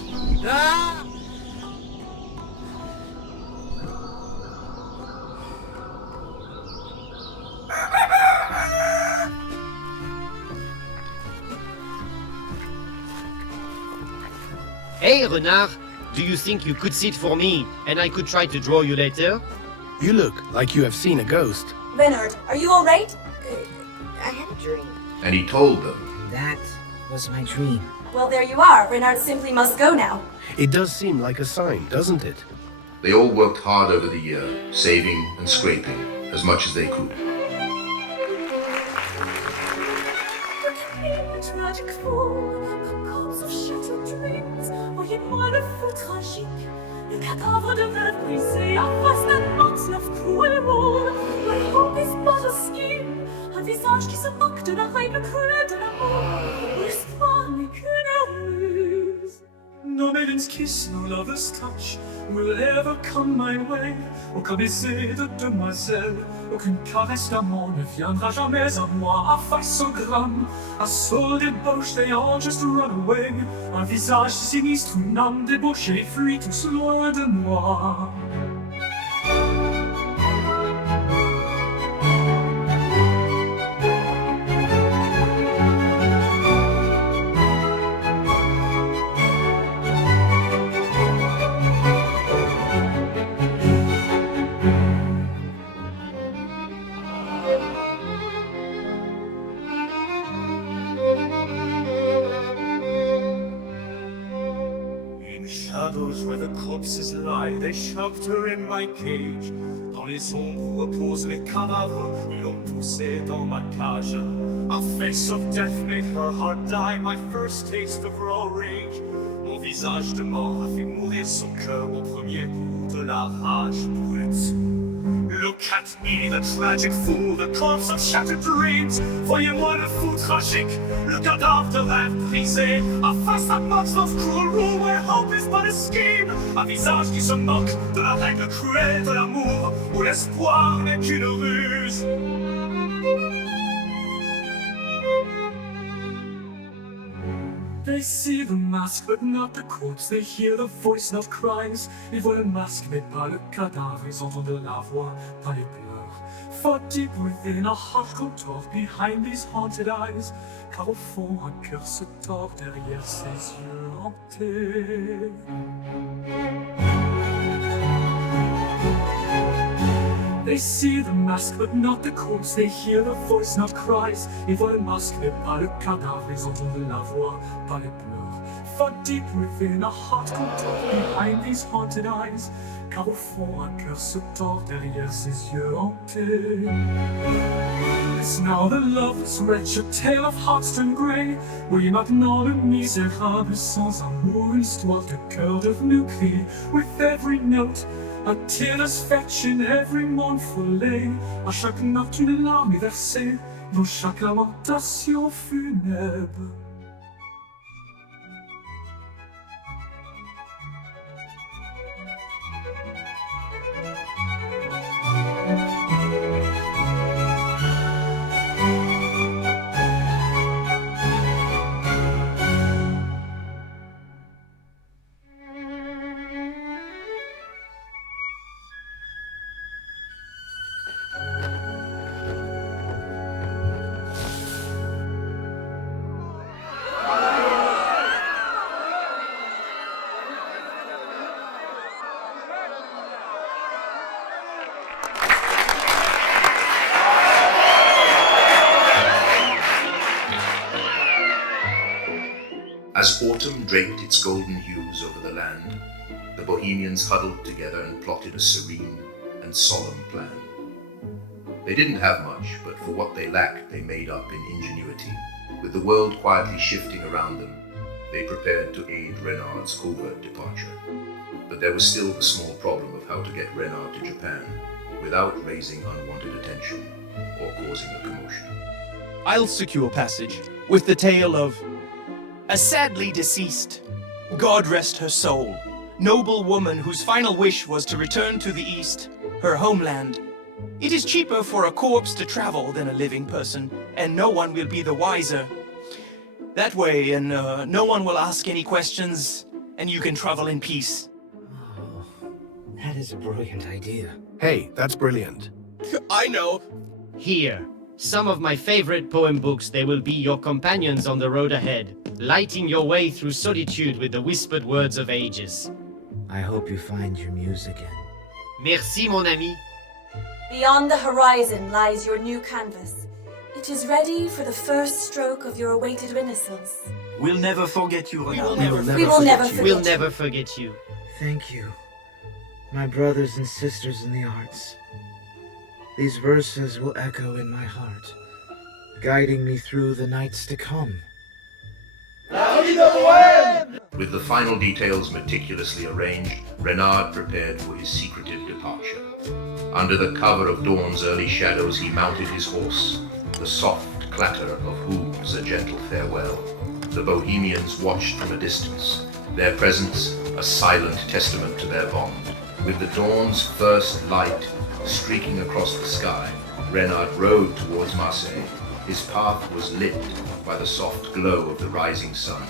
Hey, Renard, do you think you could sit for me and I could try to draw you later? You look like you have seen a ghost. Renard, are you alright? I had a dream. And he told them. That was my dream. Well, there you are. Renard simply must go now. It does seem like a sign, doesn't it? They all worked hard over the year, saving and scraping as much as they could. Tragic fall, the corpse of shattered dreams. Voyez-moi le feu tragique, le cadavre de rêve brisé, à face d'un motif cruel et mort. My hope is but a scheme, un visage qui se moque de la règle cruelle de l'amour. L'espoir n'est qu'une ruse. No maiden's kiss, no lover's touch will ever come my way. Aucun baiser de demoiselle, aucune caresse d'amant ne viendra jamais à moi. À face au gramme, un soul débauche, they all just run away. Un visage sinistre, une âme débauchée, fuit tous loin de moi. Shadows where the corpses lie, they shoved her in my cage. Dans les ombres reposent les cadavres qui l'ont poussée dans ma cage. A face of death made her heart die, my first taste of raw rage. Mon visage de mort a fait mourir son cœur au premier coup de la rage brute. Look at me, the tragic fool, the corpse of shattered dreams. Voyez-moi le fou tragique, le cadavre de rêve brisé. A face à monster of cruel rule, where hope is but a scheme. Un visage qui se moque de la règle cruelle de l'amour, où l'espoir n'est qu'une ruse. They see the mask, but not the corpse. They hear the voice, not cries. Ils voient le masque, mais pas le cadavre. Ils entendent la voix, pas les pleurs. For deep within, a heart contort behind these haunted eyes. Car au fond, un cœur se tord derrière ses yeux hantés. They see the mask, but not the corpse. They hear the voice, not cries. Ils voient le masque, mais pas le cadavre. Ils entendent la voix, pas les pleurs. far deep within a heart contained behind these haunted eyes, car au fond un cœur se tord derrière ses yeux hantés. It's now the loveless wretched tale of hearts turned grey. Oui, maintenant le misérable sans amour, une histoire de cœur devenu cri. With every note, a tearless fetch in every mournful lay. À chaque note une larme est versée, dans chaque lamentation funèbre. As autumn draped its golden hues over the land, the Bohemians huddled together and plotted a serene and solemn plan. They didn't have much, but for what they lacked, they made up in ingenuity. With the world quietly shifting around them, they prepared to aid Renard's covert departure. But there was still the small problem of how to get Renard to Japan without raising unwanted attention or causing a commotion. I'll secure passage with the tale of a sadly deceased, God rest her soul, noble woman whose final wish was to return to the East, her homeland. It is cheaper for a corpse to travel than a living person, and no one will be the wiser. That way, and no one will ask any questions, and you can travel in peace. Oh, that is a brilliant idea. Hey, that's brilliant. I know. Here, some of my favorite poem books. They will be your companions on the road ahead, lighting your way through solitude with the whispered words of ages. I hope you find your muse again. Merci, mon ami. Beyond the horizon lies your new canvas. It is ready for the first stroke of your awaited renaissance. We'll never forget you, Renard. We will never forget We'll you. never forget you. Thank you, my brothers and sisters in the arts. These verses will echo in my heart, guiding me through the nights to come. With the final details meticulously arranged, Renard prepared for his secretive departure. Under the cover of dawn's early shadows, he mounted his horse, the soft clatter of hooves a gentle farewell. The Bohemians watched from a distance, their presence a silent testament to their bond. With the dawn's first light streaking across the sky, Renard rode towards Marseille. His path was lit by the soft glow of the rising sun,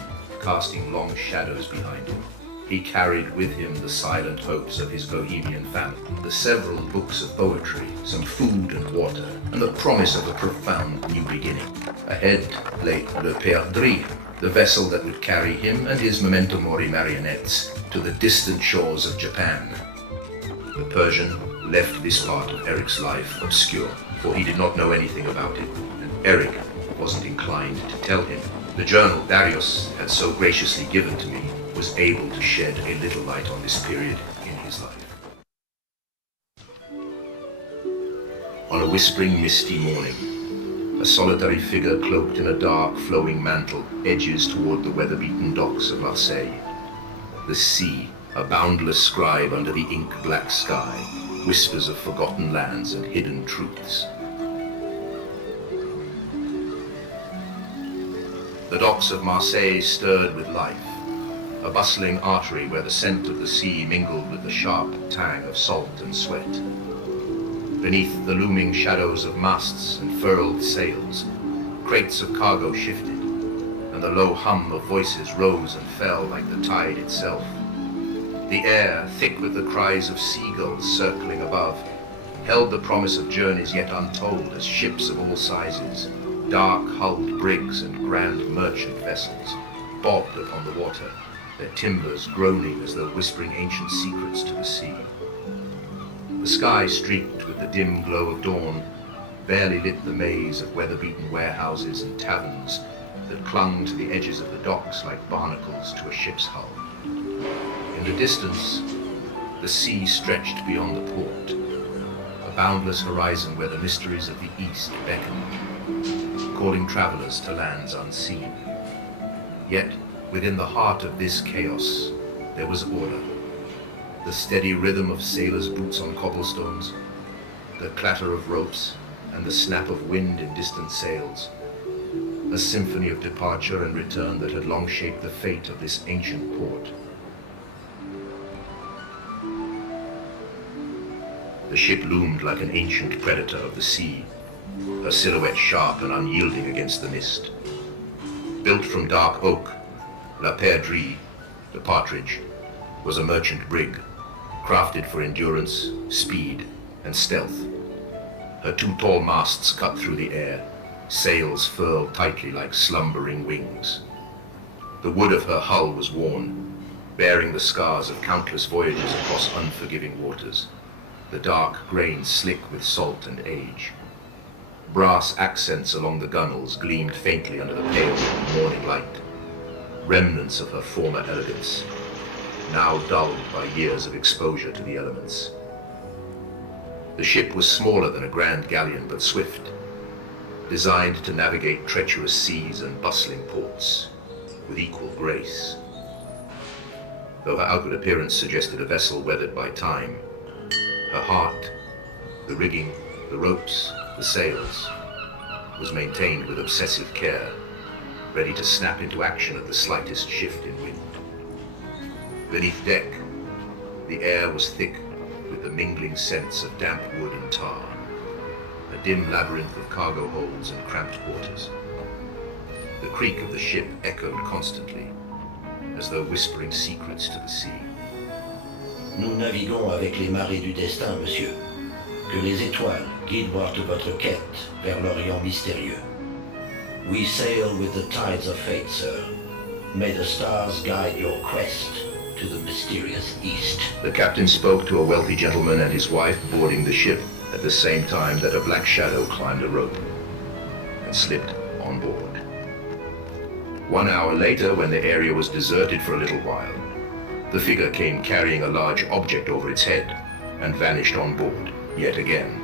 casting long shadows behind him. He carried with him the silent hopes of his Bohemian family, the several books of poetry, some food and water, and the promise of a profound new beginning. Ahead lay Le Perdrix, the vessel that would carry him and his memento mori marionettes to the distant shores of Japan. The Persian left this part of Eric's life obscure, for he did not know anything about it, and Eric wasn't inclined to tell him. The journal Darius had so graciously given to me was able to shed a little light on this period in his life. On a whispering, misty morning, a solitary figure cloaked in a dark, flowing mantle edges toward the weather-beaten docks of Marseille. The sea, a boundless scribe under the ink-black sky, whispers of forgotten lands and hidden truths. The docks of Marseille stirred with life, a bustling artery where the scent of the sea mingled with the sharp tang of salt and sweat. Beneath the looming shadows of masts and furled sails, crates of cargo shifted, and the low hum of voices rose and fell like the tide itself. The air, thick with the cries of seagulls circling above, held the promise of journeys yet untold as ships of all sizes, dark-hulled brigs and grand merchant vessels, bobbed upon the water, their timbers groaning as though whispering ancient secrets to the sea. The sky, streaked with the dim glow of dawn, barely lit the maze of weather-beaten warehouses and taverns that clung to the edges of the docks like barnacles to a ship's hull. In the distance, the sea stretched beyond the port, a boundless horizon where the mysteries of the East beckoned, calling travelers to lands unseen. Yet, within the heart of this chaos, there was order. The steady rhythm of sailors' boots on cobblestones, the clatter of ropes, and the snap of wind in distant sails, a symphony of departure and return that had long shaped the fate of this ancient port. The ship loomed like an ancient predator of the sea, her silhouette sharp and unyielding against the mist. Built from dark oak, La Perdrix, the Partridge, was a merchant brig, crafted for endurance, speed, and stealth. Her two tall masts cut through the air, sails furled tightly like slumbering wings. The wood of her hull was worn, bearing the scars of countless voyages across unforgiving waters, the dark grain slick with salt and age. Brass accents along the gunwales gleamed faintly under the pale morning light, remnants of her former elegance, now dulled by years of exposure to the elements. The ship was smaller than a grand galleon, but swift, designed to navigate treacherous seas and bustling ports with equal grace. Though her outward appearance suggested a vessel weathered by time, her heart, the rigging, the ropes, the sails, was maintained with obsessive care, ready to snap into action at the slightest shift in wind. Beneath deck, the air was thick with the mingling scents of damp wood and tar, a dim labyrinth of cargo holds and cramped quarters. The creak of the ship echoed constantly, as though whispering secrets to the sea. Nous naviguons avec les marées du destin, monsieur. Que les étoiles guident votre quête vers l'Orient mystérieux. We sail with the tides of fate, sir. May the stars guide your quest to the mysterious East. The captain spoke to a wealthy gentleman and his wife boarding the ship at the same time that a black shadow climbed a rope and slipped on board. 1 hour later, when the area was deserted for a little while, the figure came carrying a large object over its head and vanished on board yet again.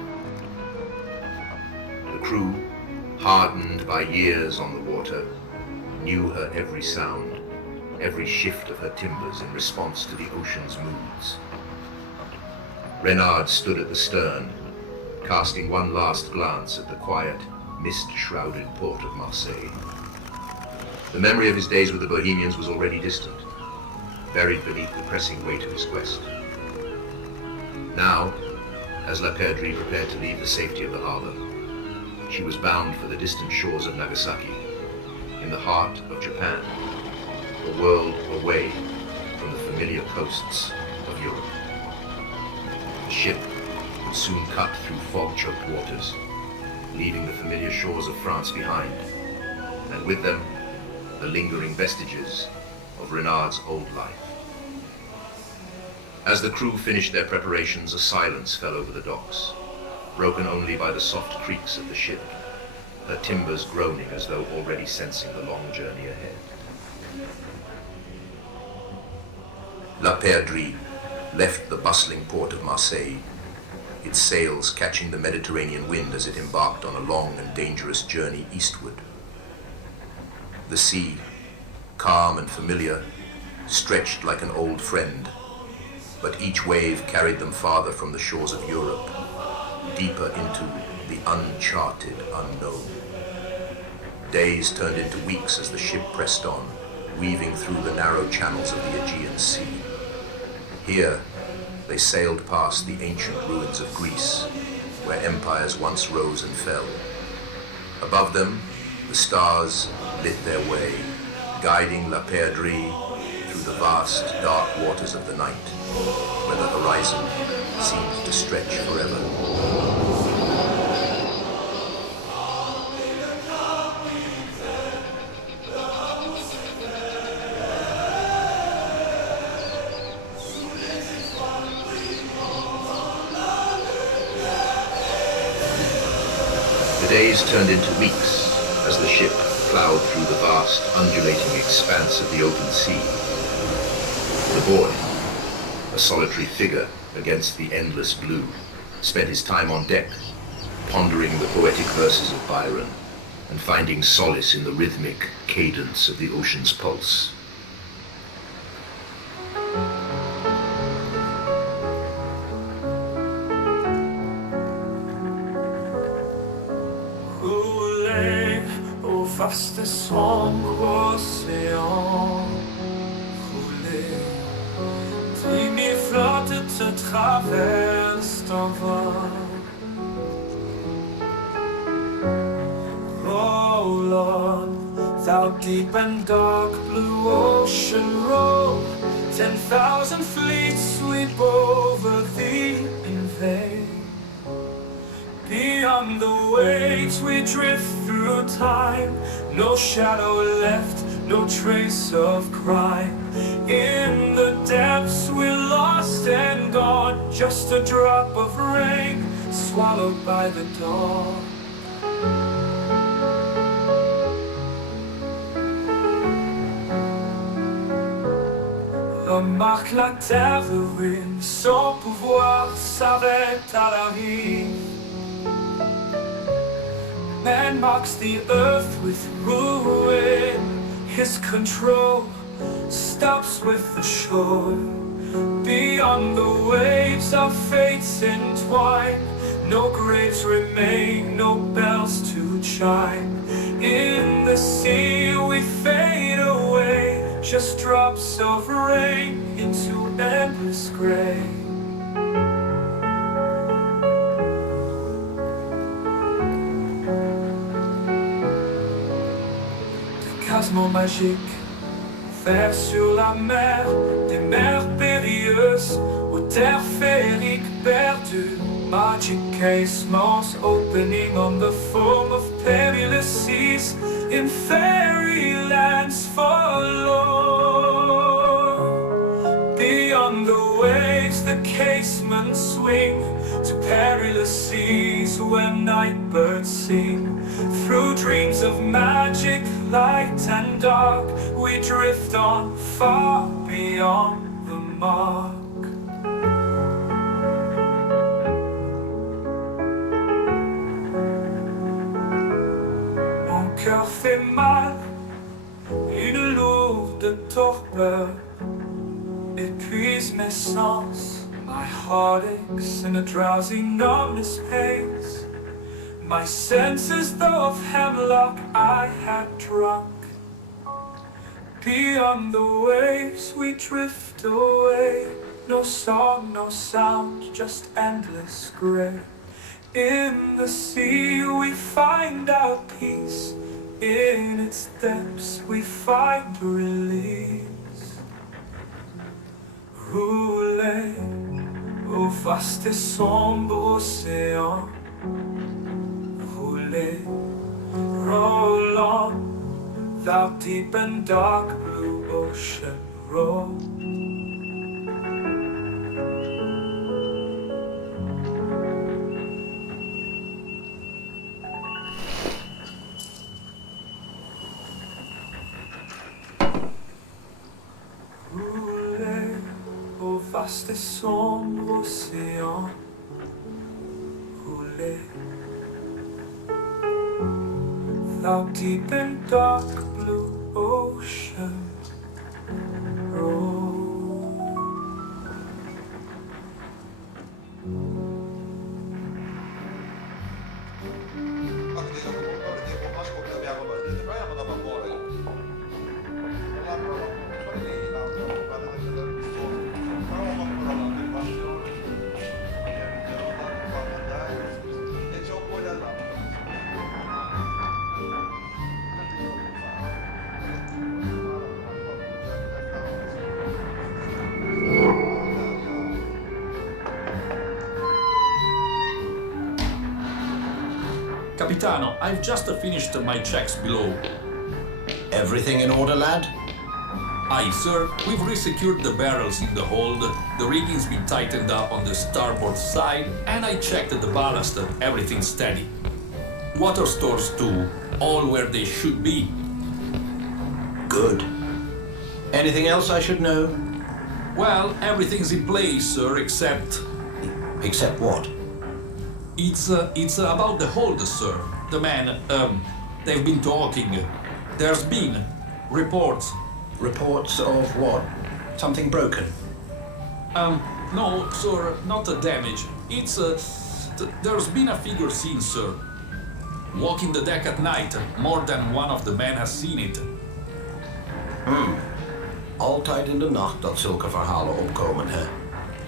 The crew, hardened by years on the water, knew her every sound, every shift of her timbers in response to the ocean's moods. Renard stood at the stern, casting one last glance at the quiet, mist-shrouded port of Marseille. The memory of his days with the Bohemians was already distant, buried beneath the pressing weight of his quest. Now, as La Perdrix prepared to leave the safety of the harbor, she was bound for the distant shores of Nagasaki, in the heart of Japan, a world away from the familiar coasts of Europe. The ship would soon cut through fog-choked waters, leaving the familiar shores of France behind, and with them, the lingering vestiges of Renard's old life. As the crew finished their preparations, a silence fell over the docks, broken only by the soft creaks of the ship, her timbers groaning as though already sensing the long journey ahead. La Perdrix left the bustling port of Marseille, its sails catching the Mediterranean wind as it embarked on a long and dangerous journey eastward. The sea, calm and familiar, stretched like an old friend, but each wave carried them farther from the shores of Europe, deeper into the uncharted unknown. Days turned into weeks as the ship pressed on, weaving through the narrow channels of the Aegean Sea. Here, they sailed past the ancient ruins of Greece, where empires once rose and fell. Above them, the stars lit their way, guiding La Perdrix through the vast, dark waters of the night, where the horizon seemed to stretch forever. The days turned into weeks as the ship, plowed through the vast, undulating expanse of the open sea. The boy, a solitary figure against the endless blue, spent his time on deck, pondering the poetic verses of Byron and finding solace in the rhythmic cadence of the ocean's pulse. Rouler au vaste sombre océan, rouler, 10 000 flottes te traversent en vain. Roll on, thou deep and dark blue ocean, roll. 10,000 fleets sweep over thee in vain. Beyond the waves we drift through time, no shadow left, no trace of crime. In the depths we're lost and gone, just a drop of rain swallowed by the dawn. L'homme marque la terre de ruine, son pouvoir s'arrête à la rive. Man marks the earth with ruin, his control stops with the shore. Beyond the waves our fates entwine, no graves remain, no bells to chime. In the sea we fade away, just drops of rain into endless gray. Casement magique, faire sur la mer, des mers périlleuses, aux terres féeriques perdues. Magic casements opening on the foam of perilous seas, in fairy lands forlorn. Beyond the waves the casements swing, to perilous seas where night birds sing. Through dreams of magic, light and dark, we drift on far beyond the mark. Mon cœur fait mal, une lourde torpeur épuise mes sens. My heart aches and a drowsy numbness pains my senses, though of hemlock I had drunk. Beyond the waves we drift away, no song, no sound, just endless grey. In the sea we find our peace, in its depths we find release. Rouler au vaste et sombre océan, roll on, thou deep and dark blue ocean, roll. Rouler au vaste et sombre océan, rouler. Thou deep and dark blue ocean, roll. Capitano, I've just finished my checks below. Everything in order, lad? Aye, sir. We've resecured the barrels in the hold, the rigging's been tightened up on the starboard side, and I checked the ballast, everything's steady. Water stores too, all where they should be. Good. Anything else I should know? Well, everything's in place, sir, except... Except what? It's about the hold, sir. The man, they've been talking. There's been reports. Reports of what? Something broken? No, sir, not a damage. It's, there's been a figure seen, sir. Walking the deck at night. More than one of the men has seen it. Altijd in de nacht dat zulke verhalen opkomen, hè?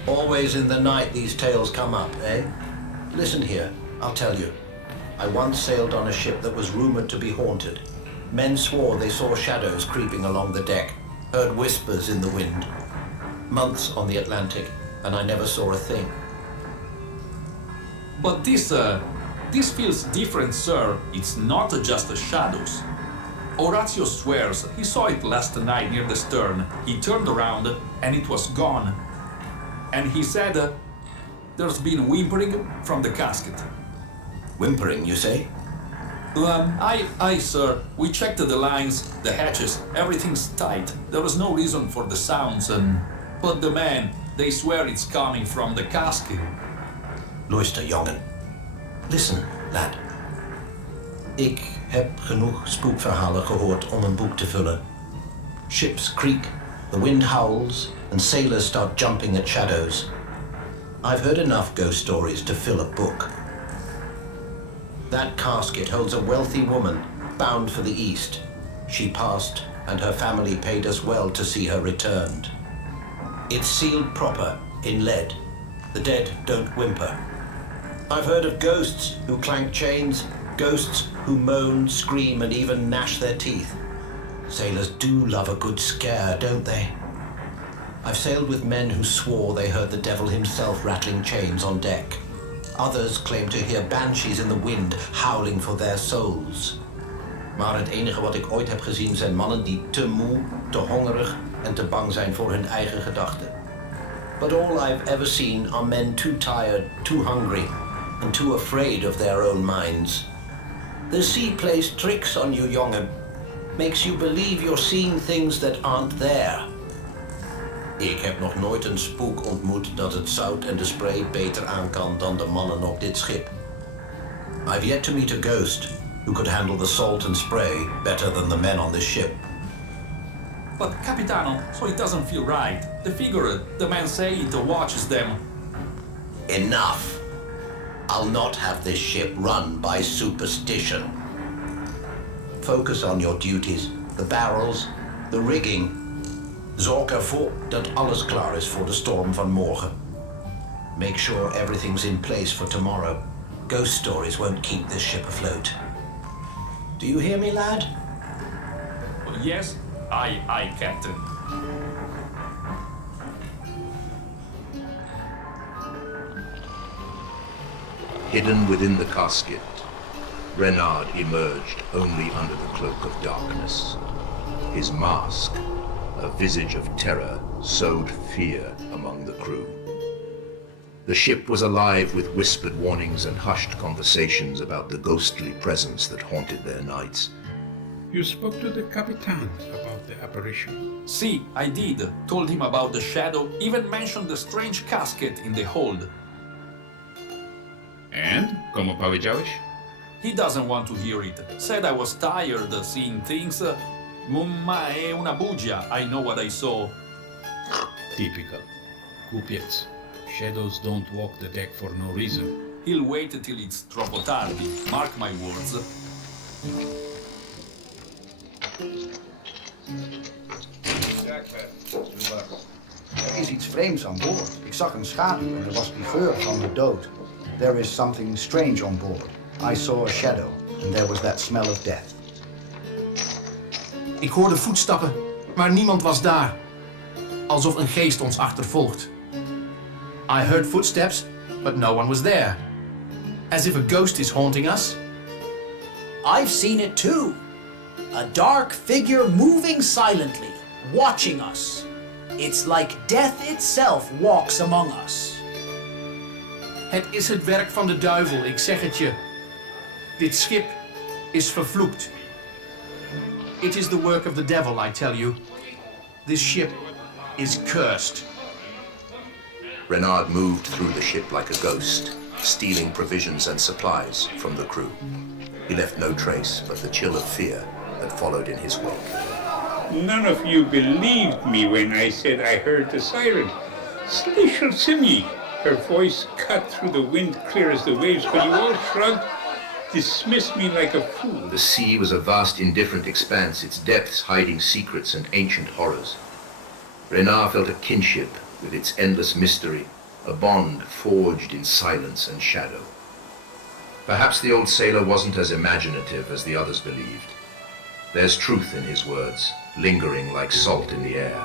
Always in the night these tales come up, eh? Listen here, I'll tell you. I once sailed on a ship that was rumored to be haunted. Men swore they saw shadows creeping along the deck, heard whispers in the wind. Months on the Atlantic, and I never saw a thing. But this feels different, sir. It's not just the shadows. Horatio swears he saw it last night near the stern. He turned around and it was gone. And he said there's been whimpering from the casket. Whimpering, you say? Aye, sir. We checked the lines, the hatches, everything's tight. There was no reason for the sounds but the men, they swear it's coming from the casket. Luister, jongen. Listen, lad. Ik heb genoeg spookverhalen gehoord om een boek te vullen. Ships creak, the wind howls, and sailors start jumping at shadows. I've heard enough ghost stories to fill a book. That casket holds a wealthy woman bound for the east. She passed, and her family paid us well to see her returned. It's sealed proper, in lead. The dead don't whimper. I've heard of ghosts who clank chains, ghosts who moan, scream, and even gnash their teeth. Sailors do love a good scare, don't they? I've sailed with men who swore they heard the devil himself rattling chains on deck. Others claim to hear banshees in the wind howling for their souls. Maar het enige wat ik ooit heb gezien zijn mannen die te moe, te hongerig en te bang zijn voor hun eigen gedachten. But all I've ever seen are men too tired, too hungry, and too afraid of their own minds. The sea plays tricks on you, jongen. Makes you believe you're seeing things that aren't there. Ik heb nog nooit een spook ontmoet dat het zout en de spray beter aan kan dan de mannen op dit schip. I've yet to meet a ghost who could handle the salt and spray better than the men on this ship. But Capitano, so it doesn't feel right. The figure, the man say it watches them. Enough. I'll not have this ship run by superstition. Focus on your duties, the barrels, the rigging. Zorg ervoor dat alles klaar is voor de storm van morgen. Make sure everything's in place for tomorrow. Ghost stories won't keep this ship afloat. Do you hear me, lad? Yes, aye, Captain. Hidden within the casket, Renard emerged only under the cloak of darkness. His mask, a visage of terror, sowed fear among the crew. The ship was alive with whispered warnings and hushed conversations about the ghostly presence that haunted their nights. You spoke to the Capitan about the apparition? See, I did. Told him about the shadow, even mentioned the strange casket in the hold. And? Como powiedziałeś? He doesn't want to hear it. Said I was tired seeing things. Ma è una bugia. I know what I saw. Typical. Kupiec. Shadows don't walk the deck for no reason. He'll wait till it's troppo tardi. Mark my words. Er is iets vreemds aan boord. Ik zag een schaduw en er was die geur van de dood. There is something strange on board. I saw a shadow and there was that smell of death. Ik hoorde voetstappen, maar niemand was daar. Alsof een geest ons achtervolgt. I heard footsteps, but no one was there. As if a ghost is haunting us. I've seen it too. A dark figure moving silently, watching us. It's like death itself walks among us. Het is het werk van de duivel, ik zeg het je. Dit schip is vervloekt. It is the work of the devil, I tell you. This ship is cursed. Renard moved through the ship like a ghost, stealing provisions and supplies from the crew. He left no trace but the chill of fear that followed in his wake. None of you believed me when I said I heard the siren. Slishel Simi! Her voice cut through the wind clear as the waves, but you all shrugged, dismissed me like a fool. The sea was a vast, indifferent expanse, its depths hiding secrets and ancient horrors. Renard felt a kinship with its endless mystery, a bond forged in silence and shadow. Perhaps the old sailor wasn't as imaginative as the others believed. There's truth in his words, lingering like salt in the air.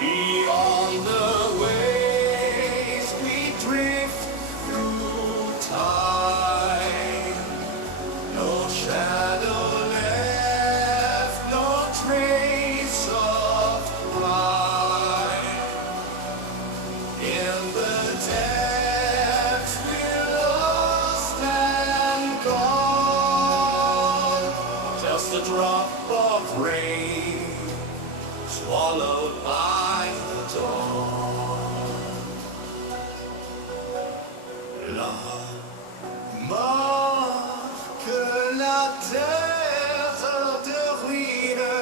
Beyond the waves we drift through time. No shadow left, no trace of pride. In the depths we're lost and gone. Just a drop of rain swallowed by the dawn. La mort que la terre de ruine,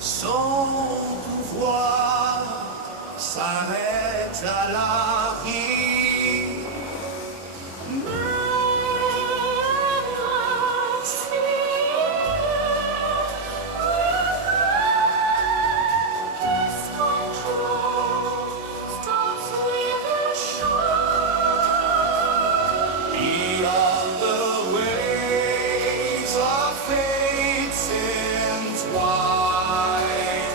son pouvoir s'arrête à la vie. Beyond the waves our fates entwine.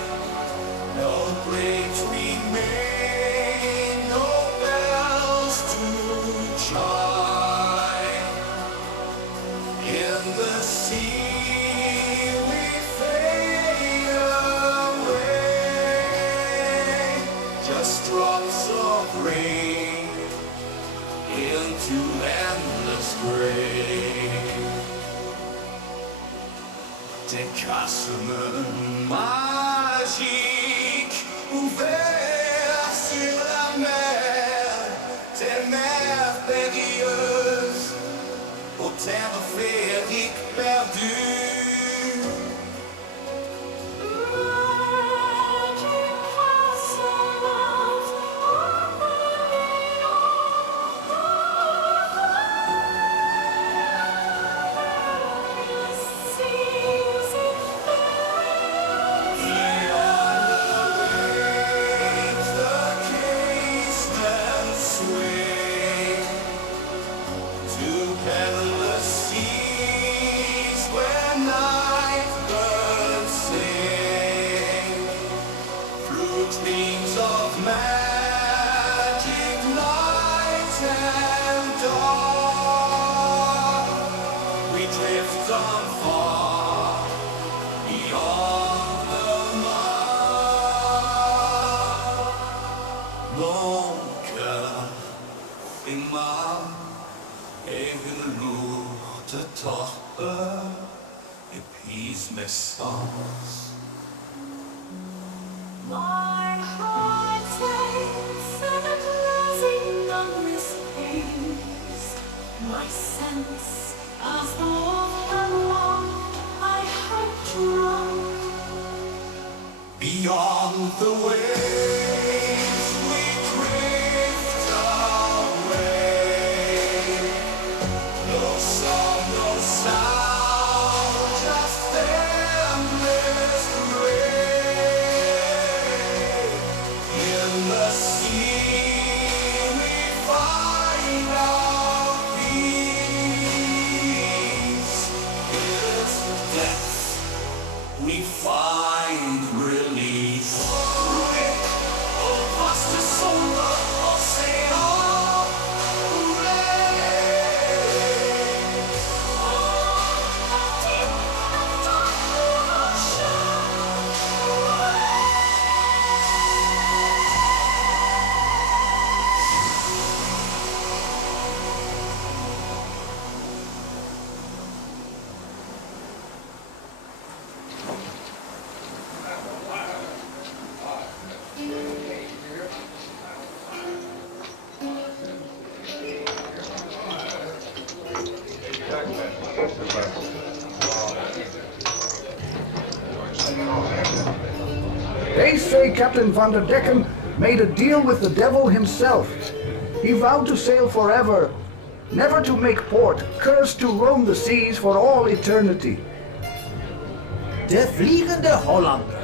No bridge remain, no bells to chime. In the sea we fade away, just drops of rain into endless gray. Des cassements magiques ouverts sur la mer, des mers périlleuses aux terres féeriques perdues. Mon cœur est mal et une lourde torpeur épuise mes sens. My heart aches and a closing numbness pains my sense as though along I had drunk. Beyond the waves we drift away. They say Captain Van der Decken made a deal with the devil himself. He vowed to sail forever, never to make port, cursed to roam the seas for all eternity. De vliegende Hollander.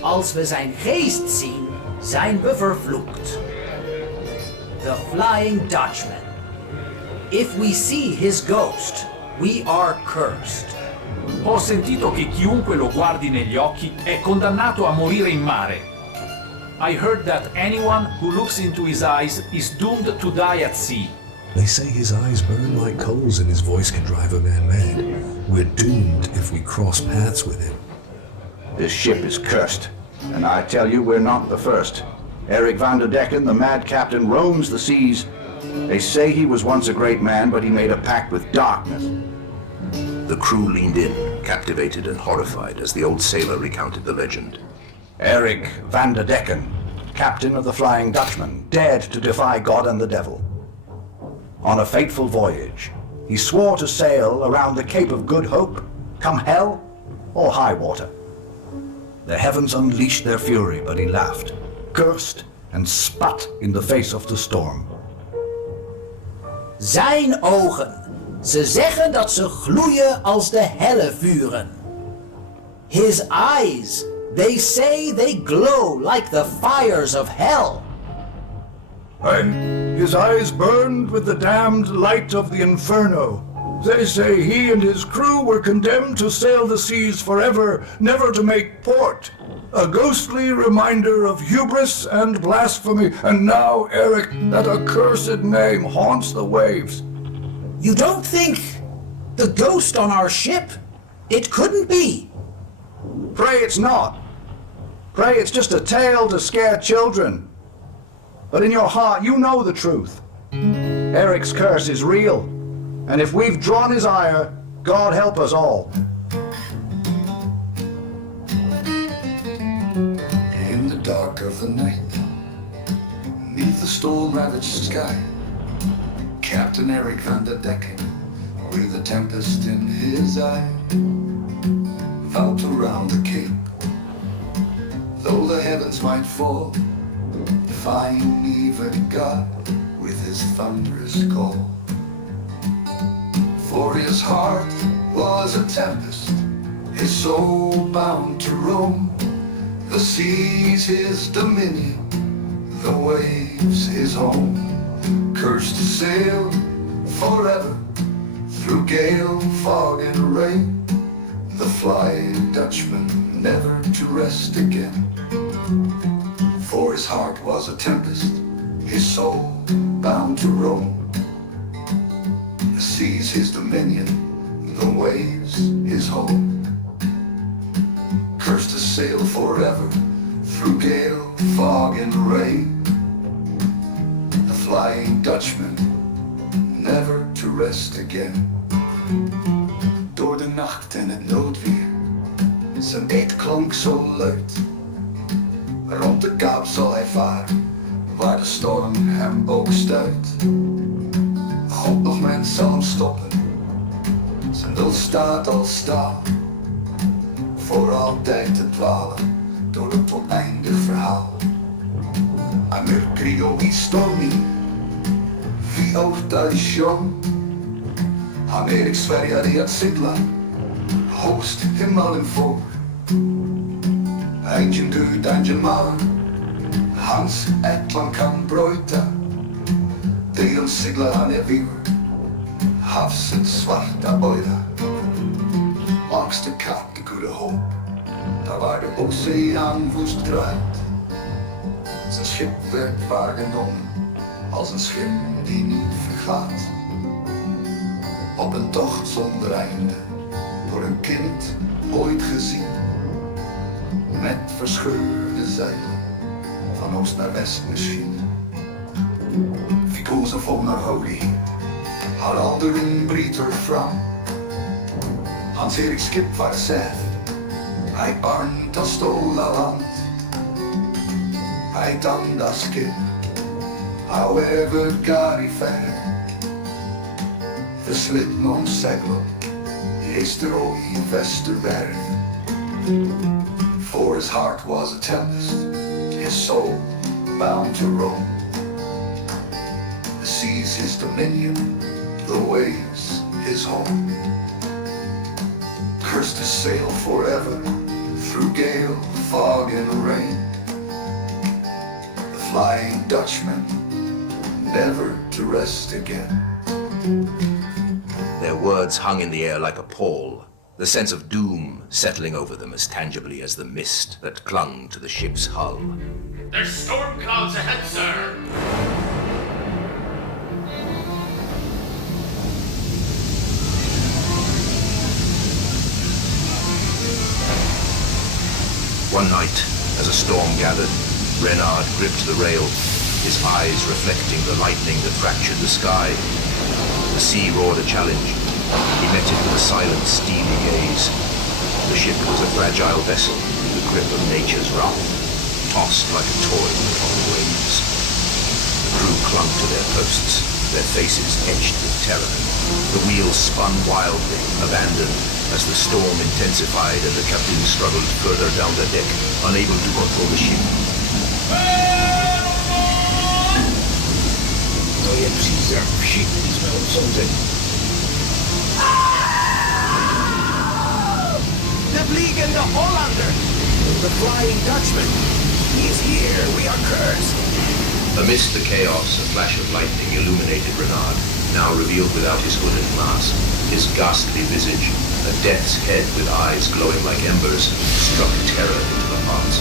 Als we zijn geest zien, zijn we vervloekt. The Flying Dutchman. If we see his ghost, we are cursed. Ho sentito che chiunque lo guardi negli occhi è condannato a morire in mare. I heard that anyone who looks into his eyes is doomed to die at sea. They say his eyes burn like coals and his voice can drive a man mad. We're doomed if we cross paths with him. This ship is cursed, and I tell you we're not the first. Eric Van der Decken, the mad captain, roams the seas. They say he was once a great man, but he made a pact with darkness. The crew leaned in, captivated and horrified, as the old sailor recounted the legend. Eric Van der Decken, captain of the Flying Dutchman, dared to defy God and the devil. On a fateful voyage, he swore to sail around the Cape of Good Hope, come hell or high water. The heavens unleashed their fury, but he laughed, cursed, and spat in the face of the storm. Zijn ogen. Ze zeggen dat ze gloeien als de hellevuren. His eyes. They say they glow like the fires of hell. And his eyes burned with the damned light of the inferno. They say he and his crew were condemned to sail the seas forever, never to make port. A ghostly reminder of hubris and blasphemy. And now, Eric, that accursed name haunts the waves. You don't think the ghost on our ship? It couldn't be. Pray it's not. Pray it's just a tale to scare children. But in your heart, you know the truth. Eric's curse is real. And if we've drawn his ire, God help us all. In the dark of the night, neath the storm-ravaged sky, Captain Eric Van der Decken, with a tempest in his eye, felt around the cape. Though the heavens might fall, defying even God with his thunderous call. For his heart was a tempest, his soul bound to roam. The seas his dominion, the waves his home. Cursed to sail forever through gale, fog and rain. The Flying Dutchman never to rest again. For his heart was a tempest, his soul bound to roam. The seas his dominion, the waves his home. Cursed to sail forever through gale, fog and rain. The Flying Dutchman, never to rest again. Door de nacht en het noodweer, zijn eed klonk zo luid. Rond de kaap zal hij varen, waar de storm hem ook stuit. God nog mens zal hem stoppen, zijn wil staat al staal. Voor altijd te dwalen, door het oneindig verhaal. A mercrio y stormi, vi autation. Amerik Sverige riad sigla, host himmelen voor. Eindjen Gud, eindjen man, Hans Etlan kan broita. Deel sigla han viver, havs het svarta oida. Langs de kap de goede hoop, daar waar de oceaan woest draait. Zijn schip werd waargenomen, als een schip die niet vergaat. Op een tocht zonder einde, door een kind ooit gezien. Met verscheurde zeilen, van oost naar west misschien. Ficosa vol naar Holy, haar alderen brieter fram. Hans Erik skip var säd, hij barnt als stola land. Hij tanda skip, however gari fair. De slit non seglo, S2Ep05, for his heart was a tempest, his soul bound to roam. The seas his dominion, the waves his home. Cursed to sail forever through gale, fog and rain. The Flying Dutchman, never to rest again. Their words hung in the air like a pall, the sense of doom settling over them as tangibly as the mist that clung to the ship's hull. There's storm clouds ahead, sir! One night, as a storm gathered, Renard gripped the rail, his eyes reflecting the lightning that fractured the sky. The sea roared a challenge. He met it with a silent, steely gaze. The ship was a fragile vessel, the grip of nature's wrath, tossed like a toy upon the waves. The crew clung to their posts, their faces etched with terror. The wheels spun wildly, abandoned, as the storm intensified and the captain struggled further down the deck, unable to control the ship. To je přízrak, všichni jsme odsouzeni. The Fliegende Hollander! The Flying Dutchman! He is here! We are cursed! Amidst the chaos, a flash of lightning illuminated Renard, now revealed without his hood and mask. His ghastly visage, a death's head with eyes glowing like embers, struck terror into the hearts.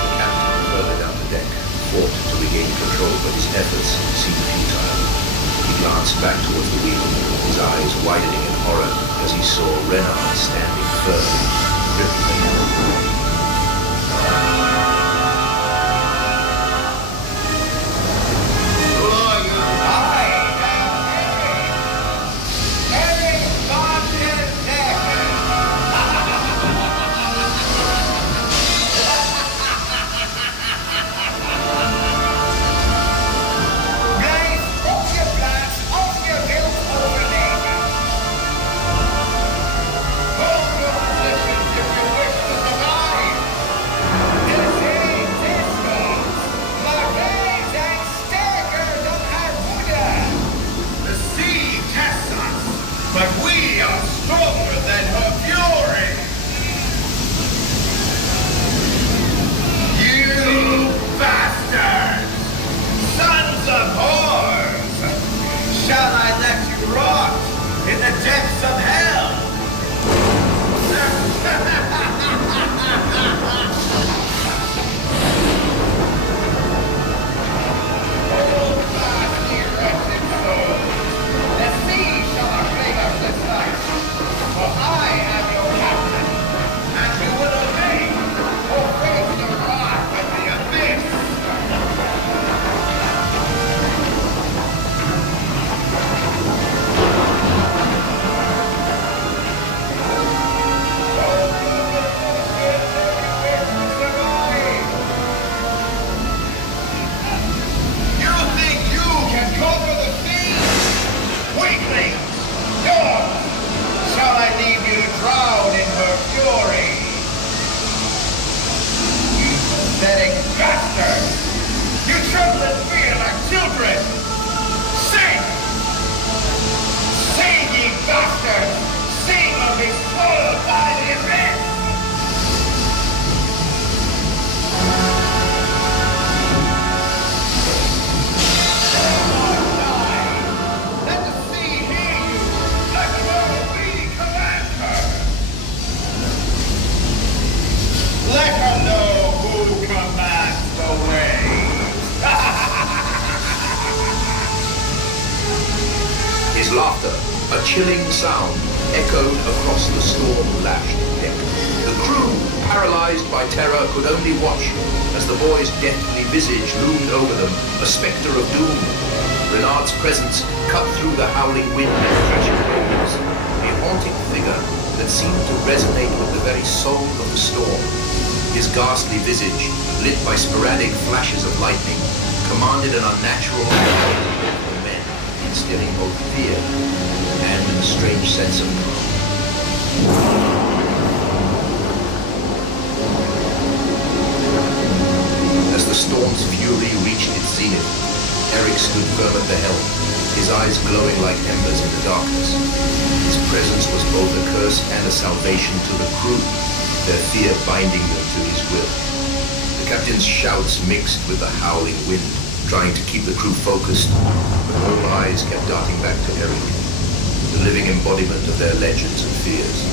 The captain, further down the deck, fought to regain control, but his efforts seemed futile. He glanced back towards the wheel, his eyes widening in horror as he saw Renard standing firm, gripping the helm. Laughter, a chilling sound, echoed across the storm-lashed deck. The crew, paralyzed by terror, could only watch as the boy's deathly visage loomed over them, a spectre of doom. Renard's presence cut through the howling wind and crashing waves, a haunting figure that seemed to resonate with the very soul of the storm. His ghastly visage, lit by sporadic flashes of lightning, commanded an unnatural authority over men. instilling both fear and a strange sense of calm. As the storm's fury reached its zenith, Eric stood firm at the helm, his eyes glowing like embers in the darkness. His presence was both a curse and a salvation to the crew, their fear binding them to his will. The captain's shouts mixed with the howling wind, trying to keep the crew focused, but all eyes kept darting back to Eric, the living embodiment of their legends and fears.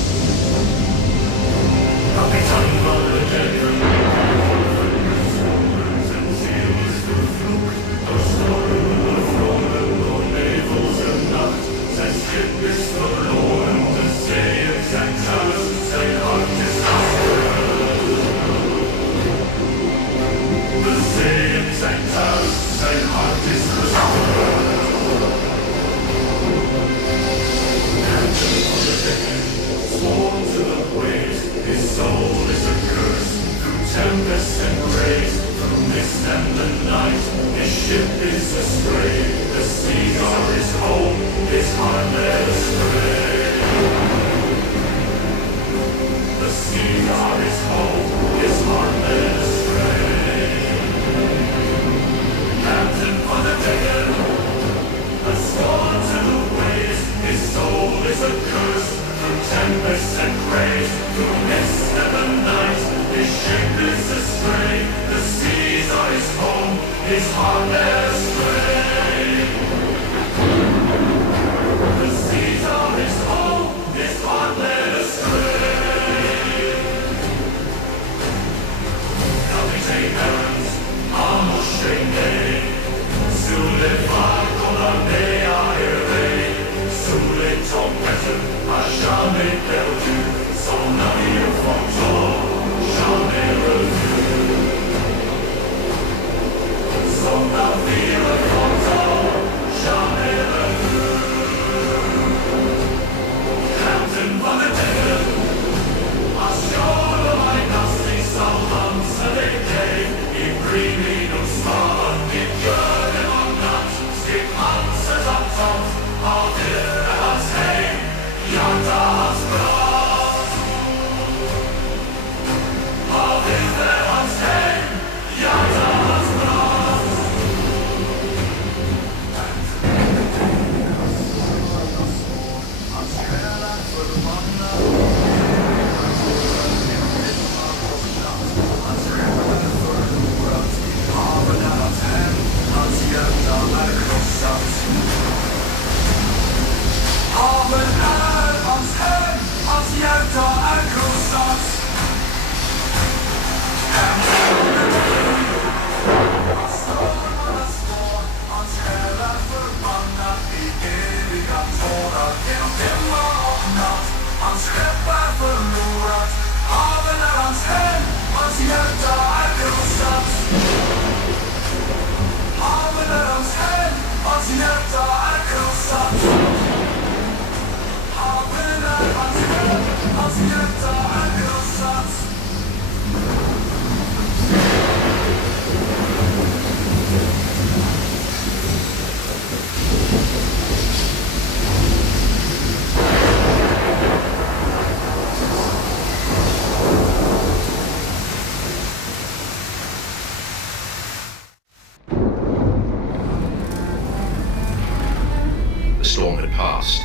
The storm had passed,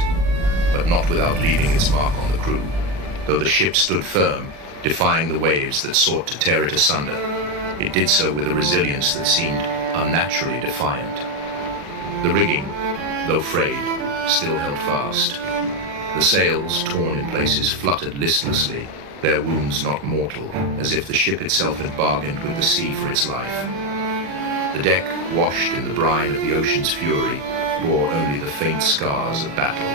but not without leaving its mark on the crew, though the ship stood firm, defying the waves that sought to tear it asunder. It did so with a resilience that seemed unnaturally defiant. The rigging, though frayed, still held fast. The sails, torn in places, fluttered listlessly, their wounds not mortal, as if the ship itself had bargained with the sea for its life. The deck, washed in the brine of the ocean's fury, bore only the faint scars of battle.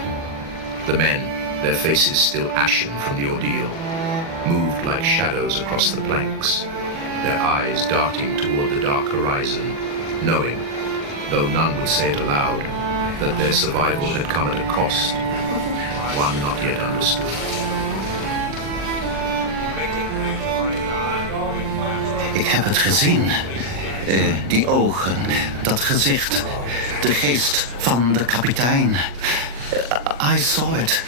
The men, their faces still ashen from the ordeal, moved like shadows across the planks, their eyes darting toward the dark horizon, knowing, though none would say it aloud, that their survival had come at a cost, one not yet understood. Ik heb het gezien. Die ogen, dat gezicht. De geest van de kapitein. I saw it.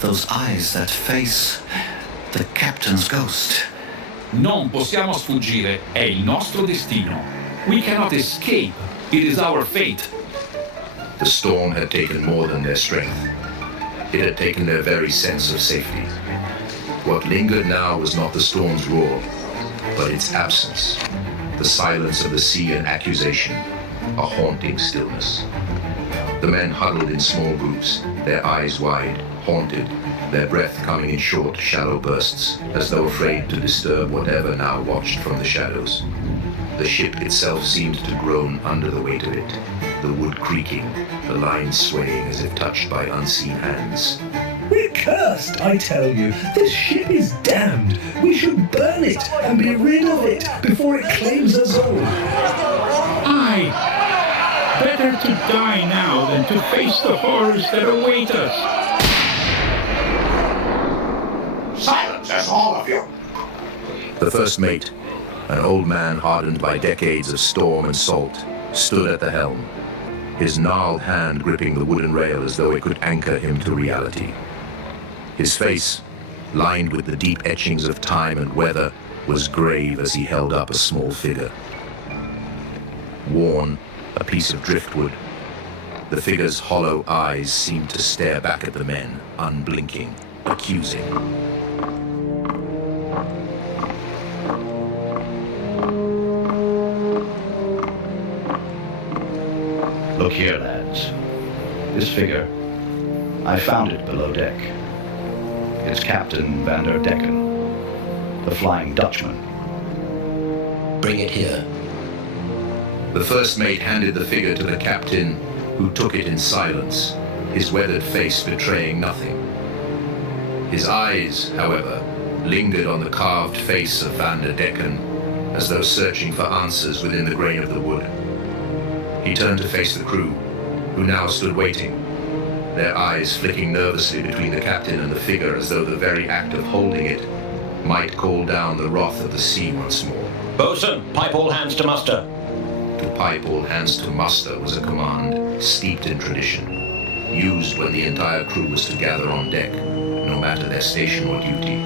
Those eyes, that face. The captain's ghost. Non possiamo sfuggire, è il nostro destino. We cannot escape, it is our fate. The storm had taken more than their strength. It had taken their very sense of safety. What lingered now was not the storm's roar, but its absence. The silence of the sea and accusation, a haunting stillness. The men huddled in small groups, their eyes wide, haunted, their breath coming in short, shallow bursts, as though afraid to disturb whatever now watched from the shadows. The ship itself seemed to groan under the weight of it, the wood creaking, the lines swaying as if touched by unseen hands. We're cursed, I tell you. This ship is damned. We should burn it and be rid of it before it claims us all. Aye. Better to die now than to face the horrors that await us. Silence, all of you! The first mate, an old man hardened by decades of storm and salt, stood at the helm, his gnarled hand gripping the wooden rail as though it could anchor him to reality. His face, lined with the deep etchings of time and weather, was grave as he held up a small figure. Worn, a piece of driftwood, the figure's hollow eyes seemed to stare back at the men, unblinking, accusing. Look here, lads. This figure, I found it below deck. It's Captain Van der Decken, the Flying Dutchman. Bring it here. The first mate handed the figure to the captain, who took it in silence, his weathered face betraying nothing. His eyes, however, lingered on the carved face of Van der Decken, as though searching for answers within the grain of the wood. He turned to face the crew, who now stood waiting, their eyes flicking nervously between the captain and the figure as though the very act of holding it might call down the wrath of the sea once more. Bosun, pipe all hands to muster. To pipe all hands to muster was a command steeped in tradition, used when the entire crew was to gather on deck, no matter their station or duty.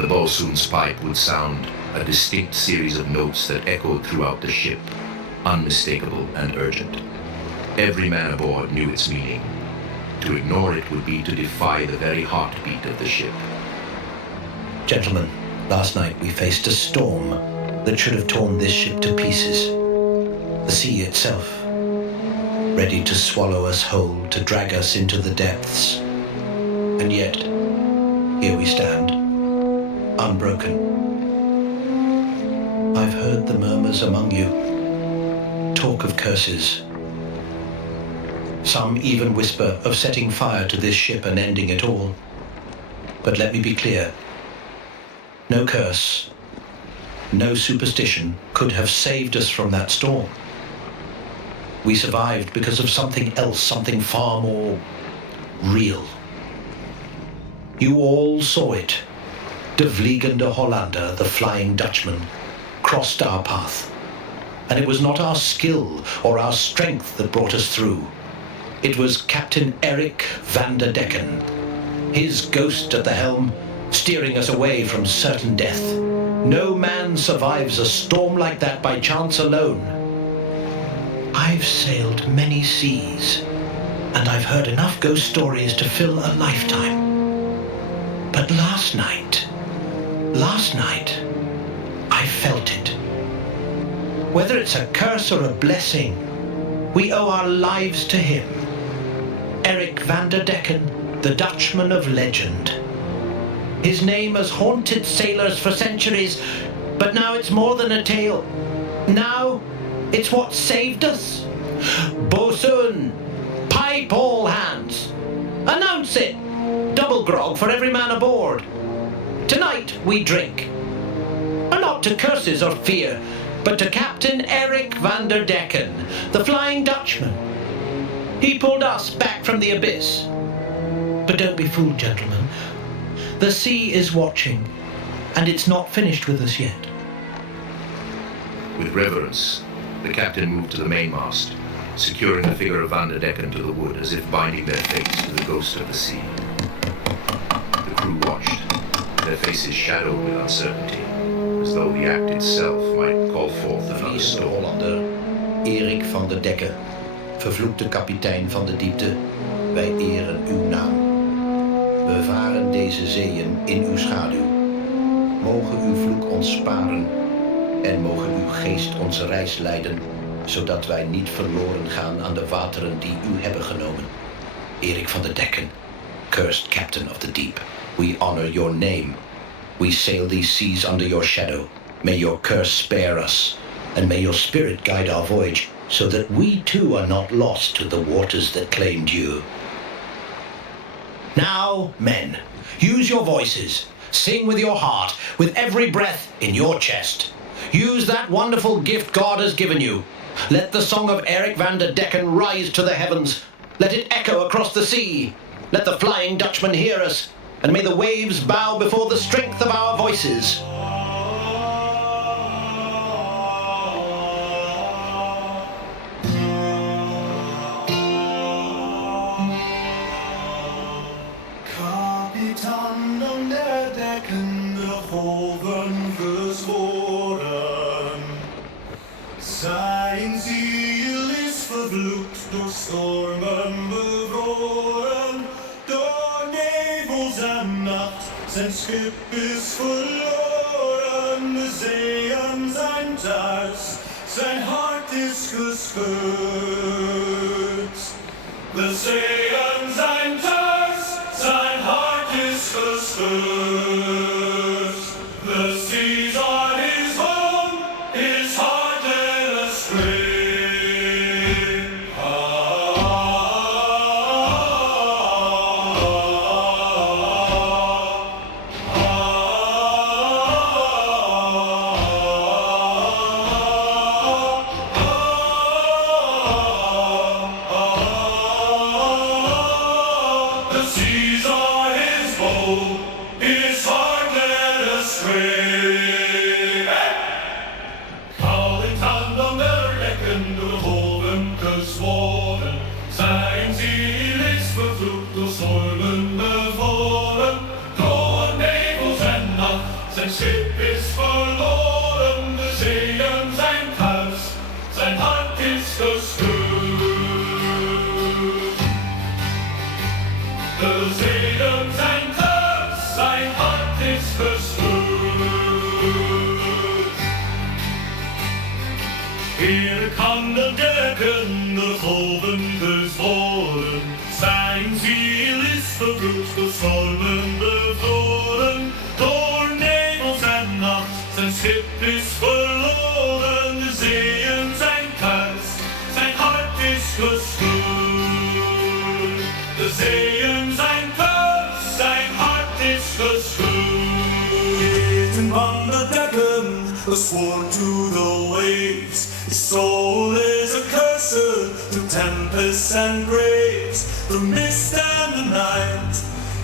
The bosun's pipe would sound a distinct series of notes that echoed throughout the ship, unmistakable and urgent. Every man aboard knew its meaning. To ignore it would be to defy the very heartbeat of the ship. Gentlemen, last night we faced a storm that should have torn this ship to pieces. The sea itself, ready to swallow us whole, to drag us into the depths. And yet, here we stand, unbroken. I've heard the murmurs among you, talk of curses. Some even whisper of setting fire to this ship and ending it all. But let me be clear. No curse, no superstition could have saved us from that storm. We survived because of something else, something far more real. You all saw it. De Vliegende Hollander, the Flying Dutchman, crossed our path. And it was not our skill or our strength that brought us through. It was Captain Erik Van der Decken, his ghost at the helm, steering us away from certain death. No man survives a storm like that by chance alone. I've sailed many seas, and I've heard enough ghost stories to fill a lifetime. But last night, I felt it. Whether it's a curse or a blessing, we owe our lives to him. Erik Van der Decken, the Dutchman of legend. His name has haunted sailors for centuries, but now it's more than a tale. Now, it's what saved us. Bosun, pipe all hands. Announce it. Double grog for every man aboard. Tonight we drink. And not to curses or fear, but to Captain Erik Van der Decken, the Flying Dutchman. He pulled us back from the abyss. But don't be fooled, gentlemen. The sea is watching, and it's not finished with us yet. With reverence, the captain moved to the mainmast, securing the figure of Van der Decken to the wood as if binding their fates to the ghost of the sea. The crew watched, their faces shadowed with uncertainty, as though the act itself might call forth another storm. Hollander, Erik van der Decken, vervloekte kapitein van de diepte, wij eren uw naam. We varen deze zeeën in uw schaduw. Mogen uw vloek ons sparen en mogen uw geest onze reis leiden, zodat wij niet verloren gaan aan de wateren die u hebben genomen. Erik van der Decken, cursed captain of the deep, we honor your name. We sail these seas under your shadow. May your curse spare us, and may your spirit guide our voyage, so that we too are not lost to the waters that claimed you. Now, men, use your voices. Sing with your heart, with every breath in your chest. Use that wonderful gift God has given you. Let the song of Erik van der Decken rise to the heavens. Let it echo across the sea. Let the Flying Dutchman hear us, and may the waves bow before the strength of our voices. Kapitan van der Decken, de golven gezworen. Zijn ziel is vervloekt, door stormen bevroren. Door nevels en nacht, zijn schip is verloren. De zeeën zijn thuis, zijn hart is gescheurd. De zeeën zijn thuis, zijn hart is gescheurd. The seas are his home, his heart let us free. The seas are his home, his heart let us free. Calling aan van der Decken, de golven gezworen. Zijn ziel is vervloekt, door stormen bevroren. Door nevels en nacht, zijn schip is verloren. De zeeën zijn thuis, zijn hart is gescheurd. De zeeën zijn thuis, zijn hart is gescheurd. Erik van der Decken, de golven gezworen. Zijn ziel is vervloekt, door stormen bevroren. Door nevels en nacht, zijn schip is verloren. De zeeën zijn thuis, zijn hart is gescheurd. De zeeën zijn thuis, zijn hart is gescheurd. Erik van der Decken, swore to the waves. His soul is accursed to tempests and graves. The mist and the night,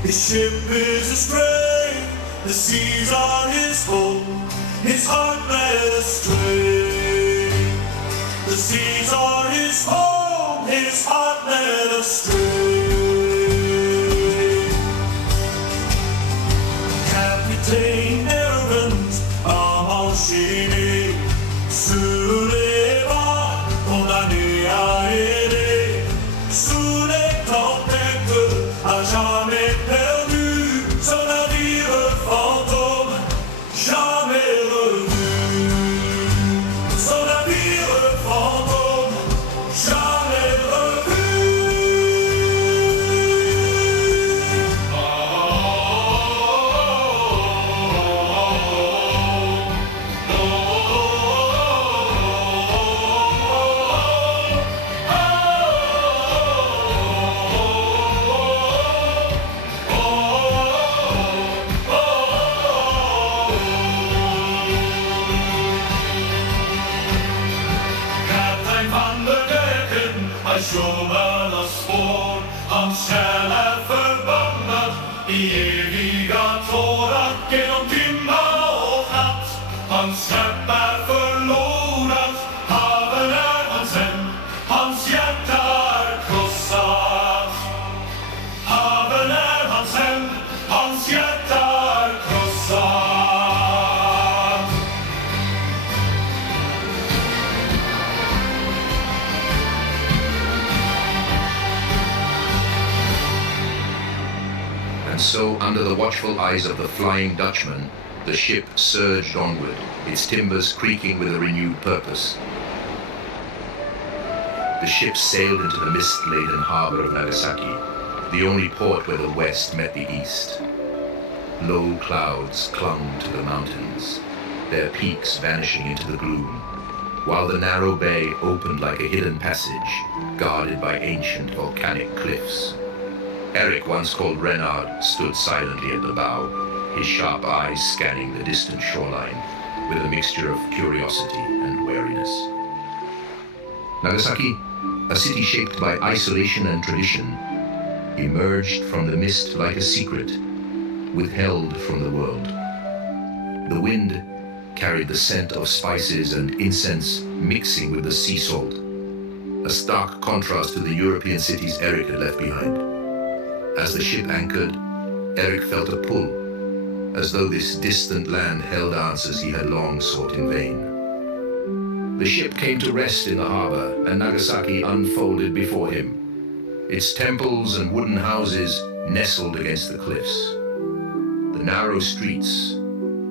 his ship is astray. The seas are his home, his heart led astray. The seas are his home, his heart led astray. Captain errant, enchaîné, sous les vents condamné à errer, sous les tempêtes, à jamais perdu, son navire fantôme, jamais revu. Son navire fantôme, jamais revu. Sjomen als spår, hans själ är förbannad i eviga tårar genom timma och natt. Hans skepp är förlorat, haven är hans hem, hans hjärta so, under the watchful eyes of the Flying Dutchman, the ship surged onward, its timbers creaking with a renewed purpose. The ship sailed into the mist-laden harbor of Nagasaki, the only port where the west met the east. Low clouds clung to the mountains, their peaks vanishing into the gloom, while the narrow bay opened like a hidden passage, guarded by ancient volcanic cliffs. Eric, once called Renard, stood silently at the bow, his sharp eyes scanning the distant shoreline with a mixture of curiosity and wariness. Nagasaki, a city shaped by isolation and tradition, emerged from the mist like a secret, withheld from the world. The wind carried the scent of spices and incense mixing with the sea salt, a stark contrast to the European cities Eric had left behind. As the ship anchored, Eric felt a pull, as though this distant land held answers he had long sought in vain. The ship came to rest in the harbor, and Nagasaki unfolded before him, its temples and wooden houses nestled against the cliffs. The narrow streets,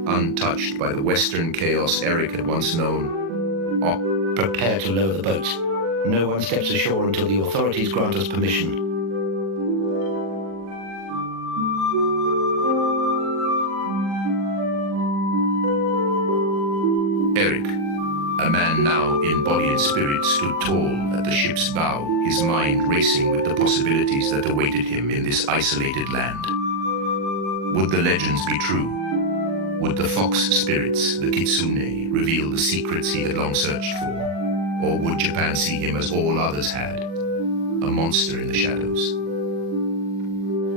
untouched by the western chaos Eric had once known. Prepare to lower the boat. No one steps ashore until the authorities grant us permission. Eric, a man now in body and spirit, stood tall at the ship's bow, his mind racing with the possibilities that awaited him in this isolated land. Would the legends be true? Would the fox spirits, the kitsune, reveal the secrets he had long searched for? Or would Japan see him as all others had, a monster in the shadows?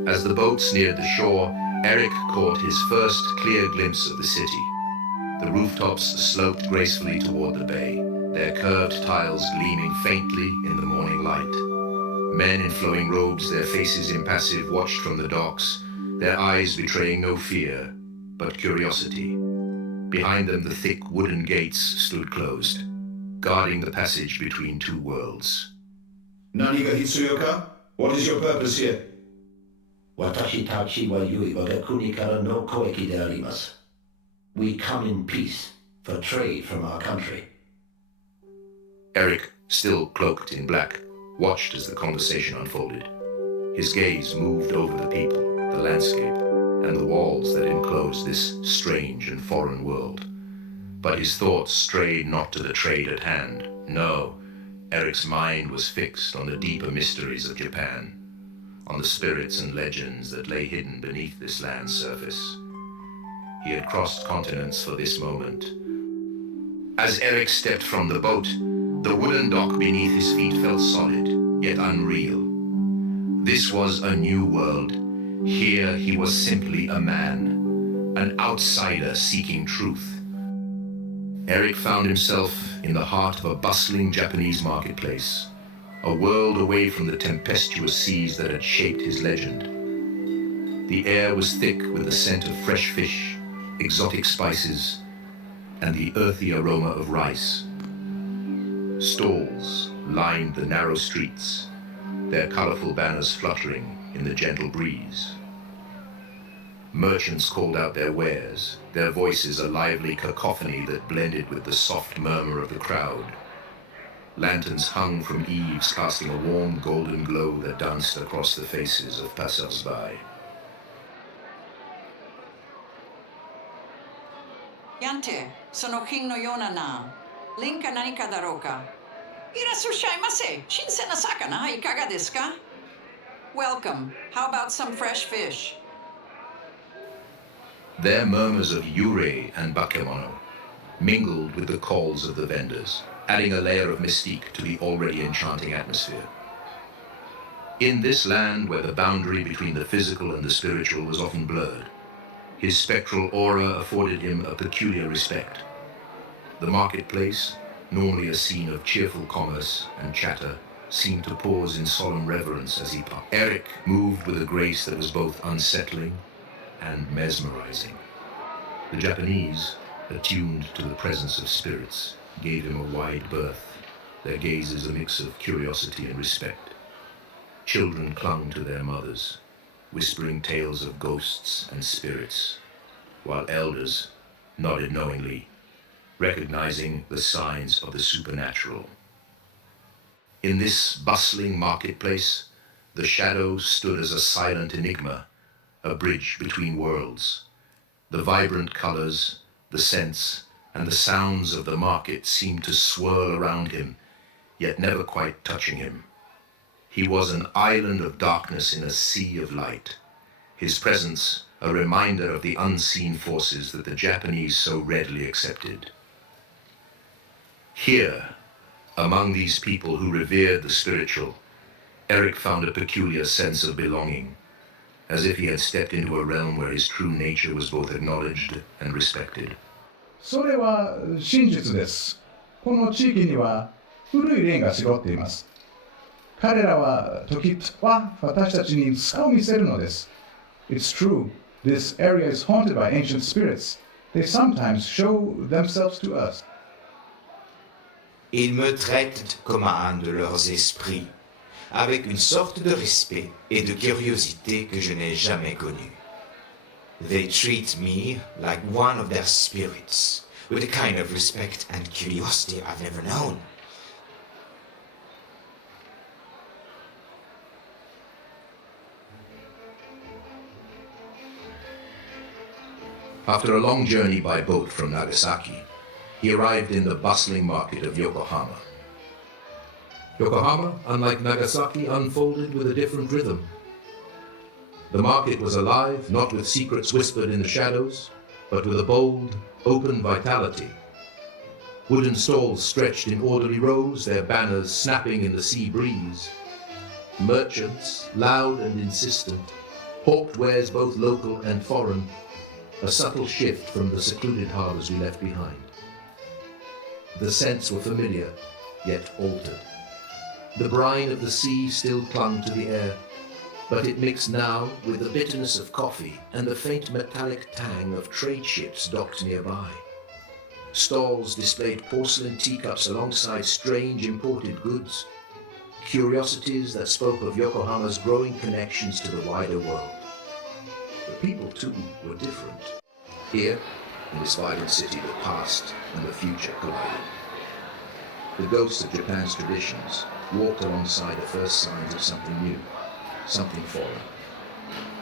As the boats neared the shore, Eric caught his first clear glimpse of the city. The rooftops sloped gracefully toward the bay, their curved tiles gleaming faintly in the morning light. Men in flowing robes, their faces impassive, watched from the docks, their eyes betraying no fear, but curiosity. Behind them, the thick wooden gates stood closed, guarding the passage between two worlds. Nani ga Hitsuyoka? What is your purpose here? Watashi tachi wa yui wa gakuni kara no koeki de arimasu. We come in peace, for trade from our country. Eric, still cloaked in black, watched as the conversation unfolded. His gaze moved over the people, the landscape, and the walls that enclosed this strange and foreign world. But his thoughts strayed not to the trade at hand. No, Eric's mind was fixed on the deeper mysteries of Japan, on the spirits and legends that lay hidden beneath this land's surface. He had crossed continents for this moment. As Eric stepped from the boat, the wooden dock beneath his feet felt solid, yet unreal. This was a new world. Here he was simply a man, an outsider seeking truth. Eric found himself in the heart of a bustling Japanese marketplace, a world away from the tempestuous seas that had shaped his legend. The air was thick with the scent of fresh fish, exotic spices, and the earthy aroma of rice. Stalls lined the narrow streets, their colorful banners fluttering in the gentle breeze. Merchants called out their wares, their voices a lively cacophony that blended with the soft murmur of the crowd. Lanterns hung from eaves, casting a warm golden glow that danced across the faces of passers-by. Yante, sono King no Yona na. Linka nanika daroka. Irasushaimasu, shinsena sakana, ikaga desu ka? Welcome. How about some fresh fish? Their murmurs of yurei and bakemono mingled with the calls of the vendors, adding a layer of mystique to the already enchanting atmosphere. In this land where the boundary between the physical and the spiritual was often blurred, his spectral aura afforded him a peculiar respect. The marketplace, normally a scene of cheerful commerce and chatter, seemed to pause in solemn reverence as he passed. Eric moved with a grace that was both unsettling and mesmerizing. The Japanese, attuned to the presence of spirits, gave him a wide berth, their gazes a mix of curiosity and respect. Children clung to their mothers, whispering tales of ghosts and spirits, while elders nodded knowingly, recognizing the signs of the supernatural. In this bustling marketplace, the shadow stood as a silent enigma, a bridge between worlds. The vibrant colors, the scents, and the sounds of the market seemed to swirl around him, yet never quite touching him. He was an island of darkness in a sea of light, his presence a reminder of the unseen forces that the Japanese so readily accepted. Here, among these people who revered the spiritual, Eric found a peculiar sense of belonging, as if he had stepped into a realm where his true nature was both acknowledged and respected. それは真実です。この地域には古い霊が絞っています。彼らは時は私たちに塚を見せるのです。It's true, this area is haunted by ancient spirits. They sometimes show themselves to us. Ils me traitent comme un de leurs esprits, avec une sorte de respect et de curiosité que je n'ai jamais connue. They treat me like one of their spirits, with a kind of respect and curiosity I've never known. After a long journey by boat from Nagasaki, he arrived in the bustling market of Yokohama. Yokohama, unlike Nagasaki, unfolded with a different rhythm. The market was alive, not with secrets whispered in the shadows, but with a bold, open vitality. Wooden stalls stretched in orderly rows, their banners snapping in the sea breeze. Merchants, loud and insistent, hawked wares both local and foreign, a subtle shift from the secluded harbors we left behind. The scents were familiar, yet altered. The brine of the sea still clung to the air, but it mixed now with the bitterness of coffee and the faint metallic tang of trade ships docked nearby. Stalls displayed porcelain teacups alongside strange imported goods, curiosities that spoke of Yokohama's growing connections to the wider world. The people, too, were different. Here, in this vibrant city, the past and the future collided. The ghosts of Japan's traditions walked alongside the first signs of something new, something foreign.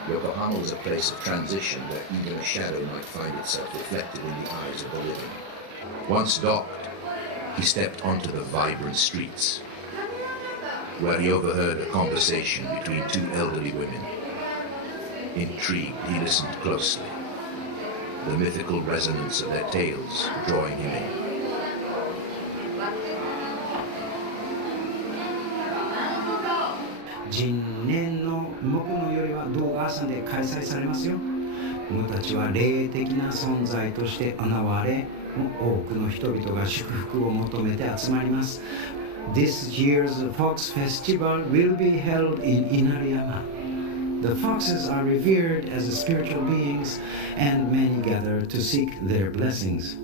Yokohama was a place of transition where even a shadow might find itself reflected in the eyes of the living. Once docked, he stepped onto the vibrant streets, where he overheard a conversation between two elderly women. Intrigued, he listened closely, the mythical resonance of their tales drawing him in. 人年の木のよりは動画朝で開催されますよ。無たちは霊的な存在として現れ、多くの人々が祝福を求めて集まります。This year's Fox Festival will be held in Inariyama. The foxes are revered as spiritual beings, and many gather to seek their blessings.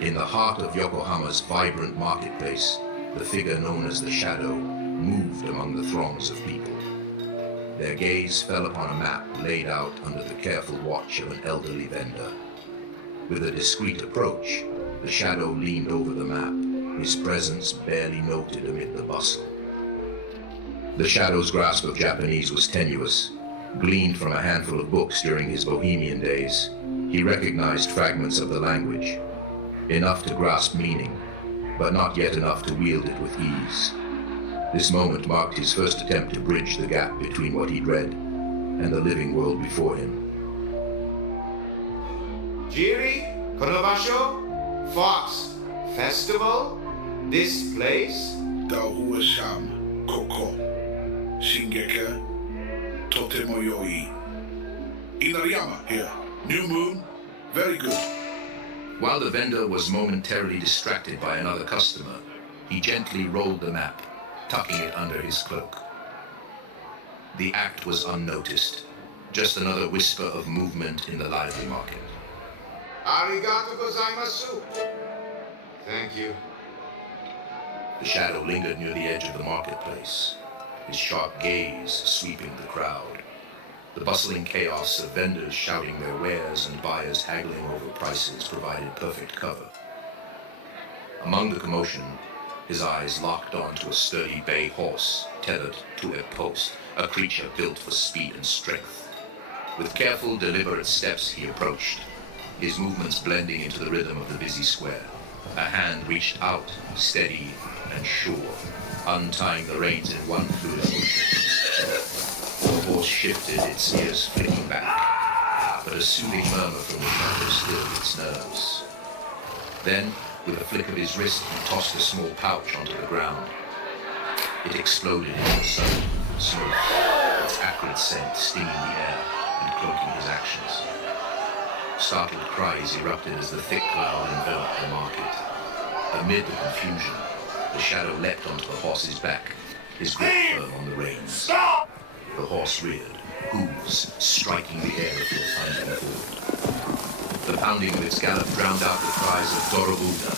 In the heart of Yokohama's vibrant marketplace, the figure known as the Shadow moved among the throngs of people. Their gaze fell upon a map laid out under the careful watch of an elderly vendor. With a discreet approach, the Shadow leaned over the map, his presence barely noted amid the bustle. The Shadow's grasp of Japanese was tenuous, gleaned from a handful of books during his bohemian days. He recognized fragments of the language, enough to grasp meaning, but not yet enough to wield it with ease. This moment marked his first attempt to bridge the gap between what he'd read and the living world before him. Jiri, Konobasho, Fox, Festival, this place? Daohuasham, Koko, Shingeka, Totemo Yoi. Inariyama here. New moon, very good. While the vendor was momentarily distracted by another customer, he gently rolled the map, tucking it under his cloak. The act was unnoticed, just another whisper of movement in the lively market. Arigato gozaimasu. Thank you. The Shadow lingered near the edge of the marketplace, his sharp gaze sweeping the crowd. The bustling chaos of vendors shouting their wares and buyers haggling over prices provided perfect cover. Among the commotion, his eyes locked onto a sturdy bay horse tethered to a post, a creature built for speed and strength. With careful, deliberate steps he approached, his movements blending into the rhythm of the busy square. A hand reached out, steady and sure, untying the reins in one fluid motion. The horse shifted, its ears flicking back, but a soothing murmur from the shadow stilled its nerves. Then, with a flick of his wrist, he tossed a small pouch onto the ground. It exploded into sudden smoke, its acrid scent stinging the air and cloaking his actions. Startled cries erupted as the thick cloud enveloped the market. Amid the confusion, the shadow leapt onto the horse's back, his grip firm on the reins. The horse reared, hooves striking the air a few times forward. The pounding of its gallop drowned out the cries of Dorobuda,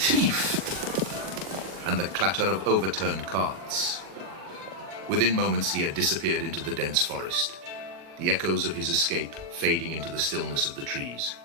thief, and the clatter of overturned carts. Within moments he had disappeared into the dense forest, the echoes of his escape fading into the stillness of the trees.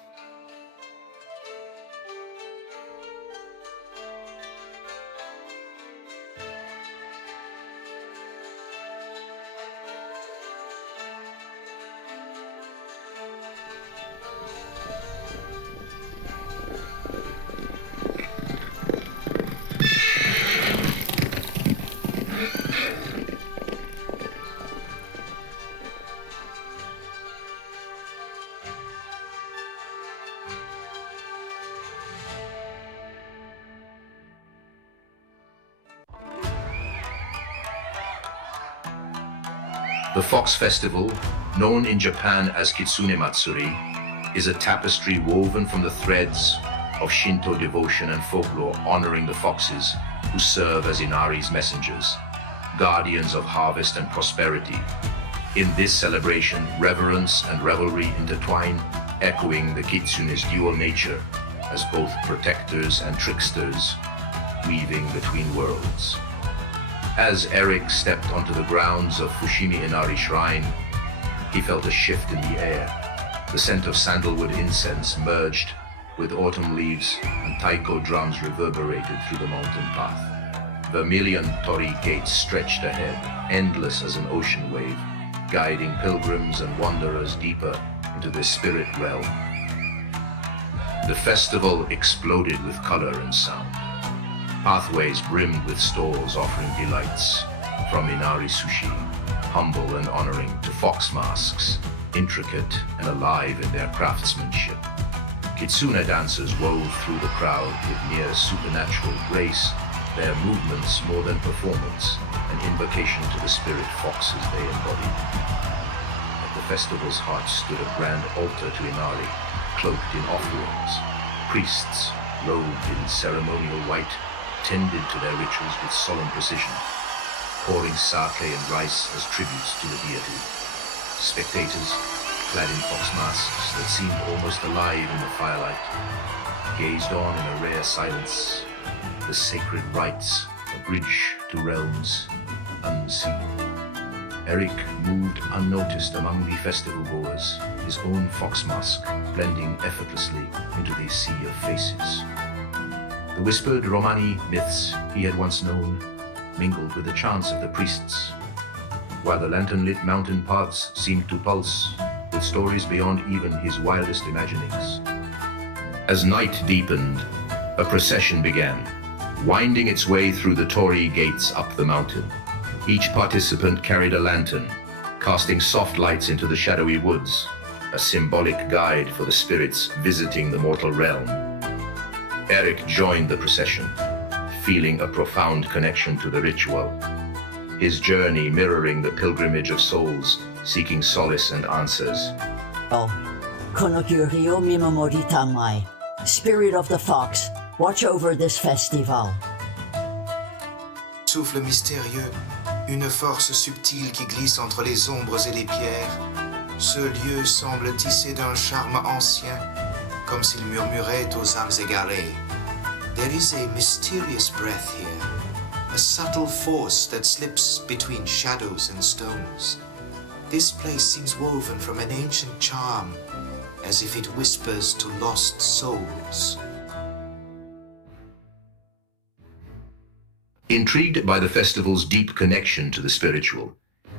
The Fox Festival, known in Japan as Kitsune Matsuri, is a tapestry woven from the threads of Shinto devotion and folklore honoring the foxes who serve as Inari's messengers, guardians of harvest and prosperity. In this celebration, reverence and revelry intertwine, echoing the Kitsune's dual nature as both protectors and tricksters, weaving between worlds. As Eric stepped onto the grounds of Fushimi Inari Shrine, he felt a shift in the air. The scent of sandalwood incense merged with autumn leaves and taiko drums reverberated through the mountain path. Vermilion torii gates stretched ahead, endless as an ocean wave, guiding pilgrims and wanderers deeper into the spirit realm. The festival exploded with color and sound. Pathways brimmed with stalls offering delights, from Inari sushi, humble and honoring, to fox masks, intricate and alive in their craftsmanship. Kitsune dancers wove through the crowd with near supernatural grace, their movements more than performance, an invocation to the spirit foxes they embodied. At the festival's heart stood a grand altar to Inari, cloaked in offerings. Priests, robed in ceremonial white, tended to their rituals with solemn precision, pouring sake and rice as tributes to the deity. Spectators, clad in fox masks that seemed almost alive in the firelight, gazed on in a rare silence, the sacred rites, a bridge to realms unseen. Eric moved unnoticed among the festival goers, his own fox mask blending effortlessly into the sea of faces. The whispered Romani myths he had once known mingled with the chants of the priests, while the lantern-lit mountain paths seemed to pulse with stories beyond even his wildest imaginings. As night deepened, a procession began, winding its way through the torii gates up the mountain. Each participant carried a lantern, casting soft lights into the shadowy woods, a symbolic guide for the spirits visiting the mortal realm. Eric joined the procession, feeling a profound connection to the ritual, his journey mirroring the pilgrimage of souls seeking solace and answers. Konokyuri o mimomori tamai. Spirit of the Fox, watch over this festival. Souffle mystérieux, une force subtile qui glisse entre les ombres et les pierres. Ce lieu semble tissé d'un charme ancien, comme s'il murmurait aux âmes égarées. There is a mysterious breath here, a subtle force that slips between shadows and stones. This place seems woven from an ancient charm, as if it whispers to lost souls. Intrigued by the festival's deep connection to the spiritual,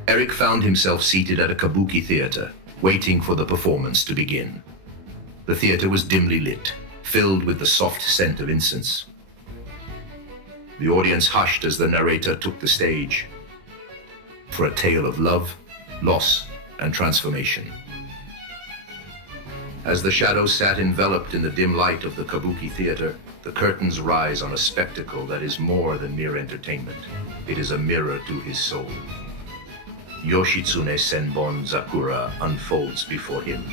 Eric found himself seated at a kabuki theater, waiting for the performance to begin. The theater was dimly lit, filled with the soft scent of incense. The audience hushed as the narrator took the stage for a tale of love, loss, and transformation. As the shadow sat enveloped in the dim light of the kabuki theater, the curtains rise on a spectacle that is more than mere entertainment. It is a mirror to his soul. Yoshitsune Senbon Zakura unfolds before him,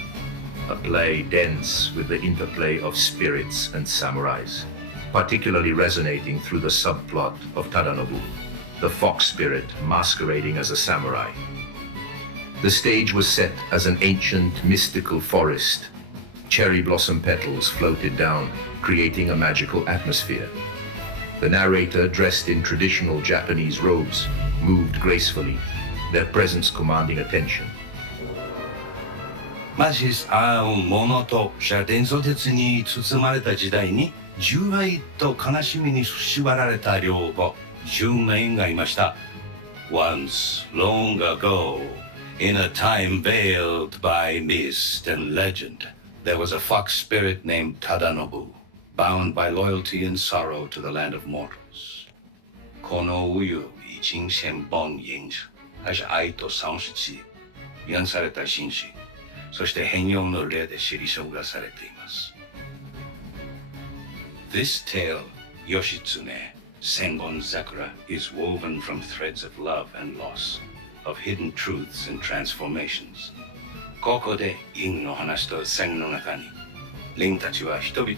a play dense with the interplay of spirits and samurais, particularly resonating through the subplot of Tadanobu, the fox spirit masquerading as a samurai. The stage was set as an ancient, mystical forest. Cherry blossom petals floated down, creating a magical atmosphere. The narrator, dressed in traditional Japanese robes, moved gracefully, their presence commanding attention. マジス物と伝説に包まれた時代に純愛と悲しみに縛られた両母10名がいました。Once long ago, in a time veiled by mist and legend, there was a fox spirit named Tadanobu, bound by loyalty and sorrow to the land of mortals. この冬已经千本演出。还是愛と喪失、慰安された紳士、そして変容の霊で知りそがされています。This tale, Yoshitsune, Sengon Zakura, is woven from threads of love and loss, of hidden truths and transformations. ここで、陰の話と線の中に、靈たちは人々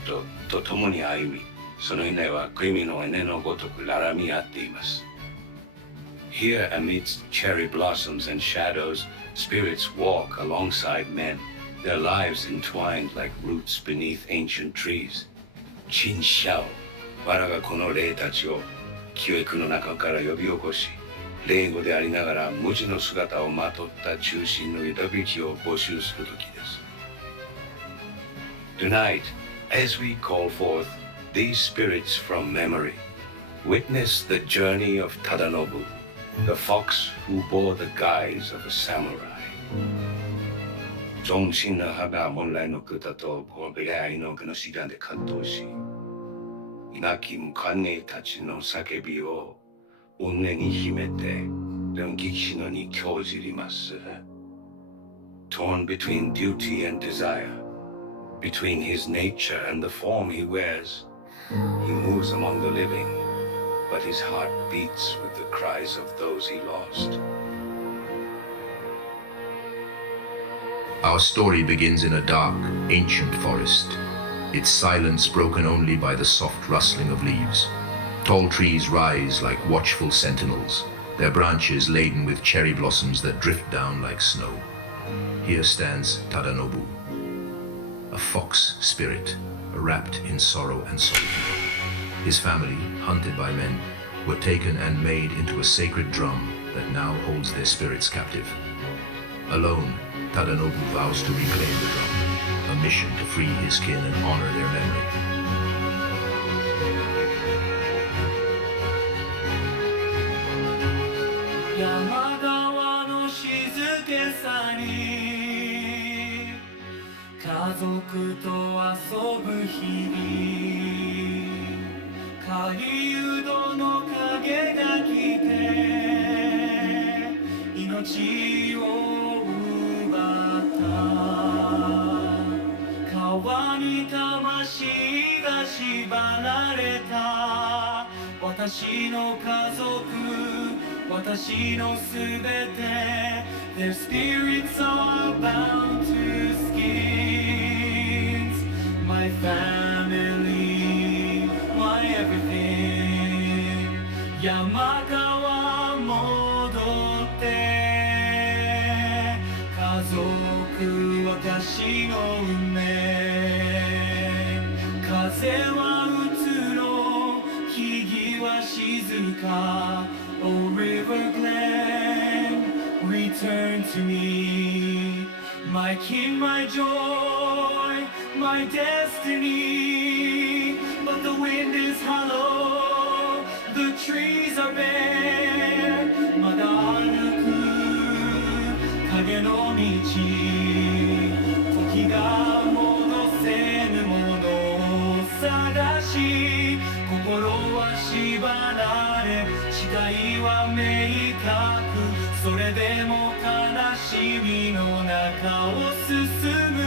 と共に歩み、その稲は栗の根のごとくららみ合っています。Here, amidst cherry blossoms and shadows, spirits walk alongside men, their lives entwined like roots beneath ancient trees. Chin Xiao, 我がこの霊たちを記憶の中から呼び起こし、霊語でありながら無地の姿をまとった中心の枝道を募集する時です。Tonight, as we call forth these spirits from memory, witness the journey of Tadanobu, the fox who bore the guise of a samurai. 忠心な葉が本来の方と出会いのこの手段で葛藤し、亡き神たちの叫びを胸に秘めて、電撃しのに興じります。Torn between duty and desire, between his nature and the form he wears, he moves among the living, but his heart beats with the cries of those he lost. Our story begins in a dark, ancient forest, its silence broken only by the soft rustling of leaves. Tall trees rise like watchful sentinels, their branches laden with cherry blossoms that drift down like snow. Here stands Tadanobu, a fox spirit, wrapped in sorrow and solitude. His family, hunted by men, were taken and made into a sacred drum that now holds their spirits captive. Alone, Tadanobu vows to reclaim the drum, a mission to free his kin and honor their memory. Their spirits are bound to skins. My family, my everything. Yamakawa modotte. Kazoku watashi no unme. Kaze wa utsuro, higi wa shizuka. Oh, river glen. return to me. My king, my joy, my destiny. But the wind is hollow, the trees are bare. まだ歩く影の道。時が戻せぬものを探し、心は縛られ、視界は明確。それでも悲しみの中を進む。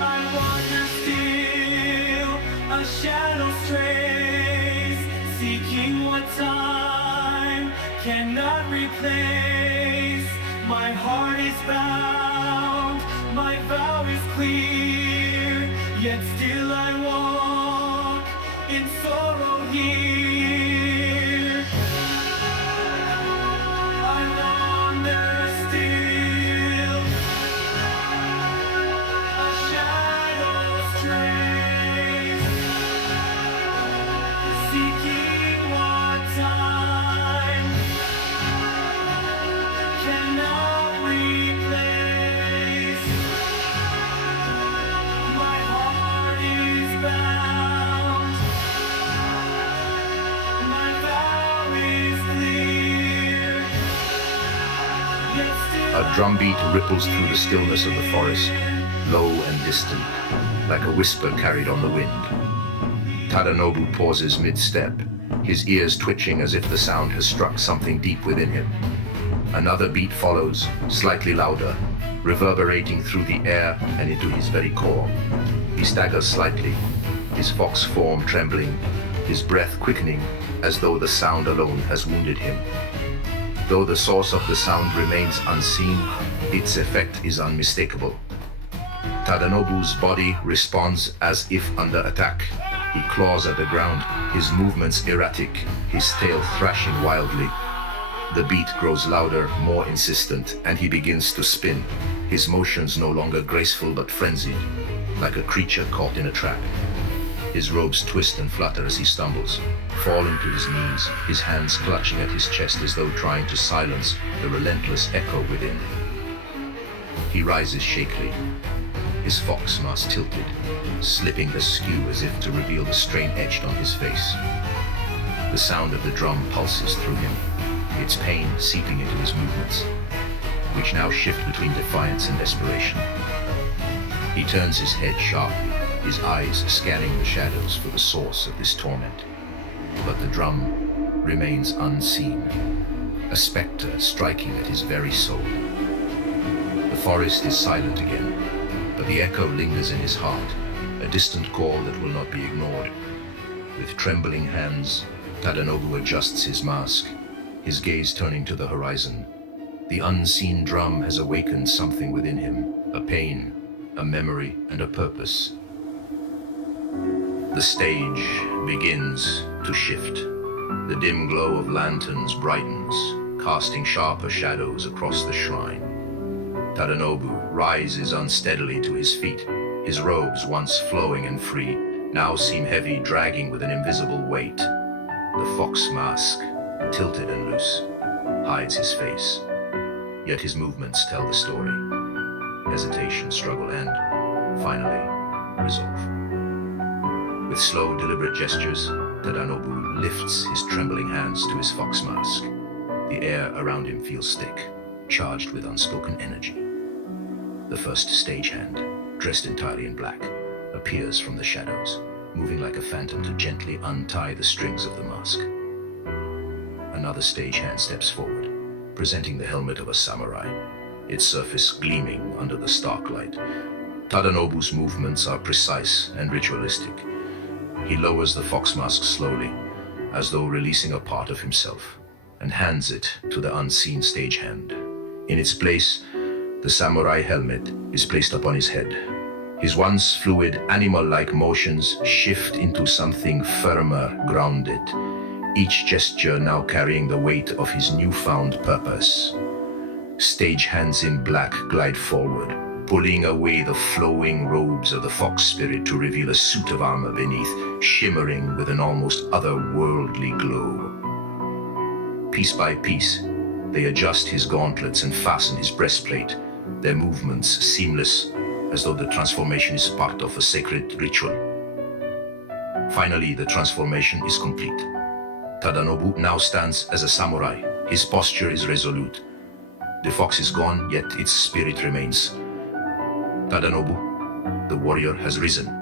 I wander still, a shadow strays, seeking what time cannot replace. My heart is bound, my vow is clear, yet still I walk in sorrow here. I wander still, a shadow strays, seeking what time cannot replace. My heart is bound, my vow is clear, yet still A drumbeat ripples through the stillness of the forest, low and distant, like a whisper carried on the wind. Tadanobu pauses mid-step, his ears twitching as if the sound has struck something deep within him. Another beat follows, slightly louder, reverberating through the air and into his very core. He staggers slightly, his fox form trembling, his breath quickening, as though the sound alone has wounded him. Though the source of the sound remains unseen, its effect is unmistakable. Tadanobu's body responds as if under attack. He claws at the ground, his movements erratic, his tail thrashing wildly. The beat grows louder, more insistent, and he begins to spin, his motions no longer graceful but frenzied, like a creature caught in a trap. His robes twist and flutter as he stumbles, falling to his knees, his hands clutching at his chest as though trying to silence the relentless echo within. He rises shakily, his fox mask tilted, slipping askew as if to reveal the strain etched on his face. The sound of the drum pulses through him, its pain seeping into his movements, which now shift between defiance and desperation. He turns his head sharply, his eyes scanning the shadows for the source of this torment. But the drum remains unseen, a specter striking at his very soul. The forest is silent again, but the echo lingers in his heart, a distant call that will not be ignored. With trembling hands, Tadanobu adjusts his mask, his gaze turning to the horizon. The unseen drum has awakened something within him, a pain, a memory, and a purpose. The stage begins to shift. The dim glow of lanterns brightens, casting sharper shadows across the shrine. Tadanobu rises unsteadily to his feet. His robes, once flowing and free, now seem heavy, dragging with an invisible weight. The fox mask, tilted and loose, hides his face. Yet his movements tell the story. Hesitation, struggle, and, finally, resolve. With slow, deliberate gestures, Tadanobu lifts his trembling hands to his fox mask. The air around him feels thick, charged with unspoken energy. The first stagehand, dressed entirely in black, appears from the shadows, moving like a phantom to gently untie the strings of the mask. Another stagehand steps forward, presenting the helmet of a samurai, its surface gleaming under the stark light. Tadanobu's movements are precise and ritualistic. He lowers the fox mask slowly, as though releasing a part of himself, and hands it to the unseen stagehand. In its place, the samurai helmet is placed upon his head. His once fluid, animal-like motions shift into something firmer, grounded, each gesture now carrying the weight of his newfound purpose. Stagehands in black glide forward, pulling away the flowing robes of the fox spirit to reveal a suit of armor beneath, shimmering with an almost otherworldly glow. Piece by piece, They adjust his gauntlets and fasten his breastplate, their movements seamless, as though the transformation is part of a sacred ritual. Finally, the transformation is complete. Tadanobu now stands as a samurai. His posture is resolute. The fox is gone, yet its spirit remains. Tadanobu, the warrior, has risen.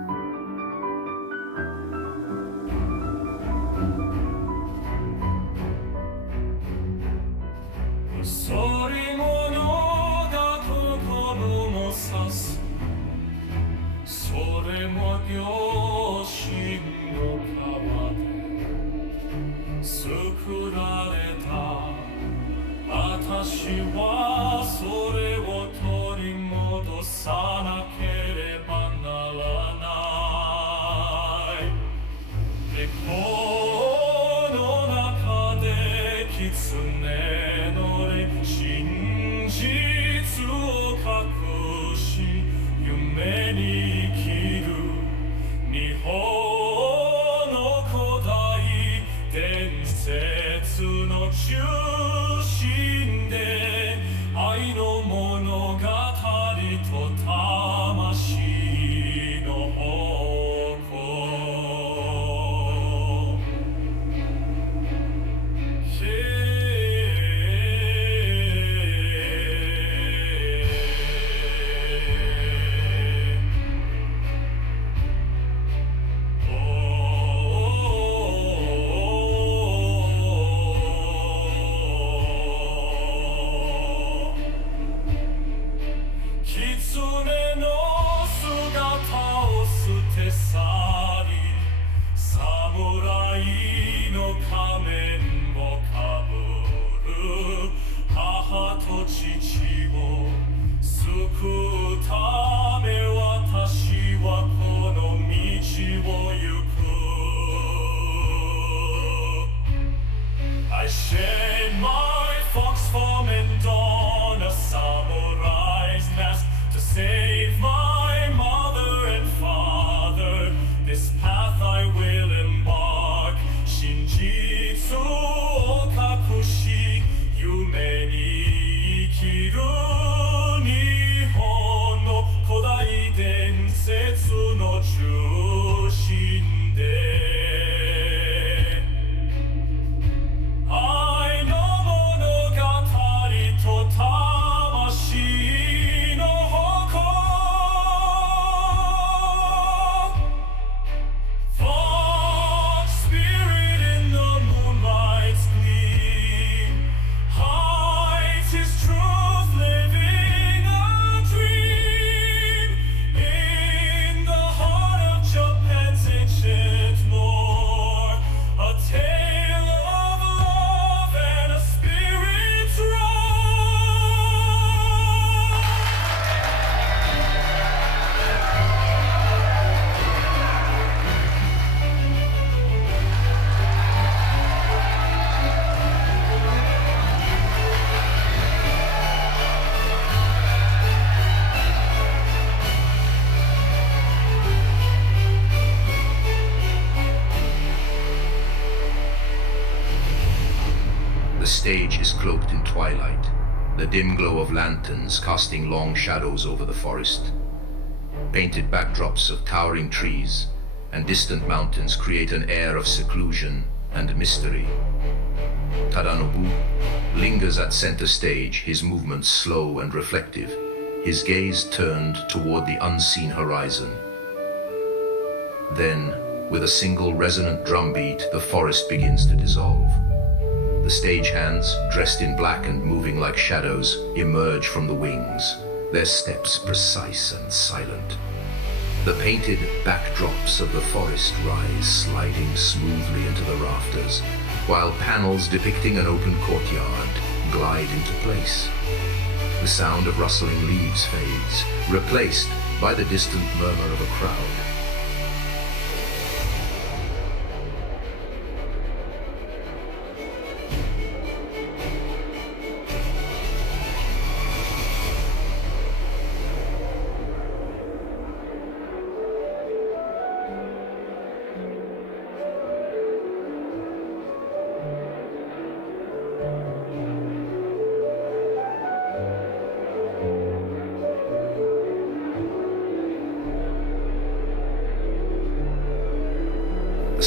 The stage is cloaked in twilight, the dim glow of lanterns casting long shadows over the forest. Painted backdrops of towering trees and distant mountains create an air of seclusion and mystery. Tadanobu lingers at center stage, his movements slow and reflective, his gaze turned toward the unseen horizon. Then, with a single resonant drumbeat, the forest begins to dissolve. The stagehands, dressed in black and moving like shadows, emerge from the wings, their steps precise and silent. The painted backdrops of the forest rise, sliding smoothly into the rafters, while panels depicting an open courtyard glide into place. The sound of rustling leaves fades, replaced by the distant murmur of a crowd.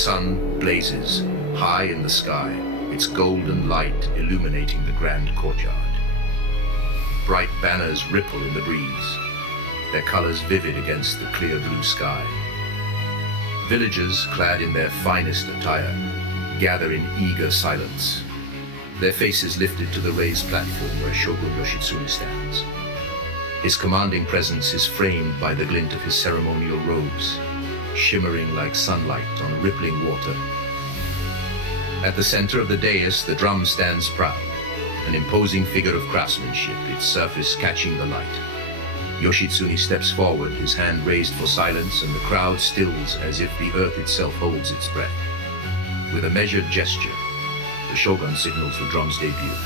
sun blazes high in the sky, its golden light illuminating the grand courtyard. Bright banners ripple in the breeze, their colors vivid against the clear blue sky. Villagers, clad in their finest attire, gather in eager silence, their faces lifted to the raised platform where Shogun Yoshitsune stands. His commanding presence is framed by the glint of his ceremonial robes, shimmering like sunlight on rippling water. At the center of the dais, the drum stands proud, an imposing figure of craftsmanship, its surface catching the light. Yoshitsune steps forward, his hand raised for silence, and the crowd stills as if the earth itself holds its breath. With a measured gesture, the shogun signals the drum's debut.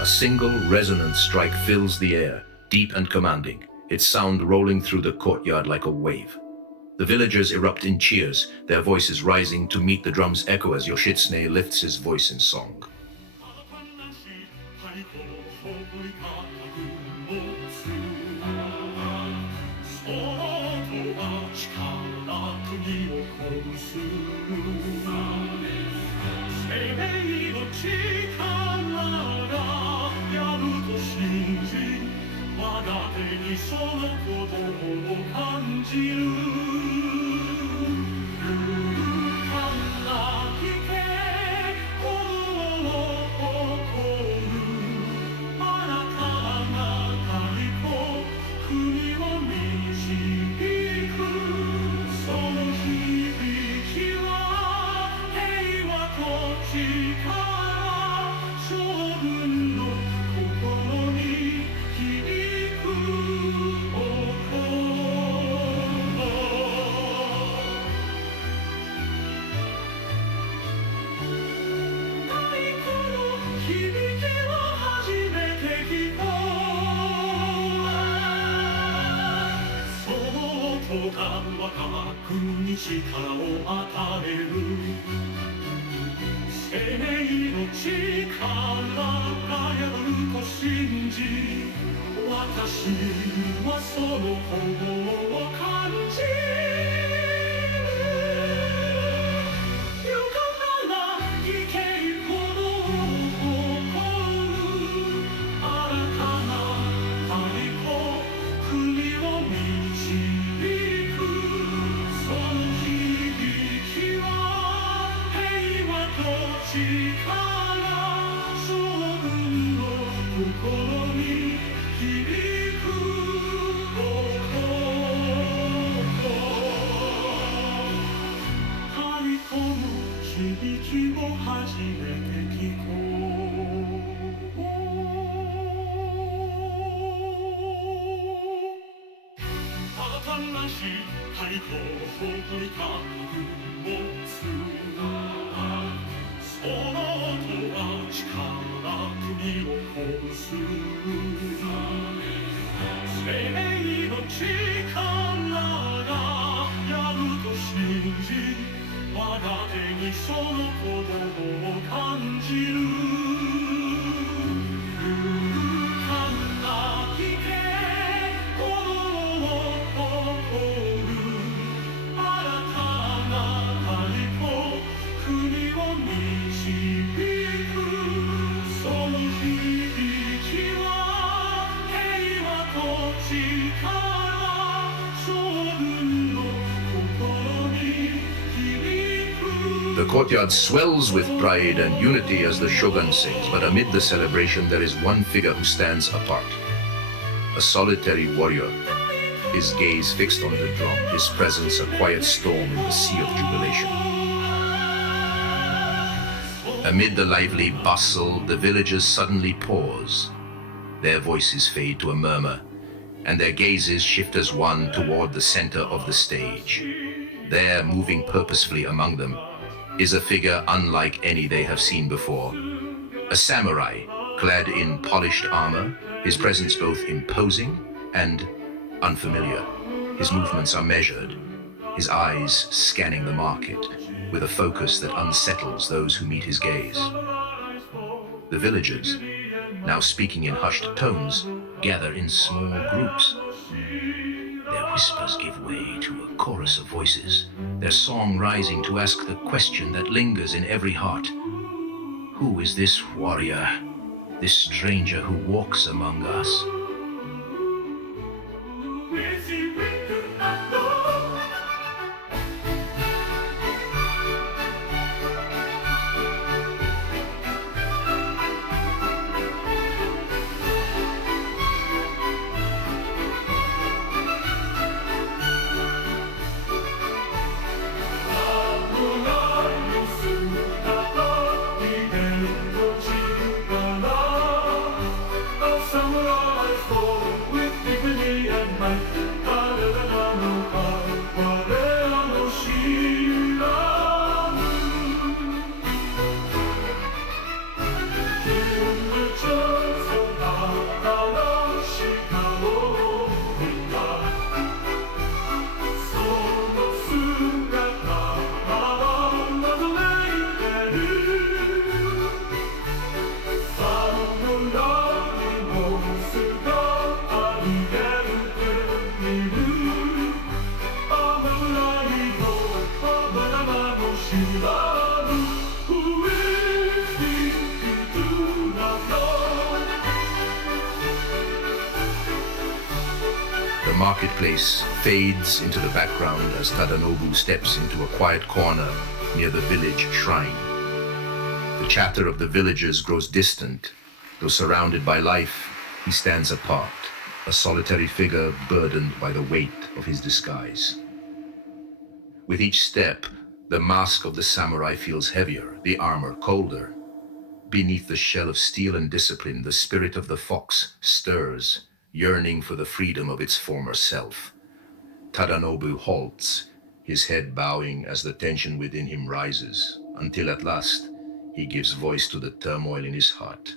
A single resonant strike fills the air, deep and commanding, its sound rolling through the courtyard like a wave. The villagers erupt in cheers, their voices rising to meet the drum's echo as Yoshitsune lifts his voice in song. The courtyard swells with pride and unity as the shogun sings, but amid the celebration there is one figure who stands apart. A solitary warrior, his gaze fixed on the drum, his presence a quiet storm in the sea of jubilation. Amid the lively bustle, the villagers suddenly pause. Their voices fade to a murmur, and their gazes shift as one toward the center of the stage. There, moving purposefully among them, is a figure unlike any they have seen before. A samurai, clad in polished armor, his presence both imposing and unfamiliar. His movements are measured, his eyes scanning the market with a focus that unsettles those who meet his gaze. The villagers, now speaking in hushed tones, gather in small groups. Their whispers give way to a chorus of voices, their song rising to ask the question that lingers in every heart. Who is this warrior, this stranger who walks among us? The marketplace fades into the background as Tadanobu steps into a quiet corner near the village shrine. The chatter of the villagers grows distant, though surrounded by life, he stands apart, a solitary figure burdened by the weight of his disguise. With each step, the mask of the samurai feels heavier, the armor colder. Beneath the shell of steel and discipline, the spirit of the fox stirs, yearning for the freedom of its former self. Tadanobu halts, his head bowing as the tension within him rises, until at last he gives voice to the turmoil in his heart.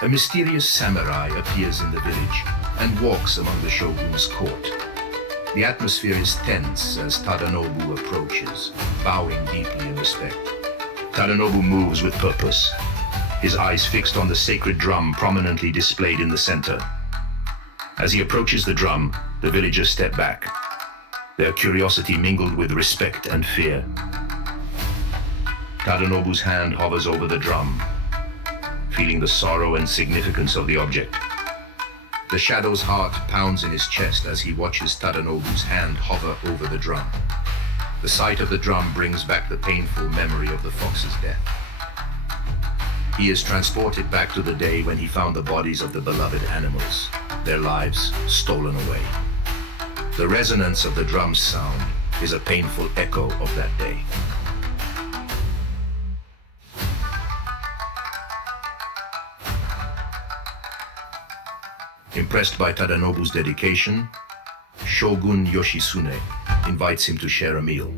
A mysterious samurai appears in the village and walks among the shogun's court. The atmosphere is tense as Tadanobu approaches, bowing deeply in respect. Tadanobu moves with purpose, his eyes fixed on the sacred drum prominently displayed in the center. As he approaches the drum, the villagers step back, their curiosity mingled with respect and fear. Tadanobu's hand hovers over the drum, feeling the sorrow and significance of the object. The shadow's heart pounds in his chest as he watches Tadanobu's hand hover over the drum. The sight of the drum brings back the painful memory of the fox's death. He is transported back to the day when he found the bodies of the beloved animals, their lives stolen away. The resonance of the drum's sound is a painful echo of that day. Impressed by Tadanobu's dedication, Shogun Yoshitsune invites him to share a meal.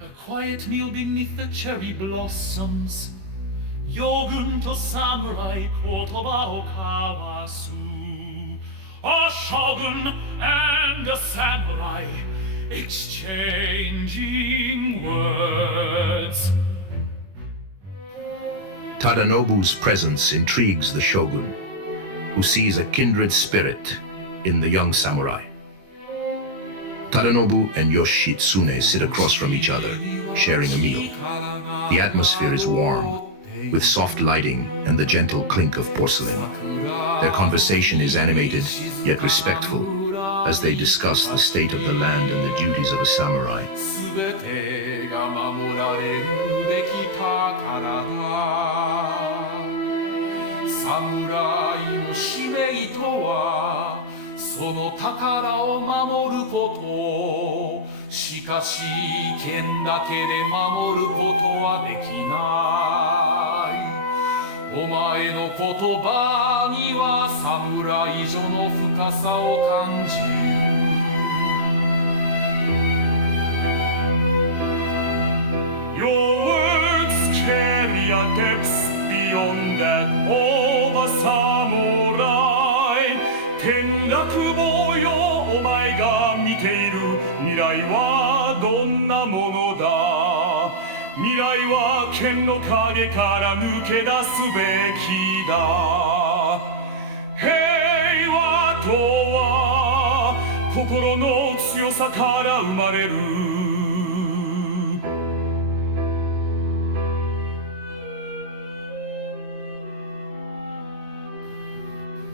A quiet meal beneath the cherry blossoms. Yogun to samurai kotoba o kawasu. A shogun and a samurai exchanging words. Tadanobu's presence intrigues the shogun, who sees a kindred spirit in the young samurai. Tadanobu and Yoshitsune sit across from each other, sharing a meal. The atmosphere is warm, with soft lighting and the gentle clink of porcelain. Their conversation is animated, yet respectful, as they discuss the state of the land and the duties of a samurai. Your words carry a depth beyond that of a samurai. 天楽坊よ、お前が見ている未来はどんなものだ。未来は剣の影から抜け出すべきだ。平和とは心の強さから生まれる。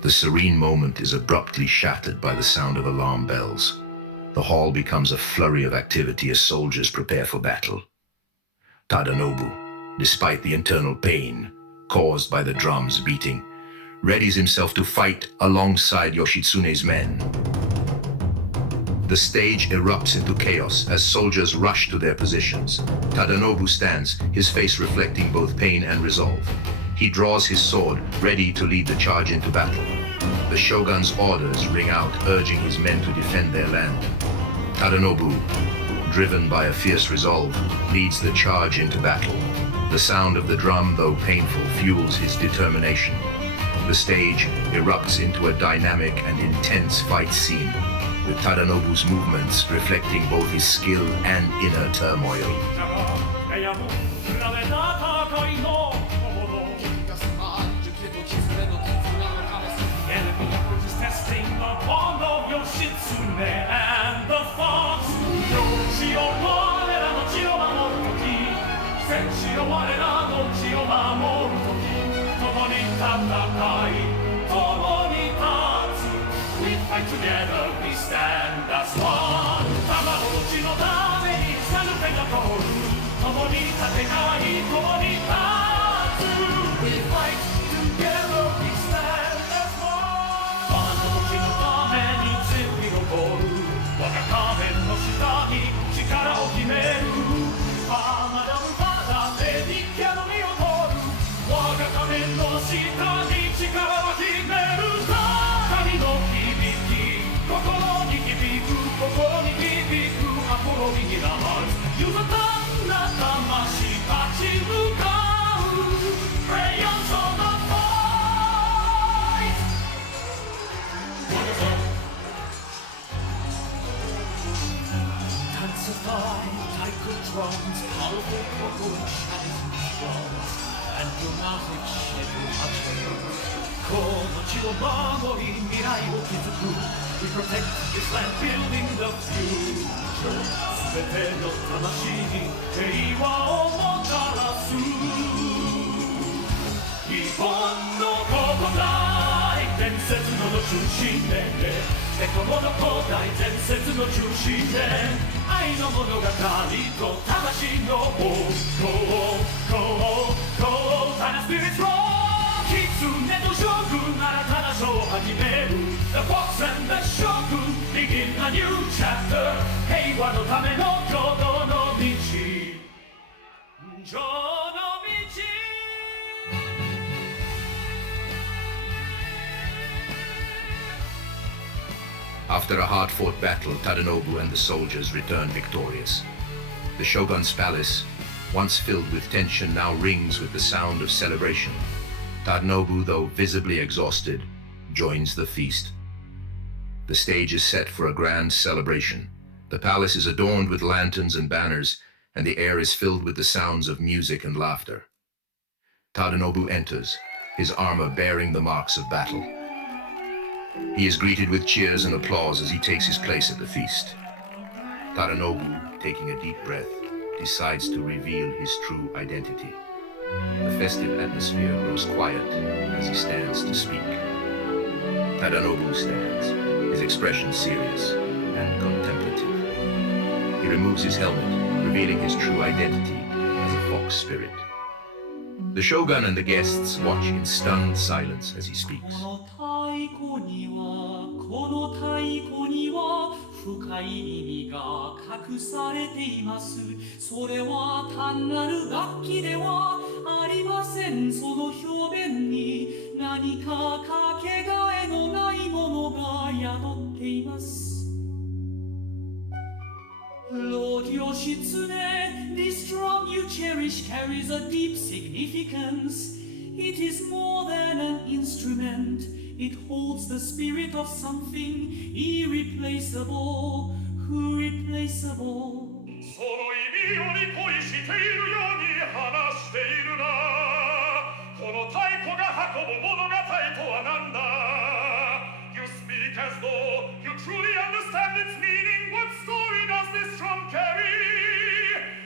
The serene moment is abruptly shattered by the sound of alarm bells. The hall becomes a flurry of activity as soldiers prepare for battle. Tadanobu, despite the internal pain caused by the drum's beating, readies himself to fight alongside Yoshitsune's men. The stage erupts into chaos as soldiers rush to their positions. Tadanobu stands, his face reflecting both pain and resolve. He draws his sword, ready to lead the charge into battle. The shogun's orders ring out, urging his men to defend their land. Tadanobu, driven by a fierce resolve, leads the charge into battle. The sound of the drum, though painful, fuels his determination. The stage erupts into a dynamic and intense fight scene, with Tadanobu's movements reflecting both his skill and inner turmoil. And the fox, Yoshi o warera no chi o mamoru toki, Senshi o warera no chi o mamoru toki, Tomo ni tatakai, tomo ni tatsu, we fight together, we stand as one. Tamago no chi no tame ni sanuke ga toru, Tomo ni tatekai, tomo ni tatsu, we fight together, we stand as one. Tamago no chi no tame ni tsuki no goru, 我が仮面の下に力を決めるマダムファーダーで日記の身を取る我が仮面の下に力を決める神の響き心に響く心に響くアポロに名前 And to magic shedこの地を守り未来を築く We protect this land building the future 全ての魂に平和をもたらす日本の古代伝説の中心でエコモの古代伝説の中心で愛の物語と魂の王タナスピリッツロー狐と将軍新たな書を始める The Fox and the Shogun begin a new chapter 平和のための共同の道情の道After a hard-fought battle, Tadanobu and the soldiers returned victorious. The shogun's palace, once filled with tension, now rings with the sound of celebration. Tadanobu, though visibly exhausted, joins the feast. The stage is set for a grand celebration. The palace is adorned with lanterns and banners, and the air is filled with the sounds of music and laughter. Tadanobu enters, his armor bearing the marks of battle. He is greeted with cheers and applause as he takes his place at the feast. Tadanobu, taking a deep breath, decides to reveal his true identity. The festive atmosphere grows quiet as he stands to speak. Tadanobu stands, his expression serious and contemplative. He removes his helmet, revealing his true identity as a fox spirit. The shogun and the guests watch in stunned silence as he speaks. この太鼓には深い意味が隠されていますそれは単なる楽器ではありませんその表面に何かかけがえのないものが宿っています Lord Yoshitsune, this drum you cherish carries a deep significance It is more than an instrument It holds the spirit of something irreplaceable, who replaceable. その意味を理解しているように話しているな。この太鼓が運ぶ物語とは何だ You speak as though you truly understand its meaning. What story does this drum carry?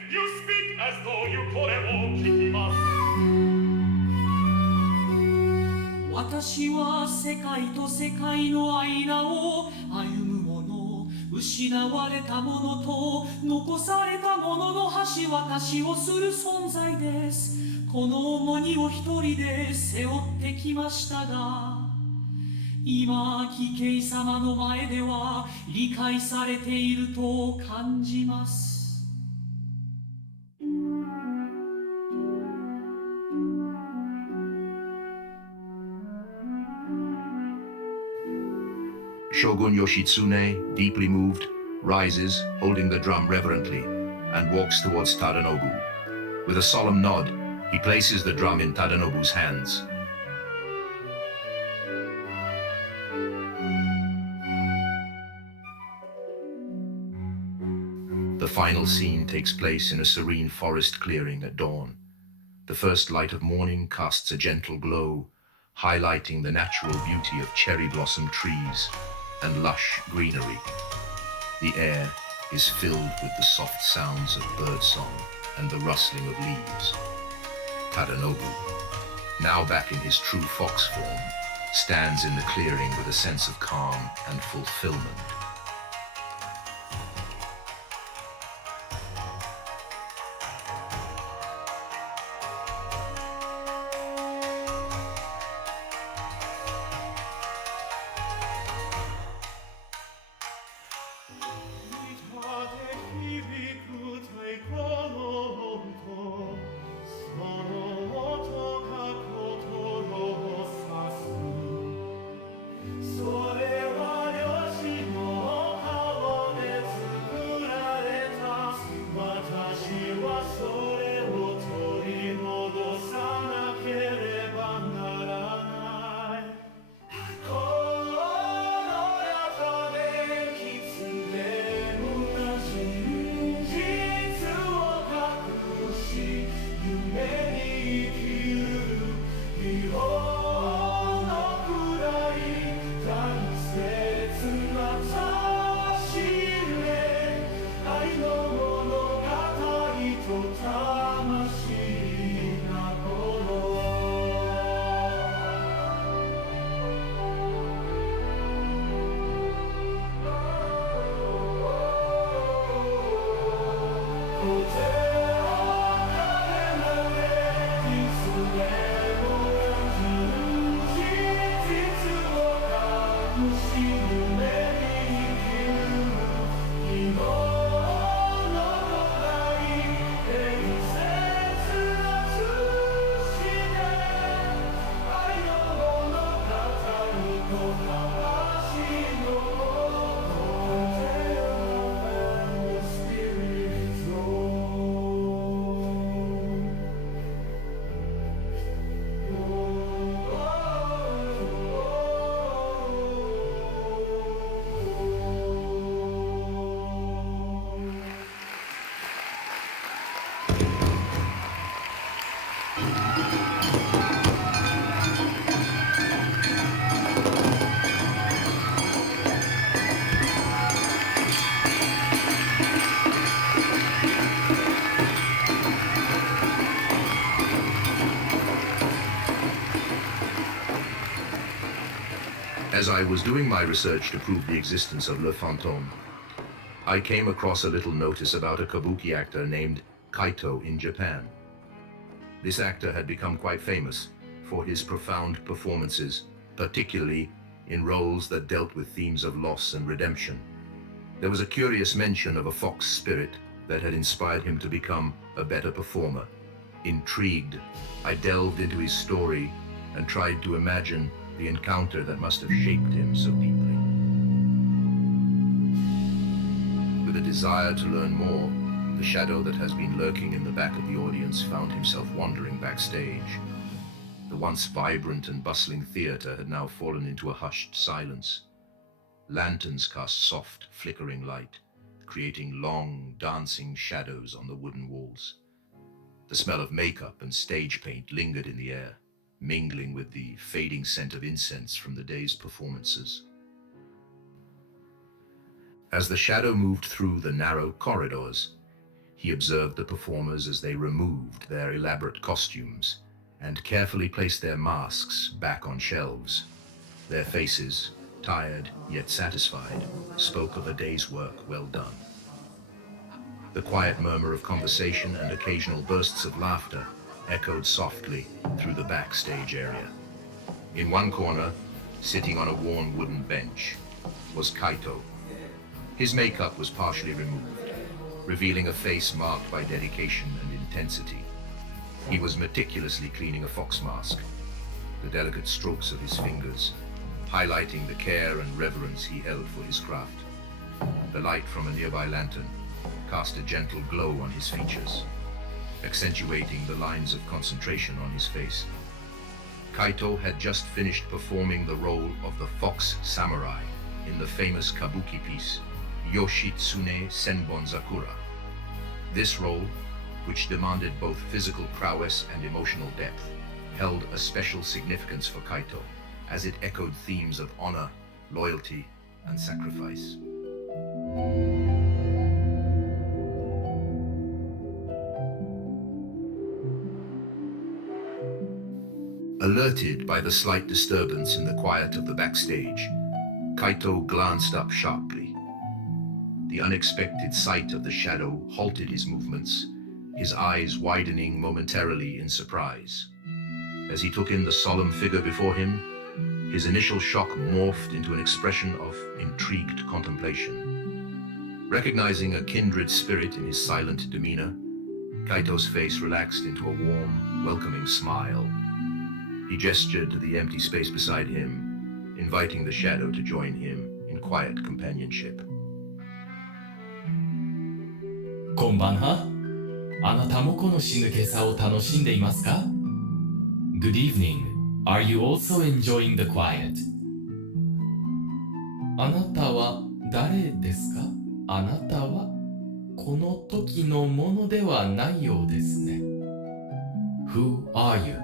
You speak as though you これを聞きます。私は世界と世界の間を歩む者失われたものと残されたものの橋渡しをする存在ですこの重荷を一人で背負ってきましたが今貴兄様の前では理解されていると感じます Shogun Yoshitsune, deeply moved, rises, holding the drum reverently, and walks towards Tadanobu. With a solemn nod, he places the drum in Tadanobu's hands. The final scene takes place in a serene forest clearing at dawn. The first light of morning casts a gentle glow, highlighting the natural beauty of cherry blossom trees and lush greenery. The air is filled with the soft sounds of birdsong and the rustling of leaves. Tadanobu, now back in his true fox form, stands in the clearing with a sense of calm and fulfillment. As I was doing my research to prove the existence of Le Fantôme, I came across a little notice about a kabuki actor named Kaito in Japan. This actor had become quite famous for his profound performances, particularly in roles that dealt with themes of loss and redemption. There was a curious mention of a fox spirit that had inspired him to become a better performer. Intrigued, I delved into his story and tried to imagine the encounter that must have shaped him so deeply. With a desire to learn more, the shadow that has been lurking in the back of the audience found himself wandering backstage. The once vibrant and bustling theater had now fallen into a hushed silence. Lanterns cast soft, flickering light, creating long, dancing shadows on the wooden walls. The smell of makeup and stage paint lingered in the air, mingling with the fading scent of incense from the day's performances. As the shadow moved through the narrow corridors, he observed the performers as they removed their elaborate costumes and carefully placed their masks back on shelves. Their faces, tired yet satisfied, spoke of a day's work well done. The quiet murmur of conversation and occasional bursts of laughter echoed softly through the backstage area. In one corner, sitting on a worn wooden bench, was Kaito. His makeup was partially removed, revealing a face marked by dedication and intensity. He was meticulously cleaning a fox mask, the delicate strokes of his fingers highlighting the care and reverence he held for his craft. The light from a nearby lantern cast a gentle glow on his features, accentuating the lines of concentration on his face. Kaito had just finished performing the role of the fox samurai in the famous kabuki piece Yoshitsune Senbonzakura. This role, which demanded both physical prowess and emotional depth, held a special significance for Kaito, as it echoed themes of honor, loyalty, and sacrifice. Alerted by the slight disturbance in the quiet of the backstage, Kaito glanced up sharply. The unexpected sight of the shadow halted his movements, his eyes widening momentarily in surprise. As he took in the solemn figure before him, his initial shock morphed into an expression of intrigued contemplation. Recognizing a kindred spirit in his silent demeanor, Kaito's face relaxed into a warm, welcoming smile. He gestured to the empty space beside him, inviting the shadow to join him in quiet companionship. こんばんは。あなたもこの静けさを楽しんでいますか? Good evening. Are you also enjoying the quiet? あなたは誰ですか? あなたはこの時のものではないようですね。Who are you?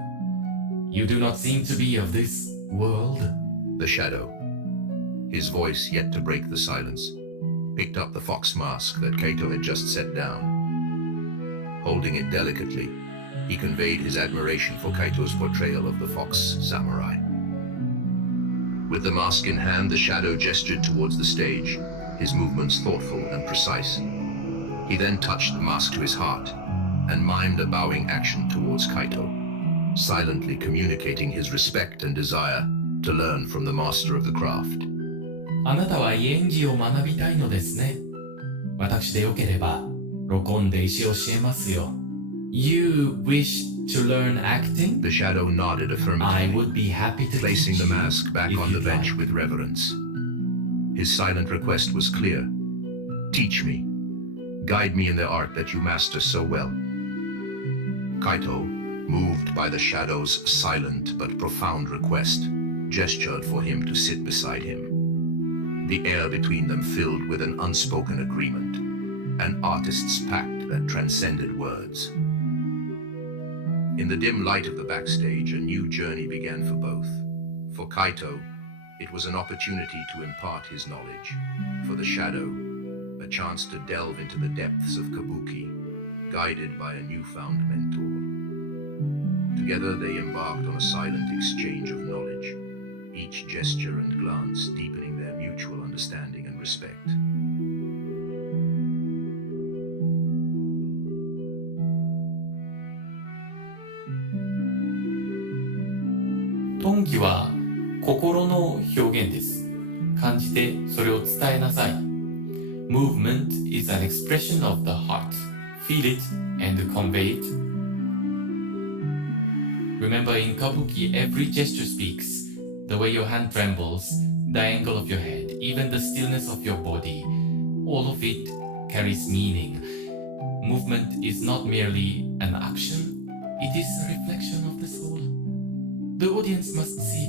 You do not seem to be of this world. The shadow, his voice yet to break the silence, picked up the fox mask that Kaito had just set down. Holding it delicately, he conveyed his admiration for Kaito's portrayal of the fox samurai. With the mask in hand, the shadow gestured towards the stage, his movements thoughtful and precise. He then touched the mask to his heart and mimed a bowing action towards Kaito, silently communicating his respect and desire to learn from the master of the craft. あなたは演技を学びたいのですね。私でよければ、録音で石教えますよ。You wish to learn acting? The shadow nodded affirmatively, I would be happy to placing teach the mask back you, on the if bench you'd with reverence. His silent request was clear. Teach me. Guide me in the art that you master so well. Kaito, moved by the shadow's silent but profound request, gestured for him to sit beside him. The air between them filled with an unspoken agreement, an artist's pact that transcended words. In the dim light of the backstage, a new journey began for both. For Kaito, it was an opportunity to impart his knowledge. For the shadow, a chance to delve into the depths of kabuki, guided by a newfound mentor. Together they embarked on a silent exchange of knowledge, each gesture and glance deepening their mutual understanding and respect. トンギは心の表現です。感じてそれを伝えなさい。Movement is an expression of the heart. Feel it and convey it. Remember, in Kabuki, every gesture speaks. The way your hand trembles, the angle of your head, even the stillness of your body, all of it carries meaning. Movement is not merely an action, it is a reflection of the soul. The audience must see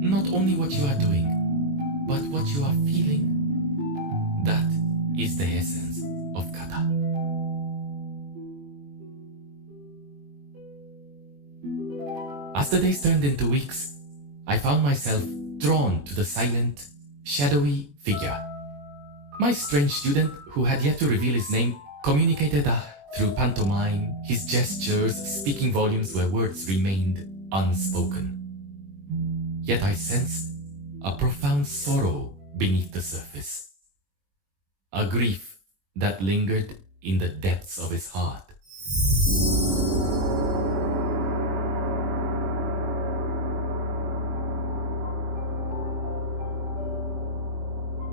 not only what you are doing, but what you are feeling. That is the essence of kata. As the days turned into weeks, I found myself drawn to the silent, shadowy figure. My strange student, who had yet to reveal his name, communicated through pantomime, his gestures speaking volumes where words remained unspoken. Yet I sensed a profound sorrow beneath the surface, a grief that lingered in the depths of his heart.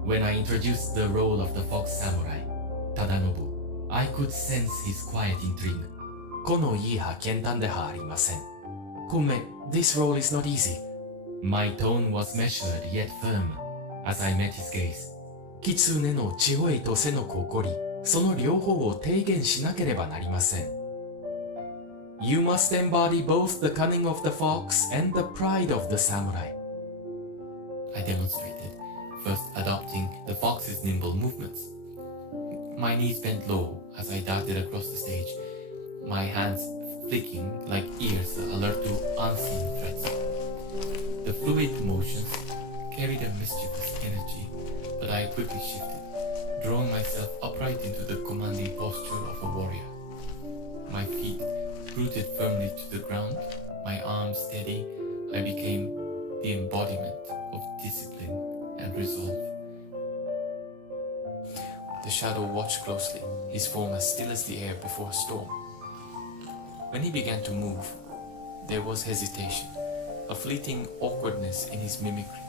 When I introduced the role of the fox samurai, Tadanobu, I could sense his quiet intrigue. このいいは簡単ではありません。ごめん、this role is not easy. My tone was measured yet firm as I met his gaze. 狐の地声と背の誇り、その両方を提言しなければなりません。You must embody both the cunning of the fox and the pride of the samurai. I demonstrated, first adopting the fox's nimble movements. My knees bent low as I darted across the stage, my hands flicking like ears alert to unseen threats. The fluid motions carried a mischievous energy, but I quickly shifted, drawing myself upright into the commanding posture of a warrior. My feet rooted firmly to the ground, my arms steady, I became the embodiment of discipline and resolve. The shadow watched closely, his form as still as the air before a storm. When he began to move, there was hesitation, a fleeting awkwardness in his mimicry.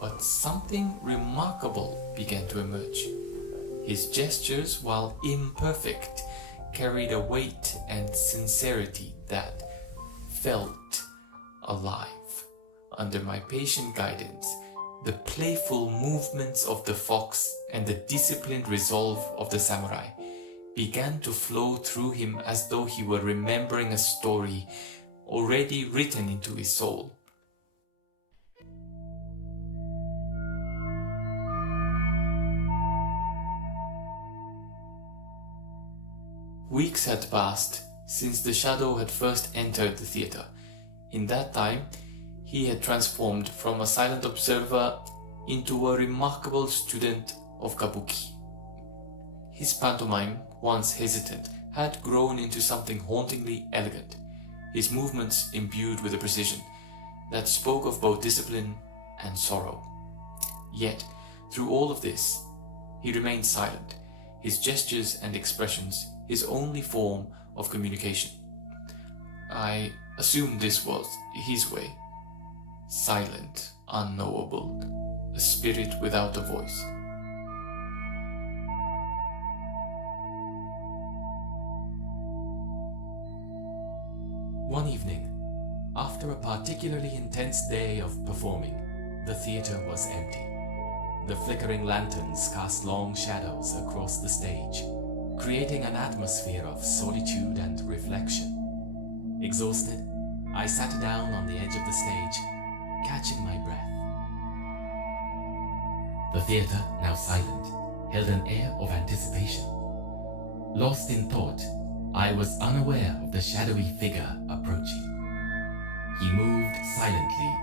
But something remarkable began to emerge. His gestures, while imperfect, carried a weight and sincerity that felt alive. Under my patient guidance, the playful movements of the fox and the disciplined resolve of the samurai began to flow through him as though he were remembering a story already written into his soul. Weeks had passed since the shadow had first entered the theater. In that time, he had transformed from a silent observer into a remarkable student of kabuki. His pantomime, once hesitant, had grown into something hauntingly elegant, his movements imbued with a precision that spoke of both discipline and sorrow. Yet, through all of this, he remained silent, his gestures and expressions his only form of communication. I assumed this was his way. Silent, unknowable, a spirit without a voice. One evening, after a particularly intense day of performing, the theater was empty. The flickering lanterns cast long shadows across the stage, creating an atmosphere of solitude and reflection. Exhausted, I sat down on the edge of the stage, catching my breath. The theater, now silent, held an air of anticipation. Lost in thought, I was unaware of the shadowy figure approaching. He moved silently,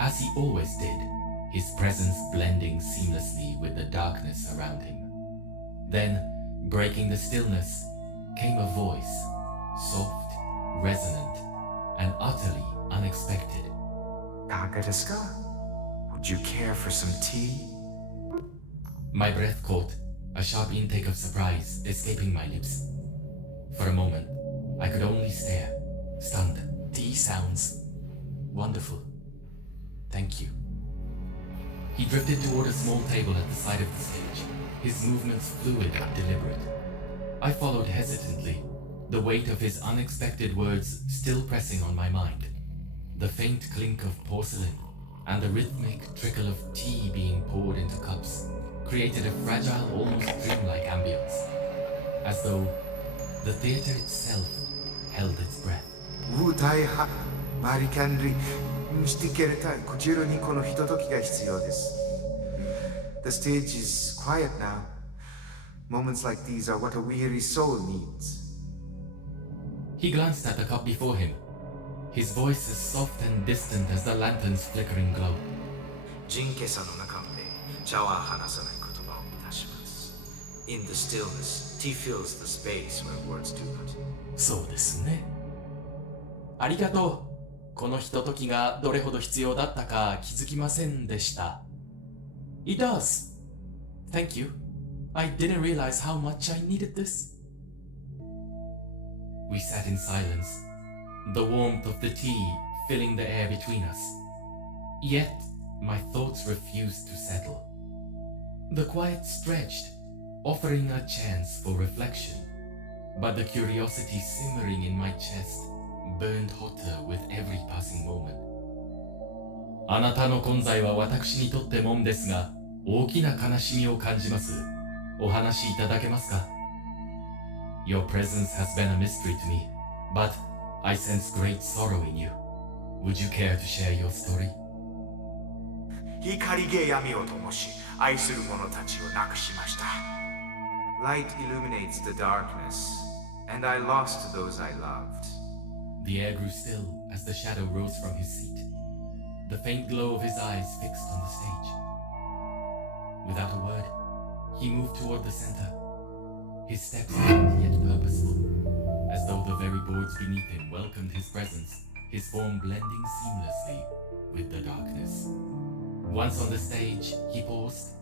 as he always did, his presence blending seamlessly with the darkness around him. Then, breaking the stillness, came a voice, soft, resonant, and utterly unexpected. いかがですか？ Would you care for some tea? My breath caught, a sharp intake of surprise escaping my lips. For a moment, I could only stare, stunned. Tea sounds wonderful. Thank you. He drifted toward a small table at the side of the stage, his movements fluid and deliberate. I followed hesitantly, the weight of his unexpected words still pressing on my mind. The faint clink of porcelain and the rhythmic trickle of tea being poured into cups created a fragile, almost dreamlike ambience, as though the theater itself held its breath. バリキャンリしていけるたこちらにこのひとときが必要です。The stage is quiet now. Moments like these are what a weary soul needs. He glanced at the cup before him, his voice as soft and distant as the lantern's flickering glow. 人家さの中で茶は話さない言葉をいたします。In the stillness, tea fills the space where words do not. そうですね。ありがとう。このひとときがどれほど必要だったか気づきませんでした。It does. Thank you. I didn't realize how much I needed this. We sat in silence, the warmth of the tea filling the air between us. Yet, my thoughts refused to settle. The quiet stretched, offering a chance for reflection, but the curiosity simmering in my chest burned hotter with every passing moment. あなたの混在は私にとってもんですが、大きな悲しみを感じます。お話しいただけますか？ Your presence has been a mystery to me, but I sense great sorrow in you. Would you care to share your story? 光げ闇を灯し、愛する者たちをなくしました。Light illuminates the darkness, and I lost those I loved. The air grew still as the shadow rose from his seat, the faint glow of his eyes fixed on the stage. Without a word, he moved toward the center, his steps light yet purposeful, as though the very boards beneath him welcomed his presence, his form blending seamlessly with the darkness. Once on the stage, he paused,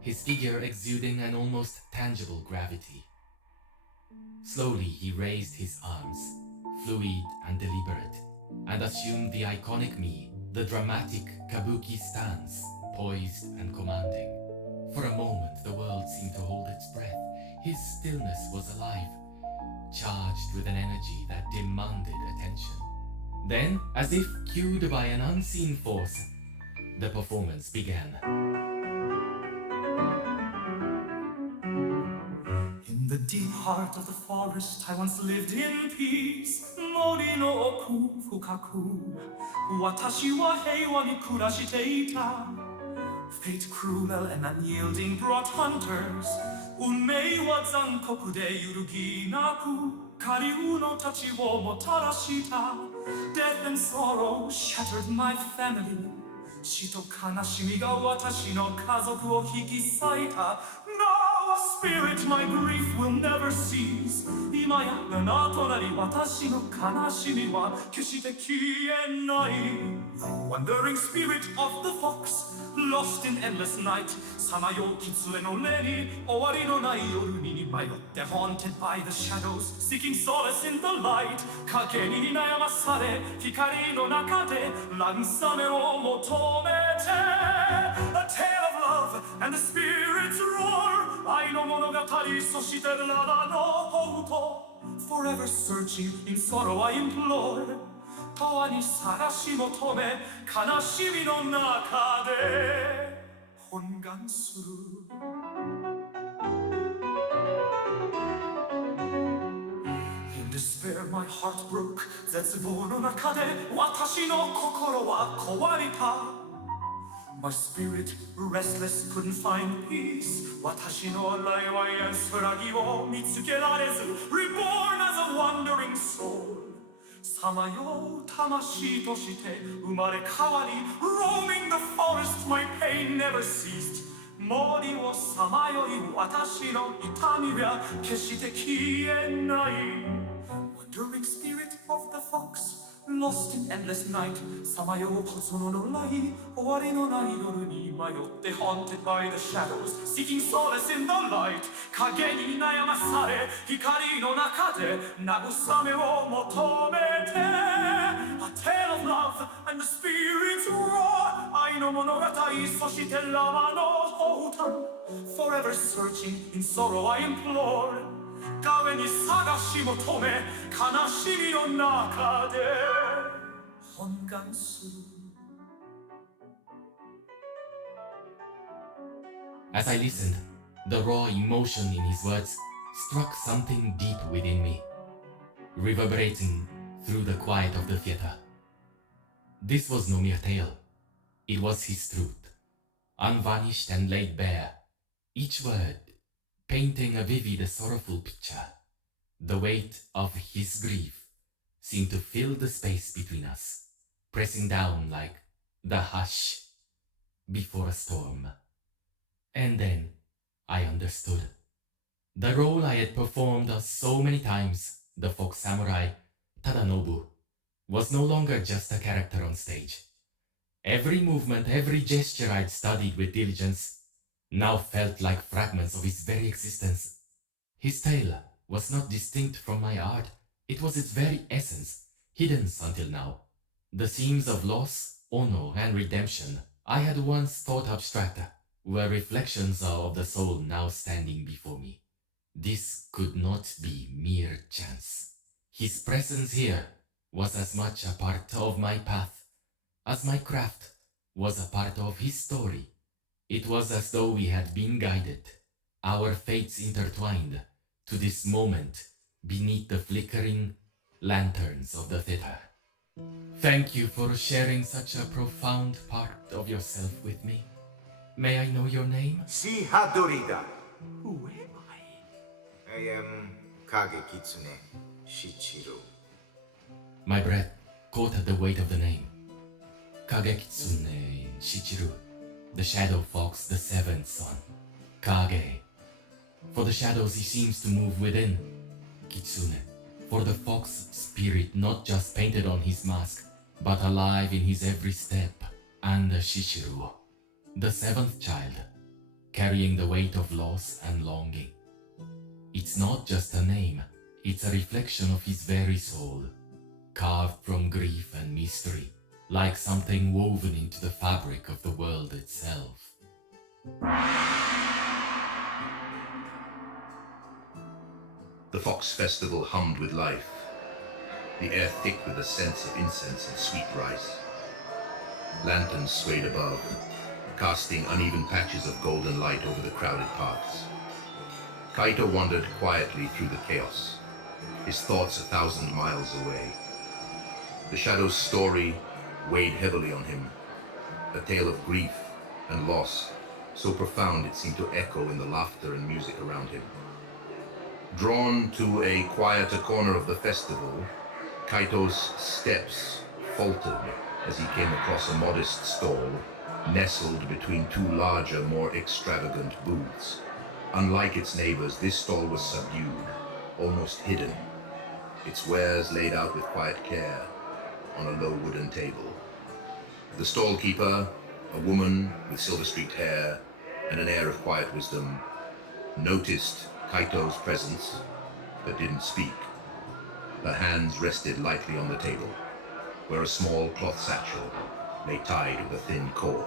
his figure exuding an almost tangible gravity. Slowly he raised his arms, fluid and deliberate, and assumed the iconic me, the dramatic kabuki stance, poised and commanding. For a moment the world seemed to hold its breath. His stillness was alive, charged with an energy that demanded attention. Then, as if cued by an unseen force, the performance began. In the deep heart of the forest, I once lived in peace. Mori no oku fukaku, watashi wa heiwa ni kurashite ita. Fate cruel and unyielding brought hunters. Unmei wa zankoku de yurugi naku, kariu no tachi wo motarashita. Death and sorrow shattered my family. Shito kanashimi ga watashi no kazoku o hikisaita. Now a spirit my grief will never cease. Imaya anato nari watashi no kanashimi wa keshite kienai. Wandering spirit of the fox, lost in endless night. Samayo kitsue no re ni owari no nai yoru ni mayotte, haunted by the shadows, seeking solace in the light. Kage ni nayamasare, hikari no naka de ransame o motomete. A tale of love and the spirit's roar. Ai no monogatari, soshite rara no houto. Forever searching in sorrow I implore. 永遠に探し求め悲しみの中で懇願する In despair my heart broke 絶望の中で私の心は壊れた My spirit restless couldn't find peace 私の笑いは安らぎを見つけられず Reborn as a wandering soul さまよう魂として生まれ変わり Roaming the forest my pain never ceased 森をさまよい私の痛みは決して消えない Wandering spirit of the fox Lost in endless night さまようそののない終わりのない夜に迷って Haunted by the shadows Seeking solace in the light 影に悩まされ光の中で慰めを求めて A tale of love and the spirit's roar 愛の物語そしてラマの宝丹 Forever searching in sorrow I implore 影に探し求め悲しみの中で本願する As I listened, the raw emotion in his words struck something deep within me, reverberating through the quiet of the theater. This was no mere tale. It was his truth, unvarnished and laid bare, each word painting a vivid, sorrowful picture. The weight of his grief seemed to fill the space between us, pressing down like the hush before a storm. And then I understood. The role I had performed so many times, the fox samurai Tadanobu, was no longer just a character on stage. Every movement, every gesture I'd studied with diligence now felt like fragments of his very existence. His tale was not distinct from my art. It was its very essence, hidden until now. The themes of loss, honor, and redemption I had once thought abstract were reflections of the soul now standing before me. This could not be mere chance. His presence here was as much a part of my path as my craft was a part of his story. It was as though we had been guided, our fates intertwined, to this moment beneath the flickering lanterns of the theater. Thank you for sharing such a profound part of yourself with me. May I know your name? Shihadorida. Who am I? I am Kage Kitsune Shichiro. My breath caught at the weight of the name. Kage Kitsune Shichiro, the shadow fox, the seventh son. Kage, for the shadows he seems to move within. Kitsune, for the fox spirit not just painted on his mask, but alive in his every step. And Shichiro, the seventh child, carrying the weight of loss and longing. It's not just a name, it's a reflection of his very soul, carved from grief and mystery, like something woven into the fabric of the world itself. The Fox Festival hummed with life, the air thick with the scents of incense and sweet rice. Lanterns swayed above, casting uneven patches of golden light over the crowded paths. Kaito wandered quietly through the chaos, his thoughts 1,000 miles away. The shadow's story weighed heavily on him, a tale of grief and loss, so profound it seemed to echo in the laughter and music around him. Drawn to a quieter corner of the festival, Kaito's steps faltered as he came across a modest stall nestled between two larger, more extravagant booths. Unlike its neighbors, this stall was subdued, almost hidden, its wares laid out with quiet care on a low wooden table. The stall-keeper, a woman with silver-streaked hair and an air of quiet wisdom, noticed Kaito's presence, but didn't speak. Her hands rested lightly on the table, where a small cloth satchel lay tied with a thin cord.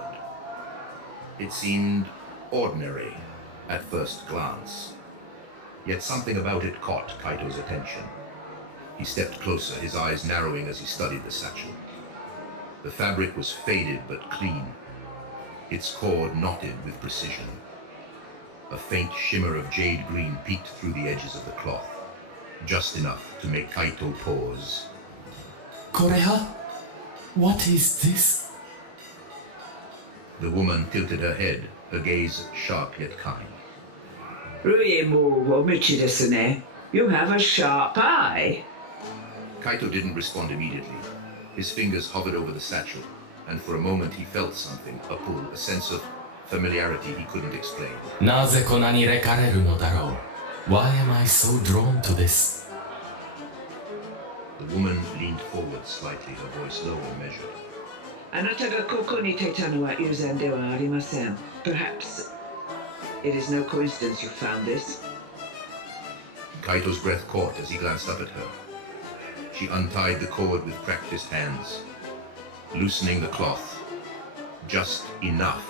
It seemed ordinary at first glance, yet something about it caught Kaito's attention. He stepped closer, his eyes narrowing as he studied the satchel. The fabric was faded but clean, its cord knotted with precision. A faint shimmer of jade green peeked through the edges of the cloth, just enough to make Kaito pause. Koreha? What is this? The woman tilted her head, her gaze sharp yet kind. You have a sharp eye. Kaito didn't respond immediately. His fingers hovered over the satchel, and for a moment he felt something, a pull, a sense of familiarity he couldn't explain. なぜこんなに惹かれるのだろう? Why am I so drawn to this? The woman leaned forward slightly, her voice low and measured. あなたがここにいたのは偶然ではありません。Perhaps it is no coincidence you found this. Kaito's breath caught as he glanced up at her. She untied the cord with practiced hands, loosening the cloth just enough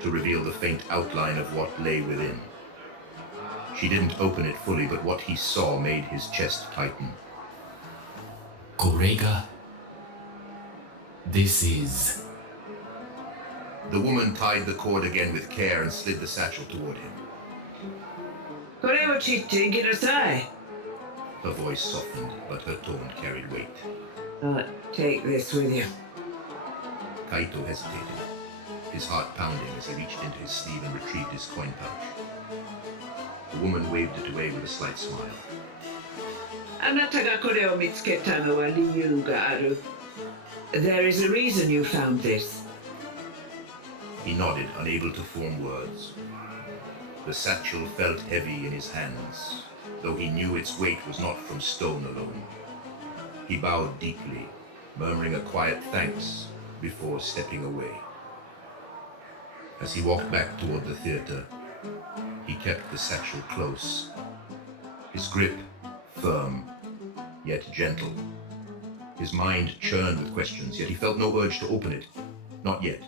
to reveal the faint outline of what lay within. She didn't open it fully, but what he saw made his chest tighten. これが This is. The woman tied the cord again with care and slid the satchel toward him. これを切っていきなさい。 Her voice softened, but her tone carried weight. Take this with you. Kaito hesitated, his heart pounding as he reached into his sleeve and retrieved his coin pouch. The woman waved it away with a slight smile. あなたがこれを見つけたのは理由がある。There is a reason you found this. He nodded, unable to form words. The satchel felt heavy in his hands, though he knew its weight was not from stone alone. He bowed deeply, murmuring a quiet thanks before stepping away. As he walked back toward the theater, he kept the satchel close, his grip firm, yet gentle. His mind churned with questions, yet he felt no urge to open it. Not yet.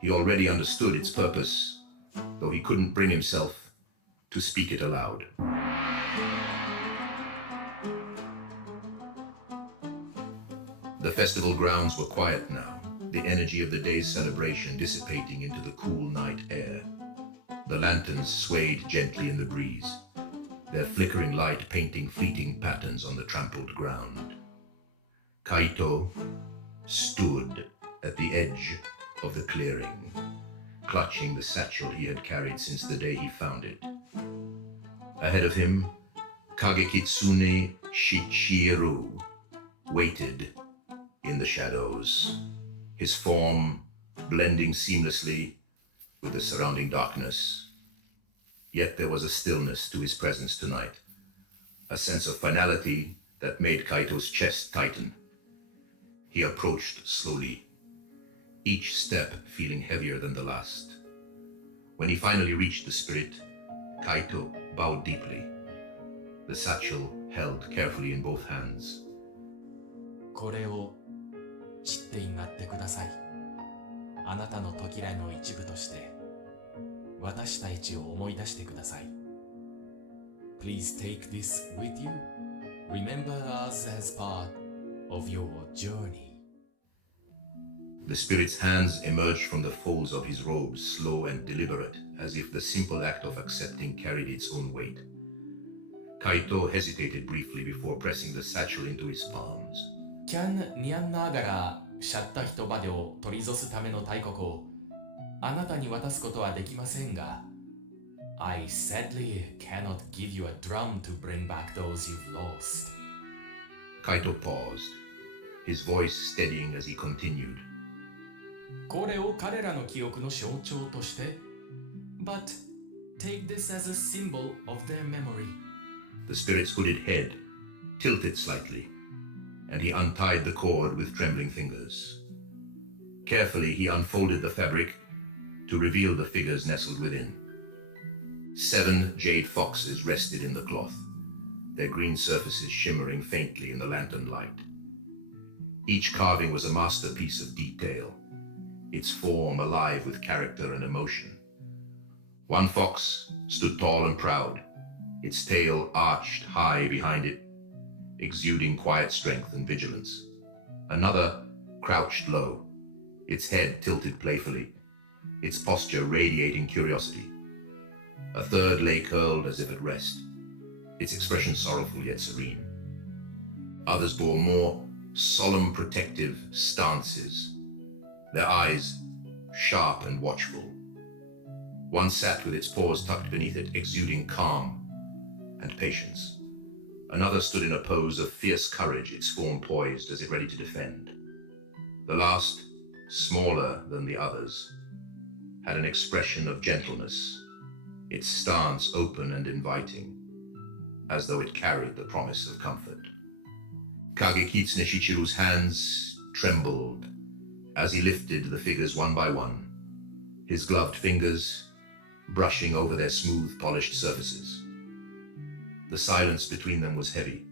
He already understood its purpose, though he couldn't bring himself to speak it aloud. The festival grounds were quiet now, the energy of the day's celebration dissipating into the cool night air. The lanterns swayed gently in the breeze, their flickering light painting fleeting patterns on the trampled ground. Kaito stood at the edge of the clearing, clutching the satchel he had carried since the day he found it. Ahead of him, Kagekitsune Shichiru waited in the shadows, his form blending seamlessly with the surrounding darkness. Yet there was a stillness to his presence tonight, a sense of finality that made Kaito's chest tighten. He approached slowly, each step feeling heavier than the last. When he finally reached the spirit, Kaito bowed deeply, the satchel held carefully in both hands. これを知っていなってください。あなたの時来の一部として私たちを思い出してください。Please take this with you. Remember us as part of your journey. The spirit's hands emerged from the folds of his robes, slow and deliberate, as if the simple act of accepting carried its own weight. Kaito hesitated briefly before pressing the satchel into his palms. キャン・ニャンナーガラシャッタ人までを取りぞすための大国をあなたに渡すことはできませんが I sadly cannot give you a drum to bring back those you've lost. Kaito paused, his voice steadying as he continued. これを彼らの記憶の象徴として But take this as a symbol of their memory. The spirit's hooded head tilted slightly, and he untied the cord with trembling fingers. Carefully, he unfolded the fabric to reveal the figures nestled within. 7 jade foxes rested in the cloth, their green surfaces shimmering faintly in the lantern light. Each carving was a masterpiece of detail, its form alive with character and emotion. One fox stood tall and proud, its tail arched high behind it, exuding quiet strength and vigilance. Another crouched low, its head tilted playfully, its posture radiating curiosity. A third lay curled as if at rest, its expression sorrowful yet serene. Others bore more solemn protective stances, their eyes sharp and watchful. One sat with its paws tucked beneath it, exuding calm and patience. Another stood in a pose of fierce courage, its form poised as if ready to defend. The last, smaller than the others, had an expression of gentleness, its stance open and inviting, as though it carried the promise of comfort. Kage Kitsune Shichiru's hands trembled as he lifted the figures one by one, his gloved fingers brushing over their smooth, polished surfaces. The silence between them was heavy,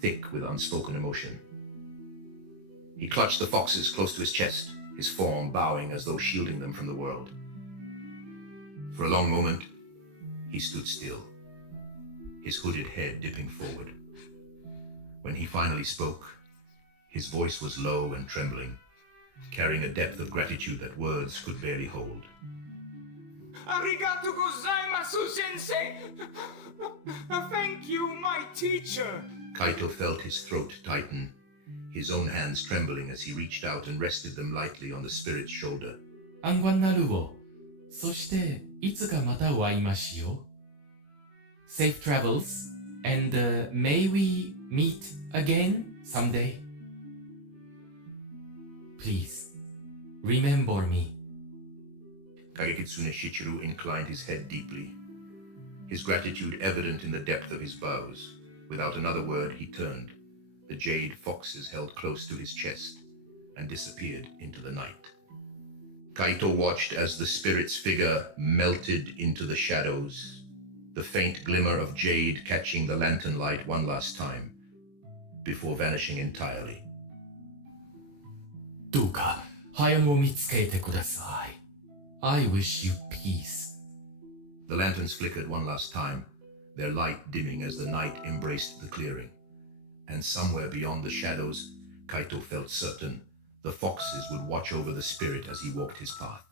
thick with unspoken emotion. He clutched the foxes close to his chest, his form bowing as though shielding them from the world. For a long moment, he stood still, his hooded head dipping forward. When he finally spoke, his voice was low and trembling, carrying a depth of gratitude that words could barely hold. Arigato gozaimasu, sensei! Thank you, my teacher! Kaito felt his throat tighten, his own hands trembling as he reached out and rested them lightly on the spirit's shoulder. 暗号なるを、そしていつかまたお会いましょう。Safe travels, and may we meet again someday. Please, remember me. Kagekitsune Shichiru inclined his head deeply, his gratitude evident in the depth of his bows. Without another word, he turned, the jade foxes held close to his chest, and disappeared into the night. Kaito watched as the spirit's figure melted into the shadows, the faint glimmer of jade catching the lantern light one last time, before vanishing entirely. どうか早く見つけてください。I wish you peace. The lanterns flickered one last time, their light dimming as the night embraced the clearing. And somewhere beyond the shadows, Kaito felt certain the foxes would watch over the spirit as he walked his path.